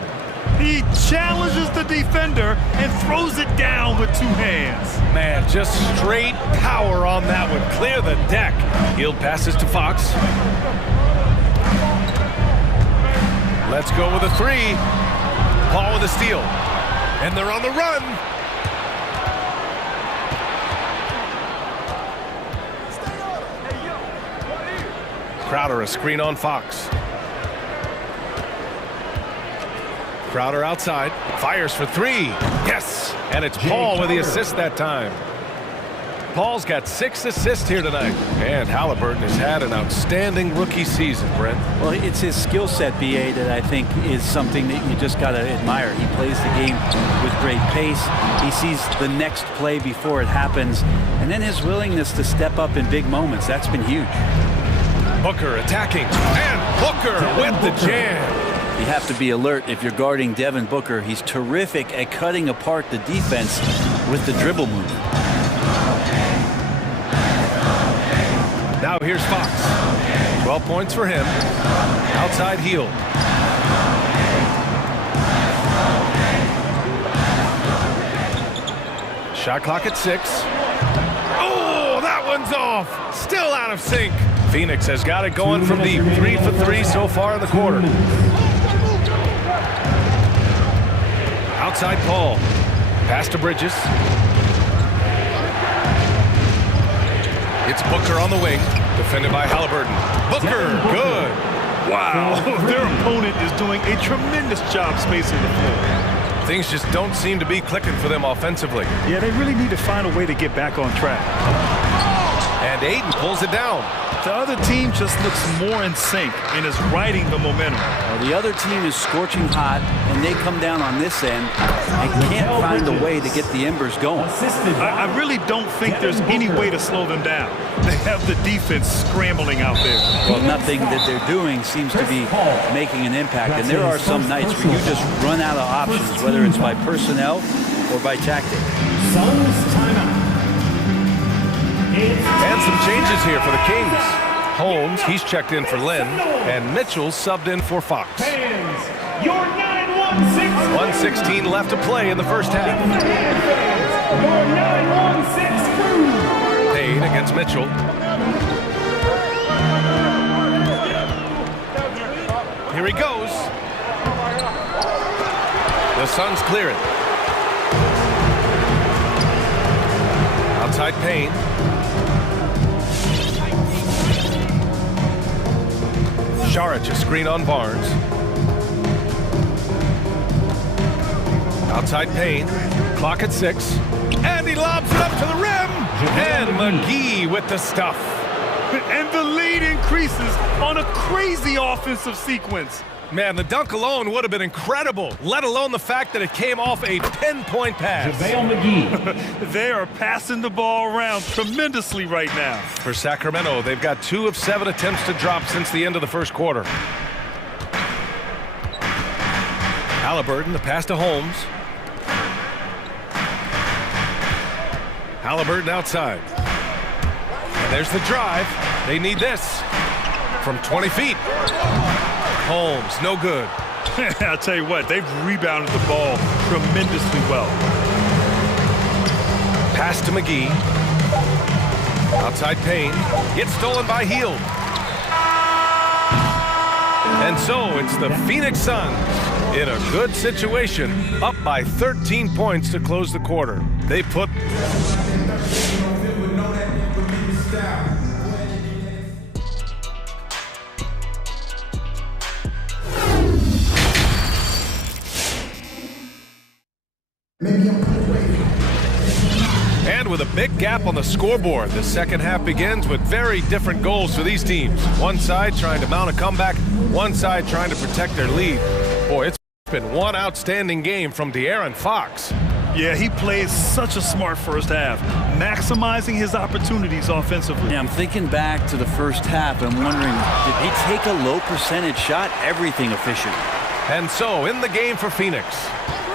He challenges the defender and throws it down with 2 hands. Man, just straight power on that one. Clear the deck. Hield passes to Fox. Let's go with a 3. Paul with a steal. And they're on the run. Crowder, a screen on Fox. Crowder outside, fires for 3. Yes! And it's Paul with the assist that time. Paul's got 6 assists here tonight. And Halliburton has had an outstanding rookie season, Brent. Well, it's his skill set, BA, that I think is something that you just got to admire. He plays the game with great pace. He sees the next play before it happens. And then his willingness to step up in big moments. That's been huge. Booker attacking. And Booker with the jam. You have to be alert if you're guarding Devin Booker. He's terrific at cutting apart the defense with the dribble move. Now here's Fox. 12 points for him. Outside Hield. Shot clock at 6. Oh, that one's off. Still out of sync. Phoenix has got it going from deep. 3 for 3 so far in the quarter. Outside Paul. Pass to Bridges. It's Booker on the wing. Defended by Halliburton. Booker, good. Wow, their opponent is doing a tremendous job spacing the floor. Things just don't seem to be clicking for them offensively. Yeah, they really need to find a way to get back on track. And Aiden pulls it down. The other team just looks more in sync and is riding the momentum. Well, the other team is scorching hot, and they come down on this end and can't find a way to get the embers going. I really don't think there's any way to slow them down. They have the defense scrambling out there. Well, nothing that they're doing seems to be making an impact, and there are some nights where you just run out of options, whether it's by personnel or by tactic. Suns timeout. And some changes here for the Kings. Holmes, he's checked in for Lynn, and Mitchell subbed in for Fox. Fans, your 916 1:16 left to play in the first half. Your 916 crew. Payne against Mitchell. Here he goes. The Suns clear it. Outside Payne. Šarić, a screen on Barnes. Outside Payne. Clock at 6. And he lobs it up to the rim. And McGee with the stuff. And the lead increases on a crazy offensive sequence. Man, the dunk alone would have been incredible, let alone the fact that it came off a pinpoint pass. JaVale McGee. They are passing the ball around tremendously right now. For Sacramento, they've got 2 of 7 attempts to drop since the end of the first quarter. Halliburton, the pass to Holmes. Halliburton outside. And there's the drive. They need this. From 20 feet. Holmes, no good. I'll tell you what, they've rebounded the ball tremendously well. Pass to McGee. Outside Payne. Gets stolen by Hield. And so it's the Phoenix Suns in a good situation, up by 13 points to close the quarter. They put... And with a big gap on the scoreboard, the second half begins with very different goals for these teams. One side trying to mount a comeback, one side trying to protect their lead. Boy, it's been one outstanding game from De'Aaron Fox. Yeah, he plays such a smart first half, maximizing his opportunities offensively. Yeah, I'm thinking back to the first half. I'm wondering, did he take a low percentage shot? Everything efficient. And so in the game for Phoenix,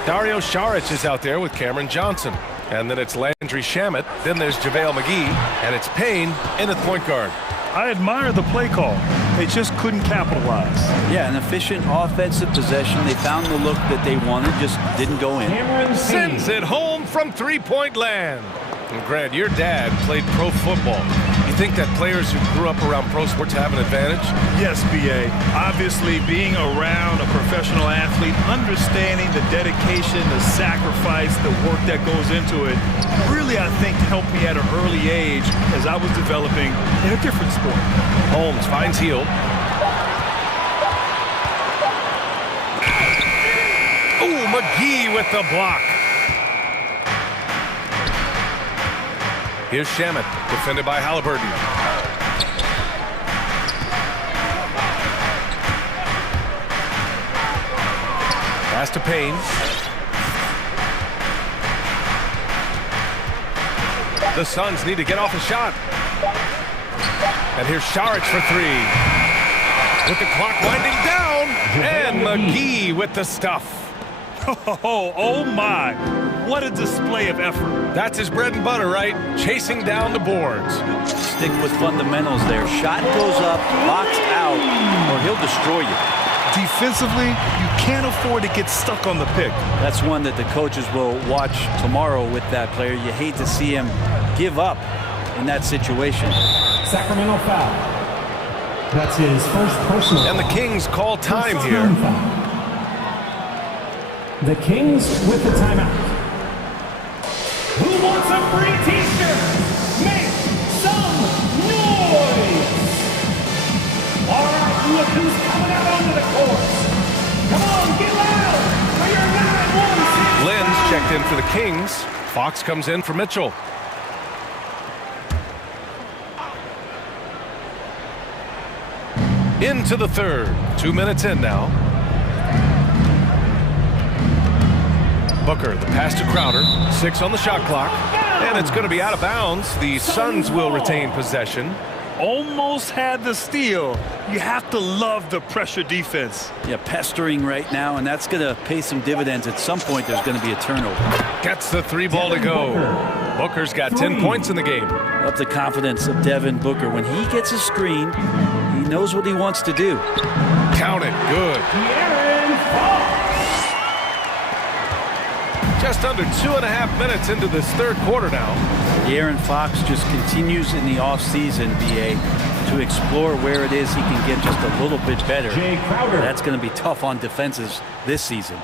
Dario Šarić is out there with Cameron Johnson. And then it's Landry Shamet. Then there's JaVale McGee. And it's Payne in at point guard. I admire the play call. They just couldn't capitalize. Yeah, an efficient offensive possession. They found the look that they wanted, just didn't go in. Sends it home from three-point land. And Grant, your dad played pro football. You think that players who grew up around pro sports have an advantage? Yes, B.A. Obviously, being around a professional athlete, understanding the dedication, the sacrifice, the work that goes into it, really, I think, helped me at an early age as I was developing in a different sport. Holmes finds Hield. Ooh, McGee with the block. Here's Shamet, defended by Halliburton. Pass to Payne. The Suns need to get off a shot. And here's Šarić for 3. With the clock winding down. And McGee with the stuff. Oh my. What a display of effort. That's his bread and butter, right? Chasing down the boards. Stick with fundamentals there. Shot goes up, box out, or he'll destroy you. Defensively, you can't afford to get stuck on the pick. That's one that the coaches will watch tomorrow with that player. You hate to see him give up in that situation. Sacramento foul. That's his first personal. And the Kings call time here. The Kings with the timeout. Who wants a free t-shirt? Make some noise! All right, look who's coming out onto the court. Come on, get loud for your 916. Lynn's checked in for the Kings. Fox comes in for Mitchell. Into the third. 2 minutes in now. Booker, the pass to Crowder. 6 on the shot clock. And it's going to be out of bounds. The Suns will retain possession. almost had the steal. You have to love the pressure defense. Yeah, pestering right now, and that's going to pay some dividends. At some point, there's going to be a turnover. Gets the 3 ball to go. Booker's got 10 points in the game. Up the confidence of Devin Booker. When he gets a screen, he knows what he wants to do. Count it. Good. Just under 2.5 minutes into this third quarter now. De'Aaron Fox just continues in the offseason, BA, to explore where it is he can get just a little bit better. That's going to be tough on defenses this season.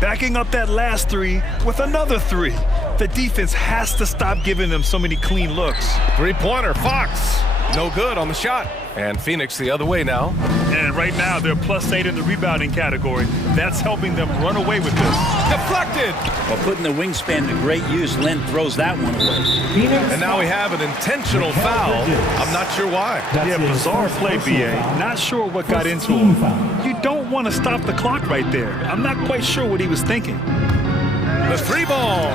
Backing up that last 3 with another 3. The defense has to stop giving them so many clean looks. 3-pointer, Fox. No good on the shot. And Phoenix the other way now. And right now they're +8 in the rebounding category. That's helping them run away with this. Deflected. Well, putting the wingspan to great use, Len throws that one away. And now we have an intentional foul. I'm not sure why. Yeah, bizarre play, BA. Not sure what got into him. You don't want to stop the clock right there. I'm not quite sure what he was thinking. The 3 ball.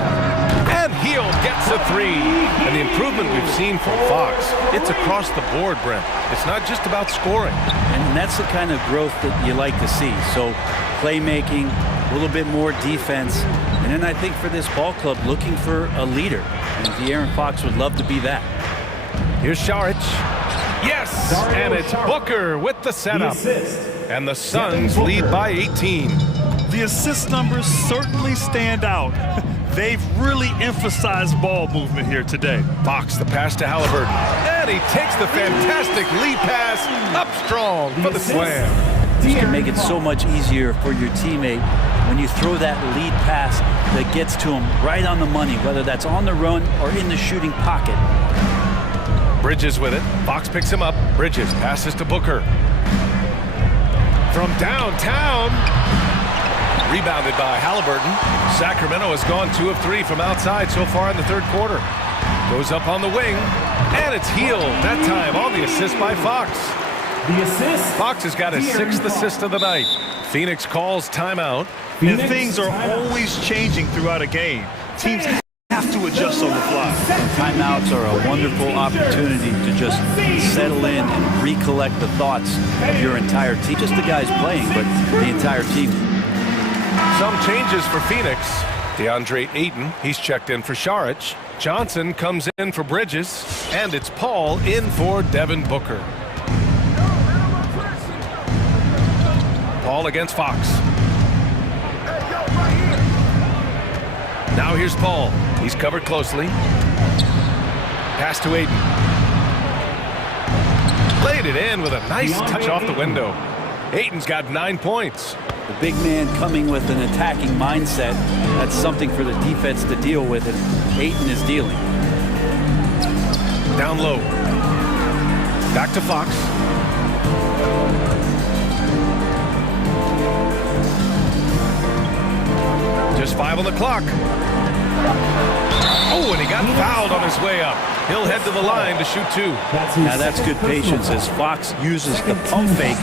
And Hield gets a 3. And the improvement we've seen from Fox, it's across the board, Brent. It's not just about scoring. And that's the kind of growth that you like to see. So playmaking, a little bit more defense. And then I think for this ball club, looking for a leader. And De'Aaron Fox would love to be that. Here's Saric. Yes! And it's Booker with the setup. And the Suns lead by 18. The assist numbers certainly stand out. They've really emphasized ball movement here today. Fox the pass to Halliburton. And he takes the fantastic lead pass up strong for the slam. This can make it so much easier for your teammate when you throw that lead pass that gets to him right on the money, whether that's on the run or in the shooting pocket. Bridges with it. Fox picks him up. Bridges passes to Booker. From downtown. Rebounded by Halliburton. Sacramento has gone 2 of 3 from outside so far in the third quarter. Goes up on the wing. And it's Hield, that time on the assist by Fox. The assist. Fox has got his 6th assist of the night. Phoenix calls timeout. And things are always changing throughout a game. Teams have to adjust on the fly. Timeouts are a wonderful opportunity to just settle in and recollect the thoughts of your entire team. Just the guys playing, but the entire team. Some changes for Phoenix. DeAndre Ayton, he's checked in for Saric. Johnson comes in for Bridges. And it's Paul in for Devin Booker. Paul against Fox. Now here's Paul. He's covered closely. Pass to Ayton. Laid it in with a nice touch off the window. Ayton's got 9 points. The big man coming with an attacking mindset. That's something for the defense to deal with, and Ayton is dealing. Down low. Back to Fox. Just 5 on the clock. Oh, and he got fouled on his way up. He'll head to the line to shoot 2. Now that's good patience as Fox uses the pump fake,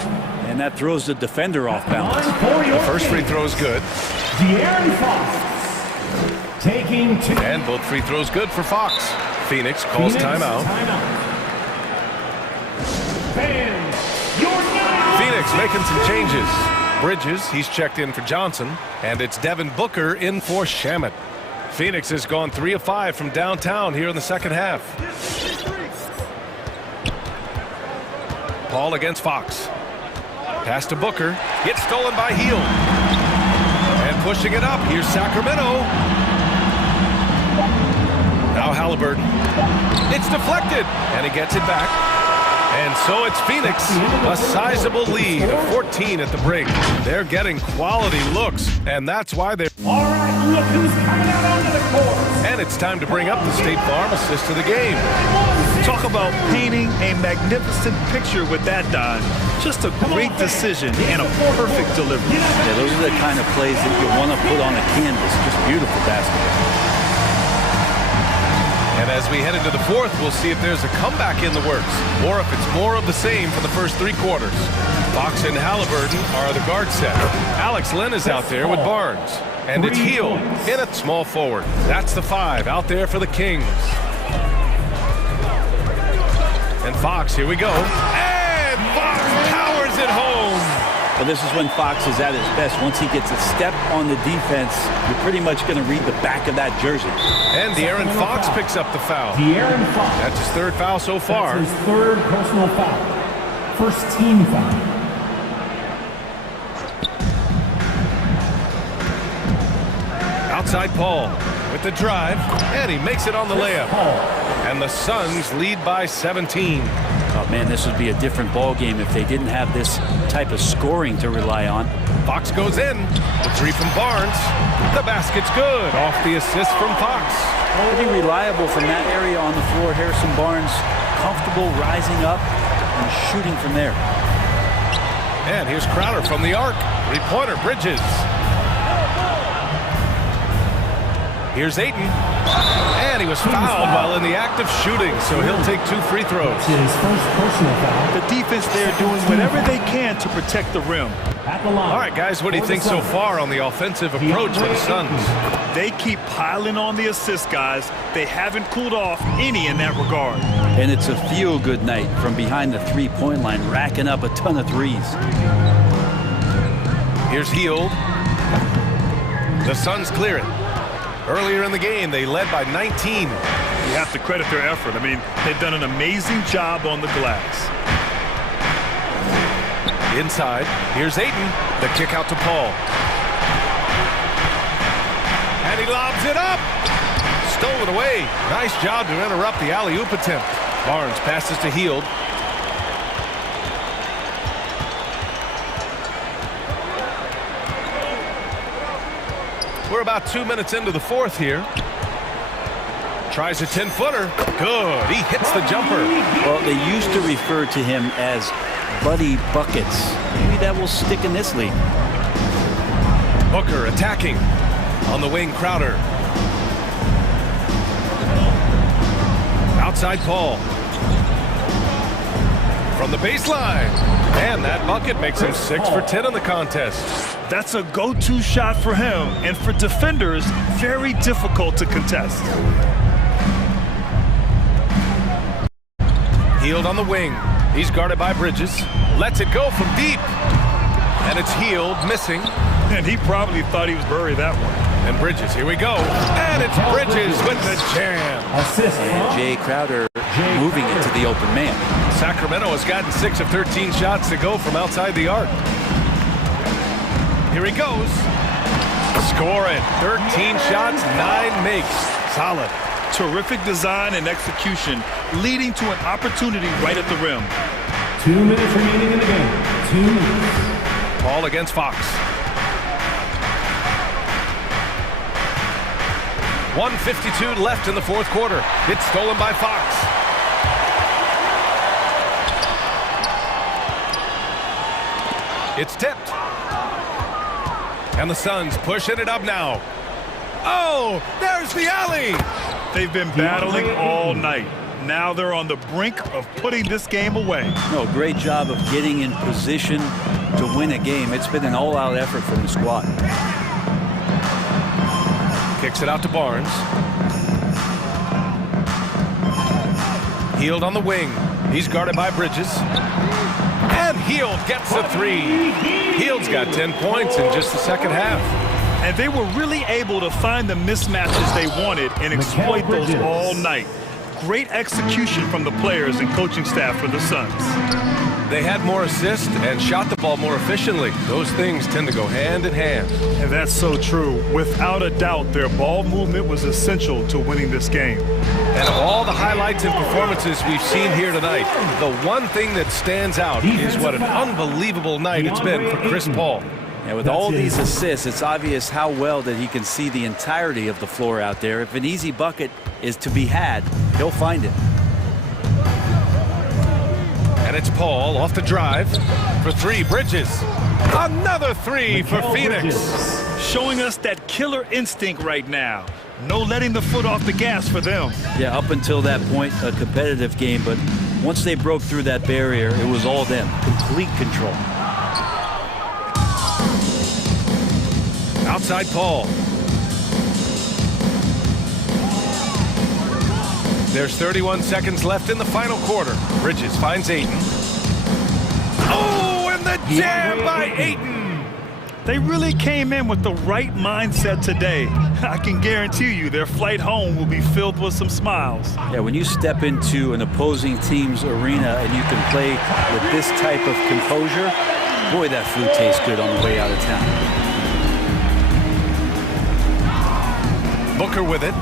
and that throws the defender off balance. The first free throw is good. De'Aaron Fox taking 2. And both free throws good for Fox. Phoenix calls timeout. Phoenix making some changes. Bridges, he's checked in for Johnson. And it's Devin Booker in for Shamet. Phoenix has gone 3 of 5 from downtown here in the second half. Paul against Fox. Pass to Booker. Gets stolen by Hield. And pushing it up. Here's Sacramento. Now Halliburton. It's deflected. And he gets it back. And so it's Phoenix. A sizable lead of 14 at the break. They're getting quality looks. And that's why they're... All right, look who's coming out onto the court. And it's time to bring up the State Farm assist of the game. Talk about painting a magnificent picture with that dive. Just a great decision and a perfect delivery. Yeah, those are the kind of plays that you want to put on a canvas. Just beautiful basketball. And as we head into the fourth, we'll see if there's a comeback in the works, or if it's more of the same for the first 3 quarters. Fox and Halliburton are the guard set. Alex Len is out there with Barnes. And it's Hield in at small forward. That's the 5 out there for the Kings. And Fox, here we go. And Fox powers it home. Well, this is when Fox is at his best. Once he gets a step on the defense, you're pretty much going to read the back of that jersey. And De'Aaron Fox picks up the foul. De'Aaron Fox. That's his third foul so far. That's his third personal foul. First team foul. Outside Paul with the drive, and he makes it on the layup. And the Suns lead by 17. Oh, man, this would be a different ball game if they didn't have this type of scoring to rely on. Fox goes in. The three from Barnes. The basket's good. Off the assist from Fox. Pretty reliable from that area on the floor. Harrison Barnes comfortable rising up and shooting from there. And here's Crowder from the arc. Three-pointer, Bridges. Here's Ayton. And he was fouled while in the act of shooting, so he'll take 2 free throws. His first personal foul. The defense there doing whatever they can to protect the rim. At the line. All right, guys, what do you think so far on the offensive approach for the Suns? They keep piling on the assists, guys. They haven't cooled off any in that regard. And it's a feel-good night from behind the three-point line, racking up a ton of threes. Here's Hield. The Suns clear it. Earlier in the game, they led by 19. You have to credit their effort. I mean, they've done an amazing job on the glass. Inside, here's Ayton. The kick out to Paul. And he lobs it up. Stolen away. Nice job to interrupt the alley-oop attempt. Barnes passes to Hield. We're about 2 minutes into the fourth here. Tries a 10-footer. Good. He hits the jumper. Well, they used to refer to him as Buddy Buckets. Maybe that will stick in this league. Booker attacking. On the wing, Crowder. Outside Paul. From the baseline. And that bucket makes him 6 for 10 in the contest. That's a go-to shot for him, and for defenders, very difficult to contest. Hield on the wing. He's guarded by Bridges. Lets it go from deep. And it's Hield missing. And he probably thought he was buried that one. And Bridges, here we go. And it's Bridges with the jam. Assist. And Jay Crowder moving into the open man. Sacramento has gotten 6 of 13 shots to go from outside the arc. Here he goes. Score it. 13 shots, 9 makes. Solid. Terrific design and execution, leading to an opportunity right at the rim. 2 minutes remaining in the game. 2 minutes. Ball against Fox. 1:52 left in the fourth quarter. It's stolen by Fox. It's tipped. And the Suns pushing it up now. Oh, there's the alley. They've been battling all night. Now they're on the brink of putting this game away. No, great job of getting in position to win a game. It's been an all-out effort from the squad. Kicks it out to Barnes. Hield on the wing. He's guarded by Bridges. And Hield gets a 3. Hield's got 10 points in just the second half. And they were really able to find the mismatches they wanted and exploit those all night. Great execution from the players and coaching staff for the Suns. They had more assists and shot the ball more efficiently. Those things tend to go hand in hand. And that's so true. Without a doubt, their ball movement was essential to winning this game. And of all the highlights and performances we've seen here tonight, the one thing that stands out is what an unbelievable night it's been for Chris Paul. And with all these assists, it's obvious how well that he can see the entirety of the floor out there. If an easy bucket is to be had, he'll find it. And it's Paul off the drive for 3. Bridges. Another 3 for Phoenix. Showing us that killer instinct right now. No letting the foot off the gas for them. Yeah, up until that point, a competitive game. But once they broke through that barrier, it was all them. Complete control. Outside Paul. There's 31 seconds left in the final quarter. Bridges finds Ayton. Oh, and the jam by Ayton! They really came in with the right mindset today. I can guarantee you their flight home will be filled with some smiles. Yeah, when you step into an opposing team's arena and you can play with this type of composure, boy, that food tastes good on the way out of town. Booker with it.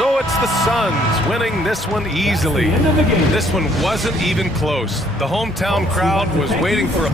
So it's the Suns winning this one easily. This one wasn't even close. The hometown crowd was waiting for a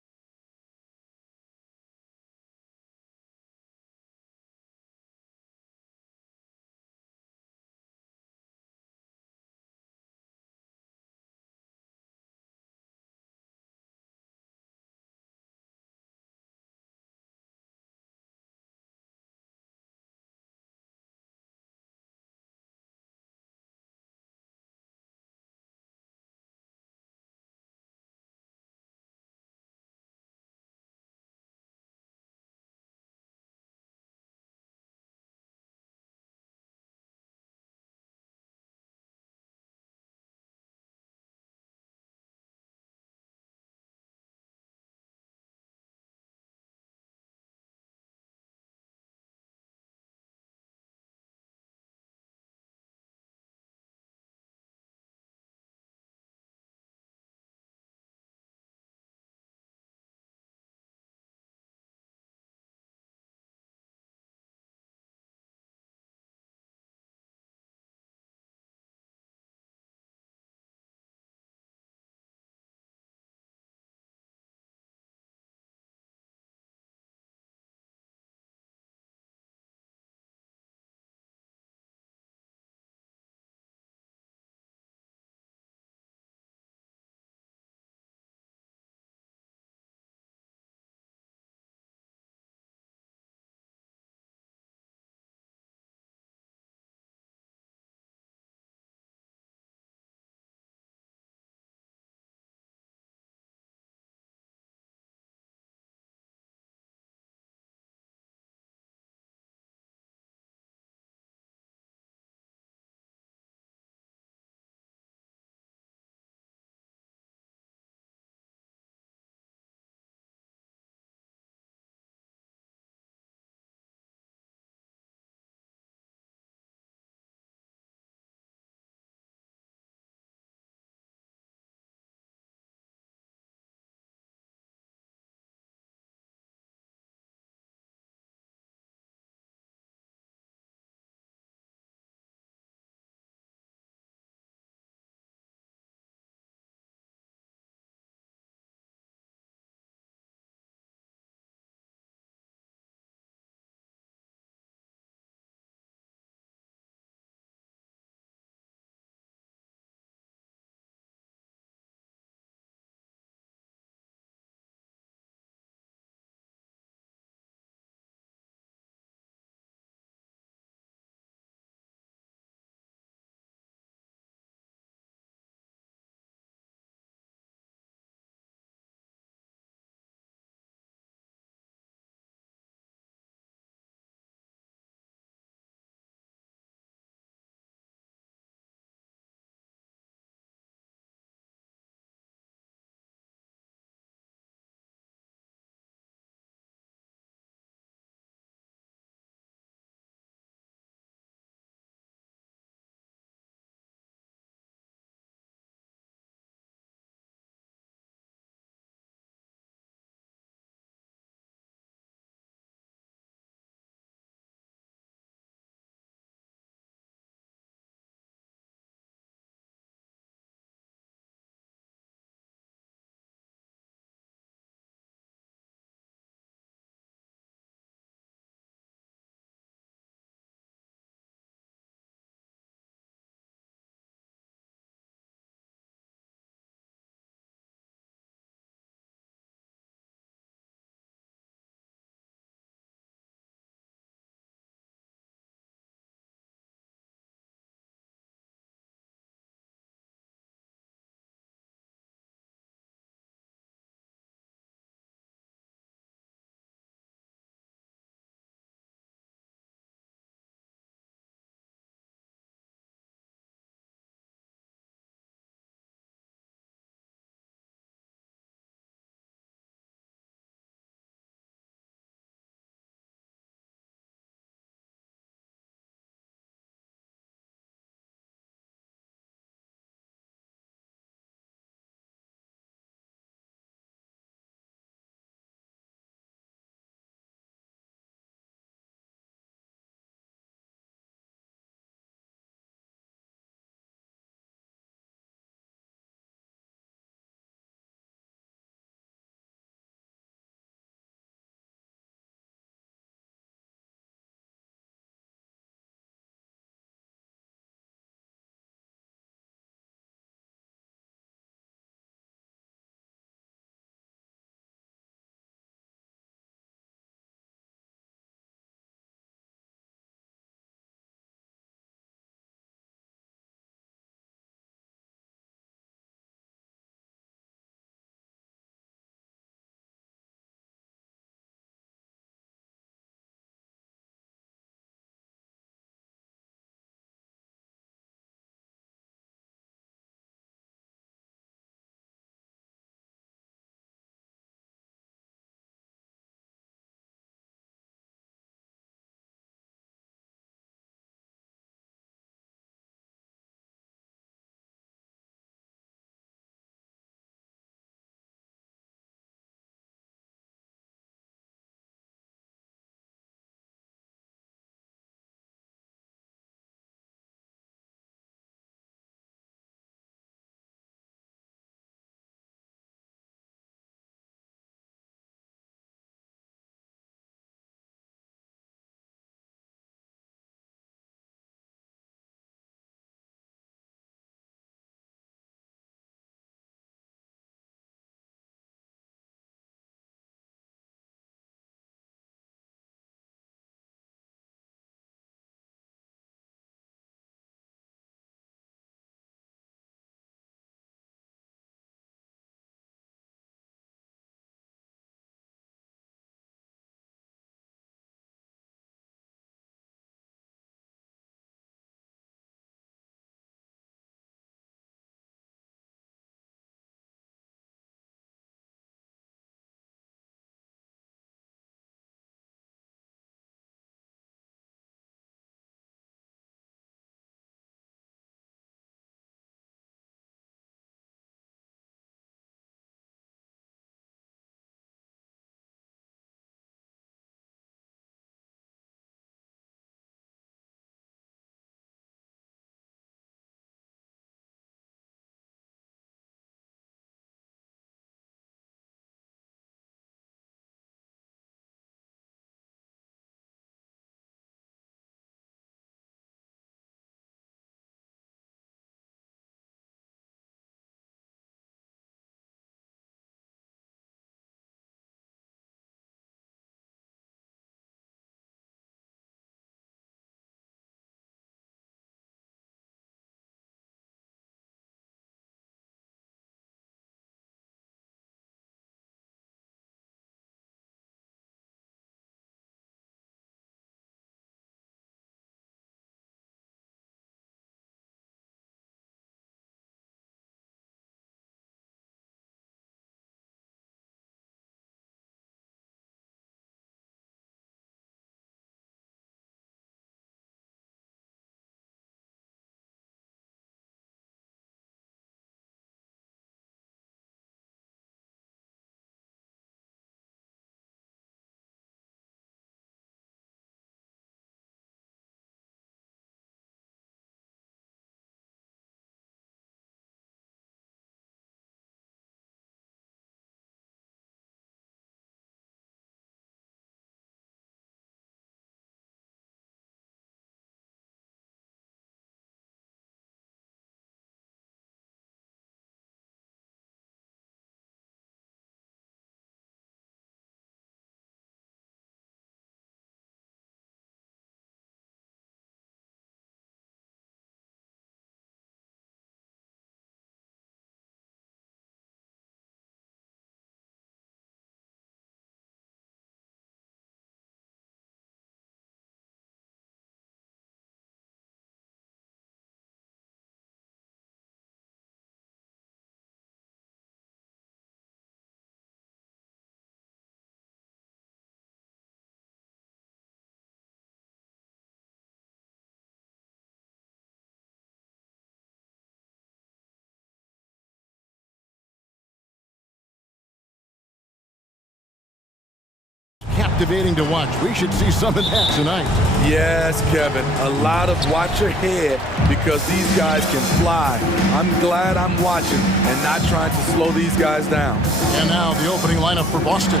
captivating to watch. We should see some of that tonight. Yes, Kevin. A lot of watch your head because these guys can fly. I'm glad I'm watching and not trying to slow these guys down. And now the opening lineup for Boston.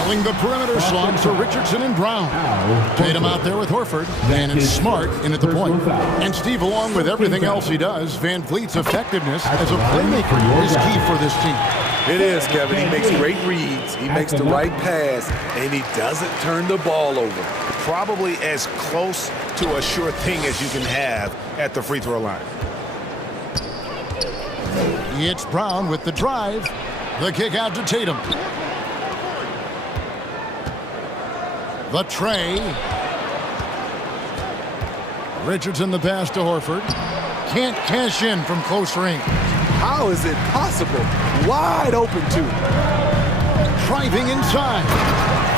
Filling the perimeter slots are Richardson and Brown. Tatum out there with Horford. And it's Smart in at the point. And Steve, along with everything else he does, Van Vliet's effectiveness as a playmaker is key for this team. It is, Kevin. He makes great reads. He makes the right pass, and he doesn't turn the ball over. Probably as close to a sure thing as you can have at the free throw line. It's Brown with the drive. The kick out to Tatum. The tray. Richardson the pass to Horford. Can't cash in from close range. How is it possible? Wide open too. Driving inside.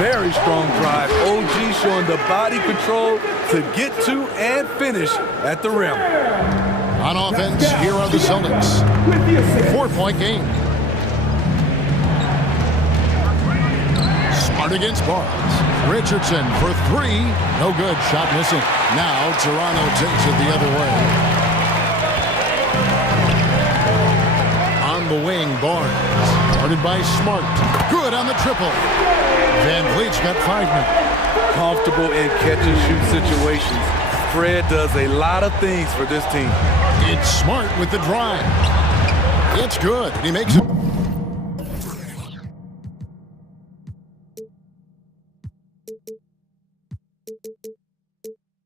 Very strong drive. OG showing the body control to get to and finish at the rim. On offense, here are the Celtics. 4-point game. Smart against Barnes. Richardson for three. No good. Shot missing. Now Toronto takes it the other way. On the wing, Barnes. Guarded by Smart. Good on the triple. Van Vliet's got 5 men. Comfortable in catch-and-shoot situations. Fred does a lot of things for this team. It's Smart with the drive. It's good. He makes it.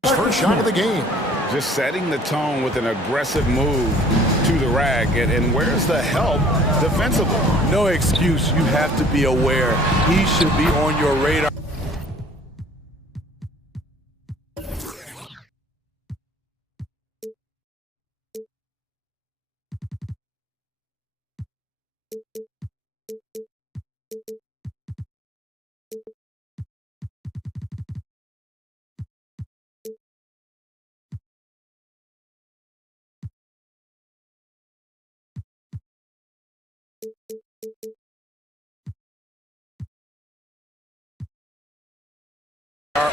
First shot of the game. Just setting the tone with an aggressive move to the rack. And where's the help defensively? No excuse. You have to be aware. He should be on your radar.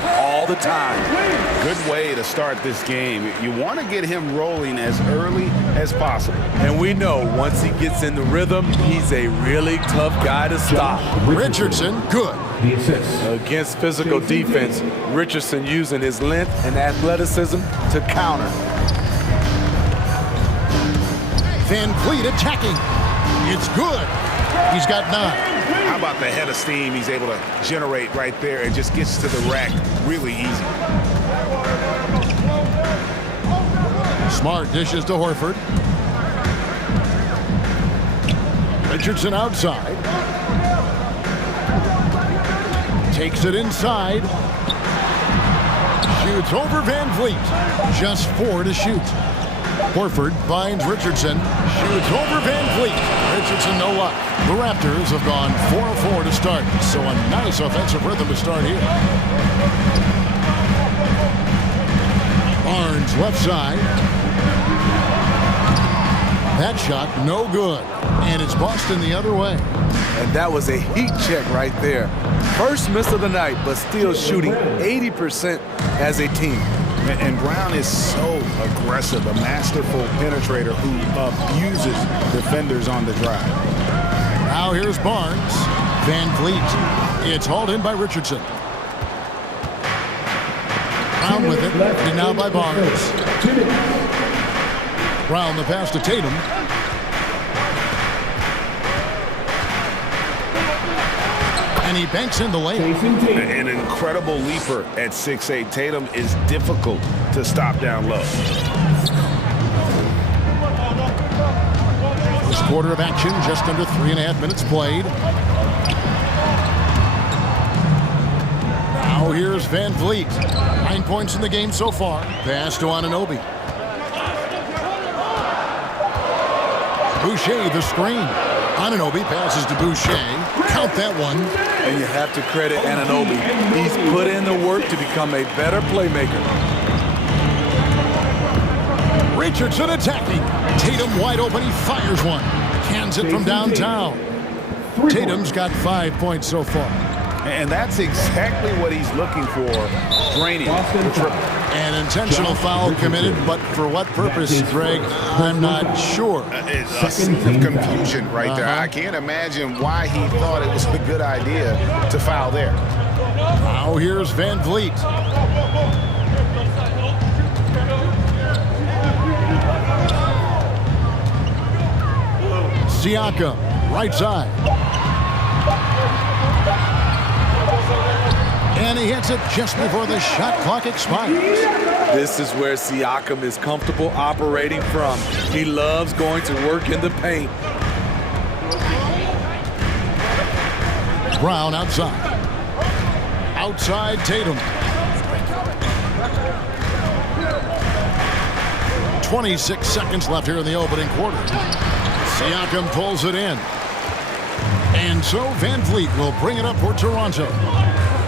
All the time. Good way to start this game. You want to get him rolling as early as possible. And we know once he gets in the rhythm, he's a really tough guy to stop. Richardson, good. The assist. Against physical defense, Richardson using his length and athleticism to counter. Van Vliet attacking. It's good. He's got 9. How about the head of steam he's able to generate right there and just gets to the rack really easy. Smart dishes to Horford. Richardson outside. Takes it inside. Shoots over Van Vliet. Just 4 to shoot. Horford finds Richardson. Shoots over Van Vliet. Richardson no luck. The Raptors have gone 4-4 to start, so a nice offensive rhythm to start here. Barnes left side. That shot no good, and it's Boston the other way. And that was a heat check right there. First miss of the night, but still shooting 80% as a team. And Brown is so aggressive, a masterful penetrator who abuses defenders on the drive. Now here's Barnes. Van Vliet. It's hauled in by Richardson. Brown with it, and now by Barnes. Brown the pass to Tatum. And he banks in the lane. An incredible leaper at 6'8". Tatum is difficult to stop down low. First quarter of action, just under 3.5 minutes played. Now here's Van Vliet. 9 points in the game so far. Pass to Anunoby. Boucher the screen. Anunoby passes to Boucher. Count that one. And you have to credit Anunoby. He's put in the work to become a better playmaker. Richardson attacking. Tatum wide open. He fires one. Cans it from downtown. Tatum's got 5 points so far. And that's exactly what he's looking for, draining the triple. An intentional foul committed, but for what purpose, Greg? I'm not sure. It's a scene of confusion right there. I can't imagine why he thought it was a good idea to foul there. Now here's Van Vliet. Siakam, right side. And he hits it just before the shot clock expires. This is where Siakam is comfortable operating from. He loves going to work in the paint. Brown outside. Outside Tatum. 26 seconds left here in the opening quarter. Siakam pulls it in. And so Van Vliet will bring it up for Toronto.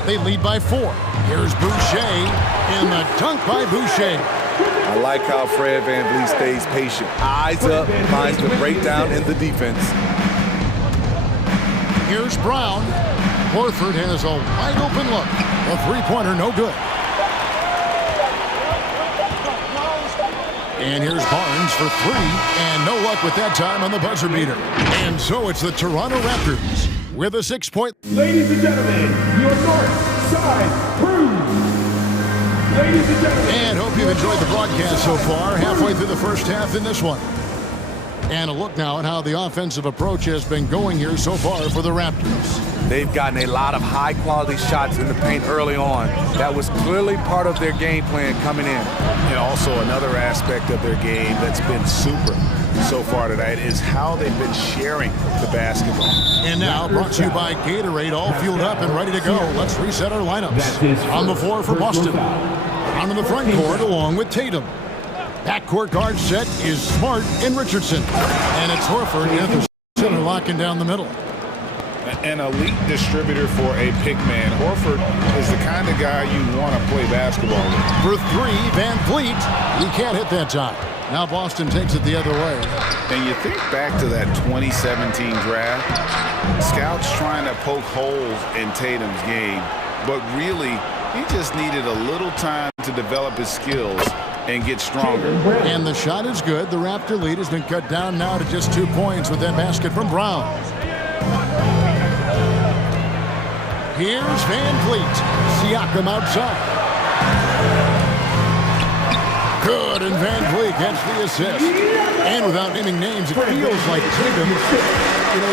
They lead by 4. Here's Boucher, and the dunk by Boucher. I like how Fred Van Vliet stays patient. Eyes up, finds the breakdown in the defense. Here's Brown. Horford has a wide open look. A three-pointer, no good. And here's Barnes for 3, and no luck with that time on the buzzer beater. And so it's the Toronto Raptors with a 6-point. Ladies and gentlemen, your North Side Crew. Ladies and gentlemen. And hope you've enjoyed the broadcast so far. Halfway through the first half in this one. And a look now at how the offensive approach has been going here so far for the Raptors. They've gotten a lot of high-quality shots in the paint early on. That was clearly part of their game plan coming in. And also another aspect of their game that's been super so far tonight is how they've been sharing the basketball. And now, brought to you by Gatorade, all fueled up and ready to go. Let's reset our lineups. On the floor for Boston. On the front court along with Tatum. Backcourt guard set is Smart and Richardson. And it's Horford and the center locking down the middle. An elite distributor for a pick man. Horford is the kind of guy you want to play basketball with. For 3, Van Vliet. He can't hit that time. Now Boston takes it the other way. And you think back to that 2017 draft, scouts trying to poke holes in Tatum's game, but really, he just needed a little time to develop his skills and get stronger. And the shot is good. The Raptor lead has been cut down now to just 2 points with that basket from Brown. Here's Van Vliet. Siakam outside. Good, and Van Vliet gets the assist. And without naming names, it feels like Tatum,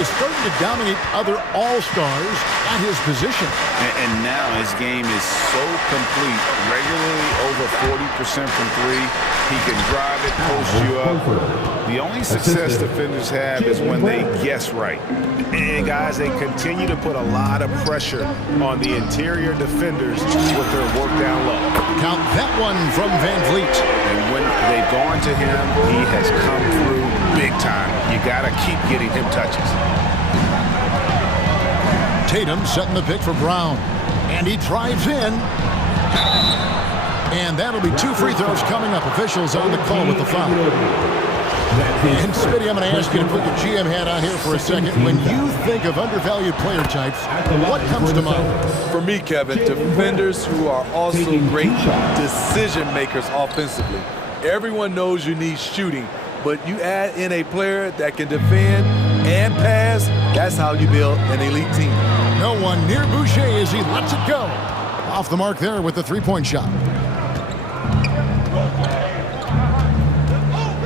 is starting to dominate other all-stars at his position. And now his game is so complete. Regularly over 40% from 3. He can drive it, post you up. The only success defenders have is when they guess right. And guys, they continue to put a lot of pressure on the interior defenders with their work down low. Count that one from Van Vliet. And when they've gone to him, he has come through big time. You got to keep getting him touches. Tatum setting the pick for Brown. And he drives in. And that'll be 2 free throws coming up. Officials on the call with the foul. And Smitty, I'm going to ask you to put your GM hat on here for a second. When you think of undervalued player types, what comes to mind? For me, Kevin, defenders who are also great decision makers offensively. Everyone knows you need shooting, but you add in a player that can defend and pass, that's how you build an elite team. No one near Boucher as he lets it go. Off the mark there with the three-point shot.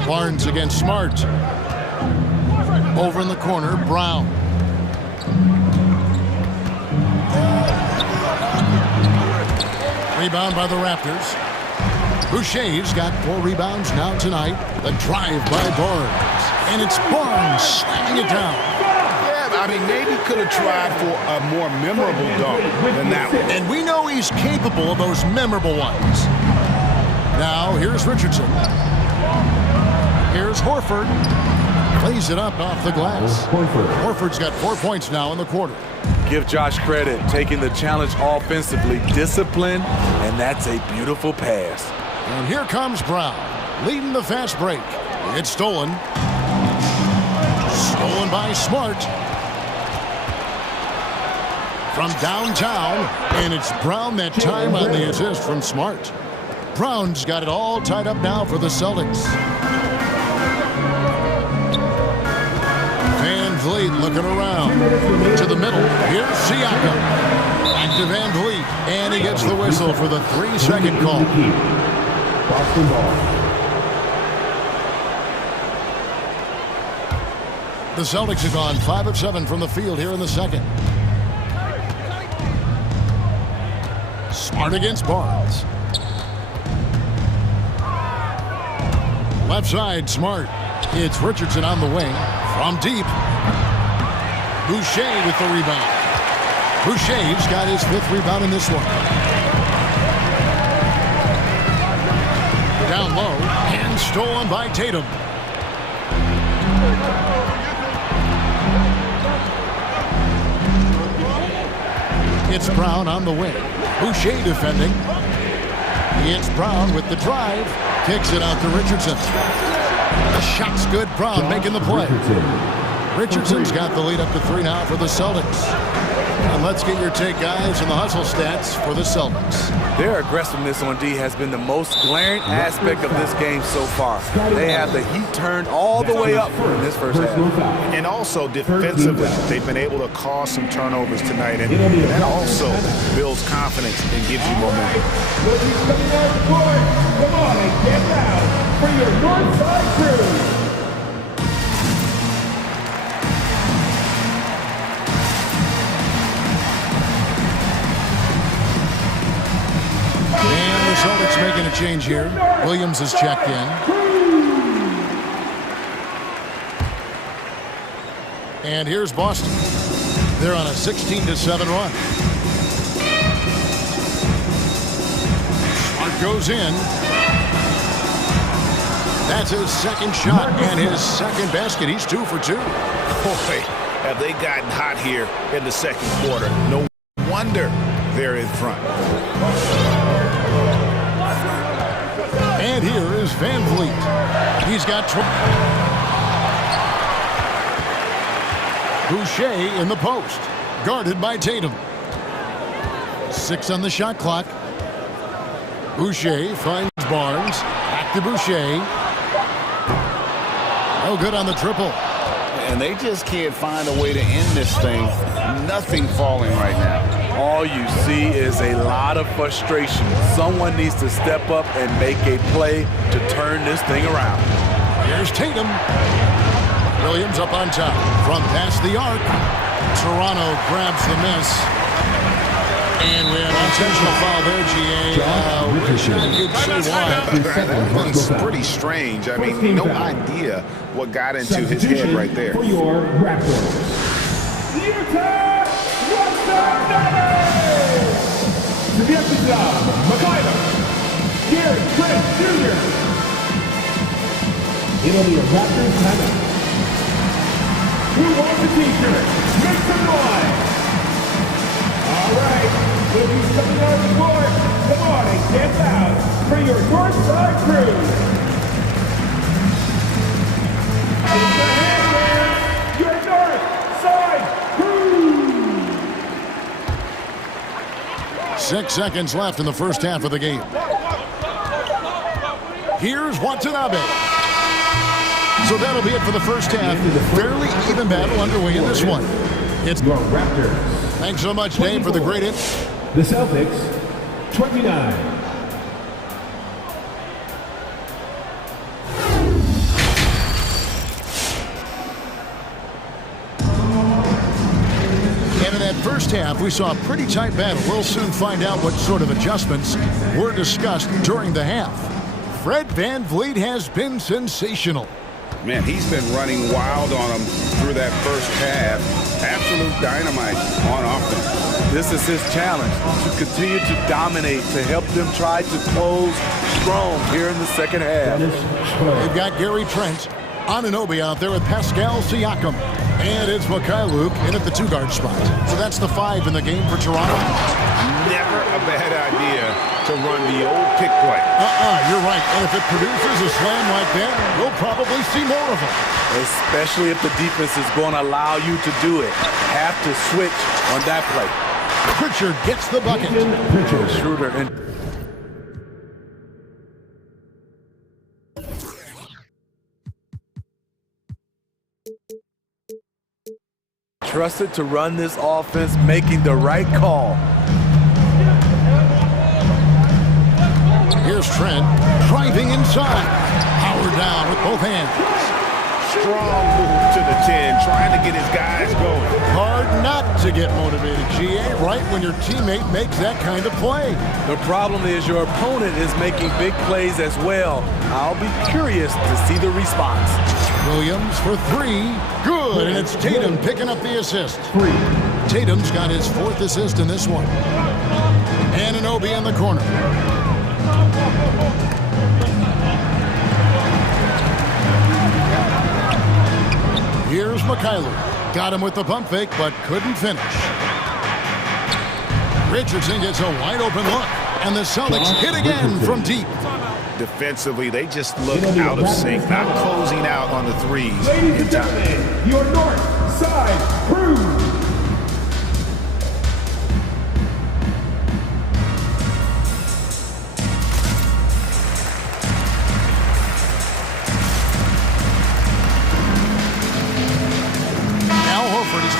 Barnes against Smart. Over in the corner, Brown. Rebound by the Raptors. Boucher's got 4 rebounds now tonight. The drive by Barnes. And it's Barnes slamming it down. Yeah, I mean, maybe could have tried for a more memorable dunk than that one. And we know he's capable of those memorable ones. Now, here's Richardson. Here's Horford. Plays it up off the glass. Horford's got 4 points now in the quarter. Give Josh credit, taking the challenge offensively, discipline, and that's a beautiful pass. And here comes Brown, leading the fast break. It's stolen. Stolen by Smart. from downtown, and it's Brown that time on the assist from Smart. Brown's got it all tied up now for the Celtics. Van Vliet looking around to the middle. Here's Siakam. Back to Van Vliet, and he gets the whistle for the 3-second call. Boston ball. The Celtics have gone 5 of 7 from the field here in the second. Smart against Barnes. Left side, Smart. It's Richardson on the wing. From deep. Boucher with the rebound. Boucher's got his 5th rebound in this one. Down low, and stolen by Tatum. It's Brown on the wing. Boucher defending. It's Brown with the drive. Kicks it out to Richardson. The shot's good. Brown making the play. Richardson's got the lead up to 3 now for the Celtics. And let's get your take, guys, on the hustle stats for the Celtics. Their aggressiveness on D has been the most glaring aspect of this game so far. They have the heat turned all the way up in this first half. And also defensively, they've been able to cause some turnovers tonight, and that also builds confidence and gives you momentum. Come on and get loud for your Northside crew. Celtics making a change here. Williams has checked in. And here's Boston. They're on a 16-7 run. Smart goes in. That's his second shot and his second basket. He's 2 for 2. Boy, have they gotten hot here in the second quarter. No wonder they're in front. And here is Van Vliet. He's got Boucher in the post, guarded by Tatum. 6 on the shot clock. Boucher finds Barnes. Back to Boucher. No good on the triple. And they just can't find a way to end this thing. Nothing falling right now. All you see is a lot of frustration. Someone needs to step up and make a play to turn this thing around. Here's Tatum. Williams up on top. From past the arc. Toronto grabs the miss. And we have an intentional foul there, GA. Wish I could say why. That one's pretty strange. I mean, no idea what got into his head right there. For your Raptors. Gary Trent Jr. It'll be a Raptors timeout. Who wants a t-shirt? Make some noise! All right, ladies coming on the court. Come on and get loud for your Northside crew. It's the hand, your Northside crew. 6 seconds left in the first half of the game. Here's Watanabe. So that'll be it for the first half. Fairly even battle underway in this one. It's your Raptors. Thanks so much, Dave, for the great hit. The Celtics, 29. And in that first half, we saw a pretty tight battle. We'll soon find out what sort of adjustments were discussed during the half. Fred VanVleet has been sensational. Man, he's been running wild on them through that first half. Absolute dynamite on offense. This is his challenge, to continue to dominate, to help them try to close strong here in the second half. They've got Gary Trent, Anunoby out there with Pascal Siakam. And it's Mikhailuk in at the 2-guard spot. So that's the 5 in the game for Toronto. Never a bad idea to run the old pick play. You're right. And if it produces a slam like that, we'll probably see more of them. Especially if the defense is going to allow you to do it. Have to switch on that play. Pritchard gets the bucket. Schroeder and trusted to run this offense, making the right call. Here's Trent driving inside. Power down with both hands. Strong move to the 10, trying to get his guys going. Hard not to get motivated, GA, right when your teammate makes that kind of play. The problem is your opponent is making big plays as well. I'll be curious to see the response. Williams for three. Good, and it's Tatum picking up the assist. Tatum's got his 4th assist in this one. Anunoby in the corner. Here's Mikhailov. Got him with the pump fake, but couldn't finish. Richardson gets a wide open look, and the Celtics hit again from deep. Defensively, they just look out of sync, not closing out on the threes. Ladies and gentlemen, your north side crew.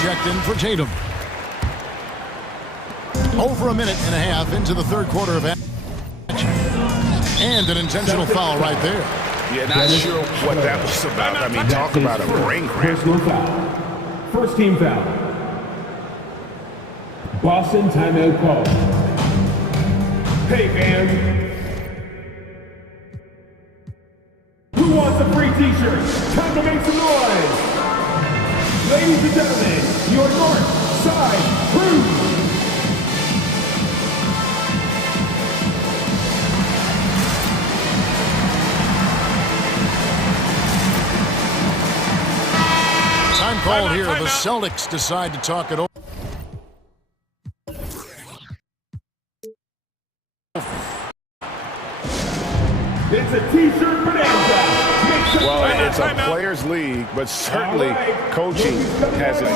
Checked in for Tatum. Over a minute and a half into the third quarter of action. And an intentional foul right there. Yeah, not sure what that was about. I mean, talk about a brain cramp. First team foul. Boston timeout call. Hey, fans. Who wants a free t-shirt? Time to make some noise. Ladies and gentlemen, your north side crew. Time called here. The Celtics decide to talk it over. It's a t-shirt bonanza. Well, it's a players' league, but certainly coaching has it.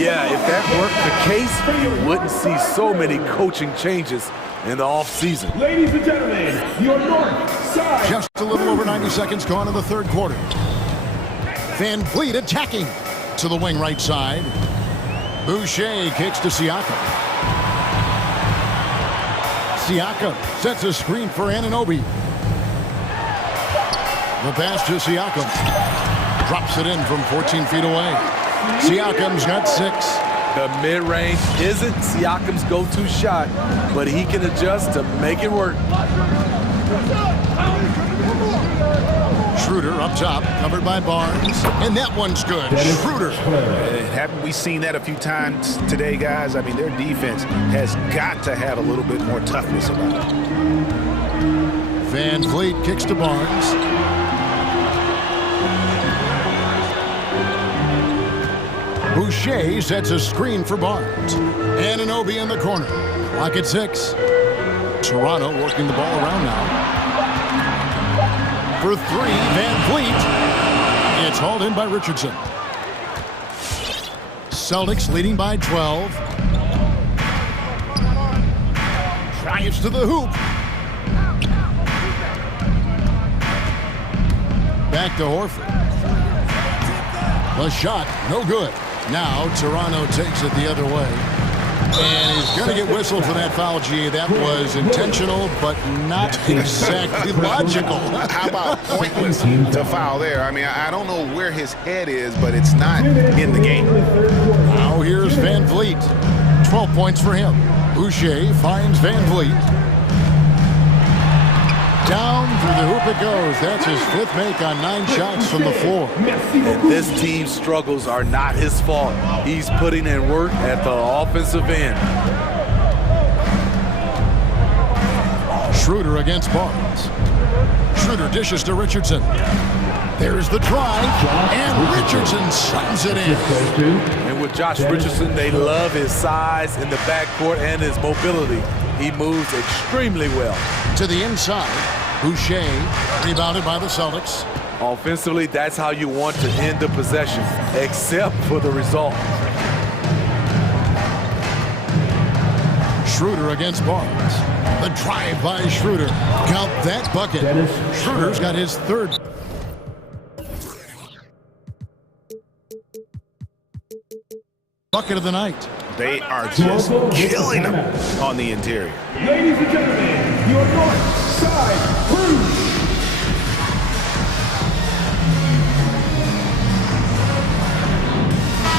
Yeah, if that weren't the case, you wouldn't see so many coaching changes in the offseason. Ladies and gentlemen, your north side. Just a little over 90 seconds gone in the third quarter. Van Vliet attacking to the wing right side. Boucher kicks to Siakam. Siakam sets a screen for Anunoby. The pass to Siakam. Drops it in from 14 feet away. Siakam's got 6. The mid-range isn't Siakam's go-to shot, but he can adjust to make it work. Schroeder up top, covered by Barnes. And that one's good. Schroeder. Haven't we seen that a few times today, guys? I mean, their defense has got to have a little bit more toughness about it. Van Vliet kicks to Barnes. Boucher sets a screen for Barnes. Anunoby in the corner. Clock at 6. Toronto working the ball around now. For 3, Van Vliet. It's hauled in by Richardson. Celtics leading by 12. Drives to the hoop. Back to Horford. The shot, no good. Now Toronto takes it the other way. And he's going to get whistled for that foul, G. That was intentional, but not exactly logical. How about pointless to foul there? I mean, I don't know where his head is, but it's not in the game. Now here's Van Vliet. 12 points for him. Boucher finds Van Vliet. Down through the hoop it goes. That's his 5th make on 9 shots from the floor. And this team's struggles are not his fault. He's putting in work at the offensive end. Schroeder against Barnes. Schroeder dishes to Richardson. There's the drive, and Richardson slams it in. And with Josh Richardson, they love his size in the backcourt and his mobility. He moves extremely well. To the inside, Boucher, rebounded by the Celtics. Offensively, that's how you want to end the possession, except for the result. Schroeder against Barnes. The drive by Schroeder. Count that bucket. Schroeder's got his third. Bucket of the night. They are just killing them on the interior. Ladies and gentlemen, your north side crew.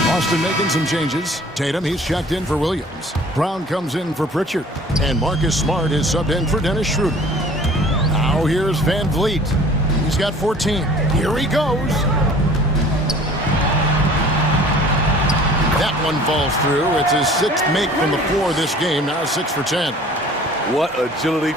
Boston making some changes. Tatum, he's checked in for Williams. Brown comes in for Pritchard. And Marcus Smart is subbed in for Dennis Schroeder. Now here's Van Vliet. He's got 14. Here he goes. That one falls through. It's his sixth make from the floor this game. Now 6 for 10. What agility.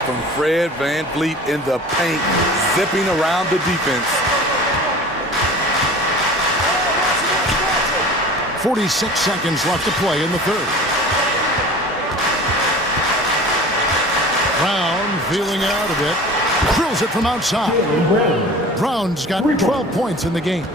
From Fred Van Vliet in the paint, zipping around the defense. 46 seconds left to play in the third. Brown feeling out of it. Drills it from outside. Brown's got 12 points in the game.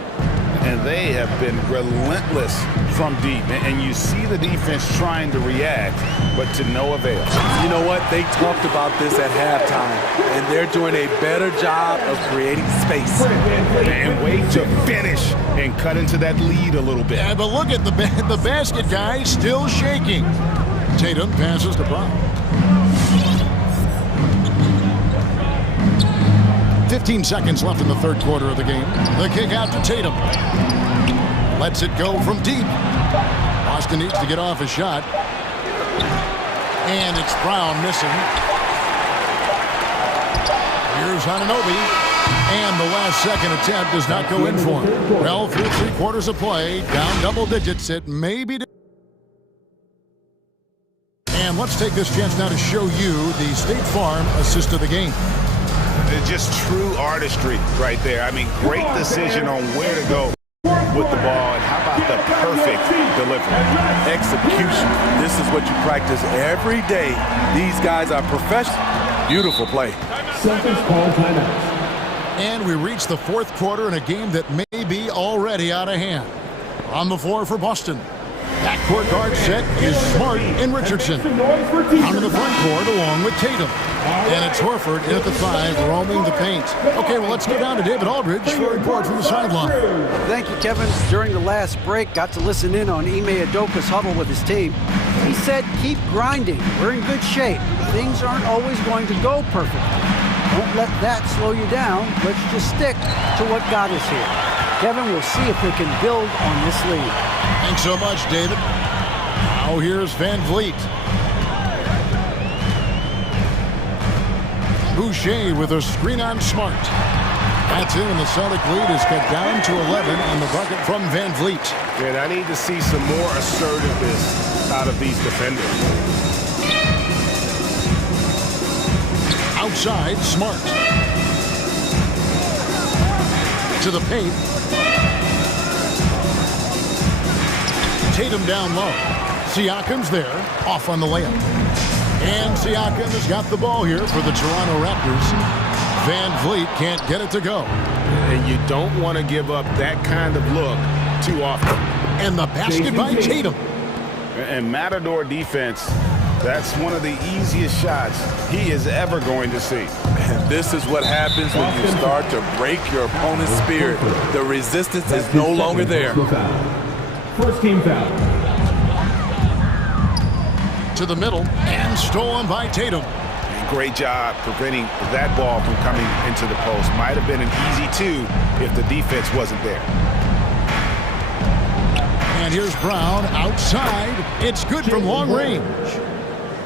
And they have been relentless from deep. And you see the defense trying to react, but to no avail. You know what? They talked about this at halftime, and they're doing a better job of creating space. And wait to finish and cut into that lead a little bit. Yeah, but look at the basket guy still shaking. Tatum passes to Brown. 15 seconds left in the third quarter of the game. The kick out to Tatum. Lets it go from deep. Boston needs to get off a shot. And it's Brown missing. Here's Anunoby. And the last second attempt does not go in for him. Well, through 3 quarters of play, down double digits, it may be. And let's take this chance now to show you the State Farm assist of the game. It's just true artistry right there. I mean, great decision on where to go with the ball, and how about the perfect delivery? Execution. This is what you practice every day. These guys are professional. Beautiful play. Celtics call timeout. And we reach the fourth quarter in a game that may be already out of hand. On the floor for Boston. Backcourt guard set is Smart and Richardson. Down to the front court along with Tatum. And it's Horford in at the 5, roaming the paint. Okay, well, let's go down to David Aldridge for a report from the sideline. Thank you, Kevin. During the last break, got to listen in on Ime Udoka's huddle with his team. He said, keep grinding. We're in good shape. Things aren't always going to go perfectly. Don't let that slow you down. Let's just stick to what got us here. Kevin, we'll see if they can build on this lead. Thanks so much, David. Now here's Van Vliet. Boucher with a screen on Smart. That's in, and the Celtic lead is cut down to 11 on the bucket from Van Vliet. And I need to see some more assertiveness out of these defenders. Outside, Smart. To the paint. Tatum down low. Siakam's there, off on the layup. And Siakam has got the ball here for the Toronto Raptors. Van Vliet can't get it to go. And you don't want to give up that kind of look too often. And the basket by Tatum. And Matador defense, that's one of the easiest shots he is ever going to see. And this is what happens when you start to break your opponent's spirit. The resistance is no longer there. First team foul. To the middle, and stolen by Tatum. Great job preventing that ball from coming into the post. Might have been an easy 2 if the defense wasn't there. And here's Brown outside. It's good from long range.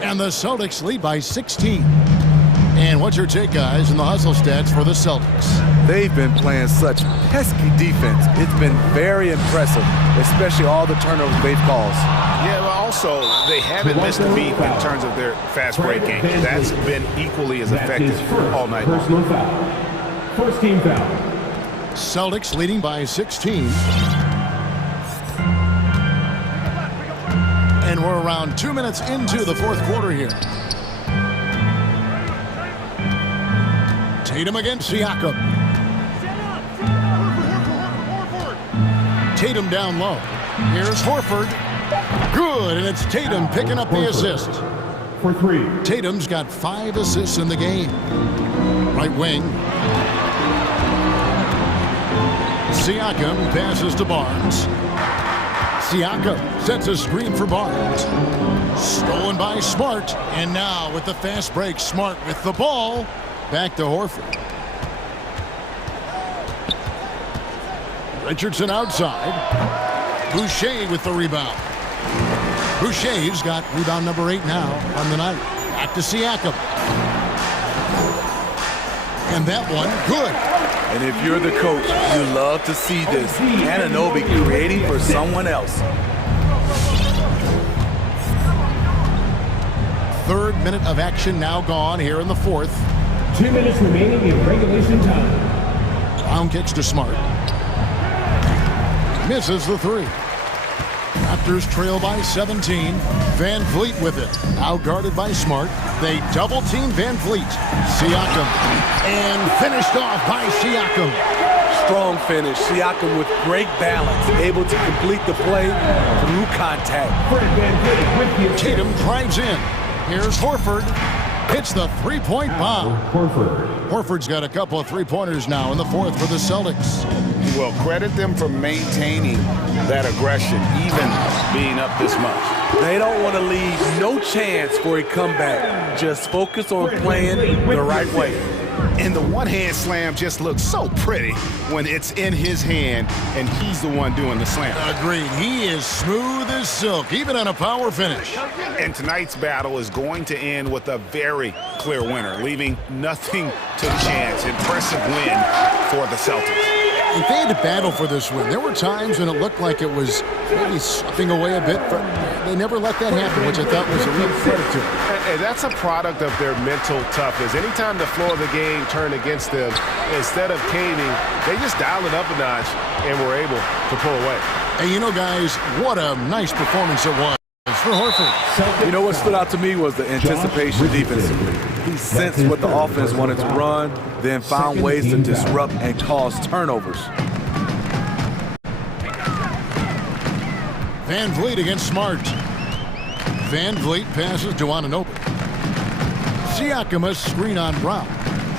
And the Celtics lead by 16. And what's your take, guys, in the hustle stats for the Celtics? They've been playing such pesky defense. It's been very impressive, especially all the turnovers they've caused. Yeah, but also they haven't missed a beat in terms of their fast break game. That's been equally as effective all night long. Personal foul. First team foul. Celtics leading by 16. And we're around 2 minutes into the fourth quarter here. Tatum against Siakam. Tatum down low. Here's Horford. Good, and it's Tatum picking up the assist. For 3. Tatum's got 5 assists in the game. Right wing. Siakam passes to Barnes. Siakam sets a screen for Barnes. Stolen by Smart. And now with the fast break, Smart with the ball. Back to Horford. Richardson outside. Boucher with the rebound. Boucher's got rebound number 8 now on the night. Back to Siakam. And that one, good. And if you're the coach, you love to see this. Anunoby creating for someone else. Third minute of action now gone here in the fourth. 2 minutes remaining in regulation time. Brown kicks to Smart. Misses the 3. Raptors trail by 17. Van Vliet with it. Now guarded by Smart. They double team Van Vliet. Siakam. And finished off by Siakam. Strong finish. Siakam with great balance. Able to complete the play through contact. Tatum drives in. Here's Horford. Hits the three-point bomb. Horford's got a couple of three-pointers now in the fourth for the Celtics. Well, credit them for maintaining that aggression, even being up this much. They don't want to leave no chance for a comeback. Just focus on playing the right way. And the one-hand slam just looks so pretty when it's in his hand and he's the one doing the slam. Agreed. He is smooth as silk, even on a power finish. And tonight's battle is going to end with a very clear winner, leaving nothing to chance. Impressive win for the Celtics. If they had to battle for this win, there were times when it looked like it was maybe slipping away a bit, but they never let that happen, which I thought was a real credit to them. And that's a product of their mental toughness. Anytime the flow of the game turned against them, instead of caving, they just dialed it up a notch and were able to pull away. And you know, guys, what a nice performance it was for Horford. You know what stood out to me was the anticipation defensively. He sensed what the offense wanted to run, then found ways to disrupt and cause turnovers. Van Vliet against Smart. Van Vliet passes to Anunoby. Siakam a screen on Brown.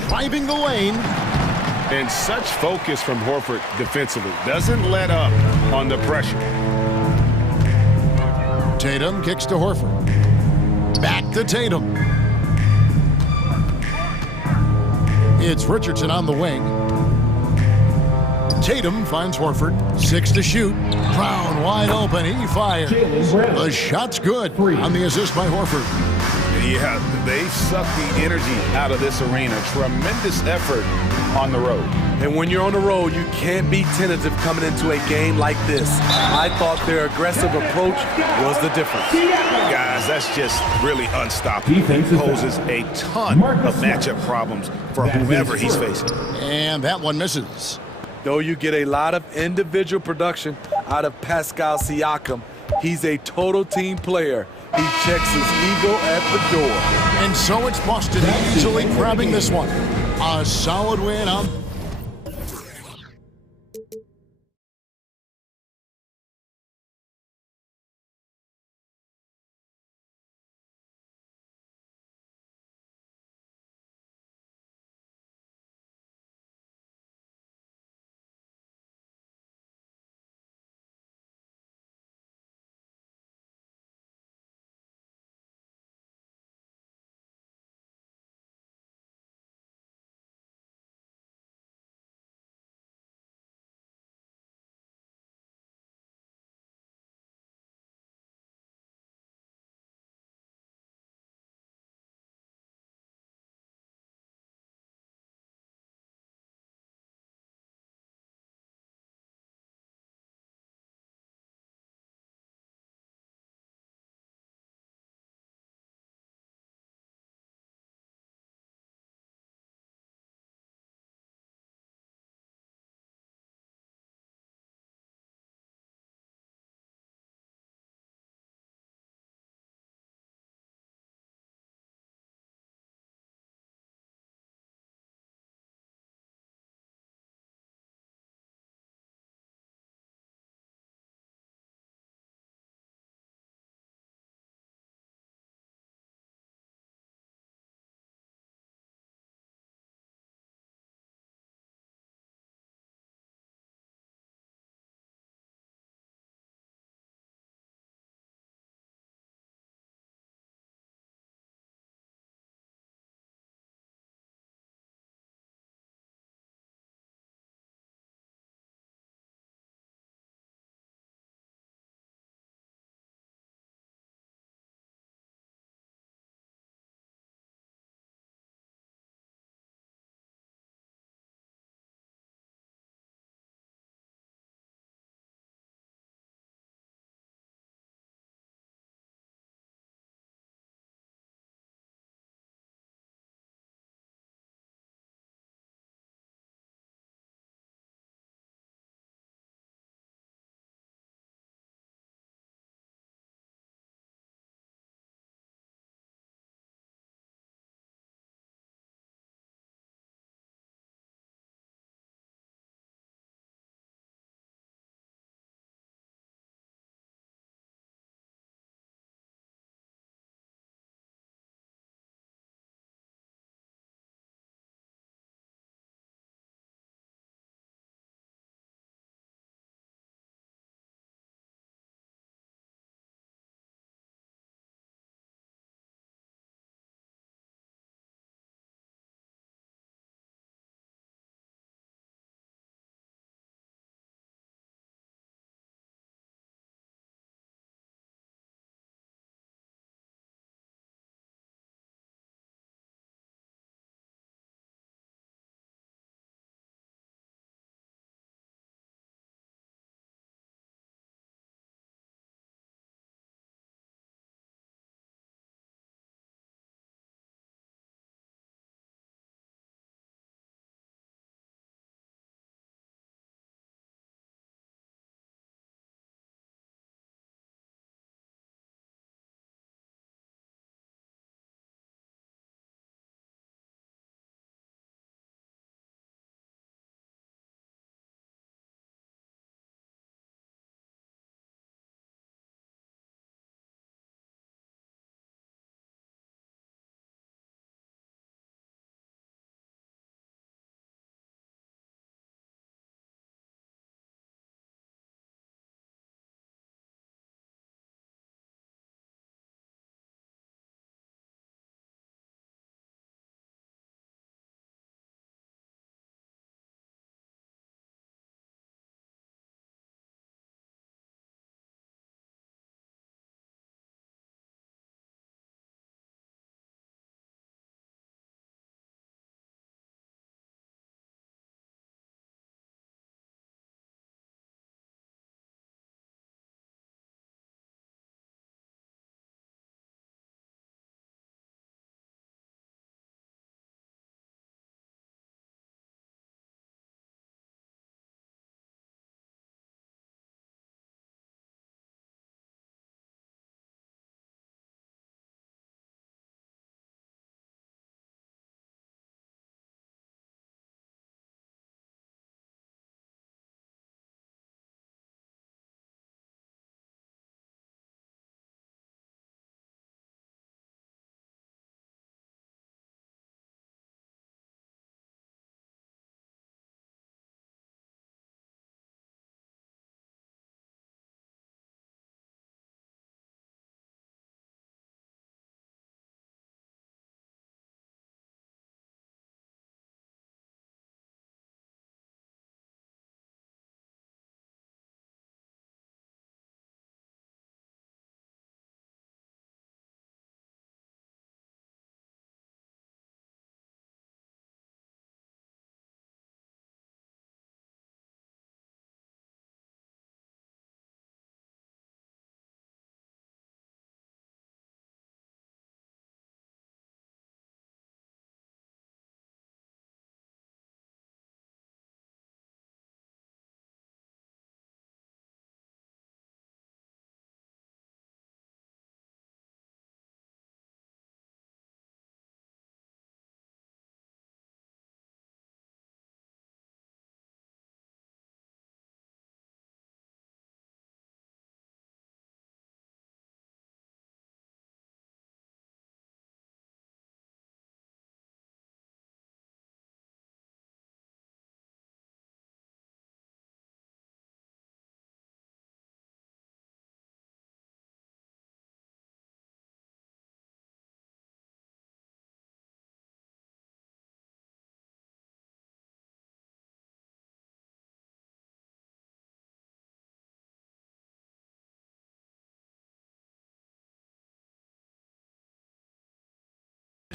Driving the lane. And such focus from Horford defensively. Doesn't let up on the pressure. Tatum kicks to Horford. Back to Tatum. It's Richardson on the wing. Tatum finds Horford. 6 to shoot. Brown wide open. He fires. The shot's good on the assist by Horford. Yeah, they sucked the energy out of this arena. Tremendous effort on the road. And when you're on the road, you can't be tentative coming into a game like this. I thought their aggressive approach was the difference. Guys, that's just really unstoppable. He poses a ton of matchup problems for whomever he's facing. And that one misses. Though you get a lot of individual production out of Pascal Siakam, he's a total team player. He checks his ego at the door. And so it's Boston easily grabbing this one. A solid win on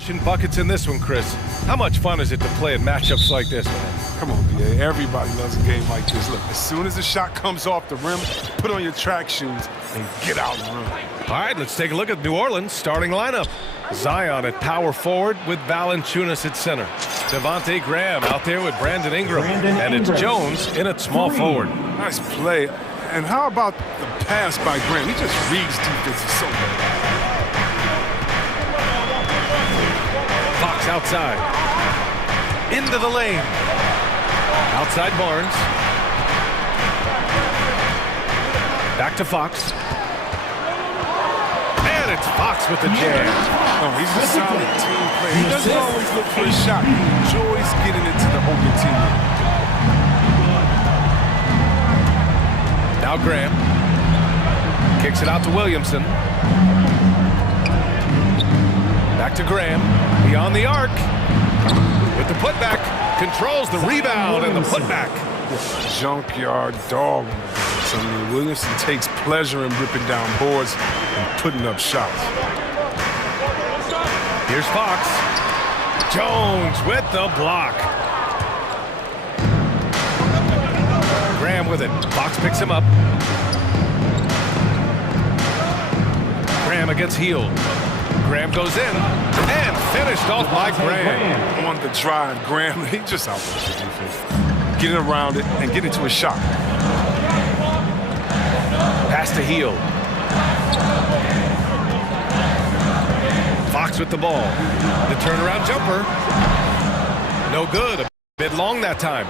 Pushing buckets in this one, Chris. How much fun is it to play in matchups like this, man? Come on, BA. Everybody loves a game like this. Look, as soon as the shot comes off the rim, put on your track shoes and get out and run. All right, let's take a look at New Orleans' starting lineup. Zion at power forward with Valanciunas at center. Devontae Graham out there with Brandon Ingram. And it's Jones in at small forward. Nice play. And how about the pass by Graham? He just reads defenses so well. Fox outside. Into the lane. Outside Barnes. Back to Fox. And it's Fox with the jam. Oh, he's a solid team player. He doesn't always look for a shot. He enjoys getting into the open team. Now Graham kicks it out to Williamson. Back to Graham. Beyond the arc. With the putback. Controls the rebound and the putback. Junkyard dog. I mean, Williamson takes pleasure in ripping down boards and putting up shots. Here's Fox. Jones with the block. Graham with it. Fox picks him up. Graham against Hield. Graham goes in and finished off by Graham. On the drive, Graham, he just outworks the defense. Get around it and get into a shot. Pass to Hield. Fox with the ball. The turnaround jumper. No good. A bit long that time.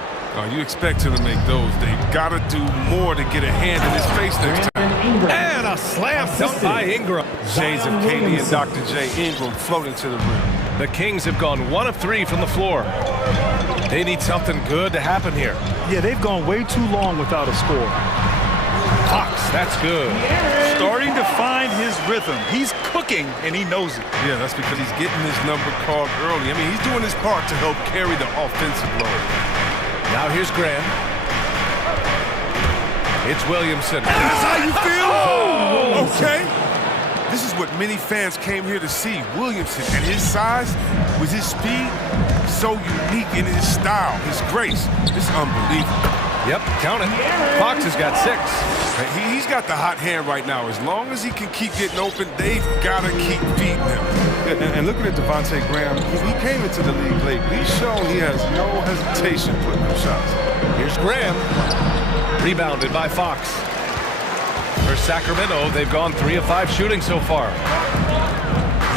You expect him to make those. They've got to do more to get a hand in his face next time. And a slam dunk by Ingram. Shades of KD and Dr. J. Ingram floating to the rim. The Kings have gone 1 of 3 from the floor. They need something good to happen here. Yeah, they've gone way too long without a score. Fox, that's good. Starting to find his rhythm. He's cooking, and he knows it. Yeah, that's because he's getting his number called early. I mean, he's doing his part to help carry the offensive load. Now here's Graham. It's Williamson. That's how you feel? Oh, okay. This is what many fans came here to see. Williamson, at his size, with his speed, so unique in his style, his grace. It's unbelievable. Yep, count it. Fox has got 6. He's got the hot hand right now. As long as he can keep getting open, they've got to keep feeding him. And looking at Devontae Graham, he came into the league late. He's shown he has no hesitation putting up shots. Here's Graham. Rebounded by Fox. For Sacramento, they've gone 3 of 5 shooting so far.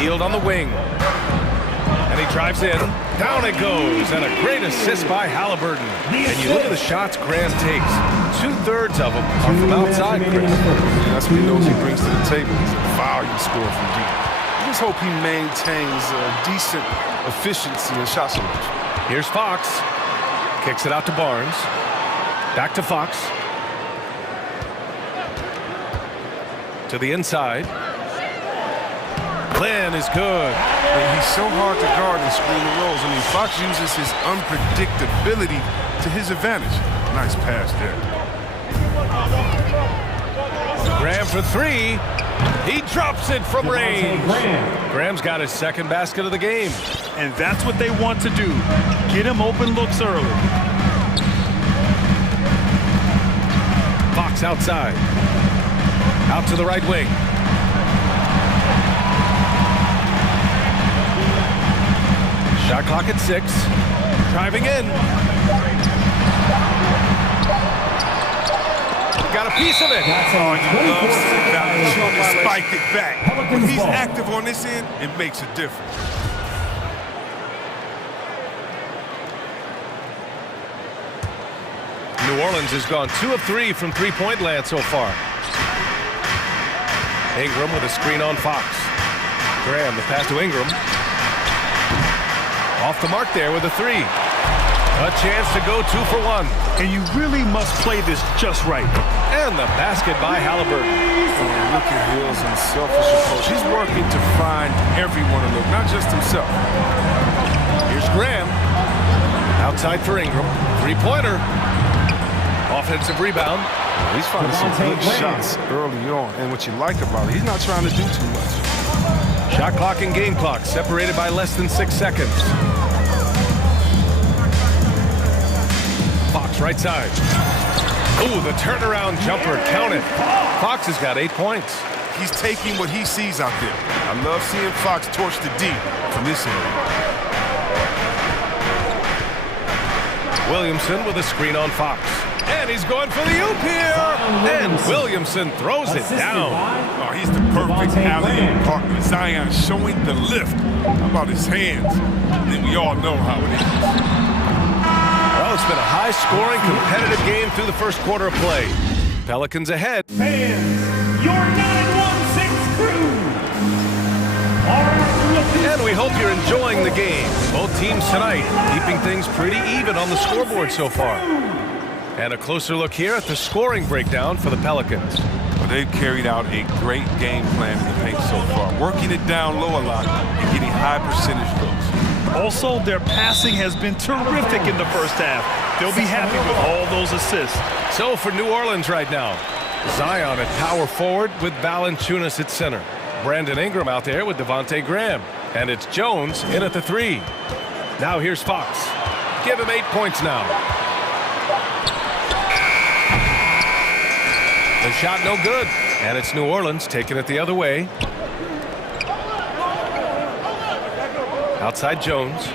Hield on the wing. And he drives in. Down it goes. And a great assist by Halliburton. And you look at the shots Graham takes. 2/3 of them are from outside, Chris. That's what he knows he brings to the table. He's a volume scorer from deep. I just hope he maintains a decent efficiency in shot selection. Here's Fox. Kicks it out to Barnes. Back to Fox. To the inside. Lynn is good. And he's so hard to guard in screen rolls. I mean, Fox uses his unpredictability to his advantage. Nice pass there. Graham for 3. He drops it from range. Graham's got his 2nd basket of the game. And that's what they want to do. Get him open looks early. Fox outside. Out to the right wing. Shot clock at 6. Driving in. Got a piece of it. He loves to spike it back. When he's active on this end, it makes a difference. New Orleans has gone 2 of 3 from three-point land so far. Ingram with a screen on Fox. Graham, the pass to Ingram. Off the mark there with a 3. A chance to go 2 for 1. And you really must play this just right. And the basket by Halliburton. Look at Hill's unselfish approach. He's working to find everyone to look, not just himself. Here's Graham. Outside for Ingram. 3-pointer. Offensive rebound. He's finding some good shots early on. And what you like about it, he's not trying to do too much. Shot clock and game clock separated by less than 6 seconds. Fox right side. Ooh, the turnaround jumper counted. Fox has got 8 points. He's taking what he sees out there. I love seeing Fox torch the D from this area. Williamson with a screen on Fox. And he's going for the oop here. And Williamson throws it down. Oh, he's the perfect alley-oop partner. Zion showing the lift. How about his hands? Then we all know how it is. Well, it's been a high-scoring, competitive game through the first quarter of play. Pelicans ahead. Fans, your 916 crew. And we hope you're enjoying the game. Both teams tonight keeping things pretty even on the scoreboard so far. And a closer look here at the scoring breakdown for the Pelicans. Well, they've carried out a great game plan in the paint so far, working it down low a lot and getting high percentage looks. Also, their passing has been terrific in the first half. They'll be happy with all those assists. So for New Orleans right now, Zion at power forward with Valanciunas at center. Brandon Ingram out there with Devontae Graham. And it's Jones in at the 3. Now here's Fox. Give him 8 points now. The shot no good. And it's New Orleans taking it the other way. Outside Jones.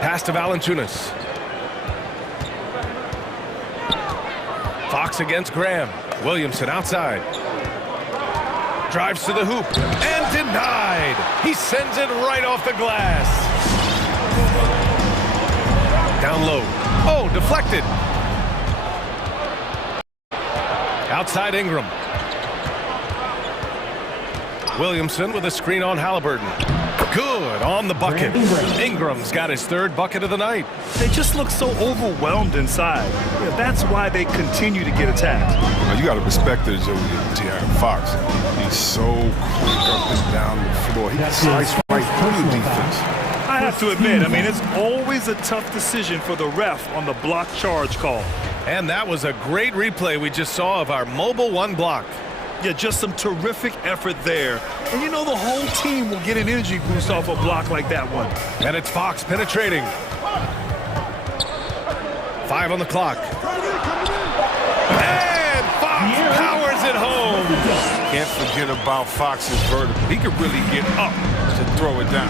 Pass to Valanciunas. Fox against Graham. Williamson outside. Drives to the hoop. And denied. He sends it right off the glass. Down low. Oh, deflected. Outside Ingram. Williamson with a screen on Halliburton. Good on the bucket. Ingram's got his 3rd bucket of the night. They just look so overwhelmed inside. Yeah, that's why they continue to get attacked. Now, you got to respect the agility of De'Aaron Fox. He's so quick up and down the floor. He can slice right through the defense. I have to admit, I mean, it's always a tough decision for the ref on the block charge call. And that was a great replay we just saw of our mobile 1 block. Yeah, just some terrific effort there. And you know the whole team will get an energy boost off a block like that one. And it's Fox penetrating. 5 on the clock. And Fox powers it home. Can't forget about Fox's vertical. He could really get up to throw it down.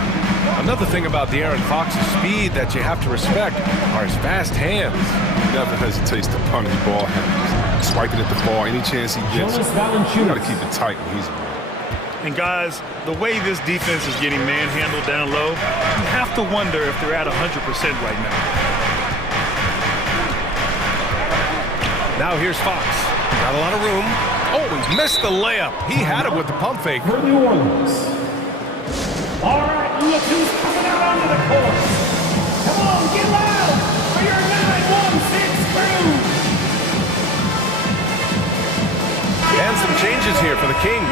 Another thing about De'Aaron Fox's speed that you have to respect are his fast hands. He never hesitates to punish ball handlers. Swiping at the ball any chance he gets. You got to keep it tight when he's around. And guys, the way this defense is getting manhandled down low, you have to wonder if they're at 100% right now. Now here's Fox. Got a lot of room. Oh, he missed the layup. He had it with the pump fake. For New Orleans. All right, look who's coming out onto the court. Come on, get loud for your 916 crew. And some changes here for the Kings.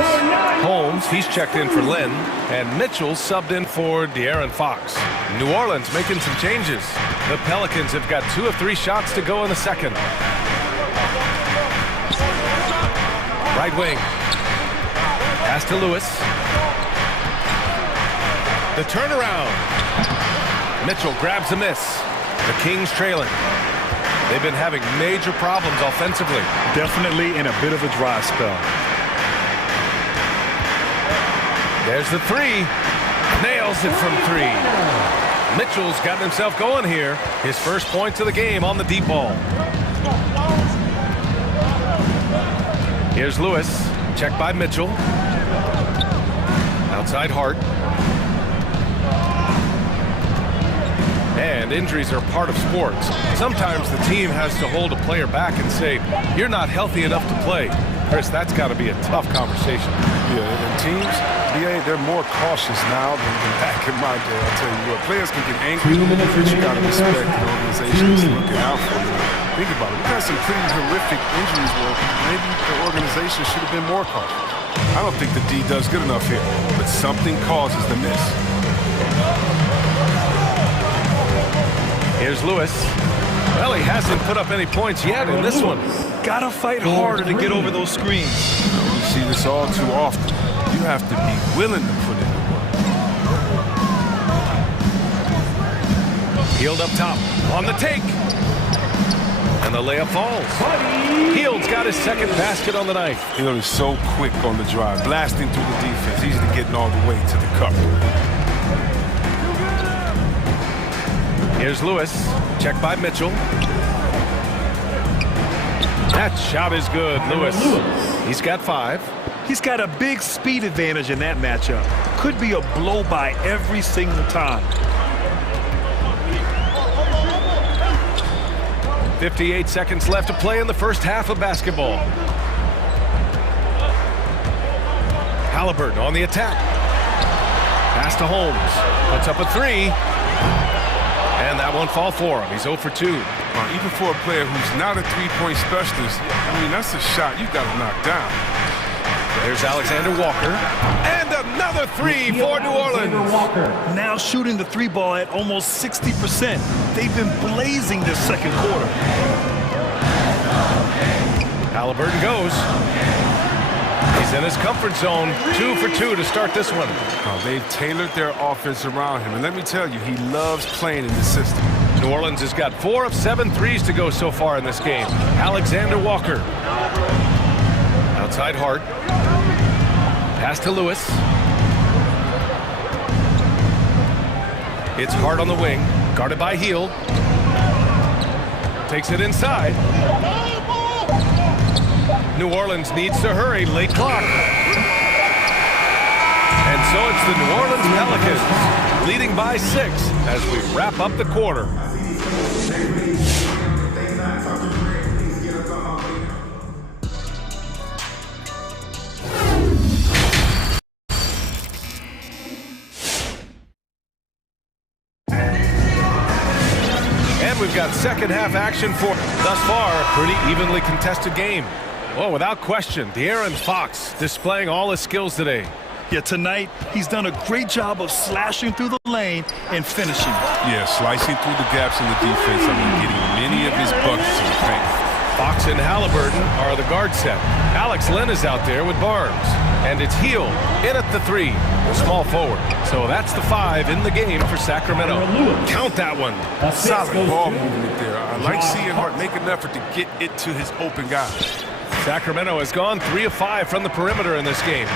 Holmes, he's checked in for Lynn, and Mitchell subbed in for De'Aaron Fox. New Orleans making some changes. The Pelicans have got 2 of 3 shots to go in the second. Right wing. Pass to Lewis. The turnaround. Mitchell grabs a miss. The Kings trailing. They've been having major problems offensively. Definitely in a bit of a dry spell. There's the 3. Nails it from 3. Mitchell's gotten himself going here. His first points of the game on the deep ball. Here's Lewis. Checked by Mitchell. Outside Hart. And injuries are part of sports. Sometimes the team has to hold a player back and say, you're not healthy enough to play. Chris, that's got to be a tough conversation. Yeah, and teams, they're more cautious now than back in my day. I'll tell you what, players can get angry, but you got to respect the organization that's looking out for you. Think about it. We've had some pretty horrific injuries where maybe the organization should have been more cautious. I don't think the D does good enough here, but something causes the miss. Here's Lewis. Well, he hasn't put up any points yet in this one. Gotta fight harder to get over those screens. We see this all too often. You have to be willing to put in the work. Healed up top, on the take. And the layup falls. Hield's got his second basket on the night. Hield is so quick on the drive, blasting through the defense, easily getting all the way to the cup. Here's Lewis, checked by Mitchell. That shot is good, Lewis. He's got 5. He's got a big speed advantage in that matchup. Could be a blow by every single time. 58 seconds left to play in the first half of basketball. Halliburton on the attack. Pass to Holmes. Puts up a 3. And that won't fall for him. He's 0 for 2. Even for a player who's not a three-point specialist, I mean, that's a shot you got to knock down. There's Alexander Walker. And another 3 for New Orleans. Now shooting the 3 ball at almost 60%. They've been blazing this second quarter. Halliburton goes. He's in his comfort zone. 2 for 2 to start this one. Oh, they've tailored their offense around him. And let me tell you, he loves playing in this system. New Orleans has got 4 of 7 threes to go so far in this game. Alexander Walker. Outside Hart. Pass to Lewis. It's Hart on the wing. Guarded by Hield. Takes it inside. New Orleans needs to hurry. Late clock. And so it's the New Orleans Pelicans leading by 6 as we wrap up the quarter. And we've got second half action for thus far a pretty evenly contested game. Well, without question, De'Aaron Fox displaying all his skills today. Yeah, tonight he's done a great job of slashing through the lane and finishing. Yeah, slicing through the gaps in the defense. I mean, getting many of his buckets in the paint. Fox and Halliburton are the guard set. Alex Len is out there with Barnes. And it's Hield in at the 3, the small forward. So that's the 5 in the game for Sacramento. Count that one. Solid ball movement there. I like seeing Hart make an effort to get it to his open guy. Sacramento has gone 3 of 5 from the perimeter in this game.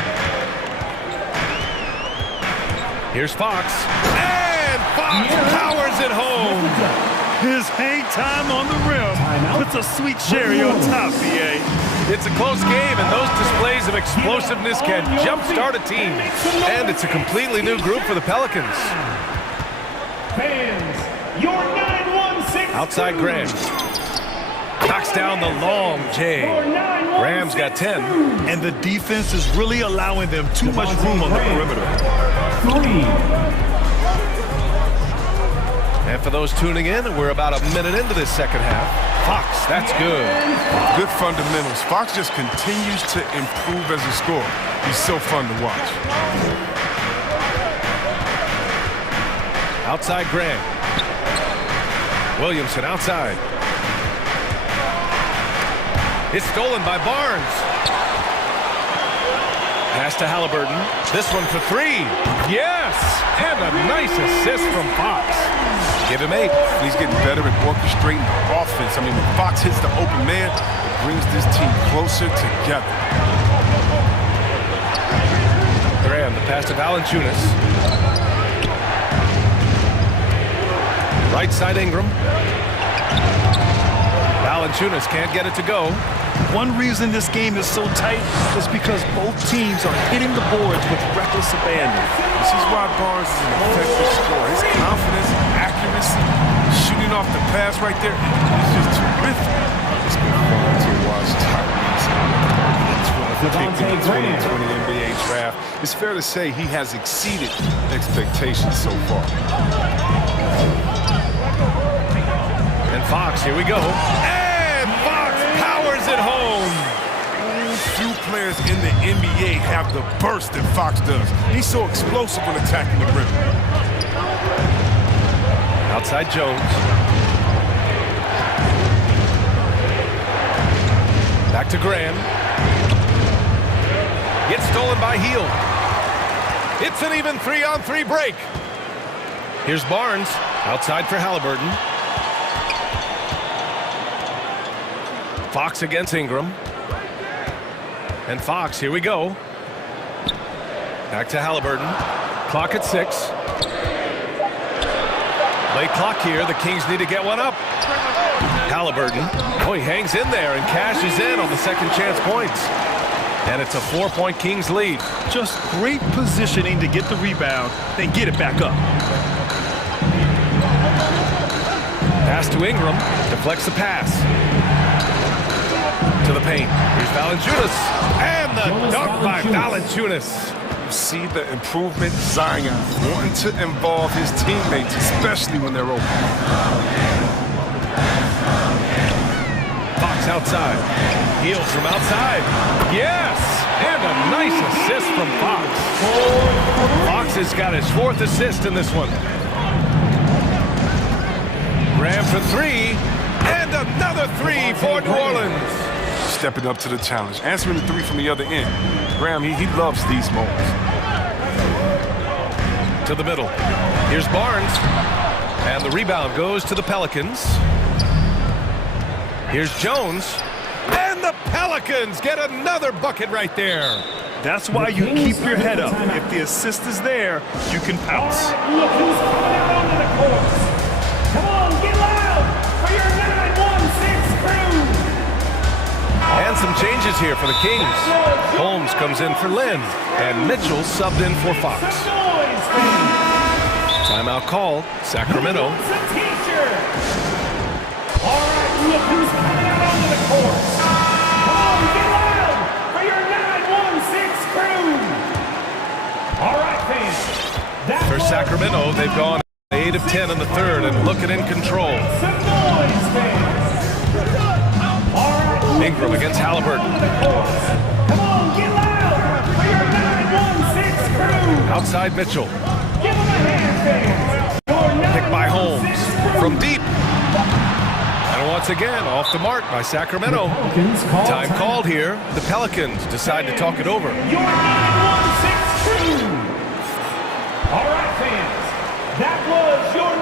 Here's Fox. And Fox powers it home. His hang time on the rim puts a sweet cherry on top, BA. It's a close game, and those displays of explosiveness can jumpstart a team. And it's a completely new group for the Pelicans. Fans, your 916. Outside Graham. Knocks down the long J. Graham's got 10. And the defense is really allowing them too much room on the perimeter. 3. And for those tuning in, we're about a minute into this second half. Fox, that's good. Good fundamentals. Fox just continues to improve as a scorer. He's so fun to watch. Outside Graham. Williamson outside. It's stolen by Barnes. Pass to Halliburton. This one for 3. Yes! And a nice assist from Fox. Give him 8. He's getting better at orchestrating the offense. I mean, when Fox hits the open man, it brings this team closer together. Graham, the pass to Valanciunas. Right side Ingram. Valanciunas can't get it to go. One reason this game is so tight is because both teams are hitting the boards with reckless abandon. This is why Barnes is an effective scorer. His confidence, accuracy, shooting off the pass right there is just terrific. It's been fun to watch Tyrese picked in the 2020 NBA draft. It's fair to say he has exceeded expectations so far. And Fox, here we go. And Fox powers it home. Few players in the NBA have the burst that Fox does. He's so explosive when attacking the rim. Outside Jones. Back to Graham. Gets stolen by Hield. It's an even 3-on-3 break. Here's Barnes, outside for Halliburton. Fox against Ingram. And Fox, here we go. Back to Halliburton. Clock at 6. Late clock here. The Kings need to get one up. Halliburton. Oh, he hangs in there and cashes in on the second chance points. And it's a 4-point Kings lead. Just great positioning to get the rebound, then get it back up. Pass to Ingram. Deflects the pass. To the paint. Here's Valanciunas. And the dunk by Valanciunas. You see the improvement, Zion wanting to involve his teammates, especially when they're open. Fox outside. Heels from outside. Yes! And a nice assist from Fox. Fox has got his 4th assist in this one. Graham for 3. And another 3 for New Orleans. Stepping up to the challenge, answering the 3 from the other end. Graham, he loves these moments. To the middle. Here's Barnes. And the rebound goes to the Pelicans. Here's Jones. And the Pelicans get another bucket right there. That's why you keep your head up. If the assist is there, you can pounce. Look who's coming out onto the court. Come on, get loud for your 9-1-6 crew. And some changes here for the Kings. Holmes comes in for Lynn. And Mitchell subbed in for Fox. Timeout called. Sacramento. All right, look who's coming out onto the court. Come on, get loud for your 9-1-6 crew. All right, fans. For Sacramento, they've gone 8 of 10 in the third and looking in control. Some noise, fans. Ingram against Halliburton. Come on, get loud for your 9-1-6 crew. Outside Mitchell. Give him a hand, fans. Picked by Holmes. From deep. And once again, off the mark by Sacramento. Time called here. The Pelicans decide to talk it over. Your 9-1-6 crew. All right, fans. That was your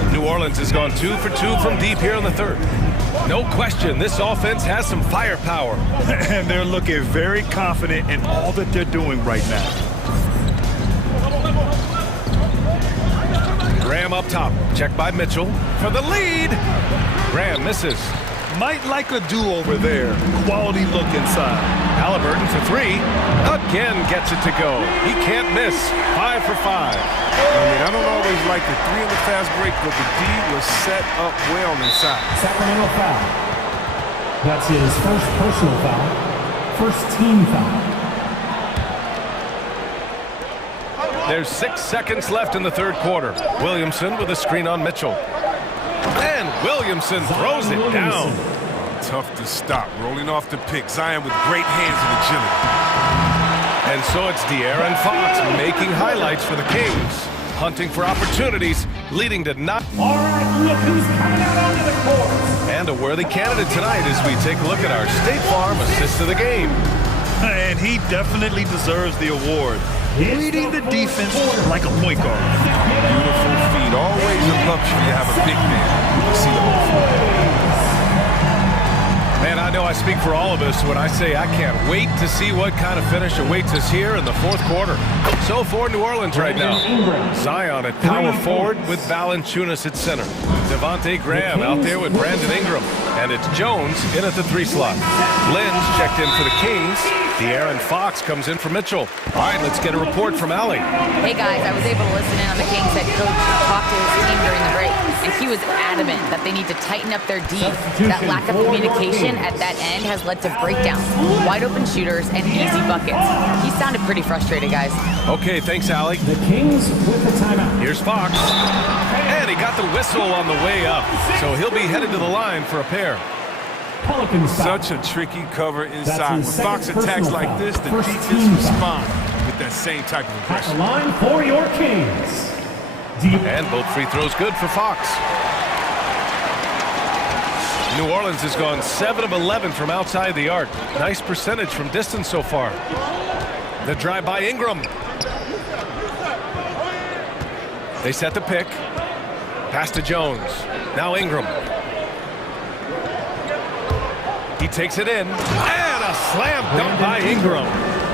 9-1-6 crew. New Orleans has gone 2 for 2 from deep here in the third. No question, this offense has some firepower. And they're looking very confident in all that they're doing right now. Graham up top, checked by Mitchell for the lead. Graham misses. Might like a do-over there. Quality look inside. Halliburton for 3. Again gets it to go. He can't miss. 5 for 5. I don't always like the 3 in the fast break, but the D was set up well inside. Sacramento foul. That's his first personal foul. First team foul. There's 6 seconds left in the third quarter. Williamson with a screen on Mitchell. And Williamson throws it down. Tough to stop. Rolling off the pick. Zion with great hands and agility. And so it's De'Aaron Fox making highlights for the Kings. Hunting for opportunities, leading to not. All right, look who's coming out onto the court. And a worthy candidate tonight as we take a look at our State Farm assist of the game. And he definitely deserves the award. Leading the defense like a point guard. Beautiful feet. Always a luxury to have a big man. You can see the whole floor. Man, I know I speak for all of us when I say I can't wait to see what kind of finish awaits us here in the fourth quarter. So for New Orleans right now, Zion at power forward with Valanciunas at center. Devontae Graham out there with Brandon Ingram. And it's Jones in at the 3 slot. Lynn's checked in for the Kings. De'Aaron Fox comes in for Mitchell. All right, let's get a report from Allie. Hey guys, I was able to listen in on the Kings head coach talk to his team during the break, and he was adamant that they need to tighten up their D. That lack of communication at that end has led to breakdowns, wide open shooters, and easy buckets. He sounded pretty frustrated, guys. Okay, thanks, Allie. The Kings with the timeout. Here's Fox. And he got the whistle on the way up, so he'll be headed to the line for a pair. Such a tricky cover inside. When Fox attacks like this, the defense respond with that same type of aggression. At the line for your Kings. And both free throws good for Fox. New Orleans has gone 7 of 11 from outside the arc. Nice percentage from distance so far. The drive by Ingram. They set the pick. Pass to Jones. Now Ingram. He takes it in. And a slam dunk by Ingram.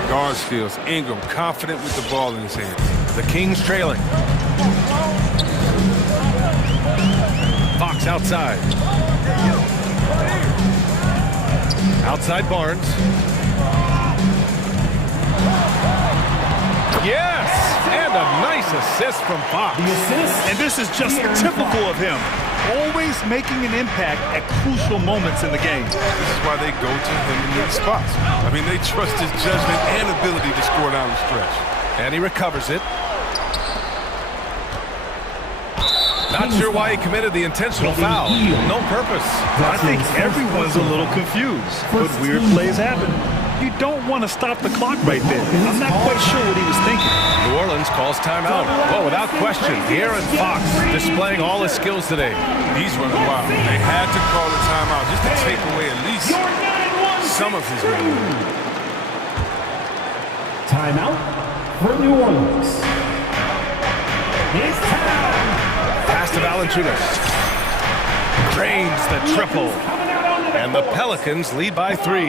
Guard skills. Ingram confident with the ball in his hand. The Kings trailing. Fox outside. Outside Barnes. Yes! And a nice assist from Fox. And this is just typical of him. Always making an impact at crucial moments in the game. This is why they go to him in these spots. I mean, they trust his judgment and ability to score down the stretch. And he recovers it. Not sure why he committed the intentional foul. No purpose. I think everyone's a little confused, but weird plays happen. You don't want to stop the clock right there. I'm not quite sure what he was thinking. New Orleans calls timeout. Well, without question, De'Aaron Fox displaying all his skills today. He's running wild. They had to call the timeout just to take away at least some of his running. Timeout for New Orleans. It's time. Pass to Valanciunas. Drains the triple. And the Pelicans lead by 3.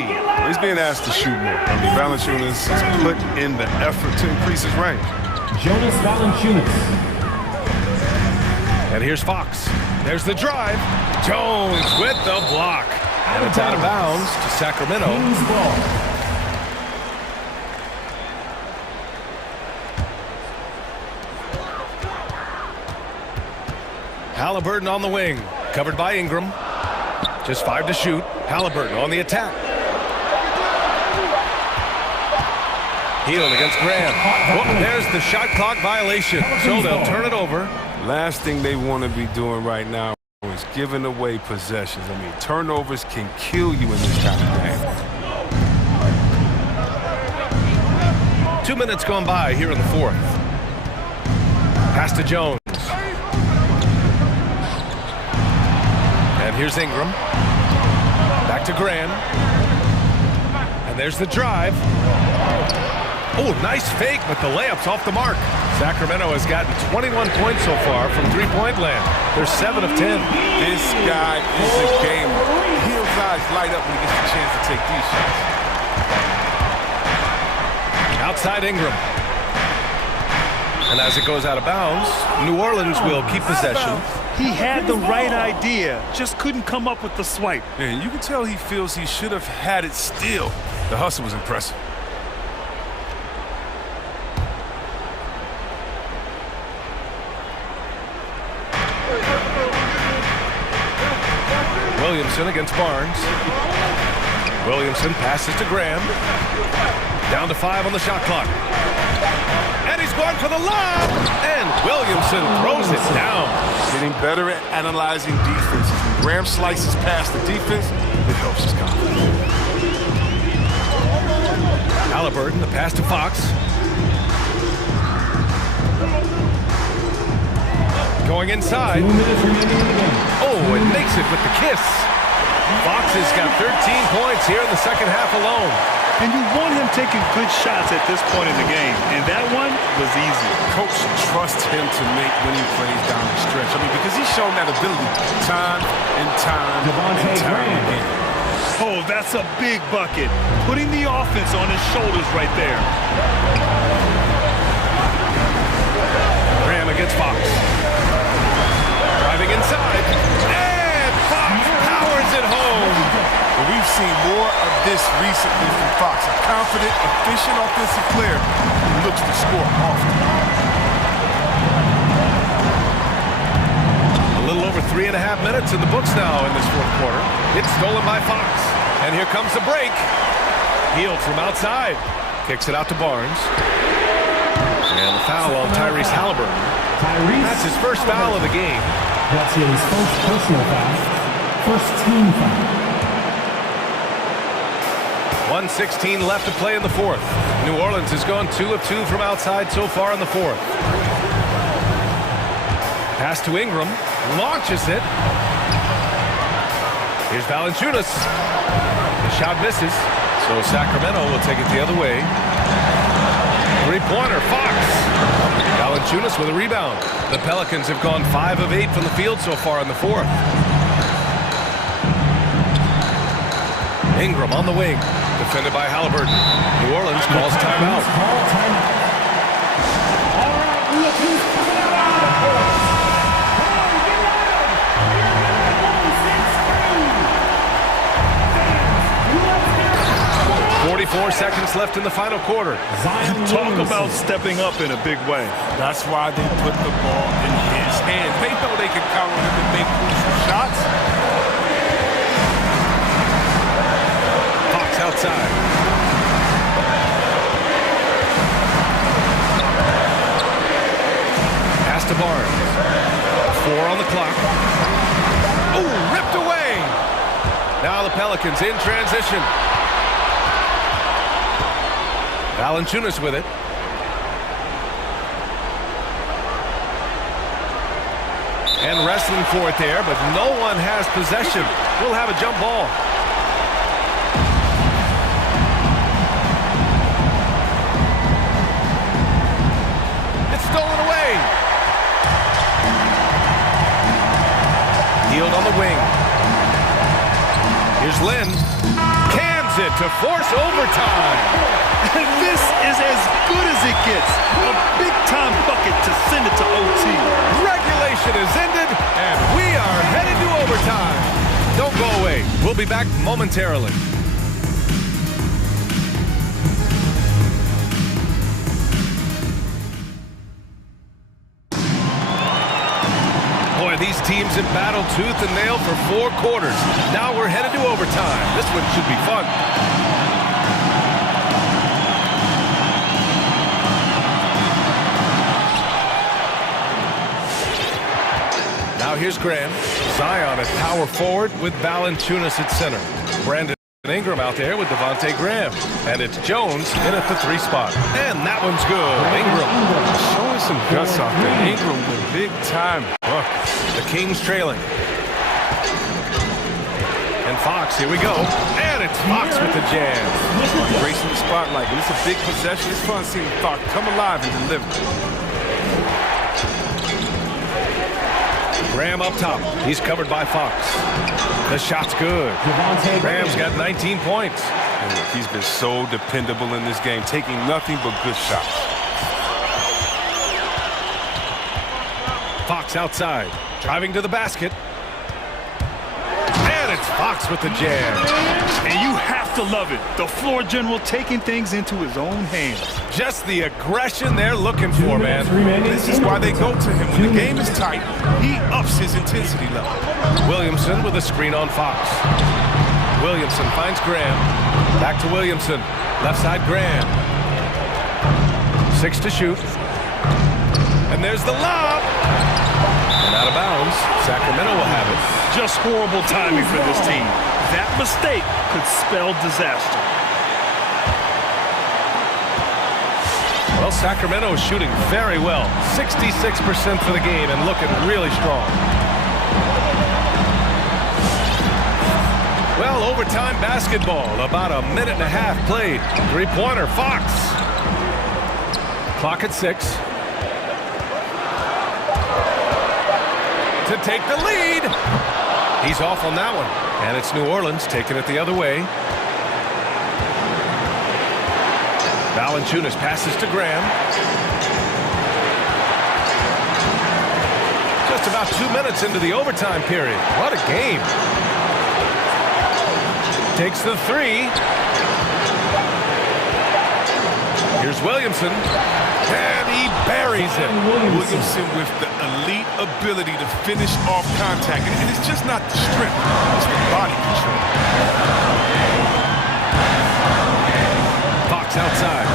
He's being asked to shoot more. I mean, Valanciunas has put in the effort to increase his range. Jonas Valanciunas. And here's Fox. There's the drive. Jones with the block. And it's out of bounds to Sacramento. Kings ball. Halliburton on the wing. Covered by Ingram. Just 5 to shoot. Halliburton on the attack. Healed against Graham. Oh, there's the shot clock violation. So they'll turn it over. Last thing they want to be doing right now is giving away possessions. I mean, turnovers can kill you in this kind of game. 2 minutes gone by here in the 4th. Pass to Jones. And here's Ingram. Back to Graham. And there's the drive. Oh, nice fake, but the layup's off the mark. Sacramento has gotten 21 points so far from three-point land. They're 7 of 10. This guy is a gamer. His eyes light up when he gets a chance to take these shots. Outside Ingram. And as it goes out of bounds, New Orleans will keep possession. He had the right idea, just couldn't come up with the swipe. And you can tell he feels he should have had it still. The hustle was impressive. Williamson against Barnes. Williamson passes to Graham. Down to 5 on the shot clock. And he's going for the lob. And Williamson throws it down. Getting better at analyzing defenses. When Graham slices past the defense, it helps his confidence. Halliburton, the pass to Fox. Going inside. Oh, and makes it with the kiss. Fox has got 13 points here in the second half alone. And you want him taking good shots at this point in the game. And that one was easy. Coach trusts him to make winning plays down the stretch. I mean, because he's shown that ability time and time and time again. Oh, that's a big bucket. Putting the offense on his shoulders right there. Graham against Fox. Driving inside. And Fox powers it home. Well, we've seen more of this recently from Fox. A confident, efficient offensive player who looks to score often. A little over 3.5 minutes in the books now in this fourth quarter. It's stolen by Fox. And here comes the break. Healed from outside. Kicks it out to Barnes. And the foul on Tyrese Halliburton. That's his first foul of the game. That's his first personal foul. First team foul. 1:16 left to play in the fourth. New Orleans has gone 2 of 2 from outside so far in the fourth. Pass to Ingram. Launches it. Here's Valanciunas. The shot misses. So Sacramento will take it the other way. Three-pointer, Fox. Valanciunas with a rebound. The Pelicans have gone 5 of 8 from the field so far in the fourth. Ingram on the wing, defended by Halliburton. New Orleans calls timeout. All right, look who's coming out on the court. Come on, get loud. You're 44 seconds left in the final quarter. Talk about stepping up in a big way. That's why they put the ball in his hands. They know they can count on him to make crucial shots. Fox outside. Pass to Barnes. 4 on the clock. Oh, ripped away. Now the Pelicans in transition. Valanciunas with it. And wrestling for it there, but no one has possession. We'll have a jump ball. It's stolen away. Healed on the wing. Here's Lynn. Cans it to force overtime. This is as good as it gets. A big-time bucket to send it to OT. Regulation is ended, and we are headed to overtime. Don't go away. We'll be back momentarily. Boy, these teams have battled tooth and nail for 4 quarters. Now we're headed to overtime. This one should be fun. Now here's Graham. Zion at power forward with Valanciunas at center. Brandon Ingram out there with Devontae Graham. And it's Jones in at the 3 spot. And that one's good. Ingram showing some guts out there. Ingram with big time buckets. The Kings trailing. And Fox, here we go. And it's Fox with the jam. Racing the spotlight. When it's a big possession, it's fun seeing Fox come alive and deliver. Graham up top. He's covered by Fox. The shot's good. Graham's got 19 points. And look, he's been so dependable in this game, taking nothing but good shots. Fox outside, driving to the basket. And it's Fox with the jam. And you have to love it. The floor general taking things into his own hands. Just the aggression they're looking for, man. This is why they go to him. When the game is tight, he ups his intensity level. Williamson with a screen on Fox. Williamson finds Graham. Back to Williamson. Left side, Graham. 6 to shoot. And there's the lob. And out of bounds. Sacramento will have it. Just horrible timing for this team. That mistake could spell disaster. Well, Sacramento is shooting very well. 66% for the game and looking really strong. Well, overtime basketball. About a minute and a half played. 3-pointer, Fox. Clock at 6. To take the lead. He's off on that one. And it's New Orleans taking it the other way. Valanciunas passes to Graham. Just about 2 minutes into the overtime period. What a game. Takes the 3. Here's Williamson. And he buries it. Williamson with the elite ability to finish off contact. And it's just not the strength, it's the body control. Fox outside.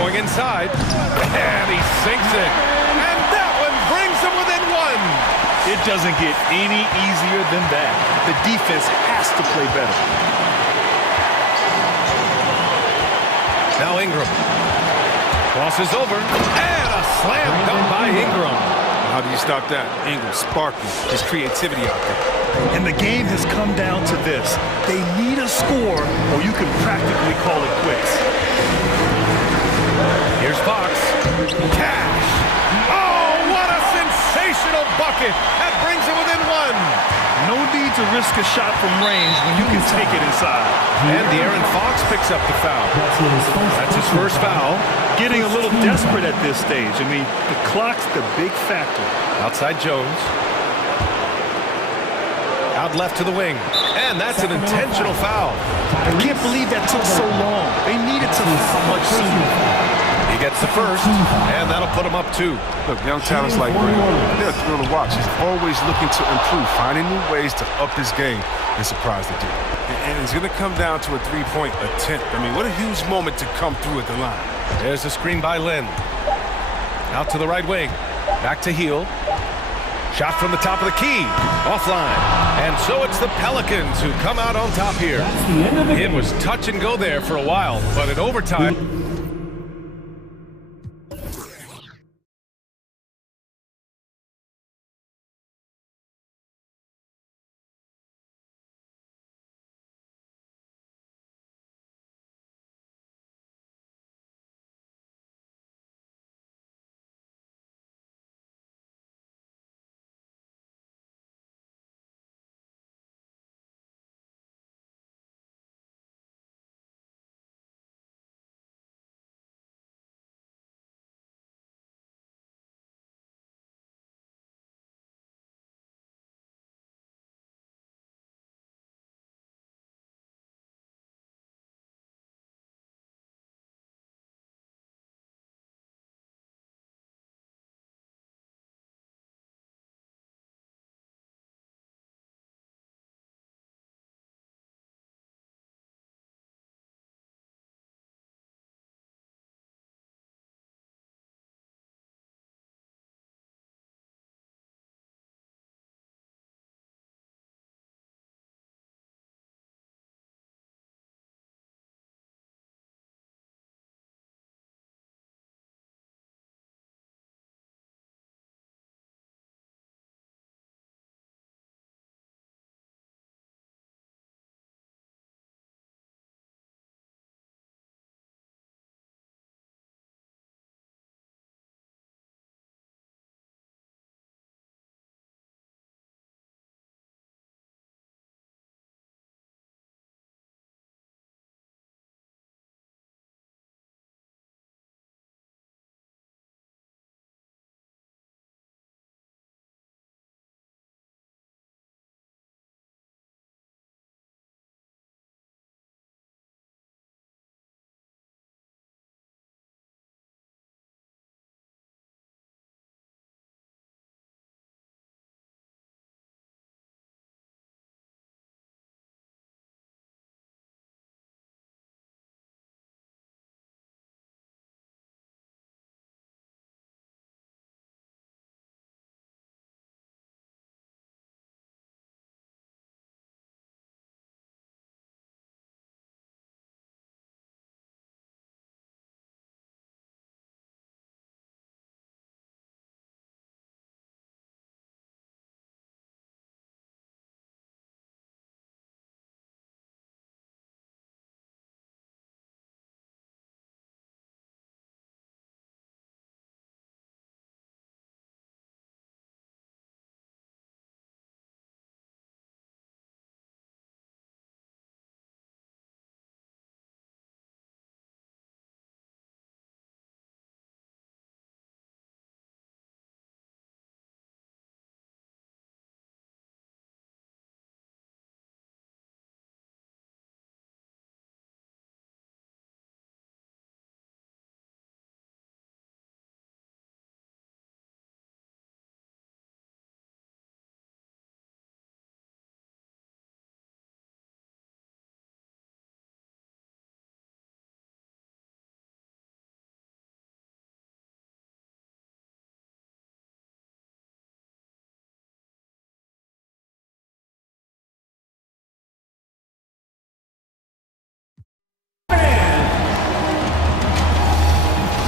Going inside. And he sinks it. And that one brings him within 1. It doesn't get any easier than that. The defense has to play better. Now Ingram. Crosses over. And a slam dunk by Ingram. How do you stop that? Ingram sparking his creativity out there. And the game has come down to this. They need a score or you can practically call it quits. Here's Fox. Cash. Oh, what a sensational bucket. That brings it within one. No need to risk a shot from range when you can take it inside. And De'Aaron Fox picks up the foul. That's his first foul. Getting a little desperate at this stage. I mean, the clock's the big factor. Outside Jones. Out left to the wing. And that's an intentional foul. I can't believe that took so long. They needed to foul much sooner. He gets the first, and that'll put him up 2. Look, young talents like Graham, they're a thrill to watch. He's always looking to improve, finding new ways to up his game and surprise the dude. And it's going to come down to a three-point attempt. I mean, what a huge moment to come through at the line. There's a screen by Lynn. Out to the right wing. Back to Heel. Shot from the top of the key. Offline. And so it's the Pelicans who come out on top here. It was touch and go there for a while, but in overtime...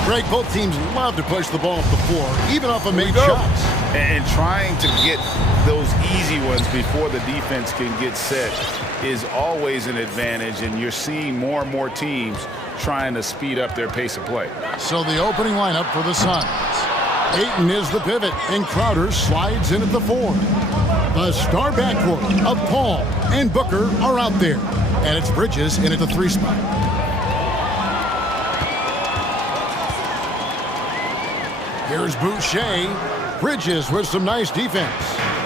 Greg, both teams love to push the ball up the floor, even off of made shots. And trying to get those easy ones before the defense can get set is always an advantage, and you're seeing more and more teams trying to speed up their pace of play. So the opening lineup for the Suns. Ayton is the pivot, and Crowder slides in at the 4. The star backcourt of Paul and Booker are out there, and it's Bridges in at the 3 spot. Here's Boucher. Bridges with some nice defense.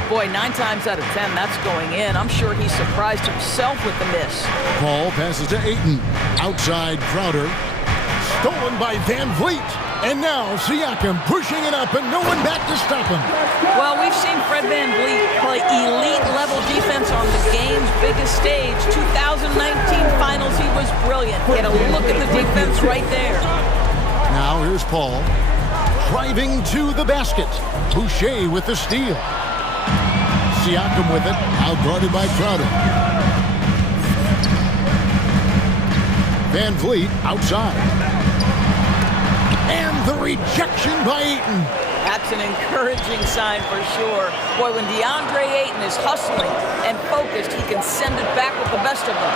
Boy, 9 times out of 10, that's going in. I'm sure he surprised himself with the miss. Paul passes to Ayton. Outside Crowder. Stolen by Van Vliet. And now Siakam pushing it up and no one back to stop him. Well, we've seen Fred Van Vliet play elite-level defense on the game's biggest stage. 2019 Finals, he was brilliant. Get a look at the defense right there. Now here's Paul. Driving to the basket. Boucher with the steal. Siakam with it. Out guarded by Crowder. Van Vliet outside. And the rejection by Ayton. That's an encouraging sign for sure. Boy, when DeAndre Ayton is hustling and focused, he can send it back with the best of them.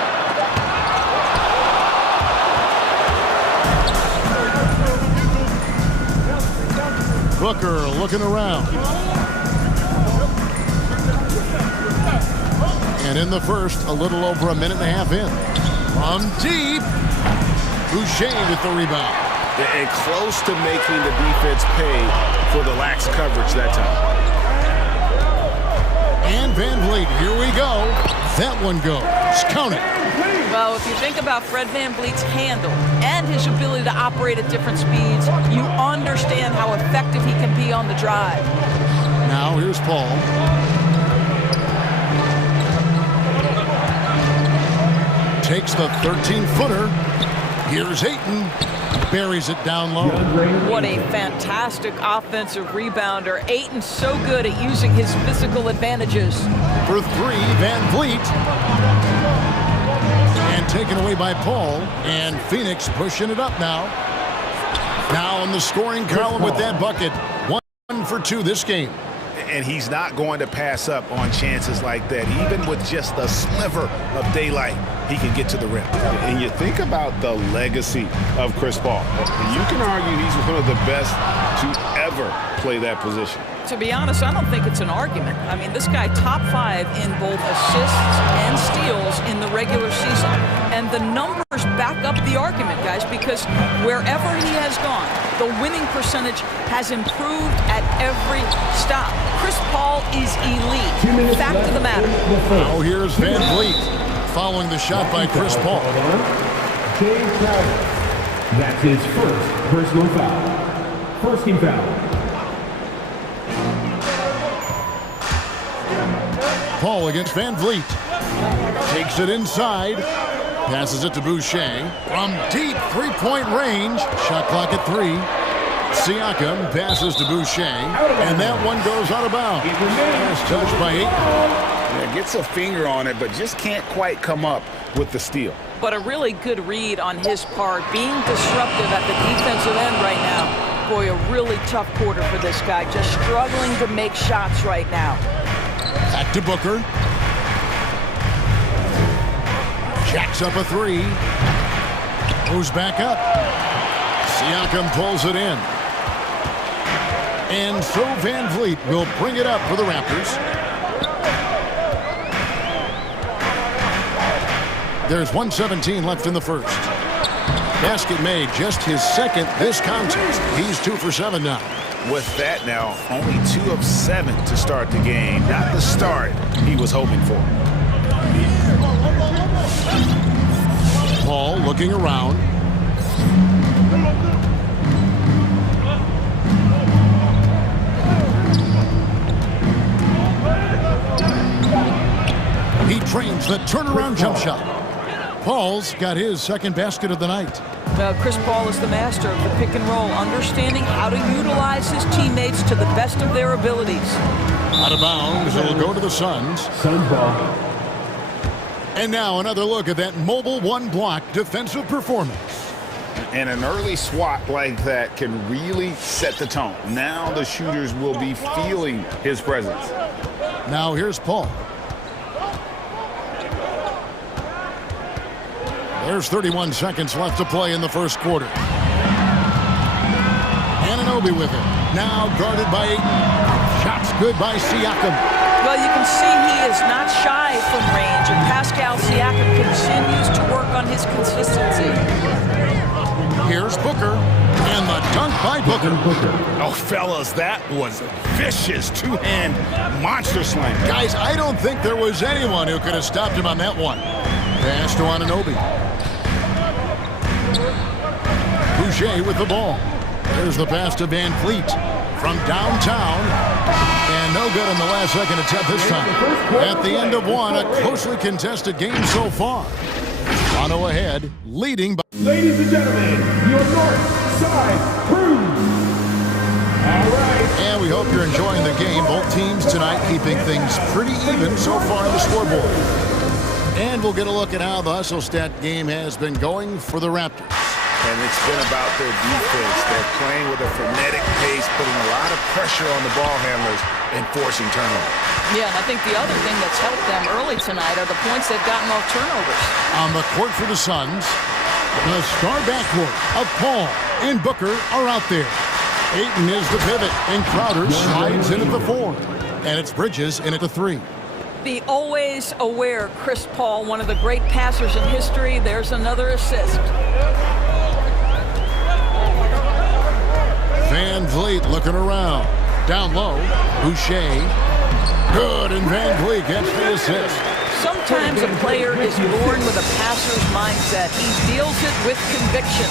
Booker looking around. And in the first, a little over a minute and a half in. From deep. Boucher with the rebound. And close to making the defense pay for the lax coverage that time. And Van Vliet, here we go. That one goes. Count it. Well, if you think about Fred Van Vliet's handle and his ability to operate at different speeds, you understand how effective he can be on the drive. Now here's Paul. Takes the 13-footer. Here's Ayton. Buries it down low. What a fantastic offensive rebounder. Ayton's so good at using his physical advantages. For 3, Van Vliet. And taken away by Paul. And Phoenix pushing it up now. Now on the scoring column with that bucket. 1 for 2 this game. And he's not going to pass up on chances like that. Even with just a sliver of daylight, he can get to the rim. And you think about the legacy of Chris Paul. You can argue he's one of the best to ever play that position. To be honest, I don't think it's an argument. I mean, this guy top 5 in both assists and steals in the regular season. And the numbers back up the argument, guys, because wherever he has gone, the winning percentage has improved at every stop. Chris Paul is elite. Fact of the matter. Now here's Van Vliet following the shot by Chris Paul. James Crowder. That's his first personal foul. First team foul. Paul against Van Vliet. Takes it inside. Passes it to Boucher. From deep three-point range. Shot clock at 3. Siakam passes to Boucher. And that one goes out of bounds. Last touch by Ayton. Yeah, gets a finger on it, but just can't quite come up with the steal. But a really good read on his part. Being disruptive at the defensive end right now. Boy, a really tough quarter for this guy. Just struggling to make shots right now. Back to Booker. Jacks up a 3. Goes back up. Siakam pulls it in. And so Van Vliet will bring it up for the Raptors. There's 1:17 left in the first. Basket made, just his second this contest. He's 2 for 7 now. With that now, only 2 of 7 to start the game. Not the start he was hoping for. Paul looking around. He trains the turnaround jump shot. Paul's got his second basket of the night. Chris Paul is the master of the pick and roll, understanding how to utilize his teammates to the best of their abilities. Out of bounds, it'll go to the Suns. Suns ball. And now another look at that mobile one-block defensive performance. And an early swat like that can really set the tone. Now the shooters will be feeling his presence. Now here's Paul. There's 31 seconds left to play in the first quarter. Anunoby with it. Now guarded by Ayton. Shots good by Siakam. Well, you can see he is not shy from range, and Pascal Siakam continues to work on his consistency. Here's Booker, and the dunk by Booker. Oh, fellas, that was a vicious two-hand monster slam. Guys, I don't think there was anyone who could have stopped him on that one. Pass to Anunoby. Boucher with the ball. There's the pass to Van Fleet from downtown. And no good in the last second attempt this time. At the end of one, a closely contested game so far. Toronto ahead, leading by... Ladies and gentlemen, your north side crew. All right. And we hope you're enjoying the game. Both teams tonight keeping things pretty even so far on the scoreboard. And we'll get a look at how the hustle stat game has been going for the Raptors. And it's been about their defense. They're playing with a frenetic pace, putting a lot of pressure on the ball handlers and forcing turnovers. Yeah, and I think the other thing that's helped them early tonight are the points they've gotten off turnovers. On the court for the Suns, the star backcourt of Paul and Booker are out there. Ayton is the pivot, and Crowder slides in at the 4. And it's Bridges in at the 3. The always aware Chris Paul, one of the great passers in history. There's another assist. Van Vliet looking around. Down low, Boucher. Good, and Van Vliet gets the assist. Sometimes a player is born with a passer's mindset. He deals it with conviction.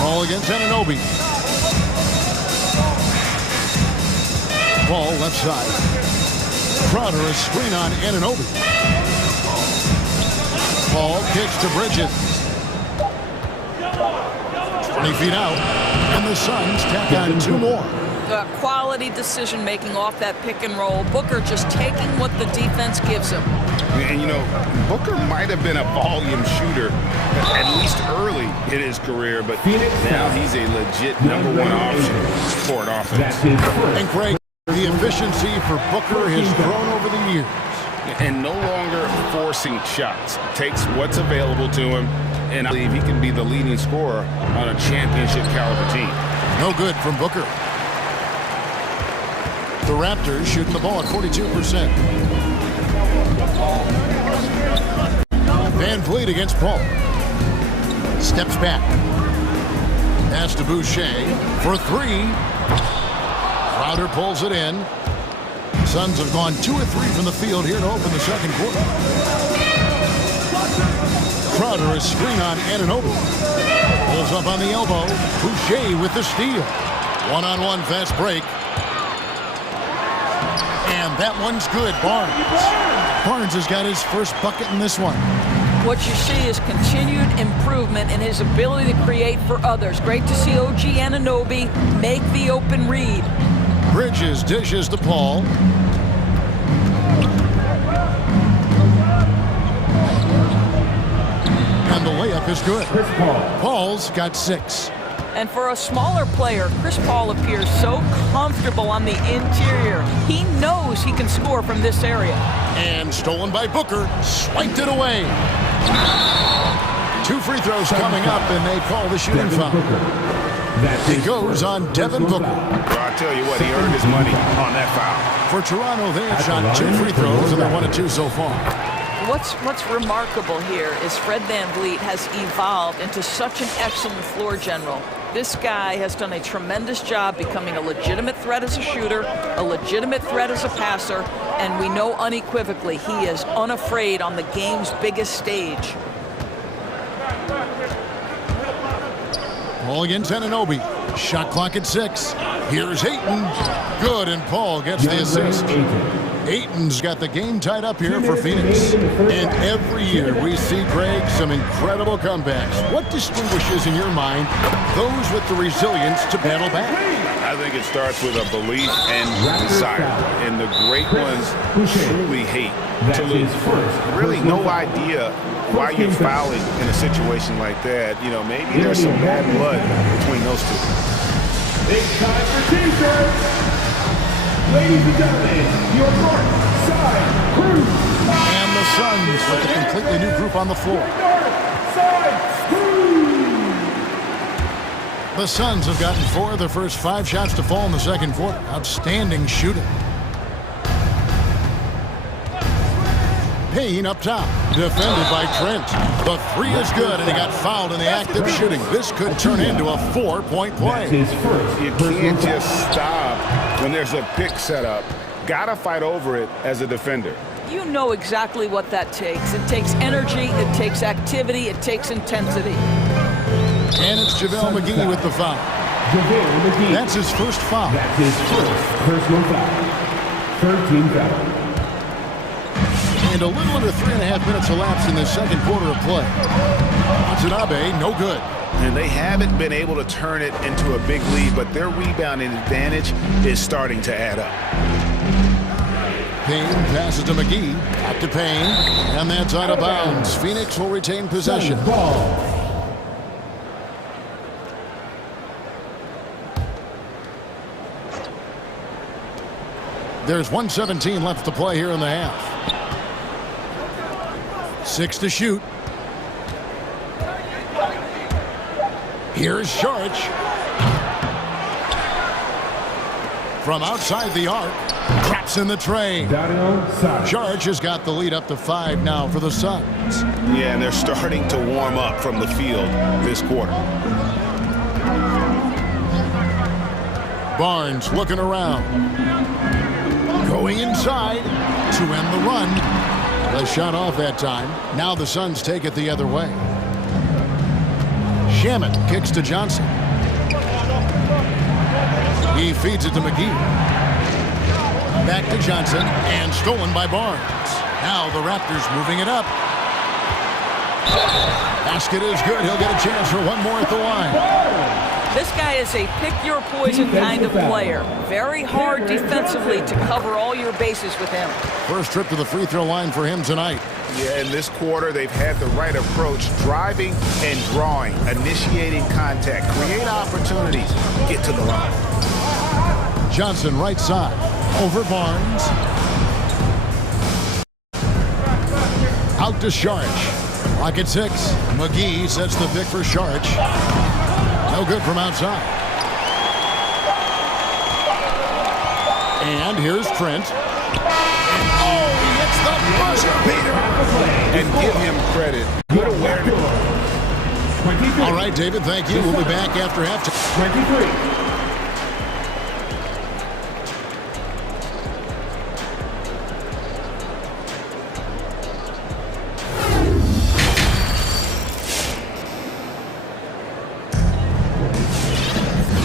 Ball against Anunoby. Ball left side. Crowder a screen on Anunoby. Ball kicks to Bridges. 20 feet out, and the Suns tack on 2 more. Quality decision-making off that pick and roll. Booker just taking what the defense gives him. And, you know, Booker might have been a volume shooter, at least early in his career, but now he's a legit #1 option for an offense. And Craig, the efficiency for Booker has grown over the years. And no longer forcing shots. Takes what's available to him, and I believe he can be the leading scorer on a championship-caliber team. No good from Booker. The Raptors shooting the ball at 42%. Van Vliet against Paul. Steps back. Pass to Boucher for 3. Crowder pulls it in. Suns have gone 2 of 3 from the field here to open the second quarter. Crowder is screen on Anunoby. Pulls up on the elbow. Boucher with the steal. One-on-one fast break. And that one's good. Barnes has got his first bucket in this one. What you see is continued improvement in his ability to create for others. Great to see OG Anunoby make the open read. Bridges dishes to Paul. And the layup is good. Paul's got 6. And for a smaller player, Chris Paul appears so comfortable on the interior. He knows he can score from this area. And stolen by Booker. Swiped it away. 2 free throws coming up, and they call the shooting foul. It goes on Devin Booker. Well, I tell you what, he earned his money on that foul. For Toronto, they have shot 2 free throws, and they're 1 of 2 so far. What's remarkable here is Fred VanVleet has evolved into such an excellent floor general. This guy has done a tremendous job becoming a legitimate threat as a shooter, a legitimate threat as a passer, and we know unequivocally he is unafraid on the game's biggest stage. Paul against Anunoby. Shot clock at 6. Here's Ayton. Good, and Paul gets the assist. Ayton's got the game tied up here for Phoenix. And every year we see, Greg, some incredible comebacks. What distinguishes, in your mind, those with the resilience to battle back? I think it starts with a belief and desire. And the great ones truly hate to lose. Really no idea why you're fouling in a situation like that. You know, maybe there's some bad blood between those two. It's time for T-shirts. Ladies and gentlemen, your north side crew. And the Suns with a completely new group on the floor. North side crew. The Suns have gotten 4 of their first 5 shots to fall in the second quarter. Outstanding shooting. Payne up top, defended by Trent. The 3 is good, and he got fouled in the act of shooting. This could turn into a 4-point play. You can't just stop when there's a pick set up. Gotta fight over it as a defender. You know exactly what that takes. It takes energy, it takes activity, it takes intensity. And it's JaVale McGee with the foul. That's his first foul. That's his first personal foul. 13 foul. And a little under 3.5 minutes elapsed in the second quarter of play. Watanabe, no good. And they haven't been able to turn it into a big lead, but their rebounding advantage is starting to add up. Payne passes to McGee. Back to Payne. And that's out of bounds. Phoenix will retain possession. There's 1:17 left to play here in the half. 6 to shoot. Here's Sharch. From outside the arc. Traps in the tray. Sharch has got the lead up to 5 now for the Suns. Yeah, and they're starting to warm up from the field this quarter. Barnes looking around. Going inside to end the run. The shot off that time. Now the Suns take it the other way. Shamet kicks to Johnson. He feeds it to McGee. Back to Johnson and stolen by Barnes. Now the Raptors moving it up. Basket is good. He'll get a chance for one more at the line. This guy is a pick-your-poison kind of player. Very hard defensively to cover all your bases with him. First trip to the free throw line for him tonight. Yeah, in this quarter, they've had the right approach, driving and drawing, initiating contact, create opportunities, get to the line. Johnson right side, over Barnes. Out to Sharch. Clock at 6. McGee sets the pick for Sharch. No good from outside. And here's Trent. Oh, he hits the buzzer beater. And give him credit. Good awareness. All right, David, thank you. We'll be back after halftime. 23.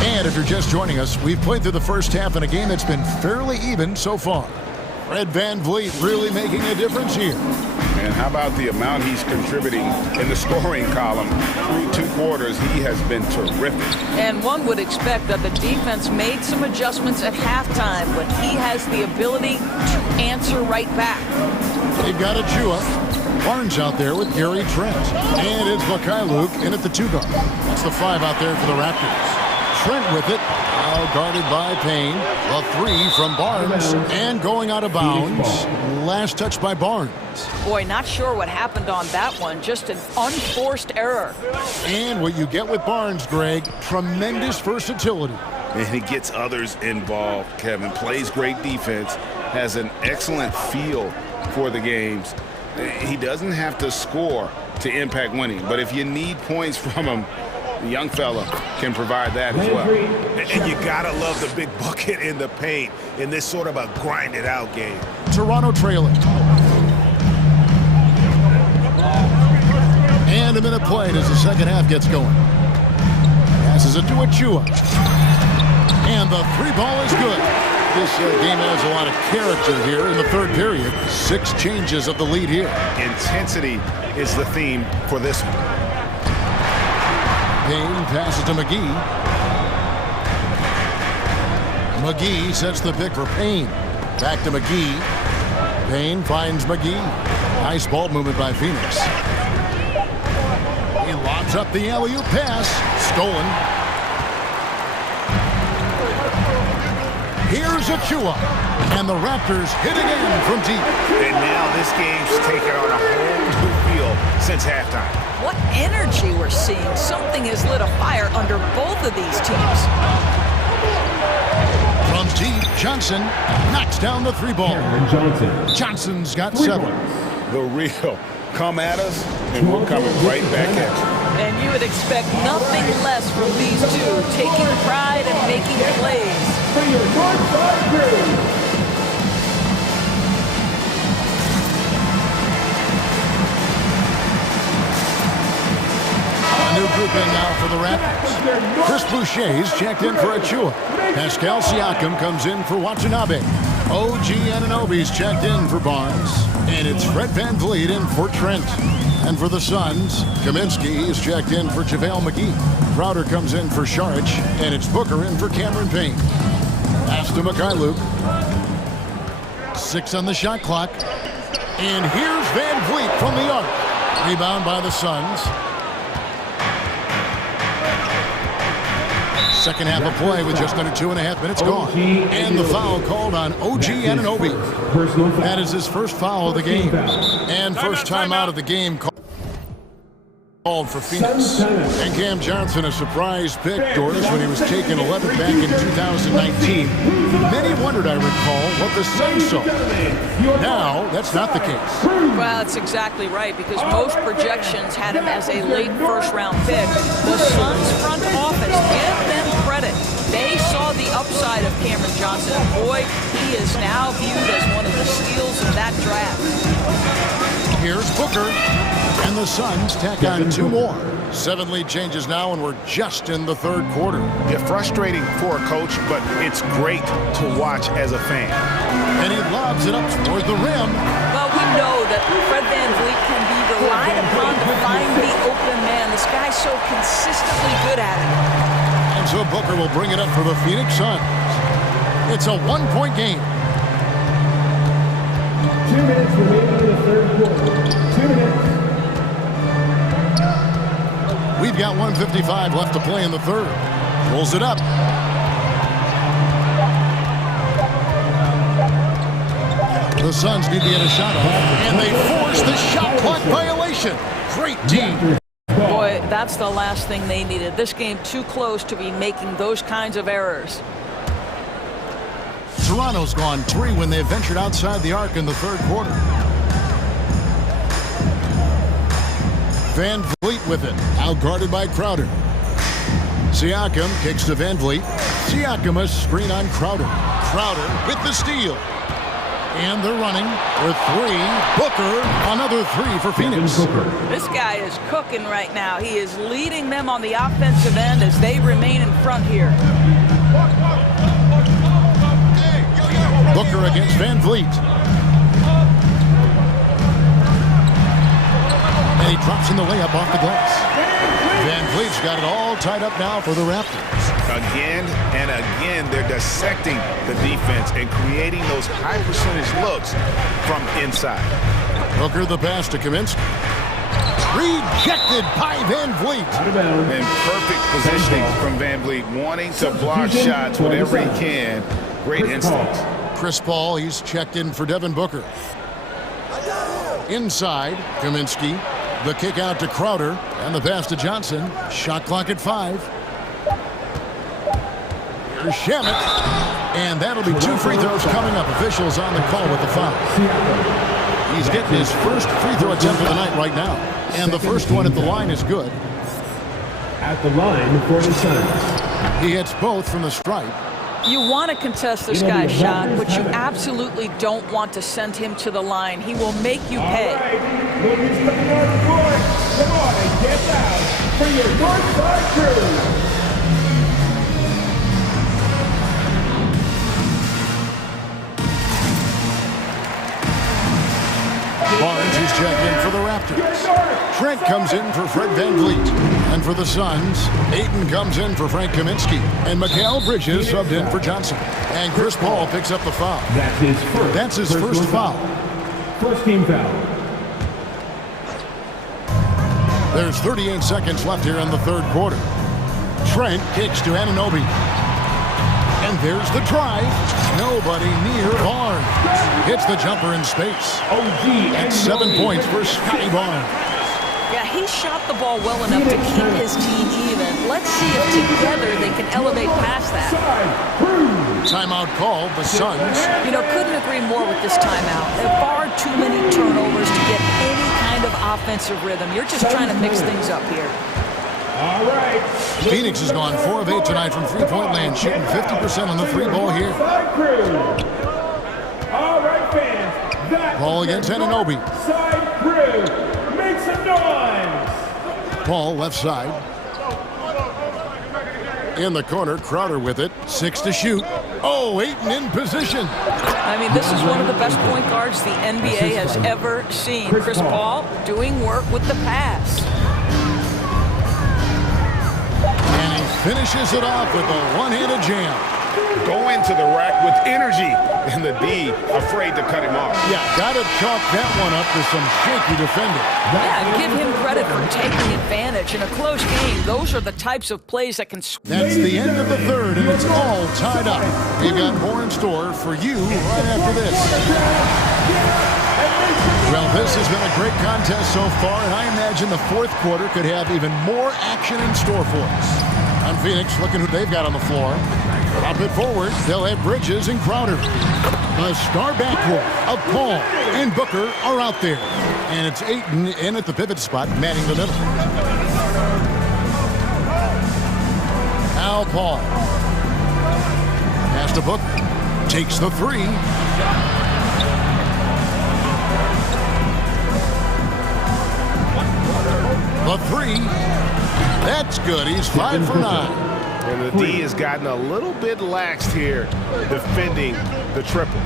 And if you're just joining us, we've played through the first half in a game that's been fairly even so far. Fred VanVleet really making a difference here. And how about the amount he's contributing in the scoring column? Through 2 quarters, he has been terrific. And one would expect that the defense made some adjustments at halftime, but he has the ability to answer right back. They've got a Chua. Barnes out there with Gary Trent. And it's Mikhailuk in at the 2 guard. That's the 5 out there for the Raptors. Trent with it, now guarded by Payne. A 3 from Barnes, and going out of bounds. Last touch by Barnes. Boy, not sure what happened on that one. Just an unforced error. And what you get with Barnes, Greg, tremendous versatility. And he gets others involved, Kevin. Plays great defense, has an excellent feel for the games. He doesn't have to score to impact winning, but if you need points from him, the young fella can provide that as well. And you gotta love the big bucket in the paint in this sort of a grinded out game. Toronto trailing. And a minute played as the second half gets going. Passes it to Achua. And the 3 ball is good. This game has a lot of character here in the third period. 6 changes of the lead here. Intensity is the theme for this one. Payne passes to McGee. McGee sets the pick for Payne. Back to McGee. Payne finds McGee. Nice ball movement by Phoenix. He lobs up the alley-oop pass. Stolen. Here's Achua. And the Raptors hit again from deep. And now this game's taken on a whole new feel since halftime. What energy we're seeing. Something has lit a fire under both of these teams. From deep, Johnson knocks down the 3-ball. Johnson's got 7. The real come at us, and we're coming right back at you. And you would expect nothing less from these two, taking pride and making plays. For your Northside crew. A new grouping now for the Raptors. Chris Boucher's checked in for Achua. Pascal Siakam comes in for Watanabe. OG Anunoby's checked in for Barnes. And it's Fred VanVleet in for Trent. And for the Suns, Kaminsky is checked in for JaVale McGee. Crowder comes in for Saric. And it's Booker in for Cameron Payne. Pass to Mikhailuk. 6 on the shot clock. And here's VanVleet from the arc. Rebound by the Suns. Second half of play with just under 2.5 minutes gone. And the foul called on OG Anunoby. That is his first foul of the game. And first time out of the game called for Phoenix. And Cam Johnson, a surprise pick, Doris, when he was taken 11th back in 2019. Many wondered, I recall, what the Suns saw. Now, that's not the case. Well, that's exactly right, because most projections had him as a late first-round pick. The Suns front office, give them credit. They saw the upside of Cameron Johnson. Boy, he is now viewed as one of the steals of that draft. Here's Booker. And the Suns tack on 2 more. 7 lead changes now, and we're just in the third quarter. Yeah, frustrating for a coach, but it's great to watch as a fan. And he lobs it up toward the rim. Well, we know that Fred VanVleet can be relied upon to find the open man. This guy's so consistently good at it. And so Booker will bring it up for the Phoenix Suns. It's a 1-point game. 2 minutes remaining in the third quarter. 2 minutes. We've got 1:55 left to play in the third. Pulls it up. The Suns need to get a shot off, and they force the shot clock violation. Great team. Boy, that's the last thing they needed. This game too close to be making those kinds of errors. Toronto's gone 3 when they ventured outside the arc in the third quarter. VanVleet with it, out-guarded by Crowder. Siakam kicks to VanVleet. Siakam a screen on Crowder. Crowder with the steal. And they're running with 3. Booker, another 3 for Phoenix. This guy is cooking right now. He is leading them on the offensive end as they remain in front here. Booker against VanVleet. And he drops in the layup off the glass. VanVleet's got it all tied up now for the Raptors. Again and again, they're dissecting the defense and creating those high-percentage looks from inside. Booker the pass to Kaminsky. Rejected by VanVleet. And perfect positioning from VanVleet, wanting to block shots whenever he can. Great instincts. Chris Paul, he's checked in for Devin Booker. Inside, Kaminsky. The kick out to Crowder, and the pass to Johnson. Shot clock at 5. Here's Shamet, and that'll be 2 free throws coming up. Officials on the call with the foul. He's getting his first free throw attempt of the night right now, and the first one at the line is good. At the line for the Suns. He hits both from the stripe. You want to contest this guy's shot, but you absolutely don't want to send him to the line. He will make you pay. All right, look who's coming on the court. Come on and get loud for your Northside crew. Barnes is checked in for the Raptors. Trent comes in for Fred VanVleet. And for the Suns, Ayton comes in for Frank Kaminsky. And Mikal Bridges subbed in for Johnson. And Chris Paul picks up the foul. That's his first foul. First team foul. There's 38 seconds left here in the third quarter. Trent kicks to Anunoby. And there's the drive. Nobody near Barnes. Hits the jumper in space. That's 7 points for Scotty Barnes. Yeah, he shot the ball well enough to keep his team even. Let's see if together they can elevate past that. Timeout called, the Suns. You know, couldn't agree more with this timeout. There are far too many turnovers to get any kind of offensive rhythm. You're just trying to mix things up here. All right. Phoenix has gone 4 of 8 tonight from three-point land, shooting 50% on the three ball here. All right, fans. Ball against Anunoby. Side crew, make some noise. Paul left side. In the corner, Crowder with it. 6 to shoot. Oh, Ayton in position. I mean, this is one of the best point guards the NBA has ever seen. Chris Paul doing work with the pass. And he finishes it off with a one-handed jam. Go into the rack with energy. And the D afraid to cut him off. Yeah, got to chalk that one up to some shaky defending. Yeah, give him credit for taking advantage. In a close game, those are the types of plays that can... That's the end of the third, and it's all tied up. We've got more in store for you right after this. Well, this has been a great contest so far, and I imagine the fourth quarter could have even more action in store for us. On Phoenix, looking who they've got on the floor. Up it forward, they'll have Bridges and Crowder. The star backcourt of Paul and Booker are out there. And it's Ayton in at the pivot spot, manning the middle. Now Paul. Pass to Booker. Takes the three. The three. That's good. He's 5 for 9. And the D has gotten a little bit laxed here defending the triple.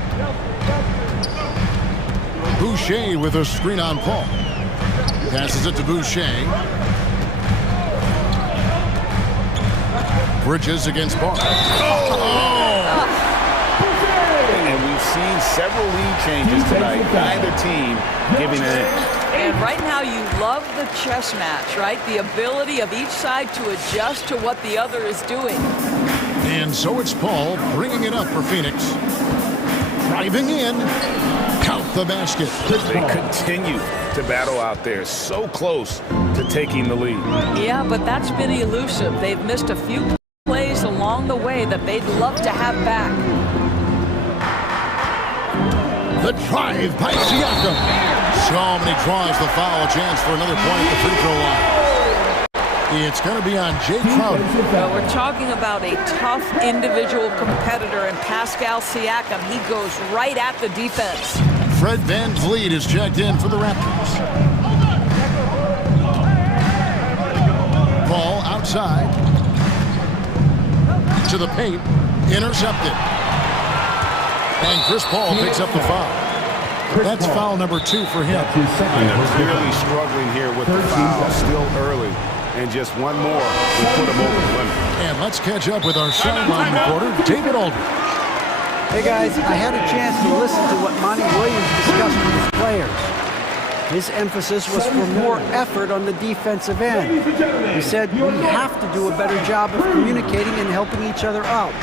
Boucher with a screen on Paul. Passes it to Boucher. Bridges against Barnes. And we've seen several lead changes tonight. Neither team giving an inch. And right now you love the chess match, right? The ability of each side to adjust to what the other is doing. And so it's Paul bringing it up for Phoenix. Driving in. Count the basket. They continue to battle out there. So close to taking the lead. Yeah, but that's been elusive. They've missed a few plays along the way that they'd love to have back. The drive by Siakam. So many draws the foul. Chance for another point at the free throw line. It's going to be on Jay Crowder. Well, we're talking about a tough individual competitor in Pascal Siakam. He goes right at the defense. Fred VanVleet is checked in for the Raptors. Ball outside. To the paint. Intercepted. And Chris Paul picks up the foul. That's foul number 2 for him. Clearly struggling here with the foul. Still early. And just one more will put him over the limit. And let's catch up with our sideline reporter, David Aldridge. Hey guys, I had a chance to listen to what Monty Williams discussed with his players. His emphasis was for more effort on the defensive end. He said we have to do a better job of communicating and helping each other out.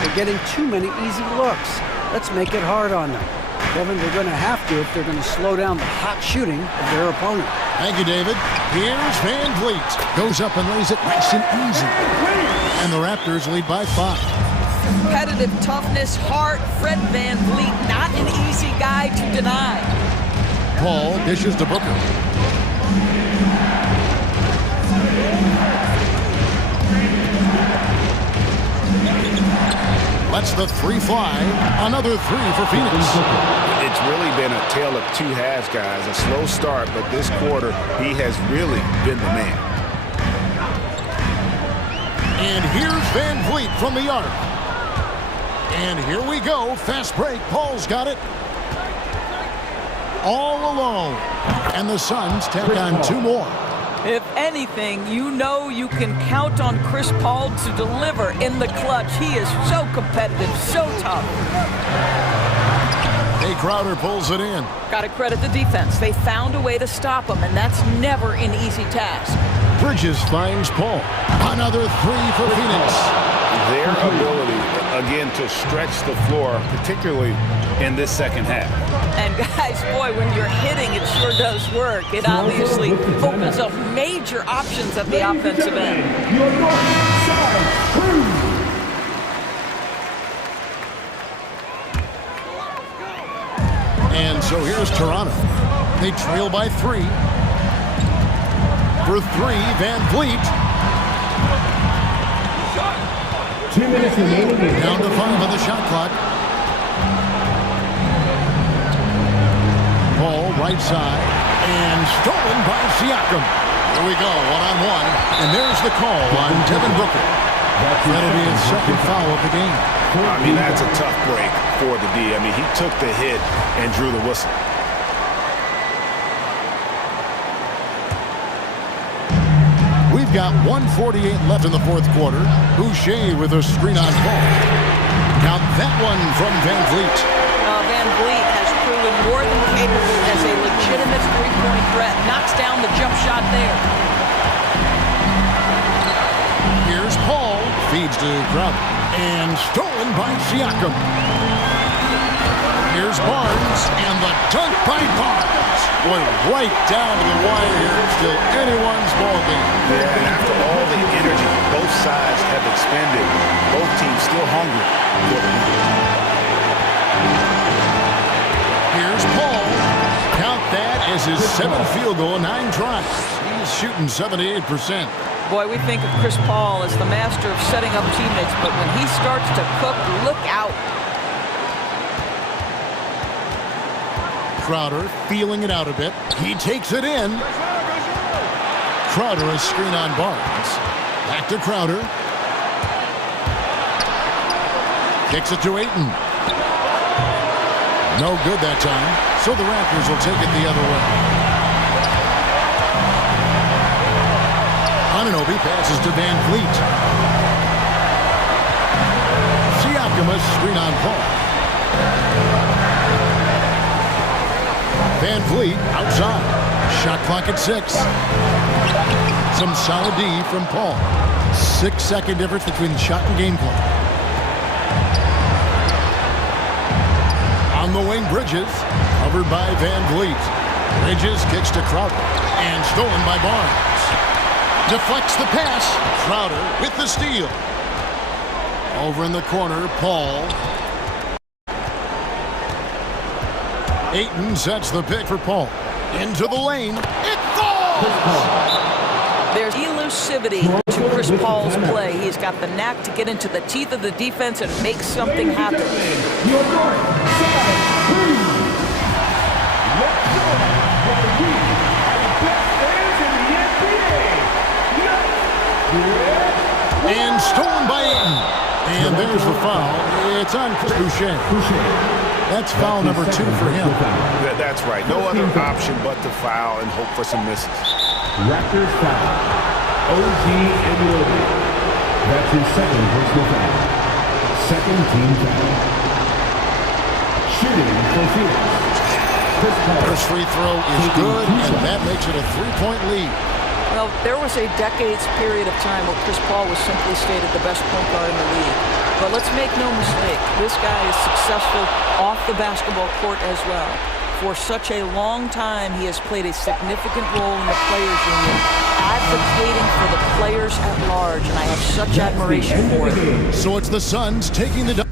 They're getting too many easy looks. Let's make it hard on them. Kevin, they're going to have to if they're going to slow down the hot shooting of their opponent. Thank you, David. Here's VanVleet. Goes up and lays it nice and easy. And the Raptors lead by 5. Competitive toughness, heart. Fred VanVleet, not an easy guy to deny. Paul dishes to Booker. Lets the three fly. Another 3 for Phoenix. It's really been a tale of two halves, guys. A slow start, but this quarter, he has really been the man. And here's VanVleet from the arc. And here we go. Fast break. Paul's got it. all alone. And the Suns take on 2 more. If anything, you know you can count on Chris Paul to deliver in the clutch. He is so competitive, so tough. Jay Crowder pulls it in. Got to credit the defense. They found a way to stop him, and that's never an easy task. Bridges finds Paul. Another 3 for Phoenix. Their ability, again, to stretch the floor, particularly in this second half. And guys, boy, when you're hitting, it sure does work. It obviously opens up major options at the offensive end. Your north side crew. And so here's Toronto. They trail by 3. For 3, Van Vliet. 2 minutes remaining. Down to 5 on the shot clock. Paul, right side. And stolen by Siakam. Here we go, one-on-one. And there's the call on Devin Booker. That'll be his second foul of the game. I mean, that's a tough break for the D. I mean, he took the hit and drew the whistle. We've got 1:48 left in the fourth quarter. Boucher with a screen on Paul. Count that one from Van Vliet. Van Vliet has proven more than capable as a legitimate three-point threat. Knocks down the jump shot there. Here's Paul. Feeds to Crowder. And stolen by Siakam. Here's Barnes. And the dunk by Barnes. Boy, right down to the wire here. It's still anyone's ballgame. Yeah, and after all the energy both sides have expended, both teams still hungry for the win. Here's Paul. Count that as his 7th field goal, 9 tries. He's shooting 78%. Boy, we think of Chris Paul as the master of setting up teammates, but when he starts to cook, look out. Crowder feeling it out a bit. He takes it in. Crowder a screen on Barnes. Back to Crowder. Kicks it to Ayton. No good that time. So the Raptors will take it the other way. Anunoby passes to Van Vliet. Siakam a screen on Paul. Van Vliet outside. Shot clock at 6. Some solid D from Paul. 6-second difference between the shot and game clock. On the wing, Bridges. Covered by Van Vliet. Bridges kicks to Crowder. And stolen by Barnes. Deflects the pass. Crowder with the steal. Over in the corner, Paul. Ayton sets the pick for Paul. Into the lane. It falls! There's elusivity to Chris Paul's play. He's got the knack to get into the teeth of the defense and make something happen. Your north side crew. Let's go. We are the best fans in the NBA. And stolen by Ayton. And there's the foul. It's on Chris Boucher. That's foul number 2 for him. That's right. No other option but to foul and hope for some misses. Raptors foul. OG Anunoby. That's his second personal foul. Second team foul. Shooting for Phoenix. First free throw is good, and that makes it a 3-point lead. Well, there was a decades period of time where Chris Paul was simply stated the best point guard in the league. But let's make no mistake, this guy is successful off the basketball court as well. For such a long time, he has played a significant role in the players' union, advocating for the players at large, and I have such admiration for it. So it's the Suns taking the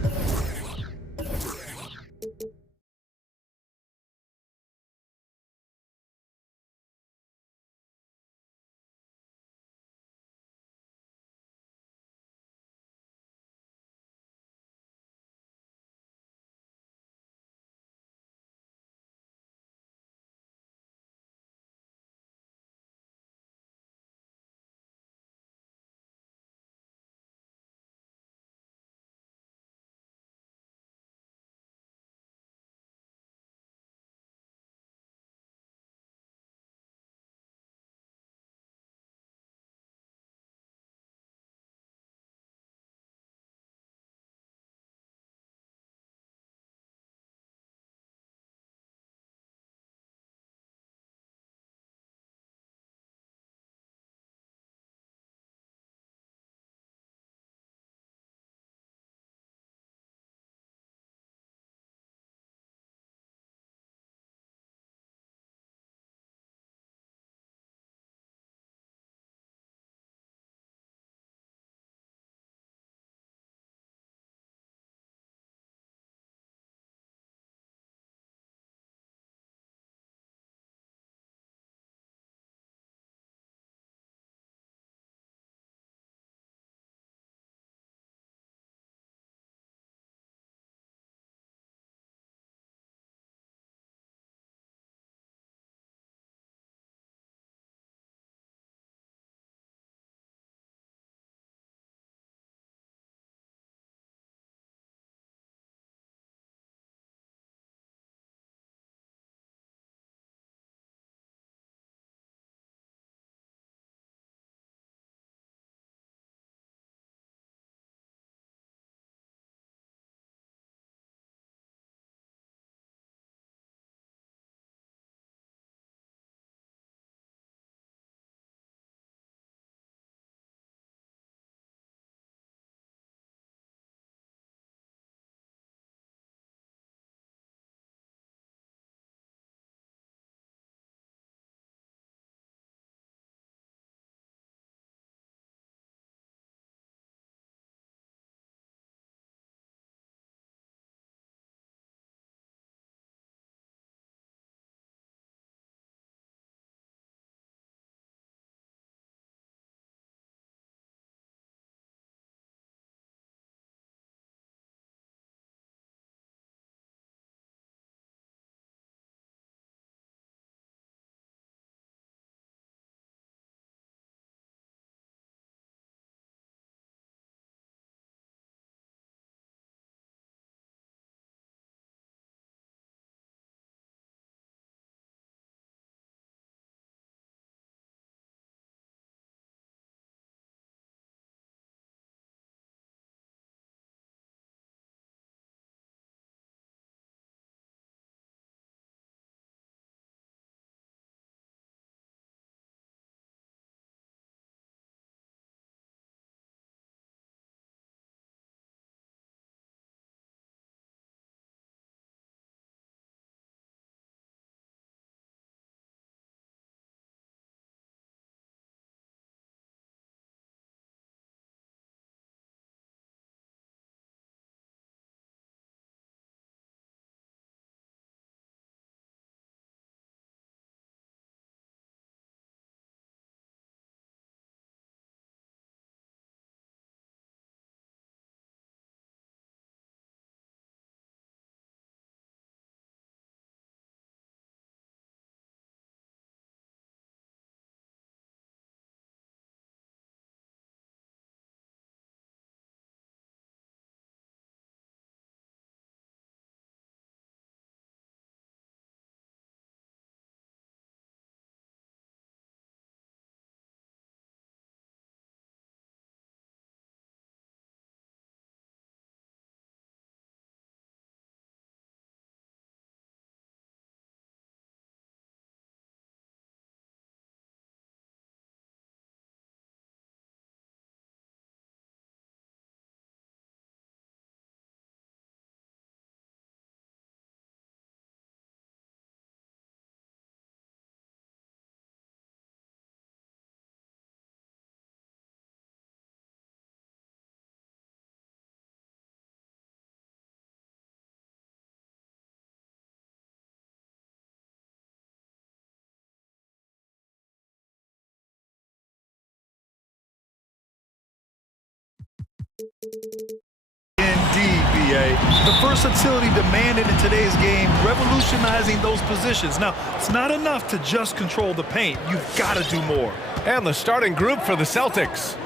Indeed, BA. The versatility demanded in today's game, revolutionizing those positions. Now, it's not enough to just control the paint. You've got to do more. And the starting group for the Celtics.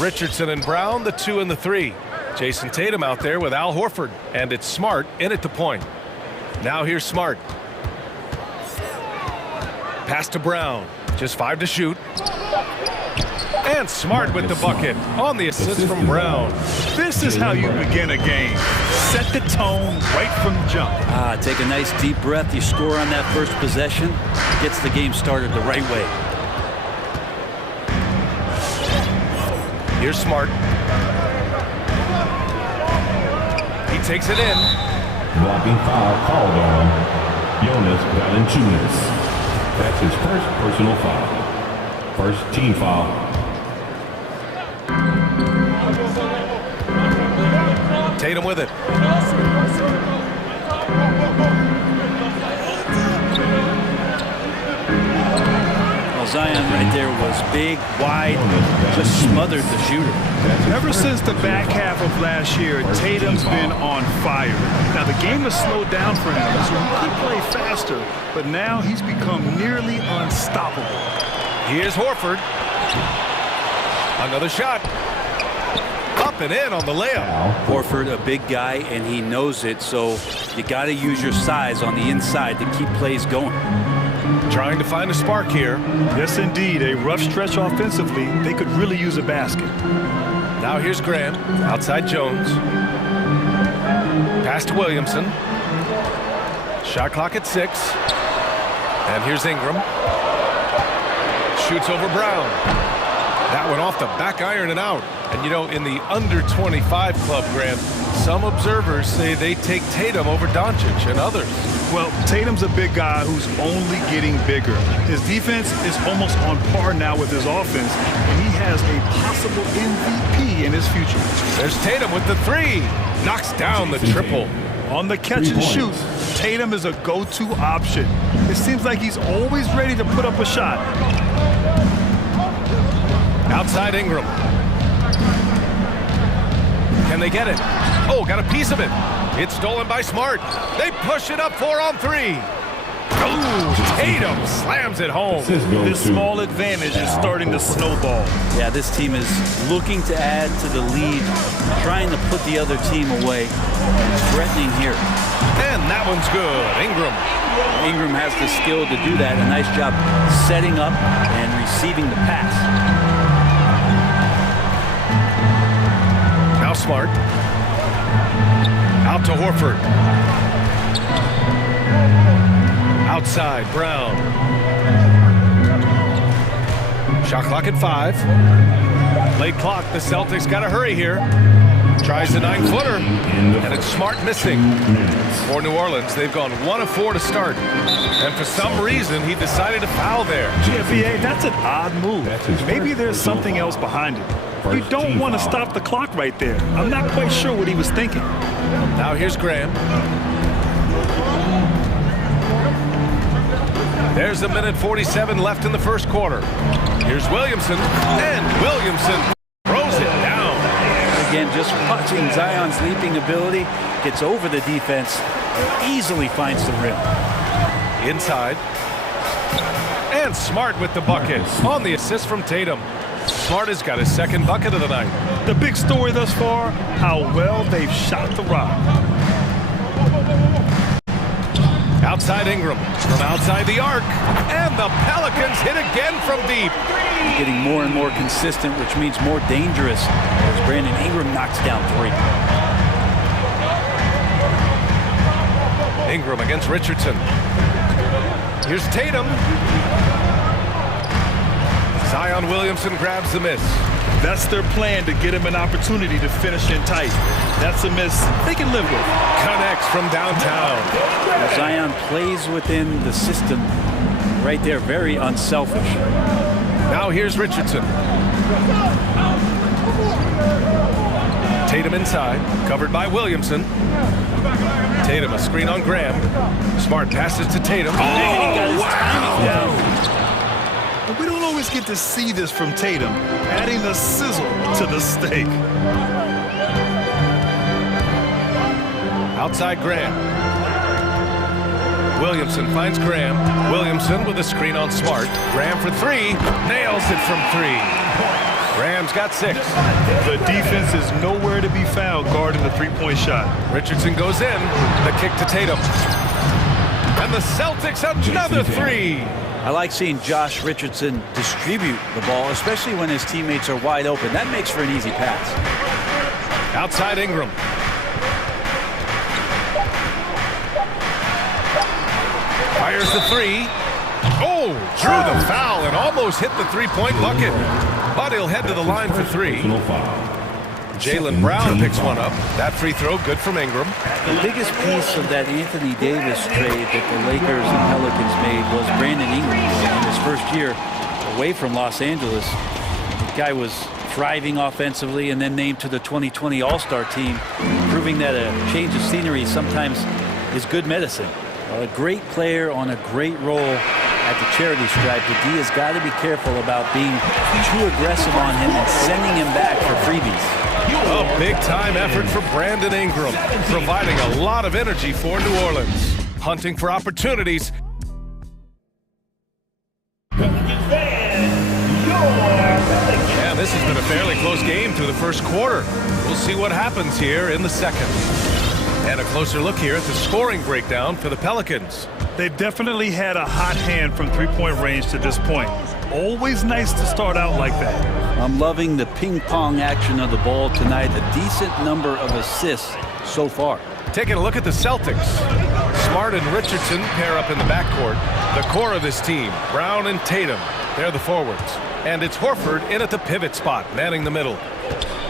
Richardson and Brown, the 2 and the 3. Jason Tatum out there with Al Horford. And it's Smart in at the point. Now here's Smart. Pass to Brown. Just 5 to shoot. And Smart with the bucket on the assist from Brown. This is how you begin a game. Set the tone right from the jump. Take a nice deep breath. You score on that first possession. Gets the game started the right way. Here's Smart. He takes it in. Blocking foul called on Jonas Valanciunas. That's his first personal foul. First team foul. Tatum with it. Well, Zion right there was big, wide, just smothered the shooter. Ever since the back half of last year, Tatum's been on fire. Now, the game has slowed down for him, so he could play faster, but now he's become nearly unstoppable. Here's Horford. Another shot. Up and in on the layup. Horford, a big guy, and he knows it, so you got to use your size on the inside to keep plays going. Trying to find a spark here. Yes, indeed. A rough stretch offensively. They could really use a basket. Now here's Graham. Outside Jones. Pass to Williamson. Shot clock at 6. And here's Ingram. Shoots over Brown. That one off the back iron and out. And, you know, in the under-25 club, Graham, some observers say they take Tatum over Doncic and others. Well, Tatum's a big guy who's only getting bigger. His defense is almost on par now with his offense, and he has a possible MVP in his future. There's Tatum with the 3. Knocks down the triple. On the catch and shoot, Tatum is a go-to option. It seems like he's always ready to put up a shot. Outside Ingram. Can they get it? Oh, got a piece of it. It's stolen by Smart. They push it up 4 on 3. Oh, Tatum slams it home. This small advantage is starting to snowball. Yeah, this team is looking to add to the lead, trying to put the other team away, threatening here. And that one's good. Ingram has the skill to do that. A nice job setting up and receiving the pass. Now Smart. Out to Horford. Outside, Brown. Shot clock at 5. Late clock, the Celtics got to hurry here. Tries the 9-footer, and it's Smart missing. For New Orleans, they've gone 1 of 4 to start. And for some reason, he decided to foul there. GFBA, that's an odd move. Maybe there's something else behind it. You don't want to stop the clock right there. I'm not quite sure what he was thinking. Now here's Graham. There's 1:47 left in the first quarter. Here's Williamson, and Williamson throws it down. Again, just watching Zion's leaping ability, gets over the defense, easily finds the rim. Inside. And Smart with the bucket on the assist from Tatum. Smart has got his second bucket of the night. The big story thus far, how well they've shot the rock. Outside Ingram, from outside the arc, and the Pelicans hit again from deep. Getting more and more consistent, which means more dangerous as Brandon Ingram knocks down 3. Ingram against Richardson. Here's Tatum. Zion Williamson grabs the miss. That's their plan, to get him an opportunity to finish in tight. That's a miss they can live with. Connects from downtown. Zion plays within the system right there, very unselfish. Now here's Richardson. Tatum inside, covered by Williamson. Tatum, a screen on Graham. Smart passes to Tatum. Oh, wow! We don't always get to see this from Tatum, adding the sizzle to the steak. Outside Graham. Williamson finds Graham. Williamson with a screen on Smart. Graham for three. Nails it from three. Graham's got 6. The defense is nowhere to be found guarding the three-point shot. Richardson goes in. The kick to Tatum. And the Celtics another 3. I like seeing Josh Richardson distribute the ball, especially when his teammates are wide open. That makes for an easy pass. Outside Ingram. Fires the 3. Oh, drew the foul and almost hit the three-point bucket. But he'll head to the line for 3. Jaylen Brown picks one up. That free throw good from Ingram. The biggest piece of that Anthony Davis trade that the Lakers and Pelicans made was Brandon Ingram. In his first year away from Los Angeles, the guy was thriving offensively and then named to the 2020 All-Star team, proving that a change of scenery sometimes is good medicine. A great player on a great role at the charity stripe. The D has got to be careful about being too aggressive on him and sending him back for freebies. A big-time effort for Brandon Ingram, providing a lot of energy for New Orleans. Hunting for opportunities. And this has been a fairly close game through the first quarter. We'll see what happens here in the second. And a closer look here at the scoring breakdown for the Pelicans. They've definitely had a hot hand from three-point range to this point. Always nice to start out like that. I'm loving the ping-pong action of the ball tonight. A decent number of assists so far. Taking a look at the Celtics. Smart and Richardson pair up in the backcourt. The core of this team, Brown and Tatum, they're the forwards. And it's Horford in at the pivot spot, manning the middle.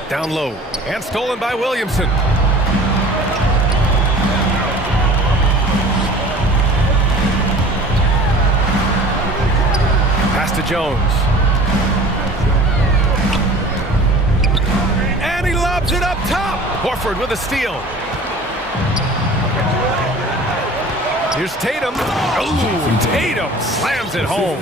Down low, and stolen by Williamson. Pass to Jones. And he lobs it up top. Horford with a steal. Here's Tatum. Ooh, Tatum slams it home.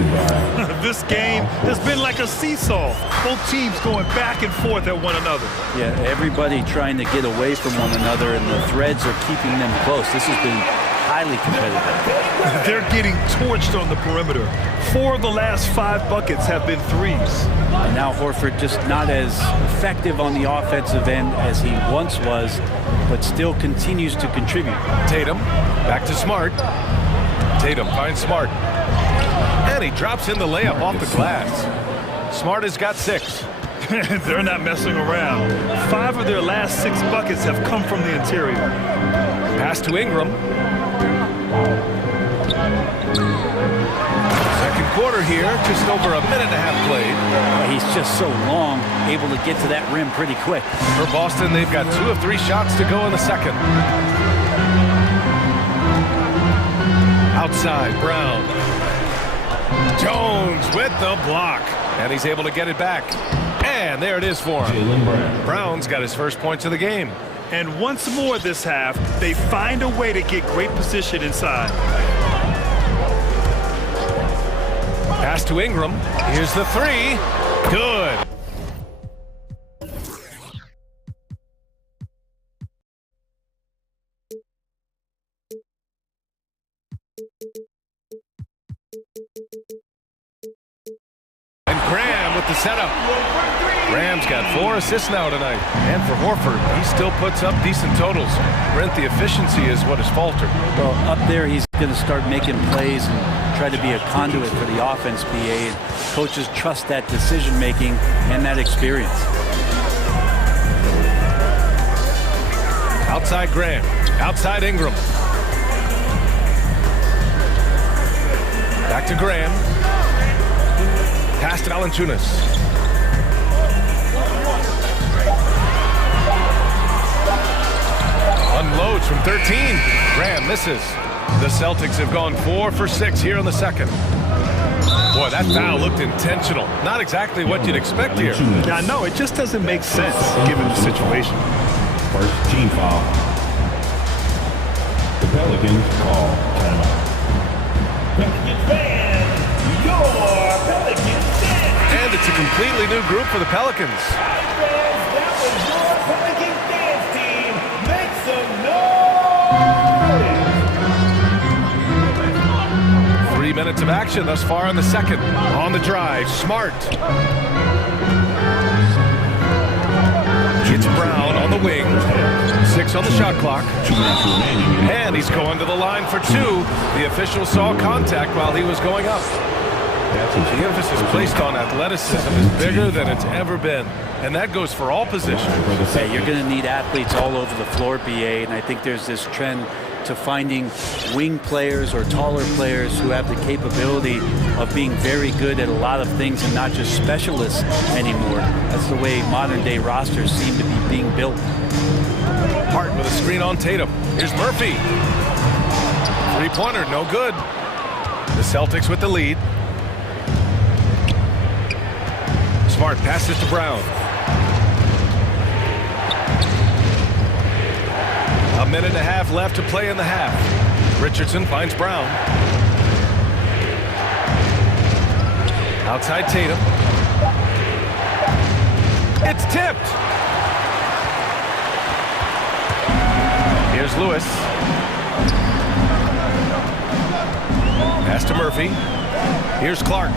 This game has been like a seesaw. Both teams going back and forth at one another. Yeah, everybody trying to get away from one another, and the threads are keeping them close. This has been highly competitive. They're getting torched on the perimeter. 4 of the last 5 buckets have been threes. And now Horford just not as effective on the offensive end as he once was, but still continues to contribute. Tatum, back to Smart. Tatum finds Smart. And he drops in the layup off the glass. Smart has got 6. They're not messing around. 5 of their last 6 buckets have come from the interior. Pass to Ingram. Second quarter here, just over a minute and a half played. He's just so long, able to get to that rim pretty quick. For Boston, they've got 2 of 3 shots to go in the second. Outside, Brown. Jones with the block. And he's able to get it back. And there it is for him. Brown's got his first points of the game. And once more this half, they find a way to get great position inside. Pass to Ingram. Here's the 3. Good. And Graham with the setup. Graham's got 4 assists now tonight. And for Horford, he still puts up decent totals. Brent, the efficiency is what has faltered. Well, up there, he's going to start making plays and try to be a conduit for the offense, BA. And coaches trust that decision-making and that experience. Outside Graham. Outside Ingram. Back to Graham. Pass to Valanciunas. Unloads from 13. Graham misses. The Celtics have gone 4 for 6 here in the second. Boy, that foul looked intentional. Not exactly what you'd expect here. Now, no, it just doesn't make sense given the situation. First team foul. The Pelicans call timeout. Pelicans fans, your Pelicans fans. And it's a completely new group for the Pelicans. That was your Pelicans dance team. Make some noise. minutes of action thus far in the second. On the drive, Smart. It's Brown on the wing. 6 on the shot clock. And he's going to the line for 2. The official saw contact while he was going up. The emphasis placed on athleticism is bigger than it's ever been. And that goes for all positions. Hey, you're going to need athletes all over the floor, BA, and I think there's this trend to finding wing players or taller players who have the capability of being very good at a lot of things and not just specialists anymore. That's the way modern day rosters seem to be being built. Hart with a screen on Tatum. Here's Murphy. Three-pointer, no good. The Celtics with the lead. Smart passes to Brown. A minute and a half left to play in the half. Richardson finds Brown. Outside Tatum. It's tipped. Here's Lewis. Pass to Murphy. Here's Clark.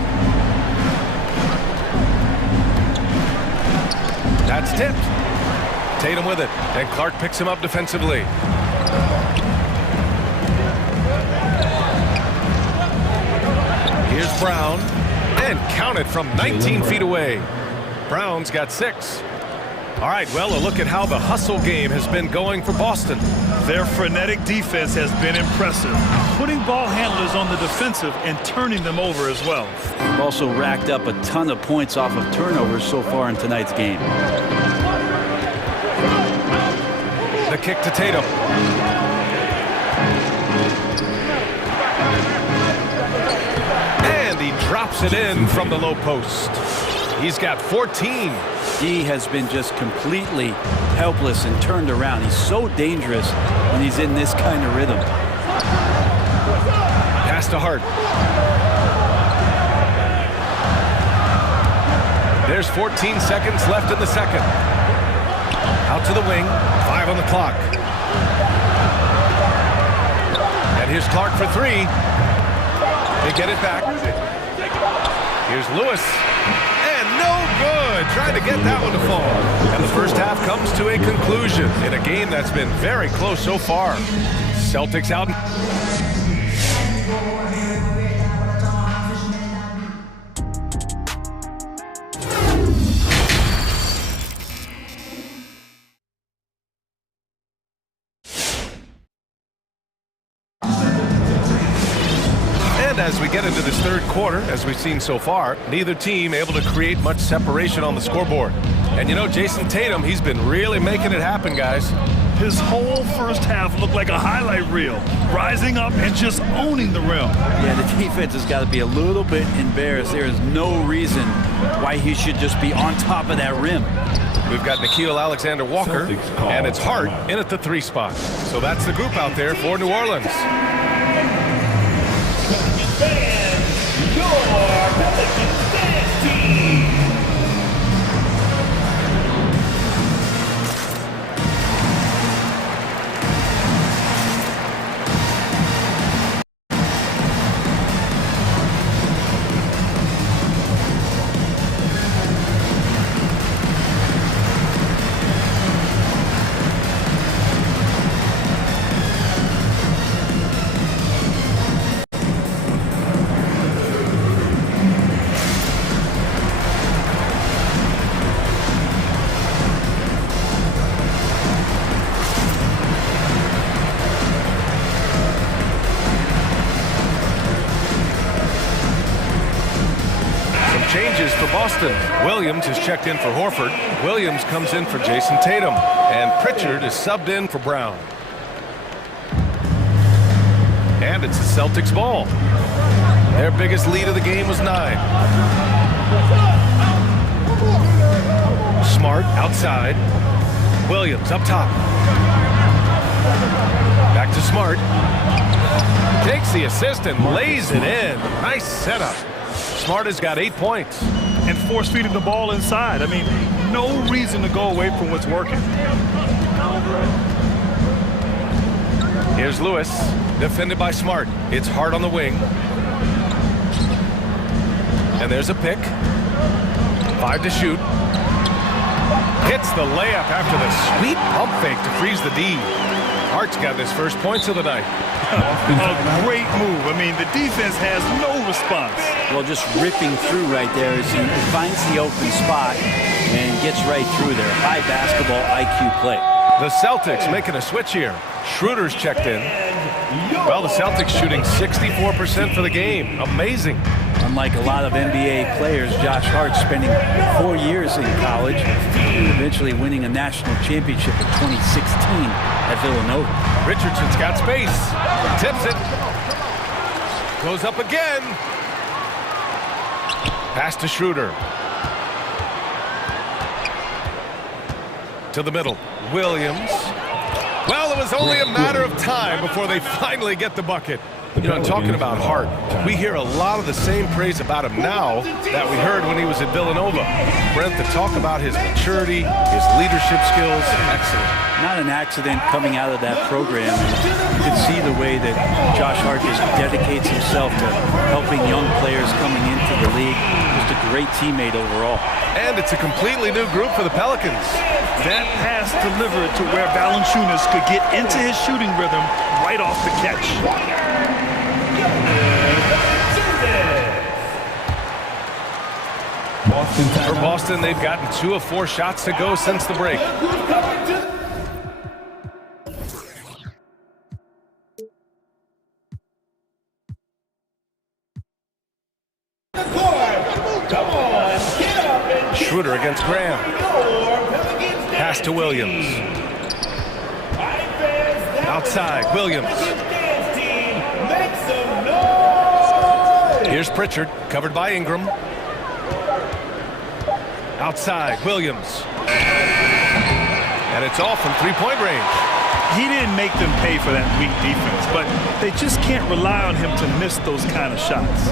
That's tipped. Tatum with it, and Clark picks him up defensively. Here's Brown, and counted from 19 feet away. Brown's got 6. All right, well, a look at how the hustle game has been going for Boston. Their frenetic defense has been impressive, putting ball handlers on the defensive and turning them over as well. They've also racked up a ton of points off of turnovers so far in tonight's game. The kick to Tatum. And he drops it in from the low post. He's got 14. He has been just completely helpless and turned around. He's so dangerous when he's in this kind of rhythm. Pass to Hart. There's 14 seconds left in the second. Out to the wing. 5 on the clock. And here's Clark for 3. They get it back. Here's Lewis. And no good. Trying to get that one to fall. And the first half comes to a conclusion in a game that's been very close so far. Celtics out. As we get into this third quarter, as we've seen so far, neither team able to create much separation on the scoreboard. And you know, Jason Tatum, he's been really making it happen, guys. His whole first half looked like a highlight reel, rising up and just owning the rim. Yeah, the defense has got to be a little bit embarrassed. There is no reason why he should just be on top of that rim. We've got Nickeil Alexander-Walker, and it's Hart in at the 3 spot. So that's the group out there for New Orleans. And your Pelicans dance team. Changes for Boston. Williams is checked in for Horford. Williams comes in for Jason Tatum. And Pritchard is subbed in for Brown. And it's the Celtics ball. Their biggest lead of the game was 9. Smart outside. Williams up top. Back to Smart. Takes the assist and lays it in. Nice setup. Smart has got 8 points. And force-feeding the ball inside. I mean, no reason to go away from what's working. Here's Lewis, defended by Smart. It's Hart on the wing. And there's a pick. 5 to shoot. Hits the layup after the sweet pump fake to freeze the D. Hart's got his first points of the night. A great move. I mean, the defense has no response. Well, just ripping through right there as he finds the open spot and gets right through there. High basketball IQ play. The Celtics making a switch here. Schroeder's checked in. Well, the Celtics shooting 64% for the game. Amazing. Unlike a lot of NBA players, Josh Hart spending 4 years in college, eventually winning a national championship in 2016 at Villanova. Richardson's got space. Tips it. Goes up again. Pass to Schroeder. To the middle. Williams. Well, it was only a matter of time before they finally get the bucket. You know, talking about Hart, we hear a lot of the same praise about him now that we heard when he was at Villanova. Brent, to talk about his maturity, his leadership skills, excellent. Not an accident coming out of that program. You can see the way that Josh Hart just dedicates himself to helping young players coming into the league. Just a great teammate overall. And it's a completely new group for the Pelicans. That pass delivered to where Valanciunas could get into his shooting rhythm right off the catch. For Boston, they've gotten 2 of 4 shots to go since the break. Schroeder against Graham. Pass to Williams. Outside, Williams. Here's Pritchard, covered by Ingram. Outside, Williams. And it's off from three-point range. He didn't make them pay for that weak defense, but they just can't rely on him to miss those kind of shots.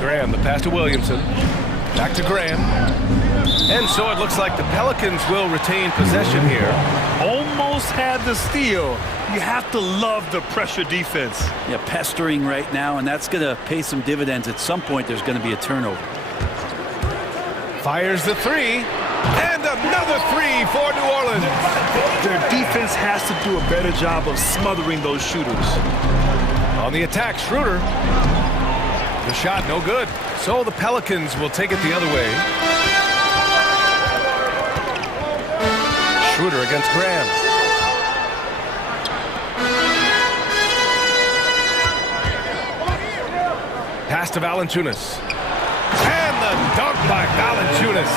Graham, the pass to Williamson. Back to Graham. And so it looks like the Pelicans will retain possession here. Almost had the steal. You have to love the pressure defense. Yeah, pestering right now, and that's going to pay some dividends. At some point, there's going to be a turnover. Fires the three. And another three for New Orleans. Their defense has to do a better job of smothering those shooters. On the attack, Schroeder. The shot, no good. So the Pelicans will take it the other way. Schroeder against Graham. Pass to Valanciunas. And the dunk by Valanciunas.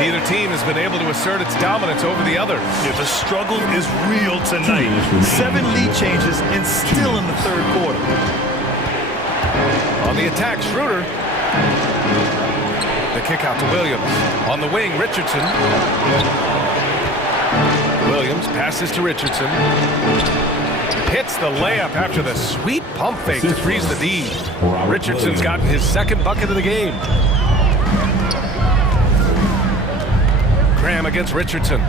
Neither team has been able to assert its dominance over the other. Yeah, the struggle is real tonight. 7 lead changes and still in the third quarter. On the attack, Schroeder. The kick out to Williams. On the wing, Richardson. Williams passes to Richardson. Hits the layup after the sweet pump fake to freeze the D. Richardson's gotten his second bucket of the game. Graham against Richardson.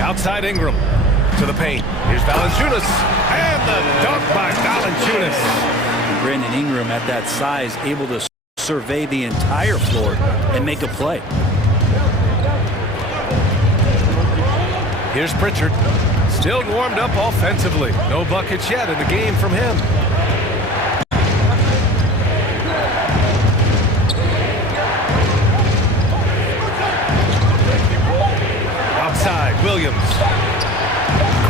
Outside Ingram. To the paint. Here's Valanciunas. And the dunk by Valanciunas. Brandon Ingram at that size, able to survey the entire floor and make a play. Here's Pritchard. Still warmed up offensively. No buckets yet in the game from him. Outside, Williams.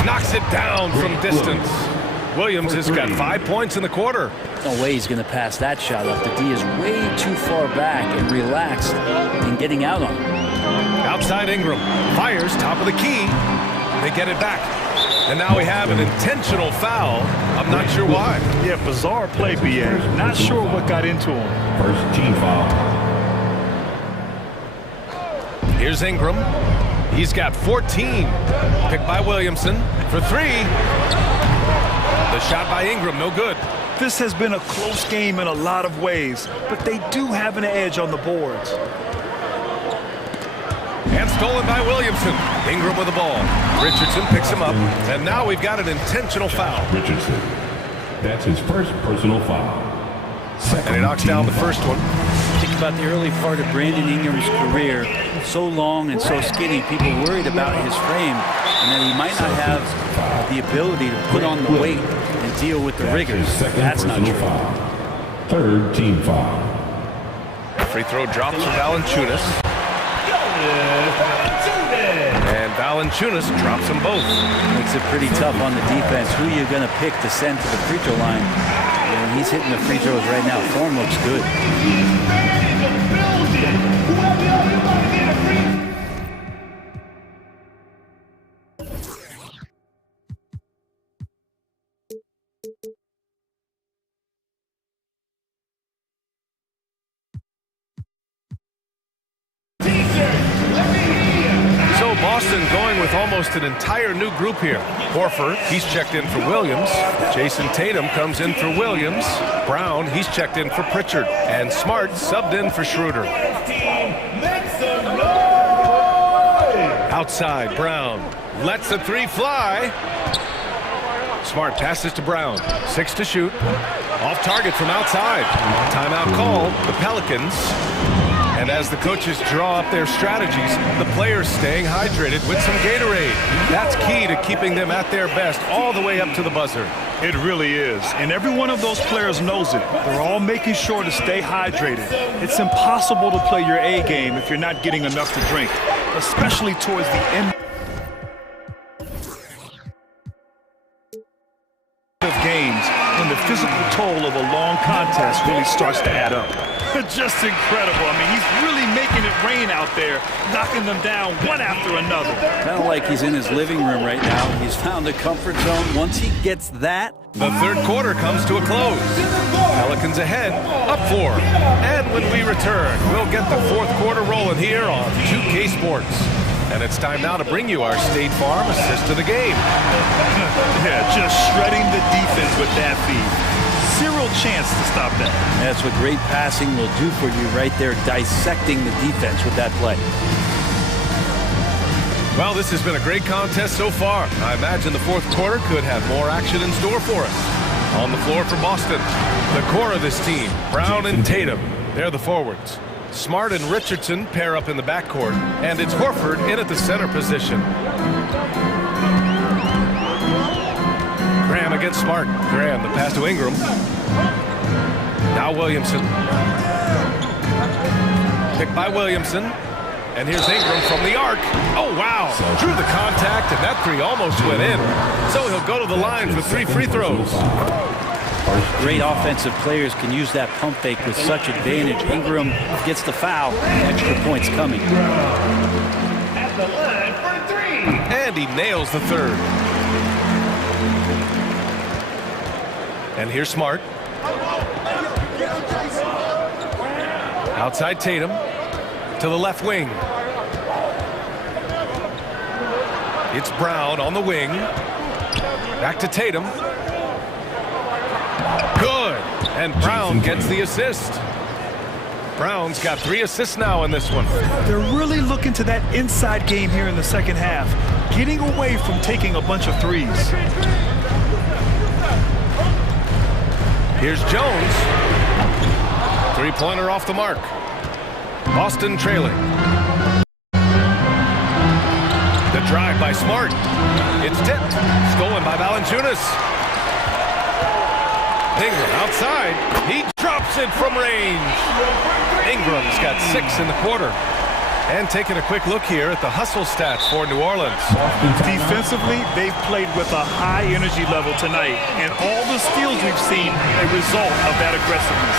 Knocks it down from distance. Williams has got 5 points in the quarter. No way he's going to pass that shot up. The D is way too far back and relaxed in getting out on him. Outside Ingram. Fires, top of the key. They get it back. And now we have an intentional foul. I'm not sure why. Yeah, bizarre play, BA. Not sure what got into him. First team foul. Here's Ingram. He's got 14. Picked by Williamson for three. The shot by Ingram, no good. This has been a close game in a lot of ways, but they do have an edge on the boards. And stolen by Williamson. Ingram with the ball. Richardson picks him up. And now we've got an intentional foul. Richardson. That's his first personal foul. And he knocks down the first one. Think about the early part of Brandon Ingram's career. So long and so skinny, people worried about his frame and that he might not have the ability to put on the weight and deal with the rigors. That's not true. Third team foul. Free throw drops for Valanciunas. And Valanciunas drops them both. Makes it pretty tough on the defense. Who you're going to pick to send to the free throw line. And he's hitting the free throws right now. Form looks good. Boston going with almost an entire new group here. Horford, he's checked in for Williams. Jason Tatum comes in for Williams. Brown, he's checked in for Pritchard. And Smart subbed in for Schroeder. Outside, Brown lets the three fly. Smart passes to Brown. 6 to shoot. Off target from outside. Timeout called. The Pelicans. And as the coaches draw up their strategies, the players staying hydrated with some Gatorade. That's key to keeping them at their best all the way up to the buzzer. It really is. And every one of those players knows it. They're all making sure to stay hydrated. It's impossible to play your A game if you're not getting enough to drink, especially towards the end of games when the physical toll of a long contest really starts to add up. Just incredible. I mean, he's really making it rain out there, knocking them down one after another. Kind of like he's in his living room right now. He's found a comfort zone. Once he gets that, the third quarter comes to a close. Pelicans ahead, up 4. And when we return, we'll get the fourth quarter rolling here on 2K Sports. And it's time now to bring you our State Farm assist of the game. Yeah, just shredding the defense with that feed. Zero chance to stop that. That's what great passing will do for you right there, dissecting the defense with that play. Well, this has been a great contest so far. I imagine the fourth quarter could have more action in store for us. On the floor for Boston, the core of this team, Brown and Tatum. They're the forwards. Smart and Richardson pair up in the backcourt, and it's Horford in at the center position. Graham against Smart. Graham, the pass to Ingram. Now Williamson. Picked by Williamson. And here's Ingram from the arc. Oh, wow. Drew the contact, and that three almost went in. So he'll go to the line for 3 free throws. Great offensive players can use that pump fake with such advantage. Ingram gets the foul. Extra points coming. At the line for 3. And he nails the third. And here's Smart. Outside Tatum. To the left wing. It's Brown on the wing. Back to Tatum. Good. And Brown gets the assist. Brown's got 3 assists now in this one. They're really looking to that inside game here in the second half, getting away from taking a bunch of threes. Here's Jones. 3-pointer off the mark. Boston trailing. The drive by Smart. It's tipped. Stolen by Valanciunas. Ingram outside. He drops it from range. Ingram's got 6 in the quarter. And taking a quick look here at the hustle stats for New Orleans. Defensively, they've played with a high energy level tonight, and all the steals we've seen a result of that aggressiveness.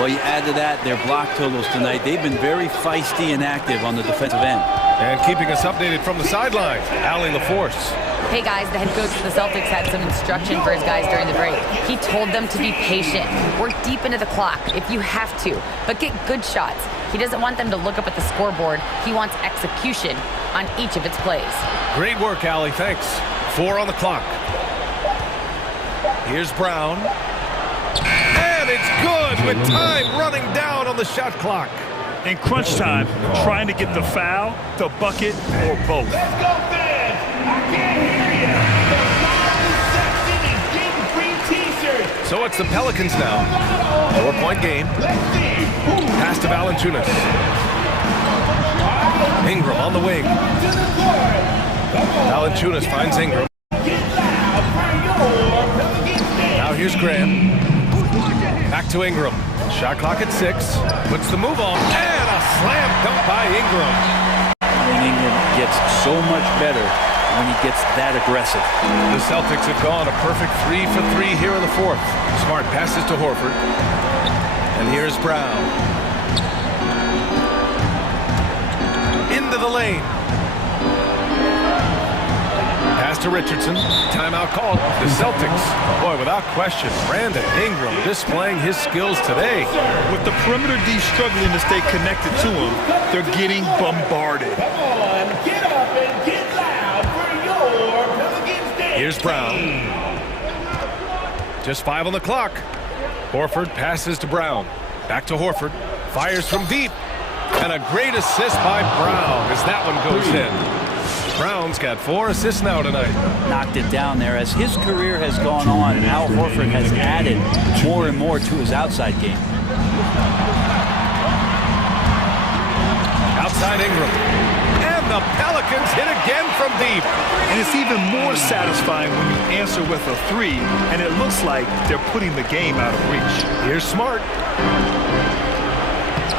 Well, you add to that their block totals tonight. They've been very feisty and active on the defensive end. And keeping us updated from the sidelines, Allie LaForce. Hey guys, the head coach of the Celtics had some instruction for his guys during the break. He told them to be patient, work deep into the clock if you have to, but get good shots. He doesn't want them to look up at the scoreboard. He wants execution on each of its plays. Great work, Allie. Thanks. 4 on the clock. Here's Brown. And it's good with time running down on the shot clock. In crunch time, trying to get the foul, the bucket, or both. Let's go, fans! I can't hear you. The bottom section is getting free t-shirts. So it's the Pelicans now. 4-point game. Pass to Valanciunas. Ingram on the wing. Valanciunas finds Ingram. Now here's Graham. Back to Ingram. Shot clock at 6. Puts the move on. And a slam dunk by Ingram. And Ingram gets so much better when he gets that aggressive. The Celtics have gone a perfect 3 for 3 here in the 4th. Smart passes to Horford. And here's Brown. Into the lane. Pass to Richardson. Timeout called. The Celtics, boy, without question, Brandon Ingram displaying his skills today. With the perimeter D struggling to stay connected to him, they're getting bombarded. Come on, get up and get loud for your Pelicans day. Here's Brown. Just 5 on the clock. Horford passes to Brown. Back to Horford. Fires from deep. And a great assist by Brown as that one goes in. Brown's got 4 assists now tonight. Knocked it down there. As his career has gone on, Al Horford has added more and more to his outside game. Outside Ingram. And the Pelicans hit again from deep. And it's even more satisfying when you answer with a 3, and it looks like they're putting the game out of reach. Here's Smart.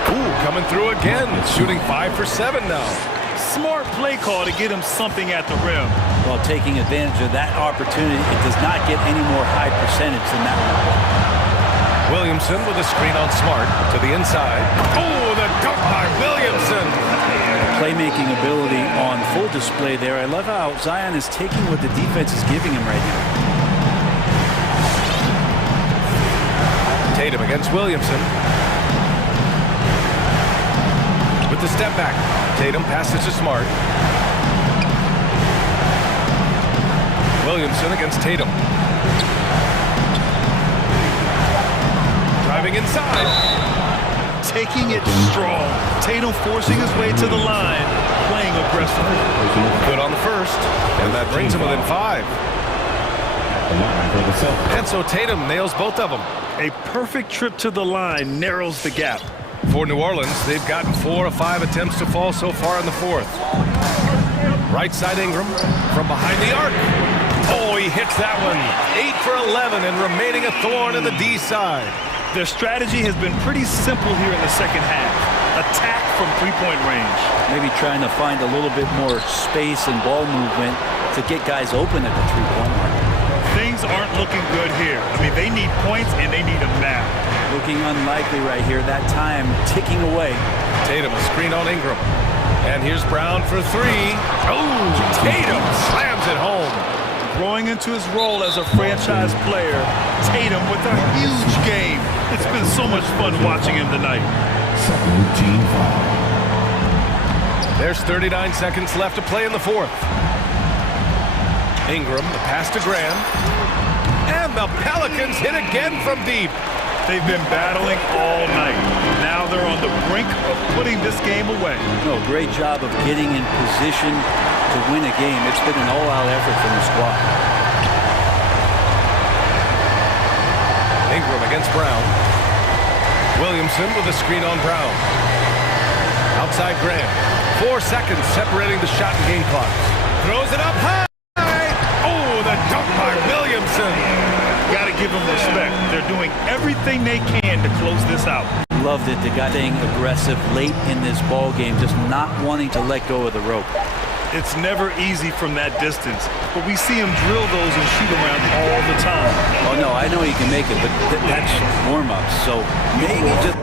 Ooh, coming through again. Shooting 5 for 7 now. Smart play call to get him something at the rim. Well, taking advantage of that opportunity, it does not get any more high percentage than that one. Williamson with a screen on Smart to the inside. Oh, the dunk by Williamson. Playmaking ability on full display there. I love how Zion is taking what the defense is giving him right now. Tatum against Williamson. With the step back. Tatum passes to Smart. Williamson against Tatum. Driving inside. Taking it strong. Tatum forcing his way to the line, playing aggressively. Good on the first, and that brings him within 5. And so Tatum nails both of them. A perfect trip to the line narrows the gap. For New Orleans, they've gotten 4 of 5 attempts to fall so far in the 4th. Right side Ingram from behind the arc. Oh, he hits that one. 8 for 11 and remaining a thorn in the D side. Their strategy has been pretty simple here in the second half. Attack from three-point range. Maybe trying to find a little bit more space and ball movement to get guys open at the three-point line. Things aren't looking good here. I mean, they need points and they need them now. Looking unlikely right here. That time ticking away. Tatum a screen on Ingram. And here's Brown for 3. Oh, Tatum slams it home. Growing into his role as a franchise player, Tatum with a huge game. It's been so much fun watching him tonight. There's 39 seconds left to play in the 4th. Ingram, the pass to Graham. And the Pelicans hit again from deep. They've been battling all night. Now they're on the brink of putting this game away. No, great job of getting in position to win a game. It's been an all-out effort from the squad. Ingram against Brown. Williamson with a screen on Brown. Outside Graham. 4 seconds separating the shot and game clock. Throws it up high. Oh, the dunk by Williamson. Got to give them respect. They're doing everything they can to close this out. Loved it. The guy being aggressive late in this ball game, just not wanting to let go of the rope. It's never easy from that distance, but we see him drill those and shoot around all the time. Oh, no, I know he can make it, but that's warm-up. So maybe just